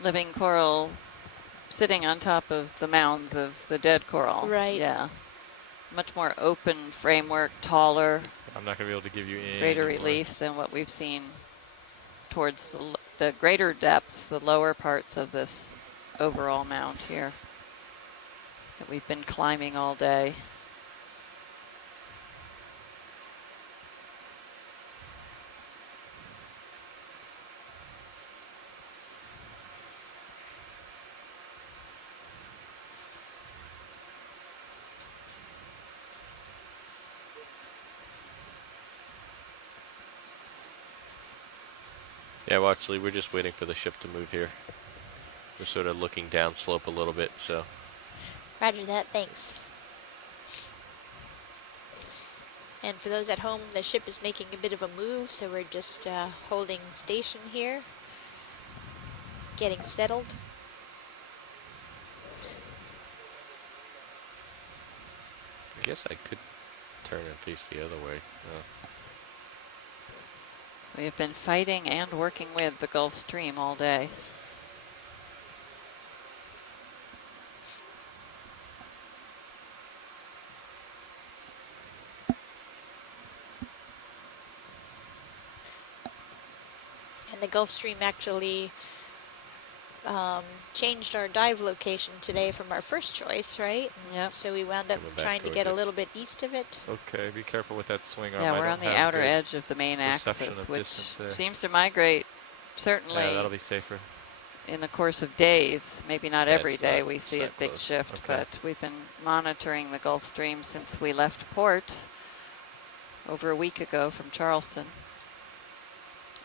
Living coral sitting on top of the mounds of the dead coral. Right. Yeah. Much more open framework, taller. I'm not going to be able to give you any greater relief than what we've seen towards the greater depths, the lower parts of this overall mound here that we've been climbing all day. Yeah, well, actually, we're just waiting for the ship to move here. We're sort of looking down slope a little bit, so. Roger that, thanks. And for those at home, the ship is making a bit of a move, so we're just holding station here, getting settled. I guess I could turn and face the other way. We have been fighting and working with the Gulf Stream all day. And the Gulf Stream actually changed our dive location today from our first choice, right? Yep. So we wound up trying to get a little bit east of it. Okay, be careful with that swing arm. Yeah, we're on the outer edge of the main axis, which seems to migrate certainly. Yeah, that'll be safer. In the course of days, maybe not every day we see a big close. shift, Okay. but we've been monitoring the Gulf Stream since we left port over a week ago from Charleston.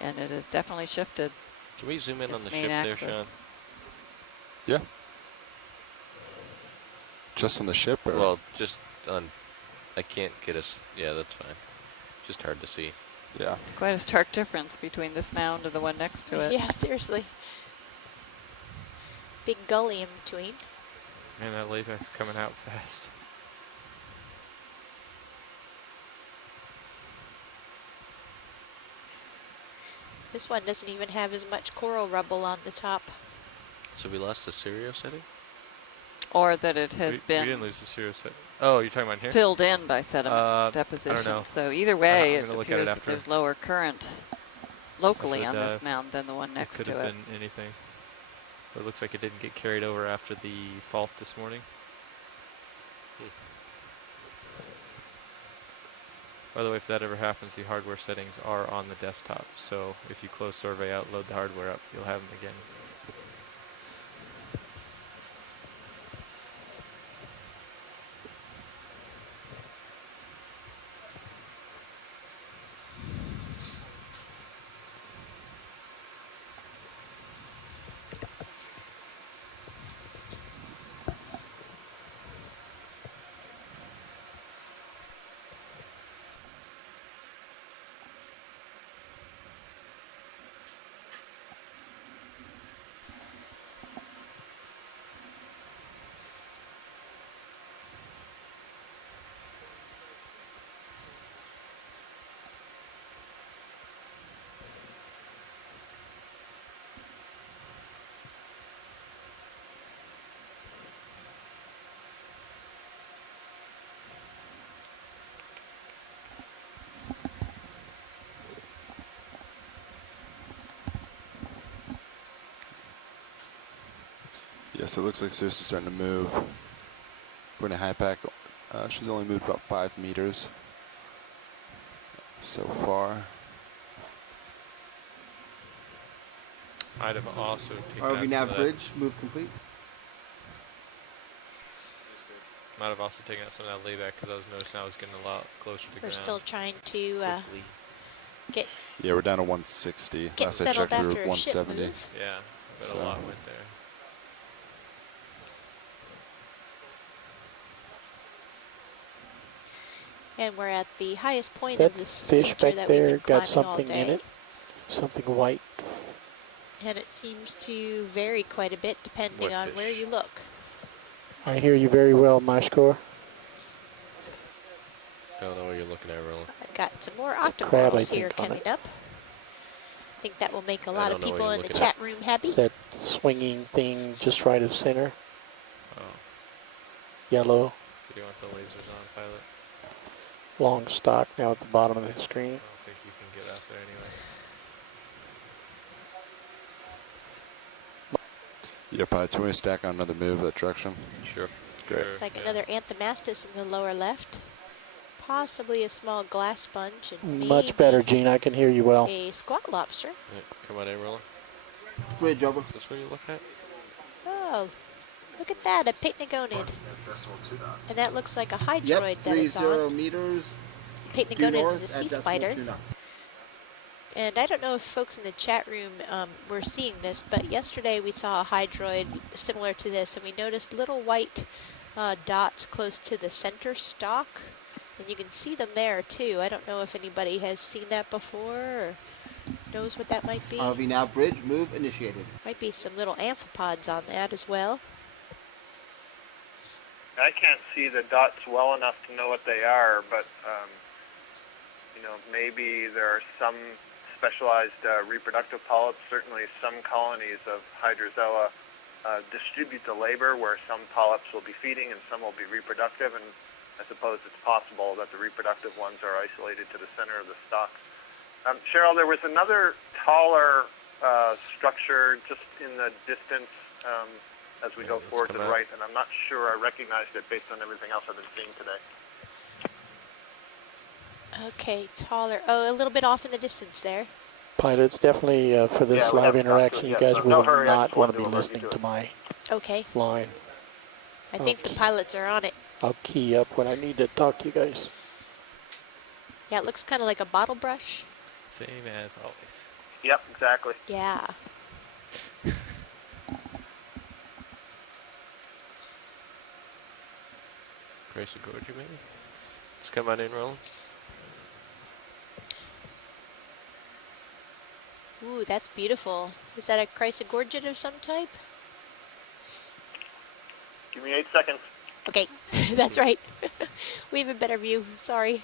And it has definitely shifted. Can we zoom in on the main ship axis. there, Sean? Yeah. Just on the ship? Or? Well, just on, I can't get us, yeah, that's fine. Just hard to see. Yeah. It's quite a stark difference between this mound and the one next to it. Yeah, seriously. Big gully in between. Man, that layback's coming out fast. This one doesn't even have as much coral rubble on the top. So we lost the stereo setting? Or that it has we been didn't lose the serious set. Oh, you're talking about here? filled in by sediment I deposition. don't know. So either way, I'm it gonna look at appears it that after. there's lower current locally After on the this dive. mound than the one next Could to have it. been anything. But it looks like it didn't get carried over after the fault this morning. By the way, if that ever happens, the hardware settings are on the desktop. So if you close survey out, load the hardware up, you'll have them again. Yeah, so it looks like Sirius is starting to move. According to high pack, she's only moved about 5 meters so far. I'd have also taken ROV out nav some of bridge, move complete. Might have also taken out some of that layback because I was noticing I was getting a lot closer to We're ground. still trying to get Yeah, we're down to 160. Get Last I settled checked, we were after a ship 170. move. Yeah, but So a lot went there. And we're at the highest point That of this fish feature back that there we've been got climbing all something in day. it, something white. And it seems to vary quite a bit depending What on fish? where you look. I hear you very well, my score. I don't know what you're looking at, Roland. I've got some more crab, I octocorals here think, on coming it. up. I think that will make a I lot don't of know what people you're in the looking chat at. room happy. It's that swinging thing just right of center. Oh. Yellow, Do you want the lasers on, pilot? long stock now at the bottom of the screen. I don't think you can get out there anyway. Yeah, pilots, we're going to stack on another move that direction. Sure. Great. Looks like another anthomastus in the lower left. Possibly a small glass sponge and Much better, Gene. I can hear you well. a squat lobster. Yeah, come on in, Roland. Bridge over. Is this what you look at? Oh, look at that, a pycnogonid. And that looks like a hydroid Yep, that it's 30 on. meters. Pycnogonid is a sea decimal spider. 2 knots. And I don't know if folks in the chat room were seeing this, but yesterday we saw a hydroid similar to this, and we noticed little white dots close to the center stalk. And you can see them there too. I don't know if anybody has seen that before or knows what that might be. ROV nav bridge, move initiated. Might be some little amphipods on that as well. I can't see the dots well enough to know what they are, but you know, maybe there are some specialized reproductive polyps. Certainly some colonies of hydrozoa distribute the labor, where some polyps will be feeding and some will be reproductive, and I suppose it's possible that the reproductive ones are isolated to the center of the stalk. Cheryl, there was another taller structure just in the distance as we go forward to the right, and I'm not sure I recognized it based on everything else I've been seeing today. Okay, taller. Oh, a little bit off in the distance there. Pilots, definitely for this Yeah, we live haven't got to interaction, it you yet, guys so will no hurry, I not just want to wanted be to alert you listening to to my Okay. line. I think the pilots are on it. I'll key up when I need to talk to you guys. Yeah, it looks kind of like a bottle brush. Same as always. Yep, exactly. Yeah. Gracie Gorgie, maybe? Let's come on in, Roland. Ooh, that's beautiful. Is that a chrysogorgid of some type? Give me 8 seconds. Okay, that's right. We have a better view. Sorry.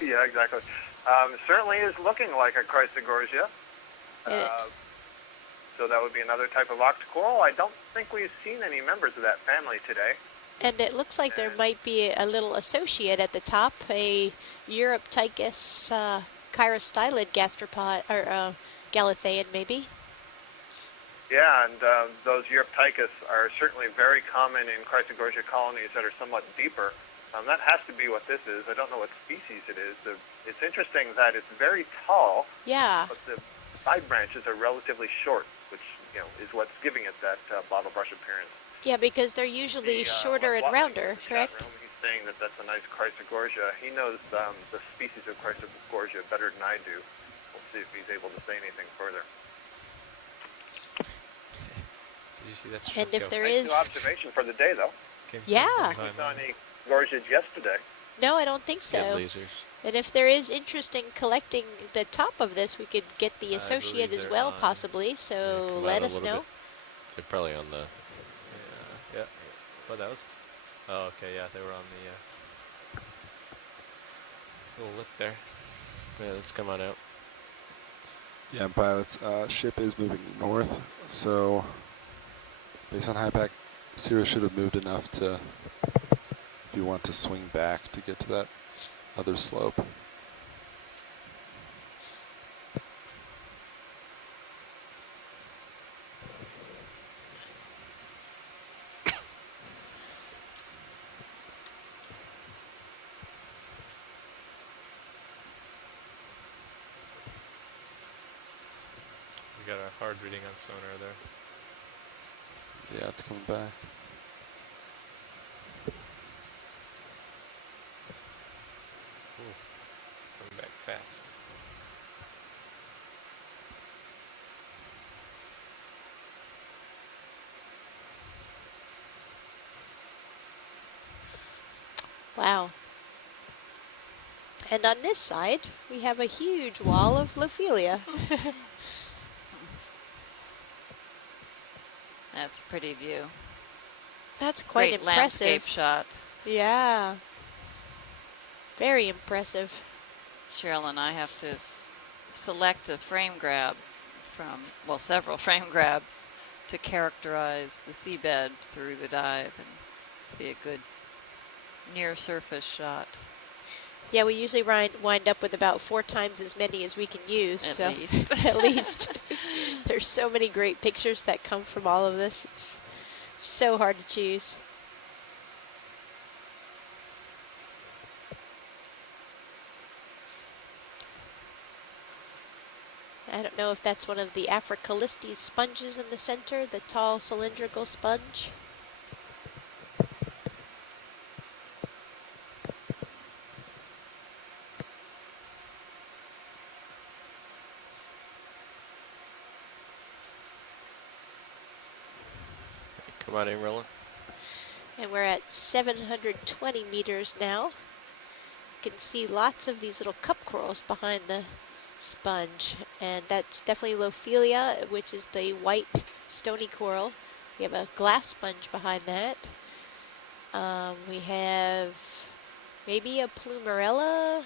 Yeah, exactly. Certainly is looking like a chrysogorgia. So that would be another type of Octa Coral. I don't think we've seen any members of that family today. And it looks like there might be a little associate at the top, a Europtychus chirostylid gastropod, or Galatheid maybe. Yeah, and those Europtychus are certainly very common in chrysogorgia colonies that are somewhat deeper. That has to be what this is. I don't know what species it is. It's interesting that it's very tall, Yeah. but the side branches are relatively short, which is what's giving it that bottle brush appearance. Yeah, because they're usually shorter and rounder, correct? He's saying that that's a nice chrysogorgia. He knows the species of chrysogorgia better than I do. We'll see if he's able to say anything further. Did you see that? And if there Nice is... new observation for the day, though. Yeah. We saw any gorgids yesterday. No, I don't think so. lasers. And if there is interest in collecting the top of this, we could get the associate as well, possibly. So let us know. They're probably on the... Yeah. Well, that was... Oh, okay, yeah, they were on the little lip there. Yeah, let's come on out. Yeah, pilots, ship is moving north, so based on high pack, Sirius should have moved enough to, if you want to swing back to get to that other slope. We got a hard reading on sonar there. Yeah, it's coming back. Ooh, coming back fast. Wow. And on this side, we have a huge wall of Loophelia. That's a pretty view. That's quite Great impressive. landscape shot. Yeah. Very impressive. Cheryl and I have to select a frame grab from, well, several frame grabs to characterize the seabed through the dive, and this will be a good near surface shot. Yeah, we usually wind up with about 4 times as many as we can use. At least. At least. There's so many great pictures that come from all of this. It's so hard to choose. I don't know if that's one of the Africalistes sponges in the center, the tall cylindrical sponge. Come on in, Roland. And we're at 720 meters now. You can see lots of these little cup corals behind the sponge, and that's definitely Loophelia, which is the white stony coral. We have a glass sponge behind that. We have maybe a plumarella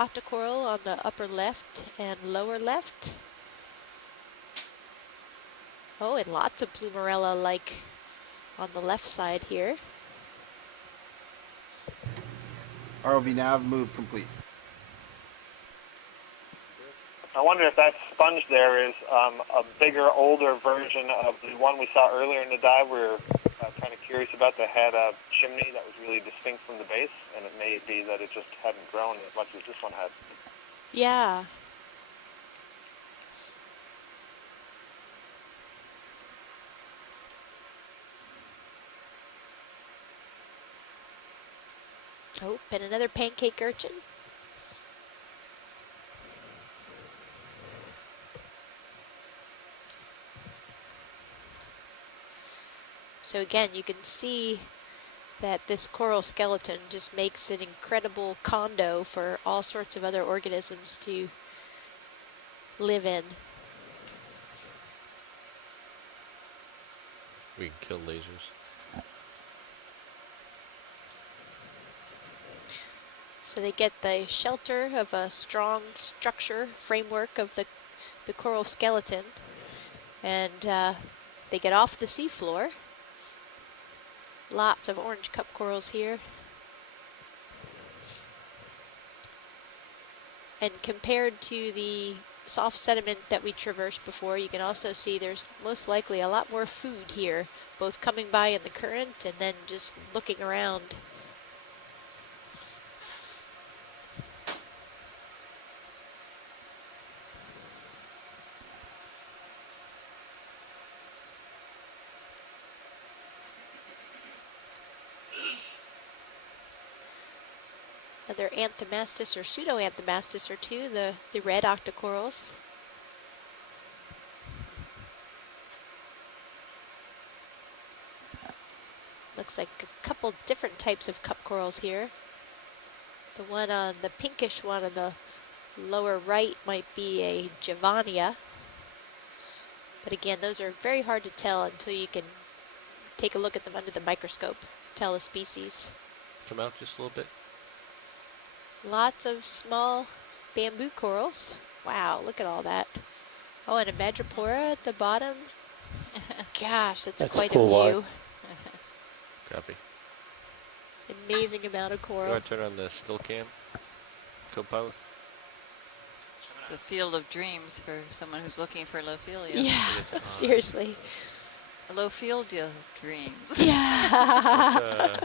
Octa Coral on the upper left and lower left. Oh, and lots of plumarella like on the left side here. ROV nav move complete. I wonder if that sponge there is a bigger, older version of the one we saw earlier in the dive. We were kind of curious about that had a chimney that was really distinct from the base, and it may be that it just hadn't grown as much as this one had. Yeah. Oh, and another pancake urchin. So again, you can see that this coral skeleton just makes an incredible condo for all sorts of other organisms to live in. We can kill lasers. So they get the shelter of a strong structure framework of the coral skeleton, and they get off the seafloor. Lots of orange cup corals here. And compared to the soft sediment that we traversed before, you can also see there's most likely a lot more food here, both coming by in the current and then just looking around. Another Anthomastus or pseudo-Anthomastus or two, the red Octa Corals. Looks like a couple different types of cup corals here. The one on the pinkish one on the lower right might be a Javania. But again, those are very hard to tell until you can take a look at them under the microscope, tell the species. Come out just a little bit. Lots of small bamboo corals. Wow, look at all that. Oh, and a madrepora at the bottom. Gosh, that's quite a view. Copy. Amazing amount of You coral. want to turn on the still cam, co-pilot? It's a field of dreams for someone who's looking for Loophelia. Yeah, seriously. Loophelia dreams. Yeah.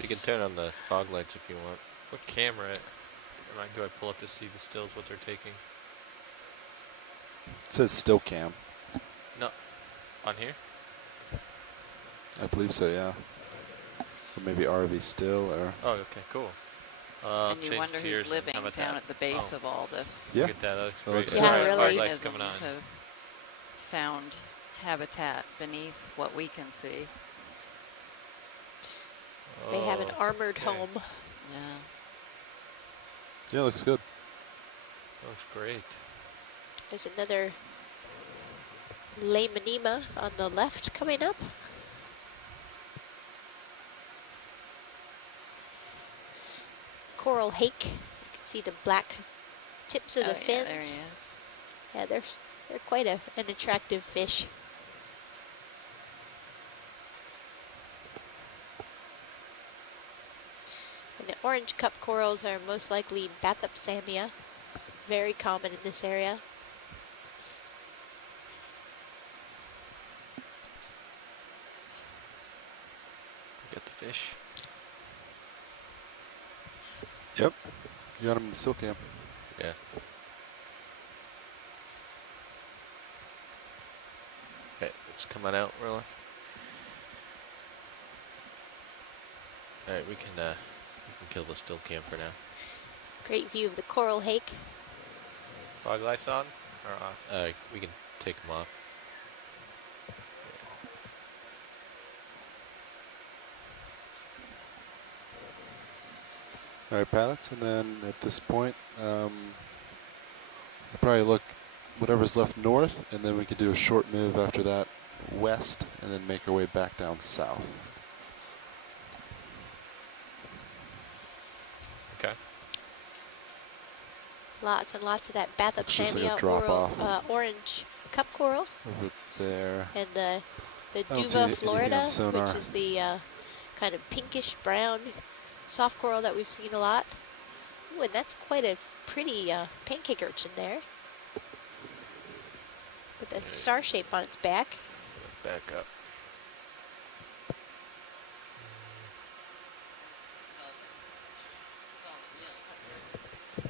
You can turn on the fog lights if you want. What camera do I pull up to see the stills, what they're taking? It says still cam. No, on here. I believe so, yeah. Or maybe RV still, or... Oh, okay, cool. And you wonder who's living down at the base of all this. Yeah. Look at that. That looks That great. looks Yeah, good. really. Lights coming on. Organisms have found habitat beneath what we can see. They have an armored home. Yeah. Yeah, looks good. Looks great. There's another Lamanema on the left coming up. Coral hake. You can see the black tips of the fins. Yeah, there he is. Yeah, they're quite an attractive fish. And the orange cup corals are most likely Bathopsamia, very common in this area. Got the fish. Yep. You got him in the still cam. Yeah. Okay, let's come on out, Rolla. All right, we can kill the still cam for now. Great view of the coral hake. Fog lights on or off? We can take them off. All right, pilots, and then at this point, we'll probably look whatever's left north, and then we could do a short move after that west, and then make our way back down south. Okay. Lots and lots of that It's just like a Bathopsamia drop off. orange cup coral. Over there. And the I don't see Duva anything florida, on sonar. which is the kind of pinkish brown soft coral that we've seen a lot. Ooh, and that's quite a pretty pancake urchin there, with a star shape on its back. Back up.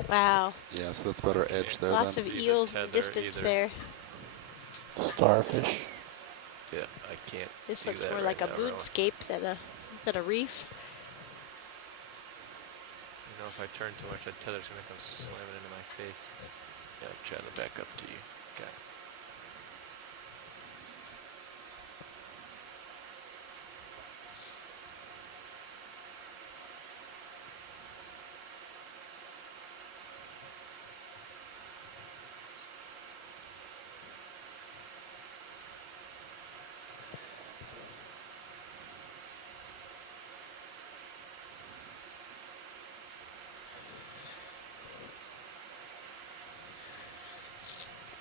Wow. Yeah, so that's about our edge there. Lots then. of eels in the distance there. Starfish. Yeah, I can't. This do looks that more right like a now, Rolla. moonscape than a reef. You know, if I turn too much, that tether's gonna come slamming into my face. Yeah, I'm trying to back up to you. Okay.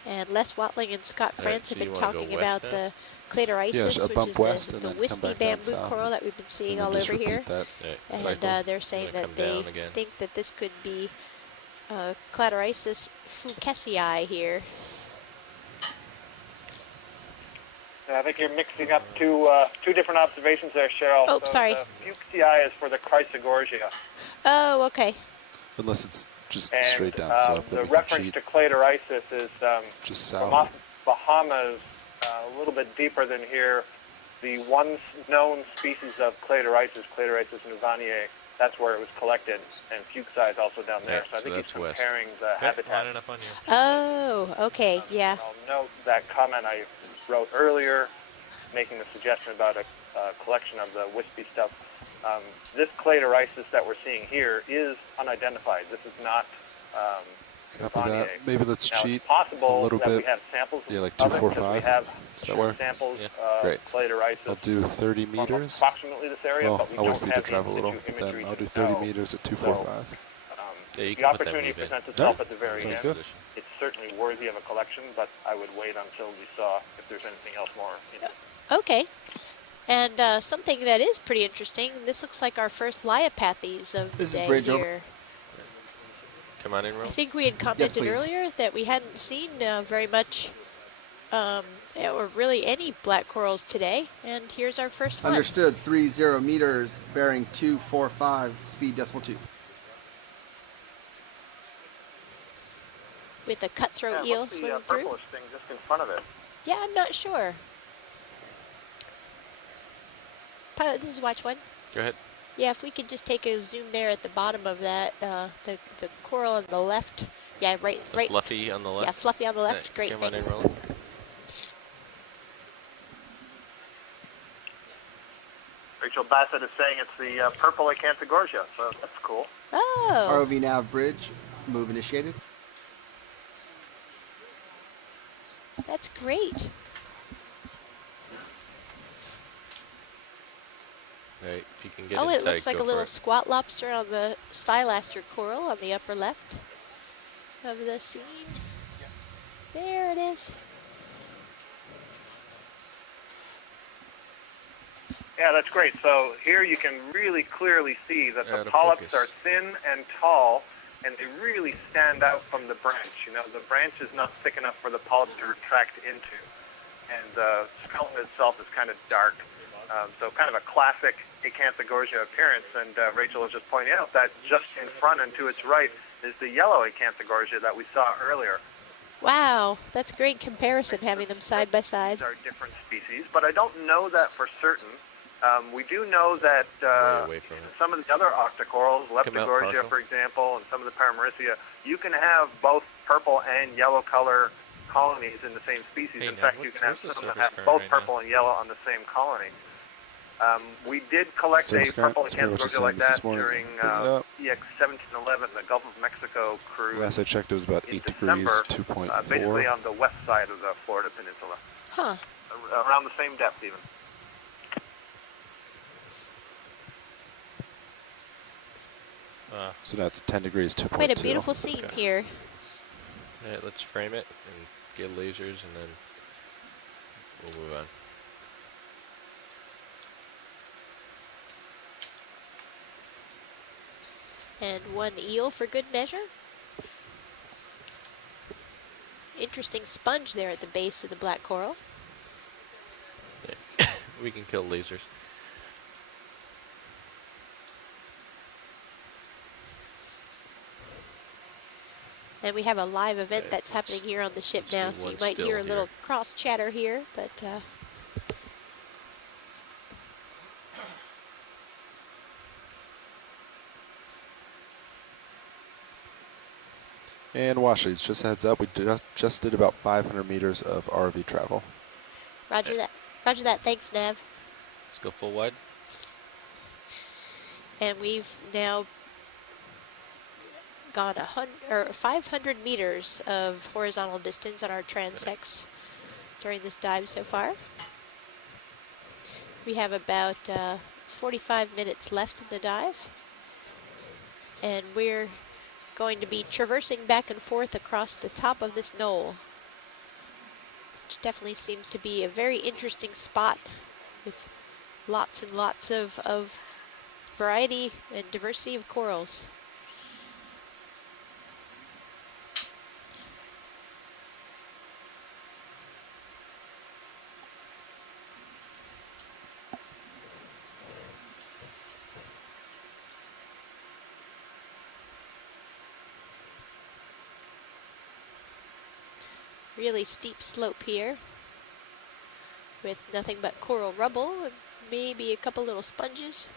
And Les Watling and Scott France so have been you wanna go talking west about now? the Cladorisis, Yeah, a which bump is west the and then come wispy back down bamboo south. coral that we've been seeing And then all just over here. repeat that And cycle. they're saying And then that come they down again. think that this could be Cladorisis fuchsii here. I think you're mixing up two different observations there, Cheryl. Oh, So sorry. The fuchsii is for the Chrysogorgia. Oh, okay. Unless it's just And straight down south. the then we can reference cheat. to Cladorisis is Just from south. off Bahamas, a little bit deeper than here. The one known species of Cladorisis, Cladorisis nuvaniae, that's where it was collected, and fuchsii is also down there. Yeah, so I so think he's that's west. comparing the Okay, habitat. lining up on you. Oh, okay, yeah. I'll note that comment I wrote earlier, making the suggestion about a collection of the wispy stuff. This Cladorisis that we're seeing here is unidentified. This is not Copy that. Nuvaniae. Maybe let's Now, cheat it's possible a little that bit. we have samples Yeah, like of it, 'cause 245. we have Does that work? samples Great. Cladorisis I'll do 30 from meters. approximately this area, Well, but we I'll wait don't for you to have the travel a little. in-situ imagery Then I'll to do 30 know. meters at 245. Yeah, you The can put that opportunity move in. presents itself Yeah, at the very sounds end. good. It's certainly worthy of a collection, but I would wait until we saw if there's anything else more in it. Okay. And something that is pretty interesting, this looks like our first Liopathes of the This is day Bridge over. here. Come on in, Roll. I think we had commented please. earlier that we hadn't seen very much or really any black corals today, and here's our first one. Understood. 30 meters, bearing 245, speed decimal 2. with a cutthroat eel what's the swimming through. purplish thing just in front of it? Yeah, I'm not sure. Pilot, this is watch one. Go ahead. Yeah, if we could just take a zoom there at the bottom of that, the coral on the left. Yeah, right. Fluffy on the left. Yeah, fluffy on the left. Great, Come on in, thanks. Roland. Rachel Bassett is saying it's the purple Acanthogorgia, so that's cool. Oh. ROV nav bridge, move initiated. That's great. Right, if you can get Oh, it it looks like a little squat lobster on the stylaster coral on the upper left of the scene. There it is. Yeah, that's great. So here you can really clearly see that the Out of polyps focus. are thin and tall, and they really stand out from the branch. You know, the branch is not thick enough for the polyps to retract into. And the skeleton itself is kind of dark. So kind of a classic Acanthogorgia appearance. And Rachel was just pointing out that just in front and to its right is the yellow Acanthogorgia that we saw earlier. Wow, that's great comparison having them side by side. These are different species, but I don't know that for certain. We do know that some of the other Octa Corals, Leptogorgia, for example, and some of the Paramaricia, you can have both purple and yellow color colonies in the same species. In fact, you can have some that have both purple and yellow on the same colony. We did collect a purple Acanthogorgia like that during EX1811, the Gulf of Mexico cruise. Last I checked, it was about 8 December, degrees, 2.4. basically on the west side of the Florida Peninsula. Huh. Around the same depth, even. So that's 10 degrees, 2.2. Quite a beautiful scene here. All right, let's frame it and get lasers, and then we'll move on. And one eel for good measure. Interesting sponge there at the base of the black coral. Yeah. We can kill lasers. And we have a live event that's happening here on the ship now, so you might hear a little cross chatter here, but And Washley's, just a heads up, we just did about 500 meters of RV travel. Roger that. Roger that. Thanks, Nav. Let's go full wide. And we've now gone 500 meters of horizontal distance on our transects during this dive so far. We have about 45 minutes left in the dive, and we're going to be traversing back and forth across the top of this knoll, which definitely seems to be a very interesting spot with lots and lots of variety and diversity of corals. Really steep slope here with nothing but coral rubble and maybe a couple little sponges.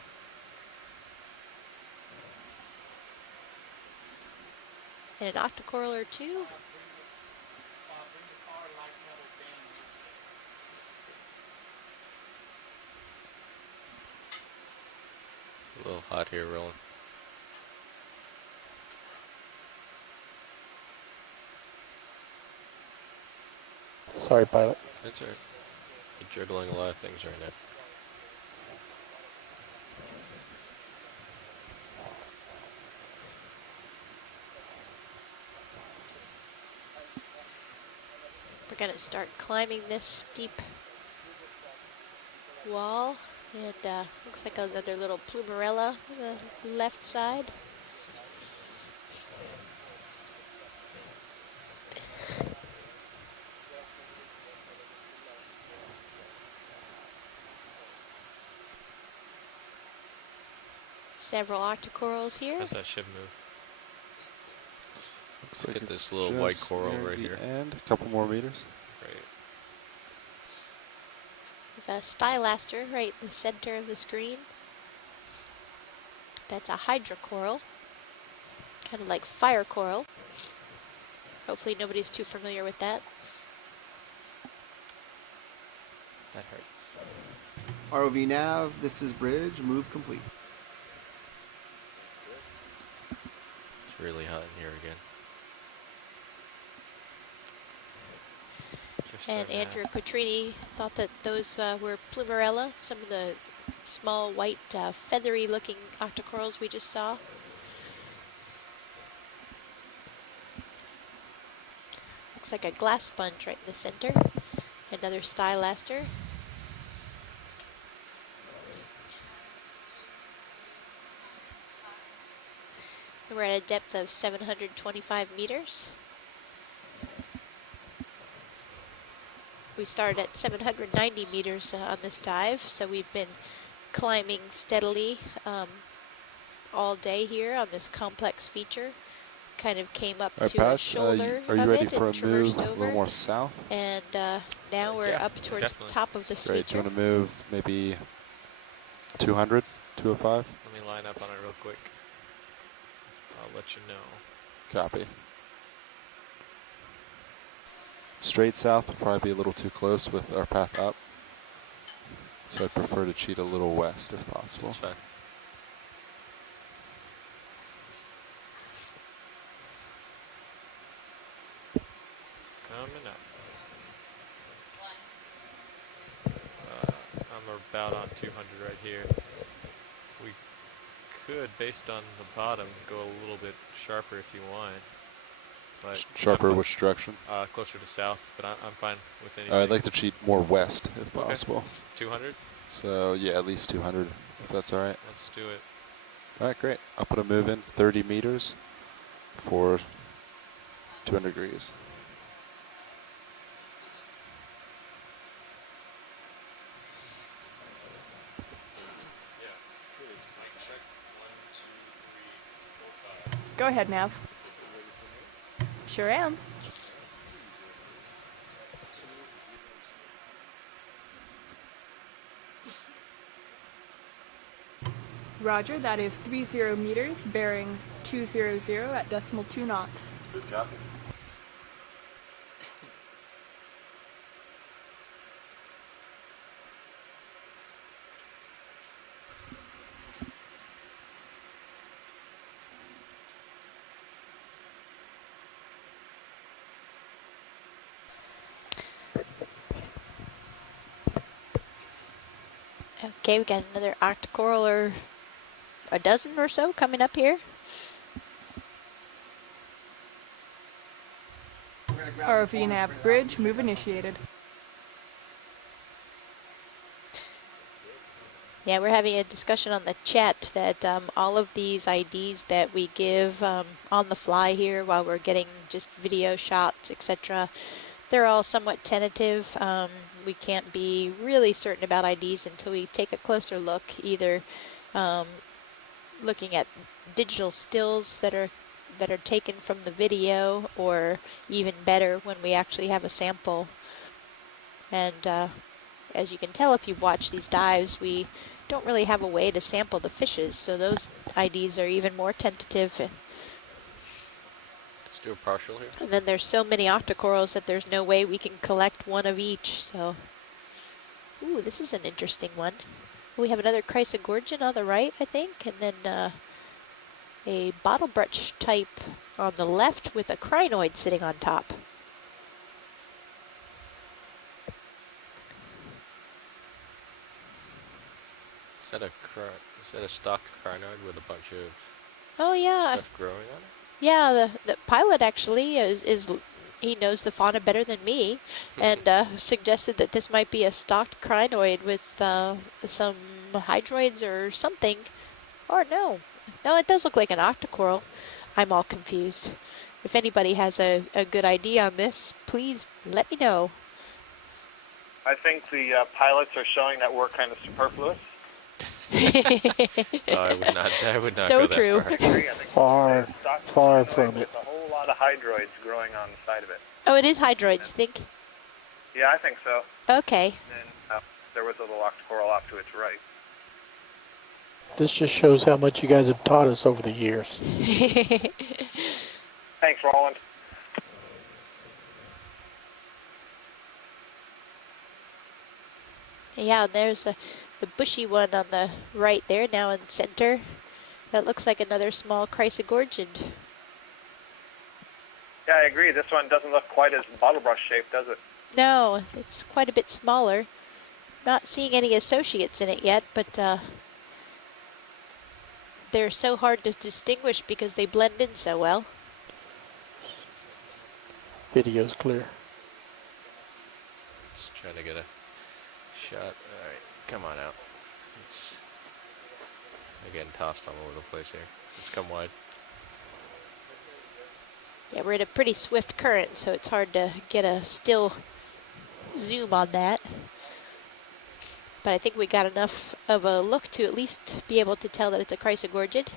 And an Octa Coral or two. A little hot here, Roland. Sorry, pilot. That's all right. You're juggling a lot of things right now. We're going to start climbing this steep wall, and looks like another little plumerella on the left side. Several Octa Corals here. How's that ship move? Looks like Get it's this little white just coral near right the here. end. A couple more meters. Great. There's a stylaster right in the center of the screen. That's a hydrocoral, kind of like fire coral. Hopefully nobody's too familiar with that. That hurts. ROV nav, this is Bridge, move complete. It's really hot in here again. And Andrew Cotrini thought that those were plumerella, some of the small white feathery looking octocorals we just saw. Looks like a glass sponge right in the center. Another stylaster. We're at a depth of 725 meters. We started at 790 meters on this dive, so we've been climbing steadily all day here on this complex feature. Kind of came up All right, to Patch, a shoulder are you of ready it for and a move traversed a over. little more south? And now we're up towards the top of this Great. Do feature. you want to move maybe 200, 205? Let me line up on it real quick. I'll let you know. Copy. Straight south will probably be a little too close with our path up. So I'd prefer to cheat a little west if possible. That's fine. Coming up. I'm about on 200 right here. We could, based on the bottom, go a little bit sharper if you want. But Sharper which direction? Closer to south, but I'm fine with anything. I'd like to cheat more west if Okay. possible. 200? So yeah, at least 200 if that's all right. Let's do it. All right, great. I'll put a move in 30 meters for 200 degrees. Go ahead, Nav. Sure am. Roger, that is 30 meters, bearing 200 at decimal 2 knots. Good copy. Okay, we got another octocoral or a dozen or so coming up here. ROV Nav bridge, move initiated. Yeah, we're having a discussion on the chat that all of these IDs that we give on the fly here while we're getting just video shots, etc., they're all somewhat tentative. We can't be really certain about IDs until we take a closer look, either looking at digital stills that are taken from the video, or even better, when we actually have a sample. And as you can tell if you've watched these dives, we don't really have a way to sample the fishes, so those IDs are even more tentative. Let's do a partial here. And then there's so many octocorals that there's no way we can collect one of each, so. Ooh, this is an interesting one. We have another chrysogorgon on the right, I think, and then a bottlebrush type on the left with a crinoid sitting on top. Is that a stocked crinoid with a bunch of Oh yeah, stuff growing on it? yeah. The pilot actually is he knows the fauna better than me, and suggested that this might be a stocked crinoid with some hydroids or something. Or no, it does look like an octocoral. I'm all confused. If anybody has a good idea on this, please let me know. I think the pilots are showing that we're kind of superfluous. I would not So go that true. far. Far from it. A whole lot lot of hydroids growing on the side of it. Oh, it is hydroids, think? Yeah, I think so. Okay. And then there was a little Octa Coral off to its right. This just shows how much you guys have taught us over the years. Thanks, Roland. Yeah, there's the bushy one on the right there, now in center. That looks like another small chrysogorgid. Yeah, I agree. This one doesn't look quite as bottle brush shaped, does it? No, it's quite a bit smaller. Not seeing any associates in it yet, but they're so hard to distinguish because they blend in so well. Video's clear. Just trying to get a shot. All right, come on out. I'm getting tossed all over the place here. Let's come wide. Yeah, we're in a pretty swift current, so it's hard to get a still zoom on that. But I think we got enough of a look to at least be able to tell that it's a chrysogorgid.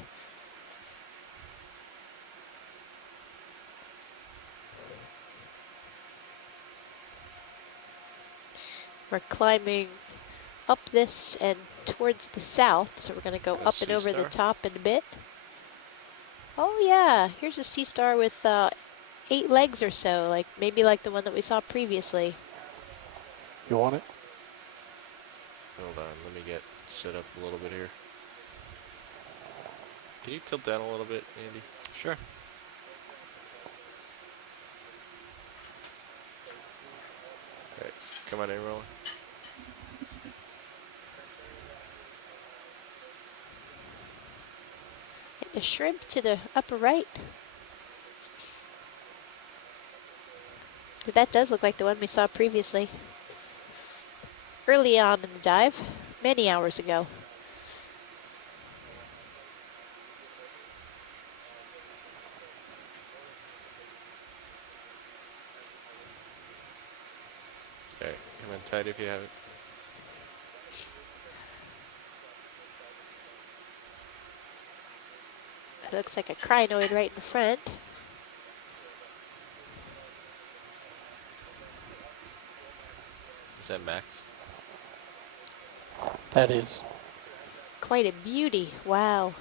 We're climbing up this and towards the south, so we're going to go up and over the top in a bit. Oh yeah, here's a sea star with 8 legs or so, maybe like the one that we saw previously. You want it? Hold on, let me get set up a little bit here. Can you tilt down a little bit, Andy? Sure. All right, come on in, Roland. And a shrimp to the upper right. That does look like the one we saw previously. Early on in the dive, many hours ago. Okay, come in tight if you have it. It looks like a crinoid right in front. Is that Max? That is. Quite a beauty, wow.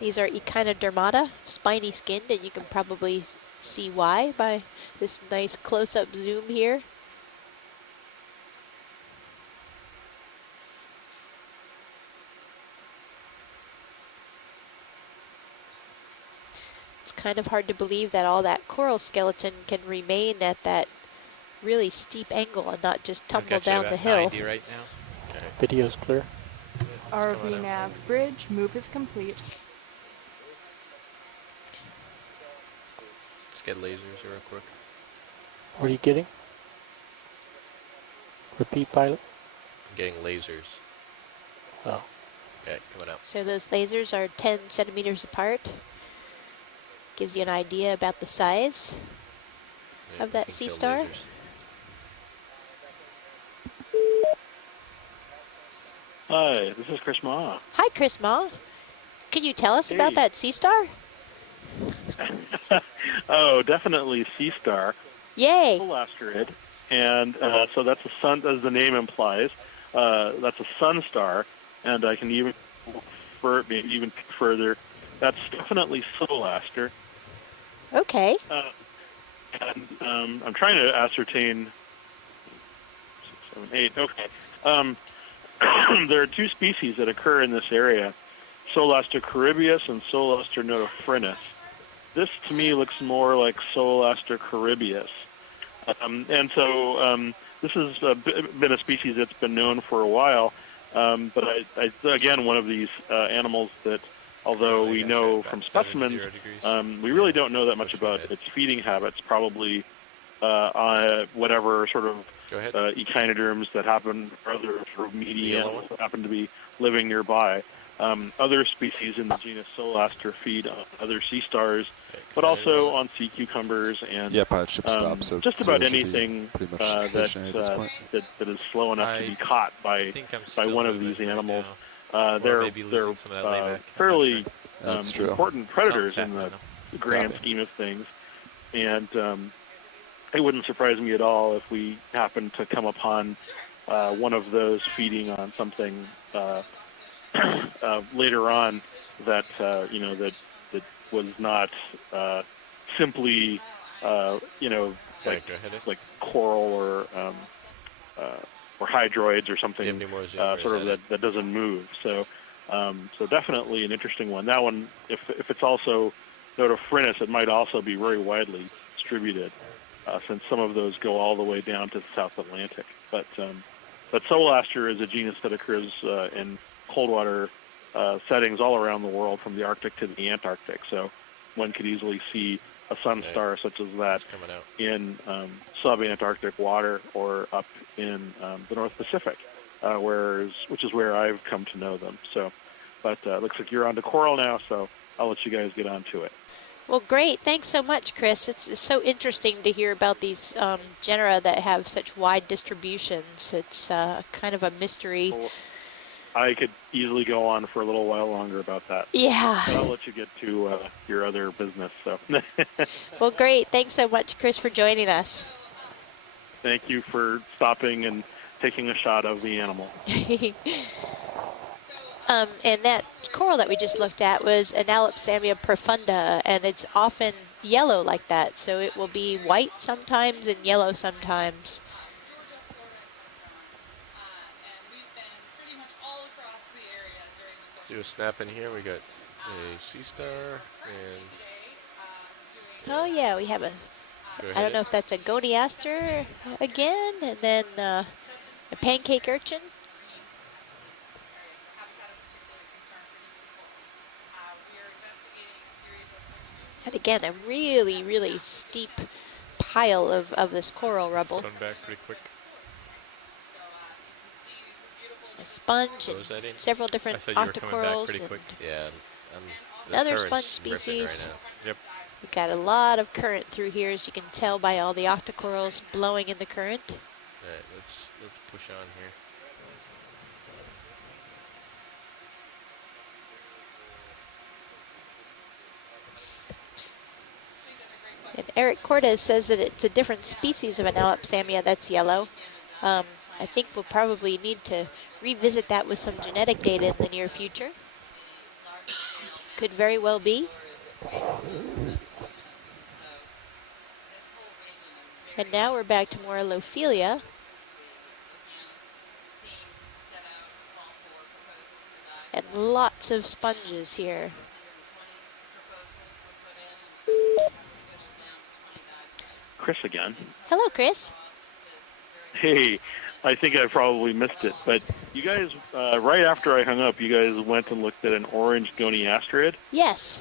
These are Echinodermata, spiny skinned, and you can probably see why by this nice close-up zoom here. It's kind of hard to believe that all that coral skeleton can remain at that really steep angle and not just tumble down the hill. 90 right now. Okay. Video's clear. ROV nav bridge, move is complete. Let's get lasers real quick. What are you getting? Repeat, pilot. I'm getting lasers. Oh. Okay, coming out. So those lasers are 10 centimeters apart. Gives you an idea about the size of that sea star. Hi, this is Chris Ma. Hi, Chris Ma. Can you tell us about that sea star? Oh, definitely sea star. Yay! Full asteroid, and so that's a sun, as the name implies. That's a sun star, and I can even further. That's definitely Solaster. Okay. And I'm trying to ascertain. 6, 7, 8. Okay. There are 2 species that occur in this area: Solaster caribeus and Solaster notophrynus. This, to me, looks more like Solaster caribeus. And so this has been a species that's been known for a while. But again, one of these animals that, although we know from specimens, we really don't know that much about its feeding habits, probably on whatever sort of echinoderms that happen, or other sort of meaty animals that happen to be living nearby. Other species in the genus Solaster feed on other sea stars but also on sea cucumbers and yeah, pilot ship stopped, so just about Cyril should be anything pretty much stationary at this point. that is slow enough to be caught by one of these animals. They're fairly important predators in the grand scheme of things, and it wouldn't surprise me at all if we happen to come upon one of those feeding on something later on that that was not simply like coral or hydroids or something that doesn't move. So definitely an interesting one. That one, if it's also Notophrynus, it might also be very widely distributed, since some of those go all the way down to the South Atlantic. But Solaster is a genus that occurs in cold water settings all around the world, from the Arctic to the Antarctic. So one could easily see a sun star such as that in sub-Antarctic water or up in the North Pacific, which is where I've come to know them. So, but looks like you're on to coral now, so I'll let you guys get on to it. Well, great. Thanks so much, Chris. It's so interesting to hear about these genera that have such wide distributions. It's kind of a mystery. Well, I could easily go on for a little while longer about that. Yeah. But I'll let you get to your other business. So. Well, great. Thanks so much, Chris, for joining us. Thank you for stopping and taking a shot of the animal. And that coral that we just looked at was Analopsamia profunda, and it's often yellow like that. So it will be white sometimes and yellow sometimes. Do a snap in here. We got a sea star and. Oh yeah, we have I don't know if that's a goniaster again, and then a pancake urchin. And again, a really, really steep pile of this coral rubble. Run back pretty quick. A sponge and several different octocorals. Yeah, another sponge species. Right now. Yep. We've got a lot of current through here, as you can tell by all the octocorals blowing in the current. All right, let's push on here. And Eric Cortez says that it's a different species of Analopsamia that's yellow. I think we'll probably need to revisit that with some genetic data in the near future. Could very well be. And now we're back to more Loophelia. And lots of sponges here. Chris again. Hello, Chris. Hey, I think I probably missed it, but you guys, right after I hung up, you guys went and looked at an orange goniasterid. Yes.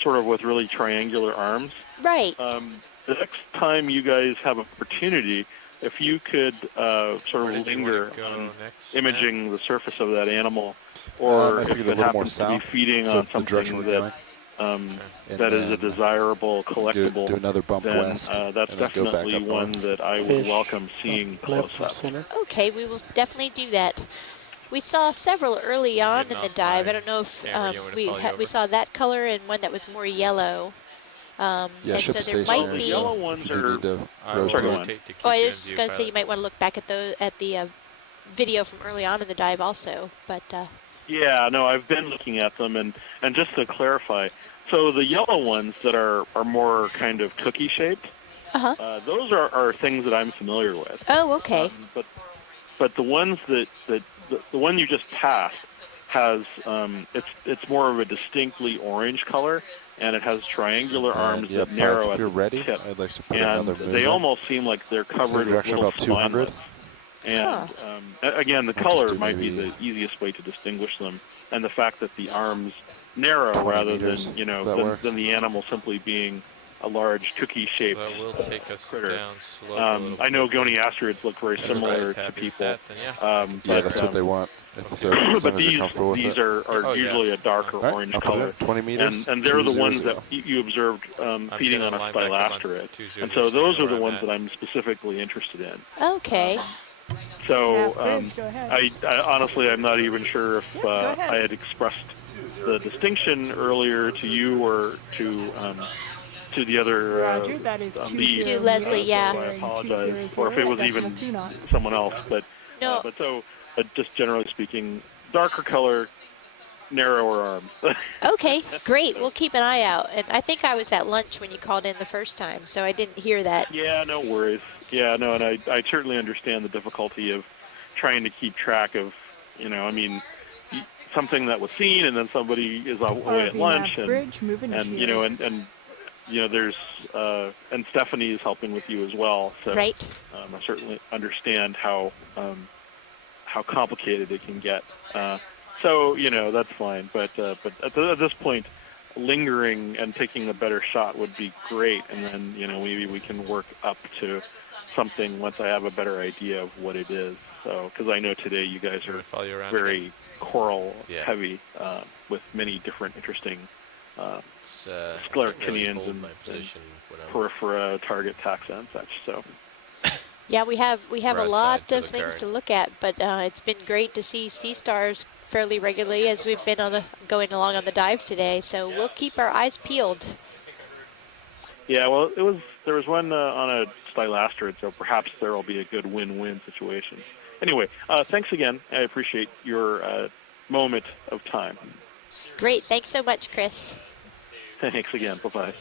Sort of with really triangular arms. Right. The next time you guys have opportunity, if you could sort of linger on imaging the surface of that animal, or if it happens to be feeding on something that is a desirable collectible, do another bump then west, that's definitely one that I would welcome seeing close up. Okay, we will definitely do that. We saw several early on in the dive. I don't know if we saw that color and one that was more yellow. Yeah, and ship so there might be. The yellow ones are. I was just going to say you might want to look back at the video from early on in the dive also, but. Yeah, no, I've been looking at them, and just to clarify, so the yellow ones that are more kind of cookie shaped, those are things that I'm familiar with. Oh, okay. But the ones the one you just passed has it's more of a distinctly orange color, and it has triangular arms that narrow at the tip. I'd like to put and another they almost seem like they're covered with little about 200. And again, the color might be the easiest way to distinguish them, and the fact that the arms narrow rather than than the animal simply being a large cookie-shaped That will take us critter. down slowly a little I know bit. goniastrids look very similar to people. That, then yeah. Yeah, that's what they want. As long as But you're comfortable with these it. are usually a darker All right, orange I'll put it color. in. 20 meters. And they're the 2-0-0. ones that you observed feeding on a stylasterid. And so those are the ones that I'm specifically interested in. Okay. So go ahead. I honestly, I'm not even sure if go ahead. I had expressed the distinction earlier to you or to the other Roger, that is lead. To Leslie, yeah. So I apologize, or if it was even someone else. But No. but just generally speaking, darker color, narrower arms. Okay, great. We'll keep an eye out. And I think I was at lunch when you called in the first time, so I didn't hear that. Yeah, no worries. Yeah, no, and I certainly understand the difficulty of trying to keep track of, I mean, something that was seen and then somebody is away at lunch and there's and Stephanie is helping with you as well. So right. I certainly understand how complicated it can get. So that's fine. But at this point, lingering and taking a better shot would be great, and then maybe we can work up to something once I have a better idea of what it is. So because I know today you guys are very coral heavy with many different interesting scleractinians and porifera, target taxa and such. So. Yeah, we have a lot of things to look at, but it's been great to see sea stars fairly regularly as we've been going along on the dive today. So we'll keep our eyes peeled. Yeah, well, there was one on a stylasterid, so perhaps there will be a good win-win situation. Anyway, thanks again. I appreciate your moment of time. Great, thanks so much, Chris. Thanks again. Bye-bye.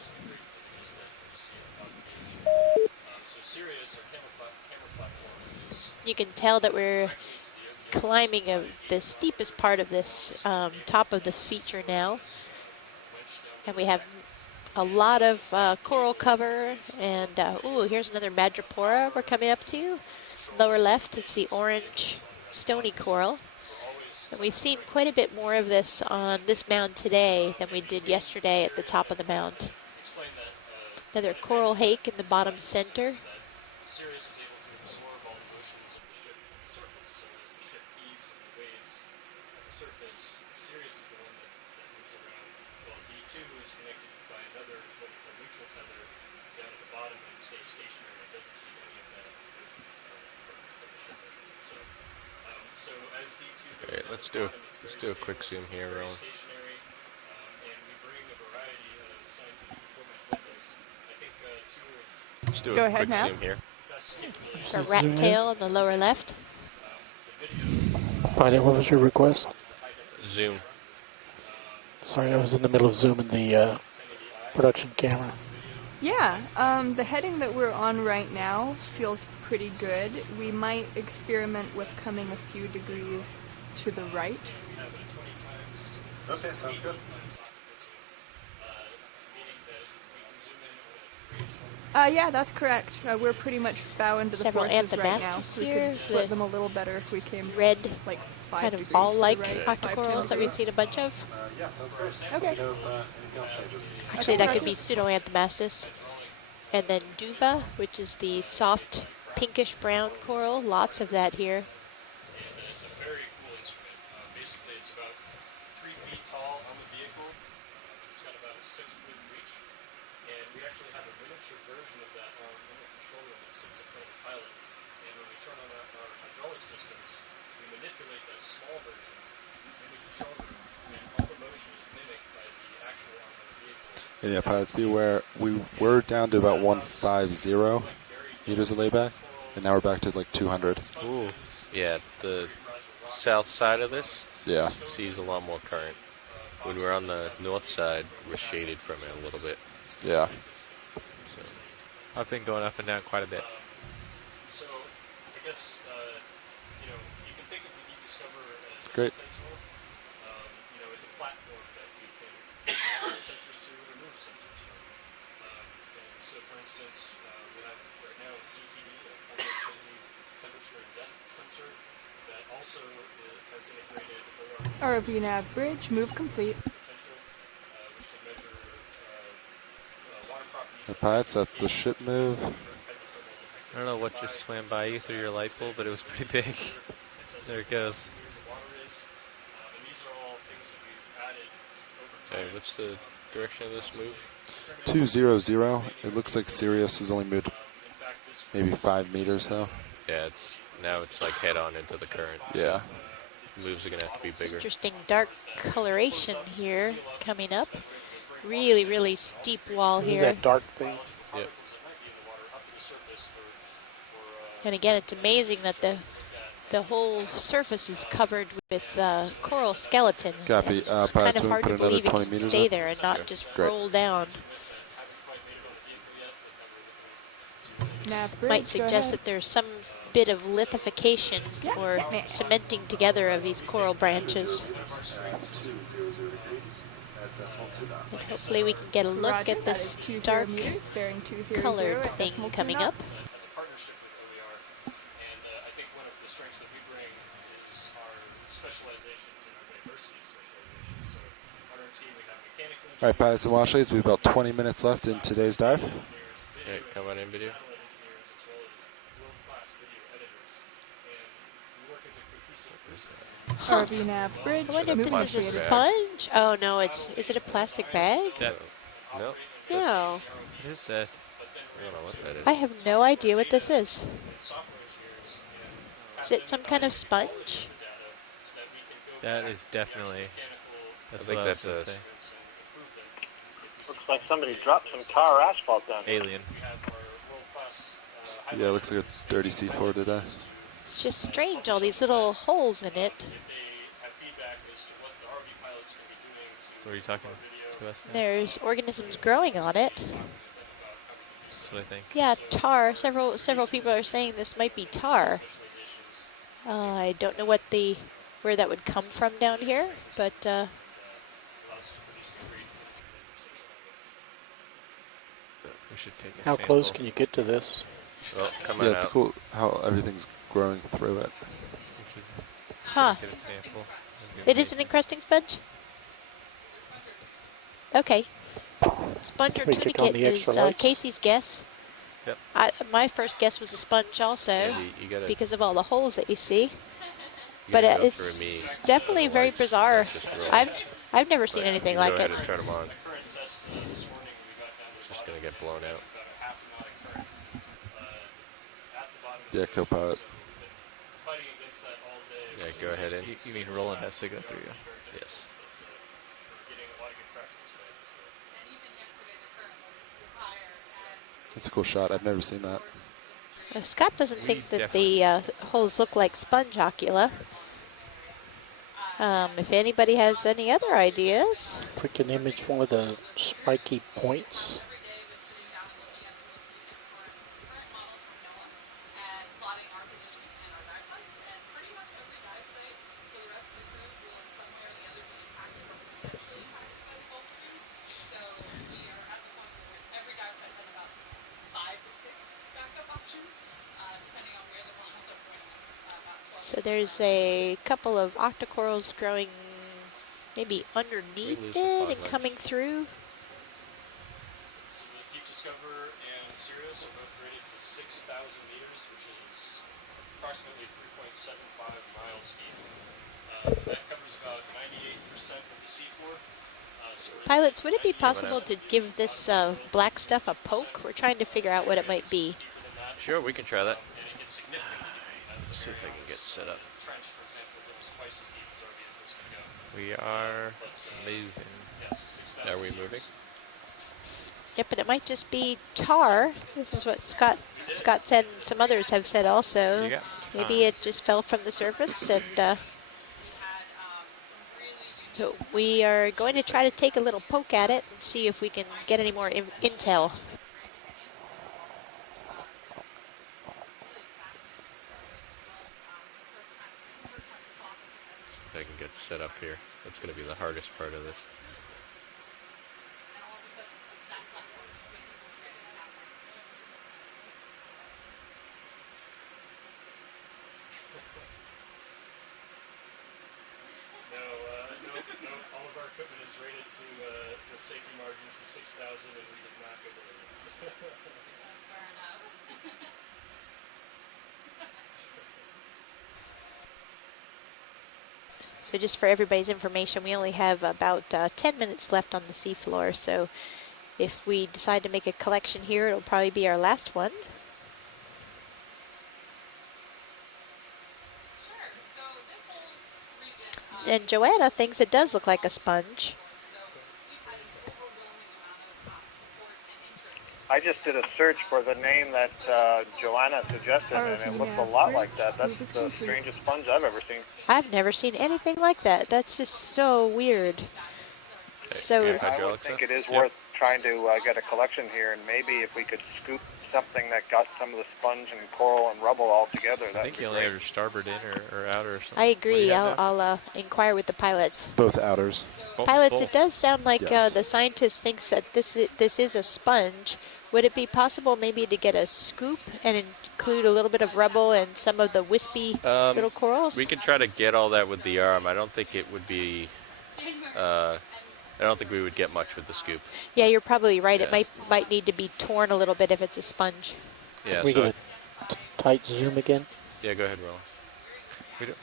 You can tell that we're climbing the steepest part of this top of the feature now. And we have a lot of coral cover. And, here's another madrepora we're coming up to. Lower left, it's the orange stony coral. And we've seen quite a bit more of this on this mound today than we did yesterday at the top of the mound. Another coral hake in the bottom center. Alright, let's do a quick zoom here, Rowan. Let's do Go a ahead, quick Nav. zoom here. A rat tail on the lower left. Find out what was your request? Zoom. Sorry, I was in the middle of zooming the production camera. Yeah, the heading that we're on right now feels pretty good. We might experiment with coming a few degrees to the right. Okay, sounds good. Yeah, that's correct. We're pretty much bow into the Several forces right now. anthomastus We here. could split them a little better if we came Red, like 5 kind of degrees ball-like to the right, octa 5 corals that we've degrees. seen a bunch of. Yeah, sounds great. Okay. Actually, that could be pseudoanthomastus. And then duva, which is the soft pinkish brown coral. Lots of that here. It's a very cool instrument. Basically, it's about 3 feet tall on the vehicle. It's got about a 6-foot reach. And we actually have a miniature version of that on the control room that sits in front of the pilot. And when we turn on our hydraulic systems, we manipulate that small version in the control room, and all the motion is mimicked by the actual arm of the vehicle. And yeah, pilots beware. We were down to about 150 meters of layback, and now we're back to like 200. Ooh. Yeah, the south side of this sees a lot more current. When we're on the north side, we're shaded from it a little bit. Yeah. So. I've been going up and down quite a bit. So, I guess, you can think of the Deep Discover as Great. a tool. It's a platform that we can add sensors to and remove sensors from. And so, for instance, we have right now a CTD, a conductivity temperature and depth sensor that also has integrated ROV nav bridge, move complete. potential, which can measure water properties. The pilots, that's the ship move. I don't know what just swam by you through your light bulb, but it was pretty big. There it goes. Okay, what's the direction of this move? 200. It looks like Sirius has only moved maybe 5 meters though. Yeah, now it's like head on into the current. Yeah. So moves are gonna have to be bigger. Interesting dark coloration here coming up. Really, really steep wall What is here. that dark thing? Yep. And again, it's amazing that the whole surface is covered with coral skeleton. Copy. It's kind Pilots, of we hard put to another believe it 20 can meters stay up. there and not just Great. roll down. Nav bridge, Might go suggest ahead. that there's some bit of lithification or cementing together of these coral branches. And hopefully we can get a look Roger, at that this is 20 dark meters, bearing 200 colored at thing decimal 2 coming up. knots. It's a partnership with OER, and I think one of the strengths that we bring is our specializations and our diversity of specializations. So on our team, we have mechanical All right, pilots and watchleys, we have about 20 minutes left in today's dive. Okay, come on in, video. engineers as well as world-class video editors, and we work as a cohesive RV nav bridge. I wonder if moving this is a theater. sponge. Oh no, is it a plastic bag? No. No. What is that? I don't know what that is. I have no idea what this is. Is it some kind of sponge? That is definitely. That's I think what I was that's gonna a- say. Looks like somebody dropped some tar asphalt down here. Alien. Yeah, it looks like a dirty seafloor today. It's just strange, all these little holes in it. What are you talking to us now? There's organisms growing on it. That's what I think. Yeah, tar. Several people are saying this might be tar. I don't know where that would come from down here, but We should take a How sample. close can you get to this? Well, come Yeah, on it's out. cool how everything's growing through it. We should huh? get a sample. It is an encrusting sponge. Okay. Sponge or We kick on tunicate the is extra lights. Casey's guess. Yep. My first guess was a sponge also, Yeah, you gotta- because of all the holes that you see. You But gotta go it's through me. definitely very Otherwise, bizarre. that's just roll. I've never seen But anything you like go it. ahead and turn them on. It's just gonna get blown out. Yeah, co-pilot. Yeah, go ahead in. You mean Roland has to go through you? Yes. That's a cool shot. I've never seen that. Scott doesn't think that the holes look like sponge ocula. If anybody has any other ideas. If we can image one of the spiky points. So there's a couple of Octa Corals growing maybe underneath lose the it and fog coming through. So the Deep Discover and Sirius are both rated to 6,000 meters, which is approximately 3.75 miles deep. That covers about 98% of the seafloor. Pilots, would it be possible to give this black stuff a poke? We're trying to figure out what it might be. Sure, we can try that. And it gets significantly Let's see if I can get set up. trench, for example, is almost twice as deep as our vehicles can go. We are moving. Yeah, so 6,000 Are we meters. moving? Yep, but it might just be tar. This is what Scott said, and some others have said also. You got Maybe it just fell from the surface, and so we are going to try to take a little poke at it and see if we can get any more intel. See if I can get set up here. That's going to be the hardest part of this. No, all of our equipment is rated to the safety margins to 6,000, and we did not go below that. So just for everybody's information, we only have about 10 minutes left on the seafloor. So if we decide to make a collection here, it'll probably be our last one. And Joanna thinks it does look like a sponge. I just did a search for the name that Joanna suggested, and it looks a lot like that. That's the strangest sponge I've ever seen. I've never seen anything like that. That's just so weird. So I would think it is worth trying to get a collection here, and maybe if we could scoop something that got some of the sponge and coral and rubble all together, I think you only have your starboard in or outer or something. I agree. I'll inquire with the pilots. Both outers. Pilots, it does sound like Yes. the scientist thinks that this is a sponge. Would it be possible maybe to get a scoop and include a little bit of rubble and some of the wispy little corals? We could try to get all that with the arm. I don't think it would be. I don't think we would get much with the scoop. Yeah, you're probably right. Yeah. It might need to be torn a little bit if it's a sponge. Yeah. Can we get a tight zoom again? Yeah, go ahead, Roland. We do.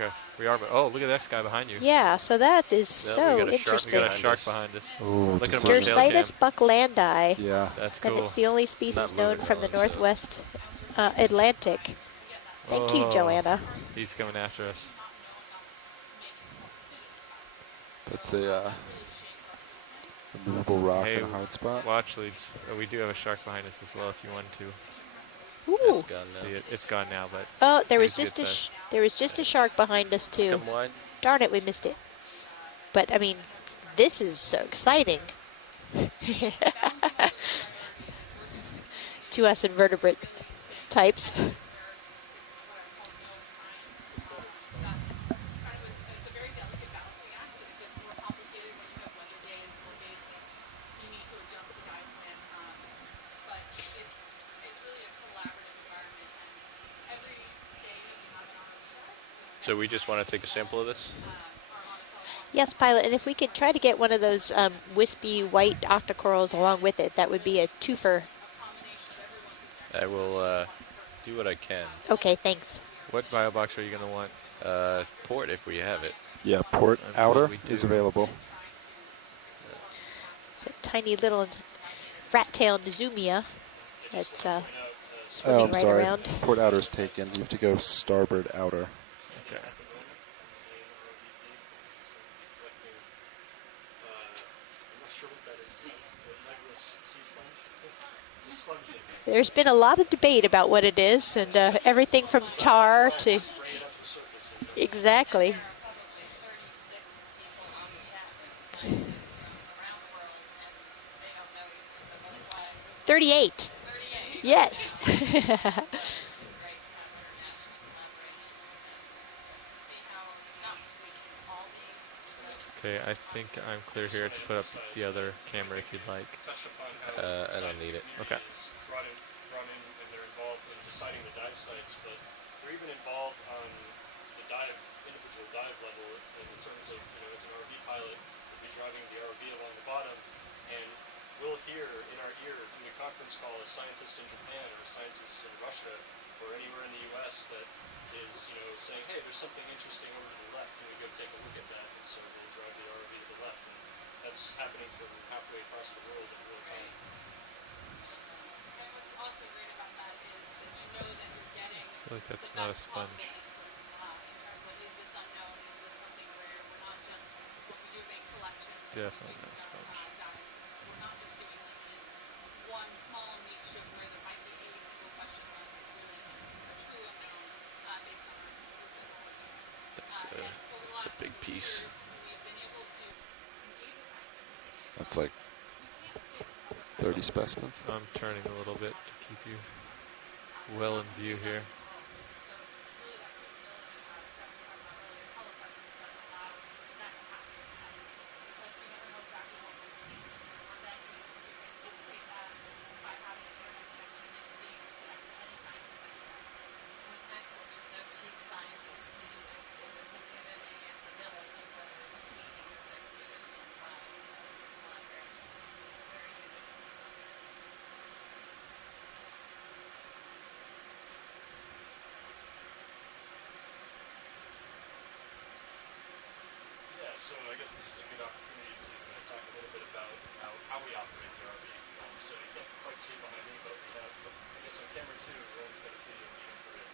Okay. We are. Oh, look at that guy behind you. Yeah, so that is so We interesting. got a shark behind us. Ooh, Look at him on the tail Dersitis cam. bucklandi. Yeah. That's And cool. it's the only species known from the northwest Atlantic. Thank you, Oh, Joanna. He's coming after us. That's a movable rock Hey, in a hard spot. watch leads. Oh, we do have a shark behind us as well if you want to. Ooh. It's gone now. See it. It's gone now, but. Oh, there was please just get there was just a shark behind us too. Come wide. Darn it, we missed it. But I mean, this is so exciting. To us invertebrate types. So we just want to take a sample of this? Yes, pilot, and if we could try to get one of those wispy white octa corals along with it, that would be a twofer. I will do what I can. Okay, thanks. What bio box are you going to want? Port if we have it. Yeah, port I believe outer we is do. available. It's a tiny little rat-tailed Nizumia that's Oh, swimming I'm right sorry. around. Port outer's taken. You have to go starboard outer. Okay. There's been a lot of debate about what it is, and everything from tar to... Exactly. $38. Yes. Okay, I think I'm clear here to put up the other camera if you'd like. I don't need it. Okay. Brought in and they're involved in deciding the dive sites, but they're even involved on the individual dive level in terms of, as an RV pilot, we'll be driving the RV along the bottom, and we'll hear in our ear from the conference call a scientist in Japan or a scientist in Russia or anywhere in the U.S. that is, saying, hey, there's something interesting over to the left. Can we go take a look at that? And so we'll drive the RV to the left. And that's happening from halfway across the world in real time. I feel like that's not a sponge. Definitely not a sponge. It's a big piece. That's like 30 specimens. I'm turning a little bit to keep you well in view here. so I guess this is a good opportunity to talk a little bit about how we operate the RV. So you can't quite see it behind me, but we have, I guess on camera too, Rowan's got a video medium for it.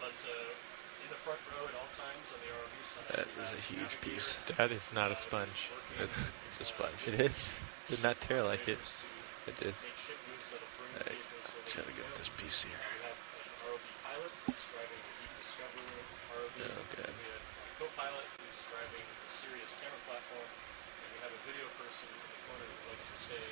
But in the front row at all times on the RV side. That is a huge piece. That is not a sponge. It's a sponge. It is. Did not tear like it. It did. Alright, try to get this piece here. Oh, God. Co-pilot who's driving a serious camera platform, and we have a video person in the corner who likes to stay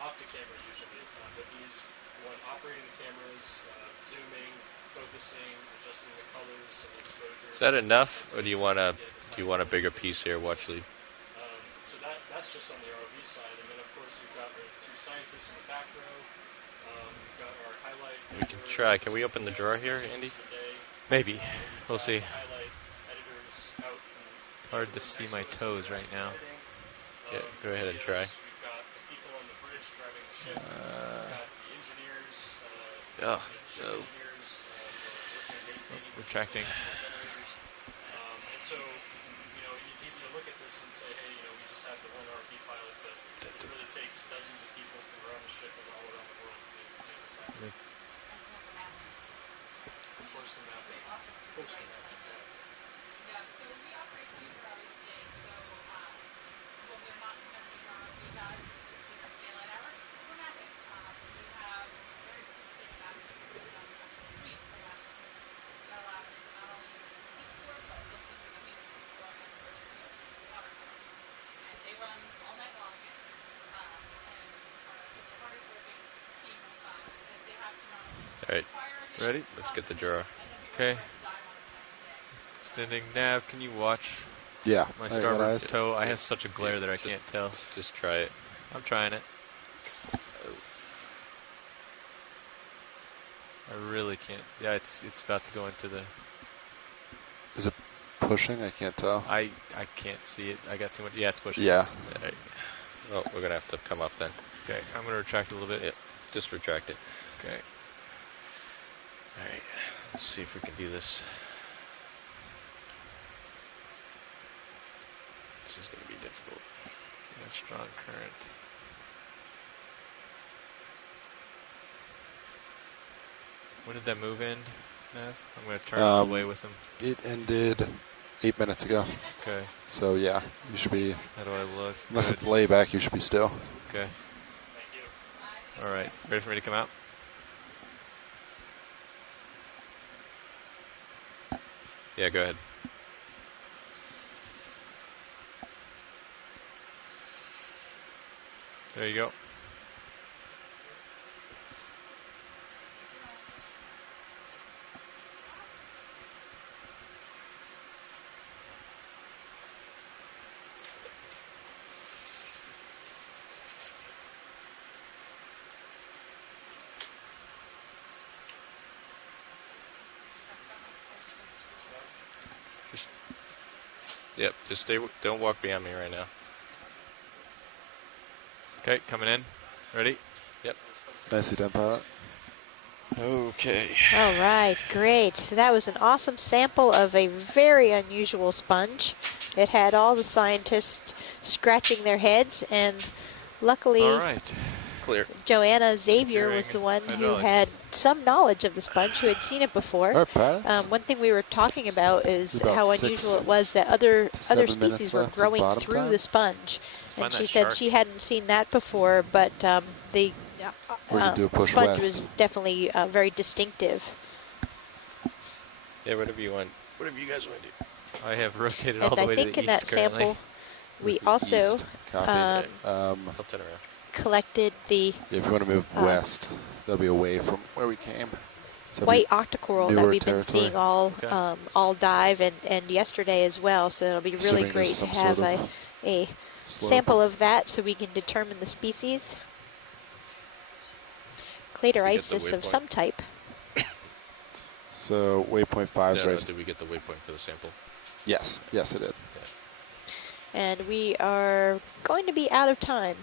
off the camera usually, but he's the one operating the cameras, zooming, focusing, adjusting the colors and the exposure. Is that enough, or do you want a bigger piece here, watch Lee? So that's just on the ROV side, and then of course we've got our two scientists in the back row. We've got our highlight. We can try. Can we open the drawer here, Andy? Maybe. We'll see. Hard to see my toes right now. Yeah, go ahead and try. Oh, no. Retracting. And so, it's easy to look at this and say, hey, we just have the one RV pilot, but it really takes dozens of people from around the ship and all around the world to make this happen. Of course, the map. Alright. Ready? Let's get the drawer. Okay. Standing nav, can you watch Yeah. my I got starboard eyes. toe? I have such a glare that I can't tell. Just try it. I'm trying it. I really can't. Yeah, it's about to go into the... Is it pushing? I can't tell. I can't see it. I got too much. Yeah, it's pushing. Yeah. Alright. Well, we're going to have to come up then. Okay, I'm going to retract a little bit. Yep. Just retract it. Okay. Alright. Let's see if we can do this. This is going to be difficult. Yeah, strong current. When did that move end, Nav? I'm going to turn away with him. It ended 8 minutes ago. Okay. So yeah, you should be. How do I look? Unless Good. it's layback, you should be still. Okay. All right. Ready for me to come out? Yeah, go ahead. There you go. Yep, just stay. Don't walk behind me right now. Okay, coming in. Ready? Yep. Nicely done, pilot. Okay. All right, great. So that was an awesome sample of a very unusual sponge. It had all the scientists scratching their heads, and luckily, All right. Clear. Joanna Xavier was the one who had some knowledge of the sponge, who had seen it before. All right, pilots. One thing we were talking about is About how 6 unusual it was that other 7 species minutes were left of growing bottom through time. the sponge. find And she that said shark. she hadn't seen that before, but the Or you do a push sponge west. was definitely very distinctive. Yeah, whatever you want. Whatever you guys want to do. I have rotated And all the I way think to in the east that currently. sample, we With the also east. Copy. I'll turn around. collected the Yeah, if you want to move west, that'll be away from where we came. So that'll white be Octa Coral that newer we've been territory. seeing all dive and yesterday as well. So it'll be really Assuming great there's to some have sort of a slope. sample of that so we can determine the species. Did we get the Cladorisis of waypoint? some type. So waypoint 5 is No, right. did we get the waypoint for the sample? Yes, yes, I did. And we are going to be out of time.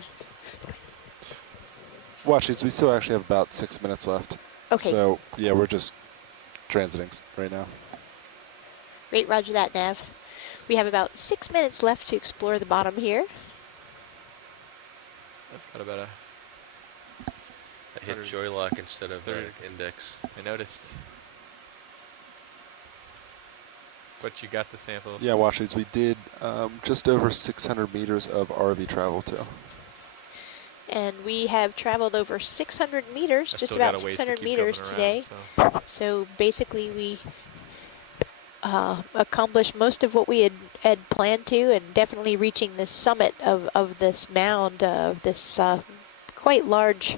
Watch these. We still actually have about 6 minutes left. Okay. So yeah, we're just transiting right now. Great, roger that, Nav. We have about 6 minutes left to explore the bottom here. I've got about I hit joy lock instead of index. I noticed. But you got the sample. Yeah, Washies, we did just over 600 meters of RV travel too. And we have traveled over 600 meters, just about 600 meters today. So basically we accomplished most of what we had planned to, and definitely reaching the summit of this mound, of this quite large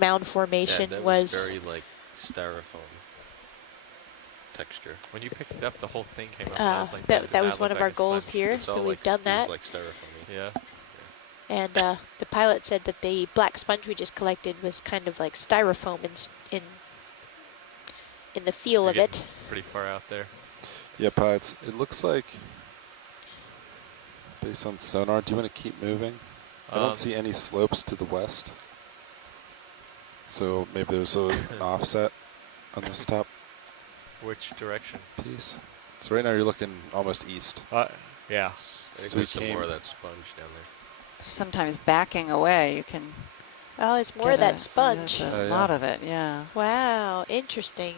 mound formation. Yeah, that was very like styrofoam texture. When you picked it up, the whole thing came up. And I was like, that was one of our goals here, It's so all we've like, done that. Like styrofoam. Yeah. And the pilot said that the black sponge we just collected was kind of like styrofoam in the feel of it. Pretty far out there. Yeah, pilots, it looks like, based on sonar, do you want to keep moving? I don't see any slopes to the west. So maybe there's an offset on this top Which direction? piece. So right now you're looking almost east. Yeah. I think So there's we some more of came- that sponge down there. Sometimes backing away, you can. Oh, it's more of that sponge. A lot of it, yeah. Wow, interesting.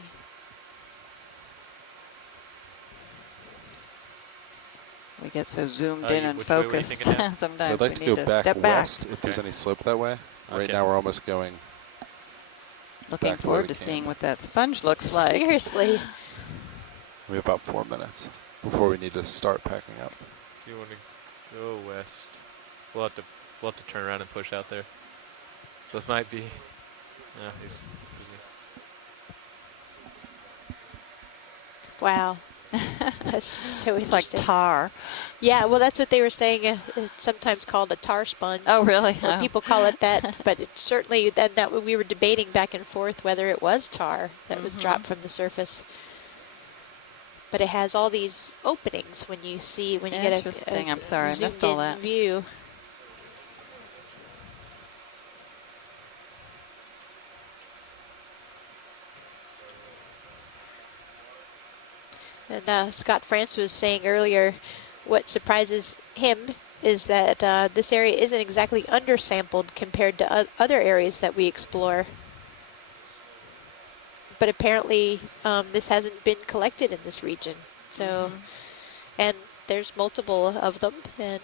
We get so zoomed in and focused. Sometimes so I'd like we to need go to back step west back. if there's any slope that way. Right Okay. now we're almost going Looking back to where forward we to came. seeing what that sponge looks like. Seriously. We have about 4 minutes before we need to start packing up. If you want to go west, we'll have to turn around and push out there. So it might be. Yeah, he's busy. Wow. That's just so It's like interesting. tar. Yeah, well, that's what they were saying. It's sometimes called a tar sponge. Oh, really? Or Oh. people call it that, but it's certainly that we were debating back and forth whether it was tar that was dropped from the surface. But it has all these openings when you get a Interesting. I'm sorry, I zoomed missed all in that. view. And Scott France was saying earlier, what surprises him is that this area isn't exactly undersampled compared to other areas that we explore. But apparently this hasn't been collected in this region. So, and there's multiple of them. And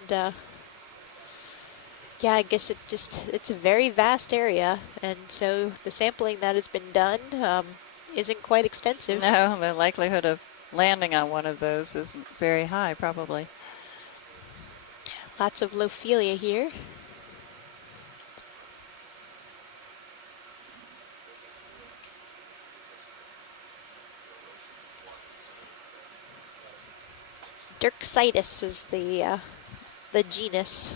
yeah, I guess it's a very vast area. And so the sampling that has been done isn't quite extensive. No, the likelihood of landing on one of those is very high, probably. Lots of Loophelia here. Dirksitis is the genus.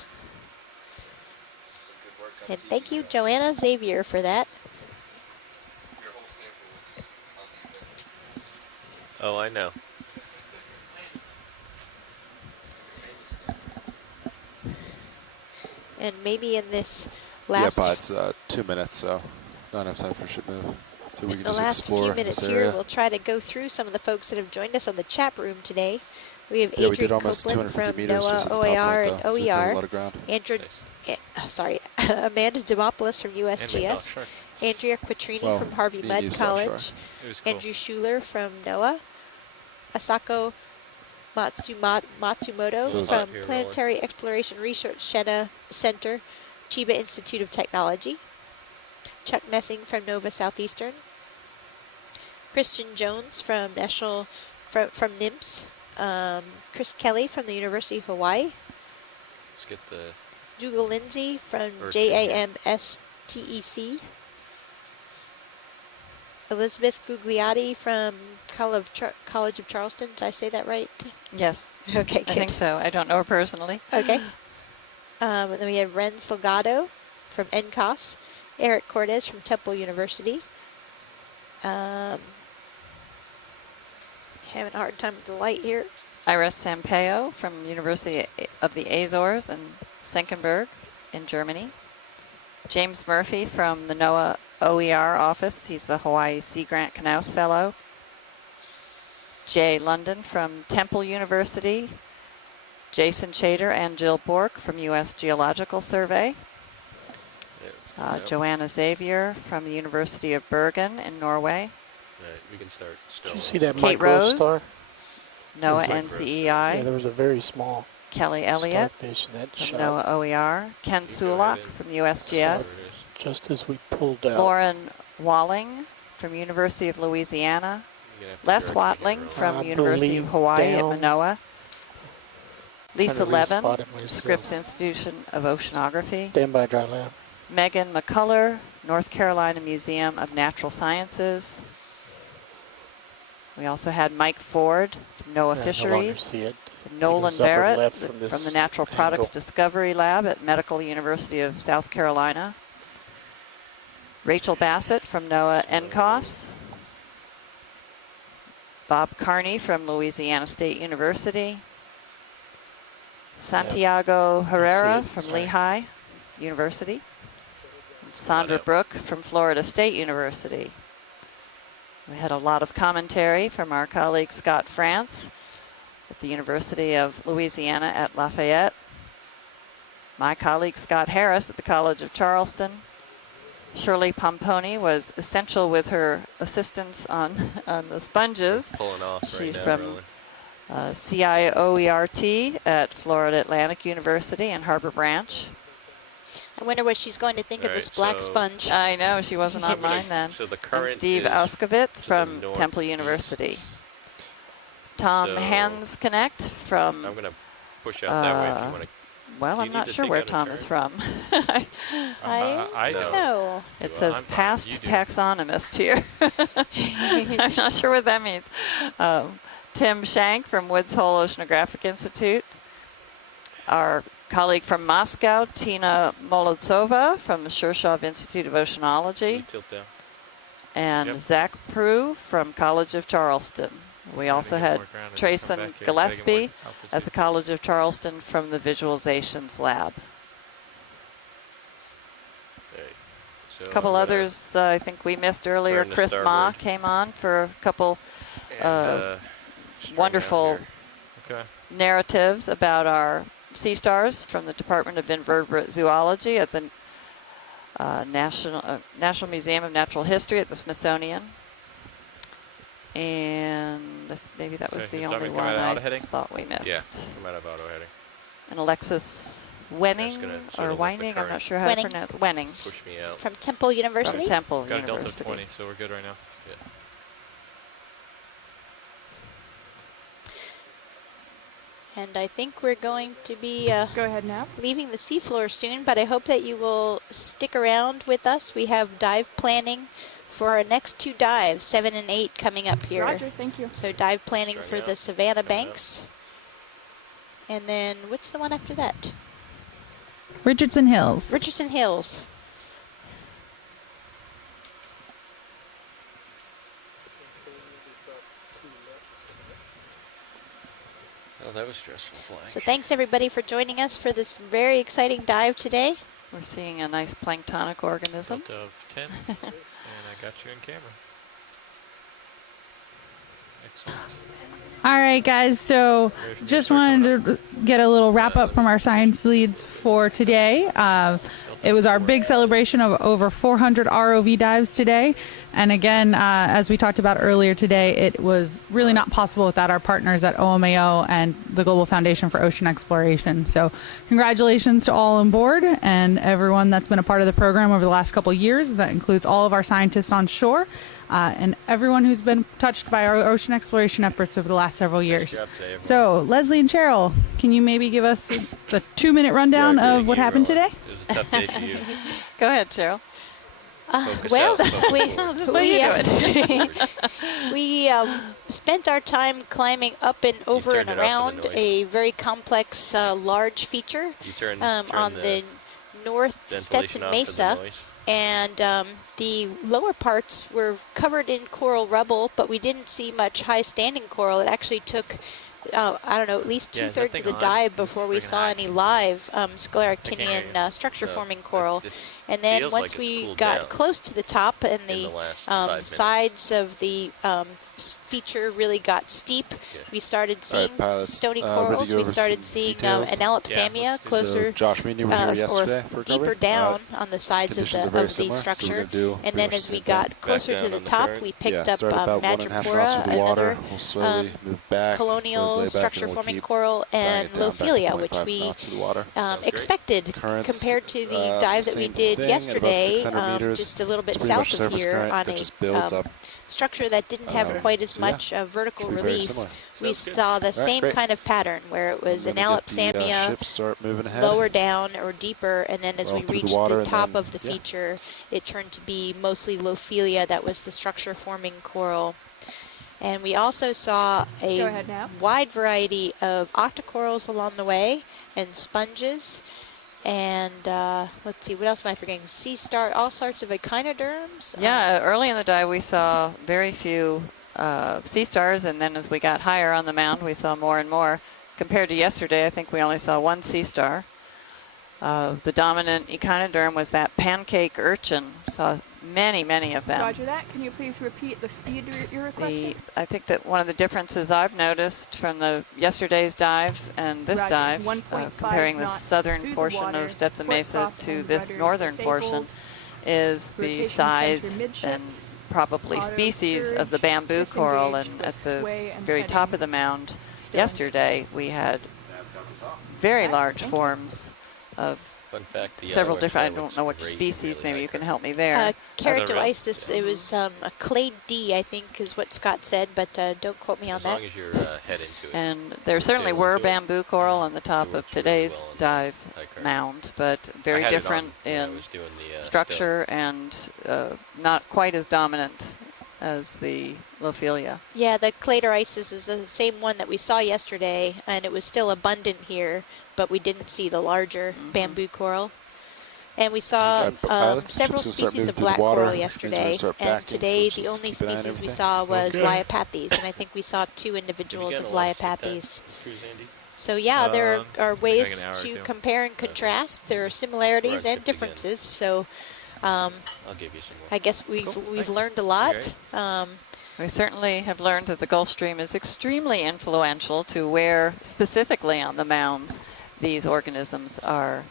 And thank you, Joanna Xavier, for that. Oh, I know. And maybe in this Yeah, last but it's 2 minutes, so not enough time for ship move. So we in can the just last explore few minutes this here, area. we'll try to go through some of the folks that have joined us on the chat room today. We have Yeah, we did Adrian almost Copeland 250 from meters NOAA, just at the top OAR, point, and though, so we covered a OER. lot of ground. Amanda Demopoulos from And we saw a USGS. shark. Andrea Quattrini Well, from Harvey me and you Mudd saw a College. shark. It was cool. Andrew Schuler from NOAA. Asako Matsumoto So is from that here, Planetary Exploration Research Center, Chiba Institute of Technology. Chuck Messing from Nova Southeastern. Christian Jones from from NIMS. Chris Kelly from the University of Hawaii. Let's get the Dougal Lindsay from Earth JAMSTEC. Elizabeth Gugliotti from College of Charleston. Did I say that right? Yes. Okay, I good. think so. I don't know her personally. Okay. And then we have Ren Salgado from NCOS. Eric Cortez from Temple University. Having a hard time with the light here. Iris Sampaio from University of the Azores in Senckenberg in Germany. James Murphy from the NOAA OER office. He's the Hawaii Sea Grant Knaus Fellow. Jay London from Temple University. Jason Chater and Jill Bork from U.S. Geological Survey. Joanna Xavier from the University of Bergen in Norway. Right, we can start. Did you see that Kate micro Rose, star? NOAA NCEI. Yeah, there was a very small Kelly Elliott starfish in that from shot. NOAA OER. Ken Sulak from USGS. Just as we pulled out. Lauren Walling from University of Louisiana. Les Watling from University of Hawaii at Manoa. Lisa Levin, Scripps Institution of Oceanography. Stand by, dry lab. Megan McCullough, North Carolina Museum of Natural Sciences. We also had Mike Ford from NOAA Fisheries. See it. Nolan Barrett from the Natural Products Discovery Lab at Medical University of South Carolina. Rachel Bassett from NOAA NCOS. Bob Carney from Louisiana State University. Santiago Herrera from Lehigh University. Sandra Brook from Florida State University. We had a lot of commentary from our colleague Scott France at the University of Louisiana at Lafayette. My colleague Scott Harris at the College of Charleston. Shirley Pomponi was essential with her assistance on the sponges. Pulling off She's right now, from CIOERT at Florida Atlantic University in Harbor Branch. I wonder what she's going to think of this black sponge. I know, she wasn't online then. So the And current Steve is Auskowitz from northeast. Temple University. Tom So- Hansknecht from... I'm going to push out that way if you want to. Well, Do you I'm need not to sure take where out a Tom turn? is from. I don't know. It says I'm fine. past You do. taxonomist here. I'm not sure what that means. Tim Shank from Woods Hole Oceanographic Institute. Our colleague from Moscow, Tina Molodtsova from the Shirshov Institute of Oceanology. Tilt down. And Zach Prue from College of Charleston. We also had Trayson Gillespie at the College of Charleston from the Visualizations Lab. So A couple others I think we missed earlier. turn to Chris Ma starboard. came on for a couple wonderful narratives about our sea stars from the Department of Invertebrate Zoology at the National Museum of Natural History at the Smithsonian. And maybe that was Okay, the you want only me to come one out of I auto heading? thought we missed. Yeah, come out of auto heading. And Alexis Wenning gonna sort or of let the Weining, I'm current not sure how to Wenning. pronounce it. Wenning. Push me out. From Temple University? From Temple Got a delta University. 20, so we're good right now. Yeah. And I think we're going to be Go ahead now. leaving the seafloor soon, but I hope that you will stick around with us. We have dive planning for our next two dives, 7 and 8, coming up here. Roger, thank you. So dive planning Starting for the out. Savannah Coming up. Banks. And then what's the one after that? Richardson Hills. Richardson Hills. Oh, that was stressful flying. So thanks everybody for joining us for this very exciting dive today. We're seeing a nice planktonic organism. Delta of 10, and I got you in camera. Excellent. All right, guys. So just wanted to get a little wrap up from our science leads for today. It was our big celebration of over 400 ROV dives today. And again, as we talked about earlier today, it was really not possible without our partners at OMAO and the Global Foundation for Ocean Exploration. So congratulations to all on board and everyone that's been a part of the program over the last couple of years. That includes all of our scientists on shore and everyone who's been touched by our ocean exploration efforts over the last several years. job today, everyone. So Leslie and Cheryl, can you maybe give us the 2-minute rundown of what happened today? It was a tough day for you. Go ahead, Cheryl. Focus Well, out, focus we, forward. I'll just let you do it. we spent our time climbing up and over and turned it off around for the noise. a very complex, large feature You turn on the North ventilation Stetson off for the Mesa. noise. And the lower parts were covered in coral rubble, but we didn't see much high-standing coral. It actually took, I don't know, at least Yeah, is that two-thirds thing of the on? dive 'Cause it's before we friggin' saw high. any live I can't hear scleractinian you. structure-forming No, coral. it- And then Feels once like it's we cooled got down close to the top and in the, the last 5 minutes. sides of the feature really got steep, we started seeing pilots, stony ready to corals. go We over started some seeing details? Analopsamia closer, So Josh, me and you were here yesterday for deeper recovery. down on the sides of Conditions the are very similar, so we're structure. gonna do And pretty then much as the we same got thing. closer Back to down the on the top, current? we picked Yeah, up start about 1.5 knots Madrepora, through the water. another We'll slowly move back, colonial close lay back, and structure-forming we'll keep coral, dialing and it down back to Loophelia, which 0.5 we knots through the water. expected Currents, compared to the dive that we same did thing, at about yesterday, 600 meters. just a little bit It's pretty much south of surface here current on that a just builds up. structure that didn't have quite as so yeah, much vertical should be very relief. similar. We Sounds good. saw the All right, same great. kind of pattern where it was I'm gonna get the, Analopsamia ship start moving ahead. lower down or deeper, and then as Well, we through the reached water the and top then- of the yeah. feature, it turned to be mostly Loophelia that was the structure-forming coral. And we also saw Go a ahead, Nav. wide variety of Octa corals along the way and sponges. And let's see, what else am I forgetting? Sea star, all sorts of echinoderms. Yeah, early in the dive we saw very few sea stars, and then as we got higher on the mound we saw more and more. Compared to yesterday, I think we only saw one sea star. The dominant echinoderm was that pancake urchin. Saw many of them. Roger that. Can you please repeat the speed you're requesting? I think that one of the differences I've noticed from the yesterday's dive and this Roger. dive, 1.5 comparing the knots southern through the portion water, of Stetson port Mesa prop to and this rudder northern disabled, portion, is the rotation size center midships, and probably auto species of the surge, bamboo coral. And disengaged at with the sway and very top heading of the mound still yesterday, we had very large forms of Fun fact, the several yellow different, I looks don't know which great, species, really maybe high you can current. help me there. Keratoisis, it was a clade D, I think, is what Scott said, but don't quote me on As that. long as you're head into it. And there certainly tail were into it. bamboo coral on the top of today's dive high current. mound, but I very had it different on when I in was doing the, structure and not quite as dominant as the Loophelia. Yeah, the Cladorisis is the same one that we saw yesterday, and it was still abundant here, but we didn't see the larger bamboo coral. And we saw pilots, several ship's gonna start species moving of through the black water, coral which means we're yesterday, gonna start and backing, so today just the only keep an eye on species we everything. saw was Okay. Liopathes, and I think we saw 2 individuals get of a lot of shit done? Liopathes. Cruise, Andy? So yeah, there are like ways an hour or to two. compare and contrast. There are similarities and differences. So I'll give you some more. I guess we've learned a lot. We certainly have learned that the Gulf Stream is extremely influential to where specifically on the mounds these organisms are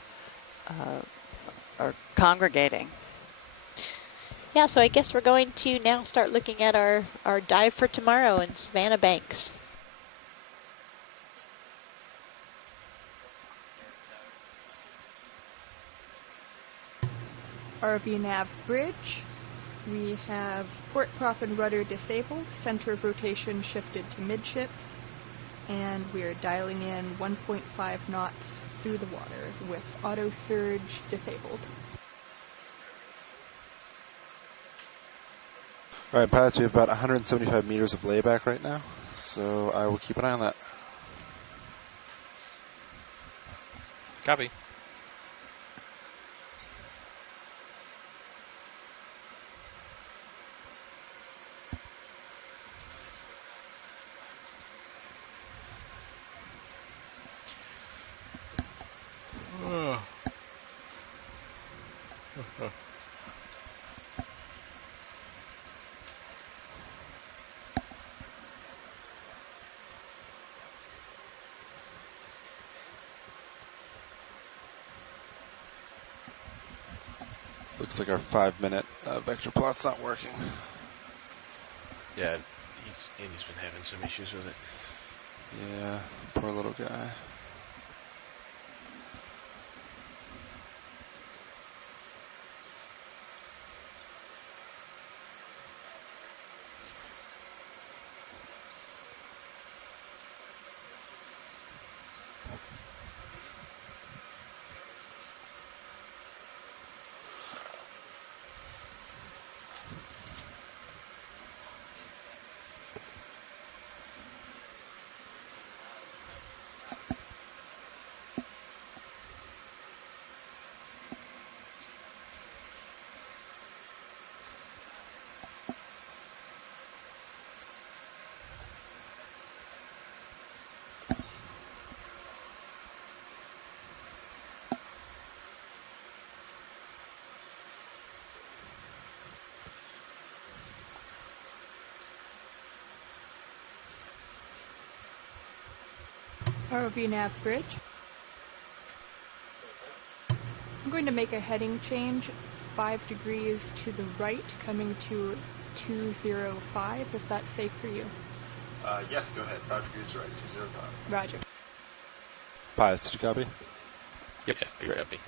congregating. Yeah, so I guess we're going to now start looking at our dive for tomorrow in Savannah Banks. RV nav bridge. We have port prop and rudder disabled, center of rotation shifted to midships, and we're dialing in 1.5 knots through the water with auto surge disabled. All right, pilots, we have about 175 meters of layback right now, so I will keep an eye on that. Copy. Looks like our 5-minute vector plot's not working. Yeah, Andy's been having some issues with it. Yeah, poor little guy. ROV nav bridge. I'm going to make a heading change 5 degrees to the right, coming to 205, if that's safe for you. Yes, go ahead. 5 degrees right, 205. Roger. Pilots, did you copy? Yep, good copy.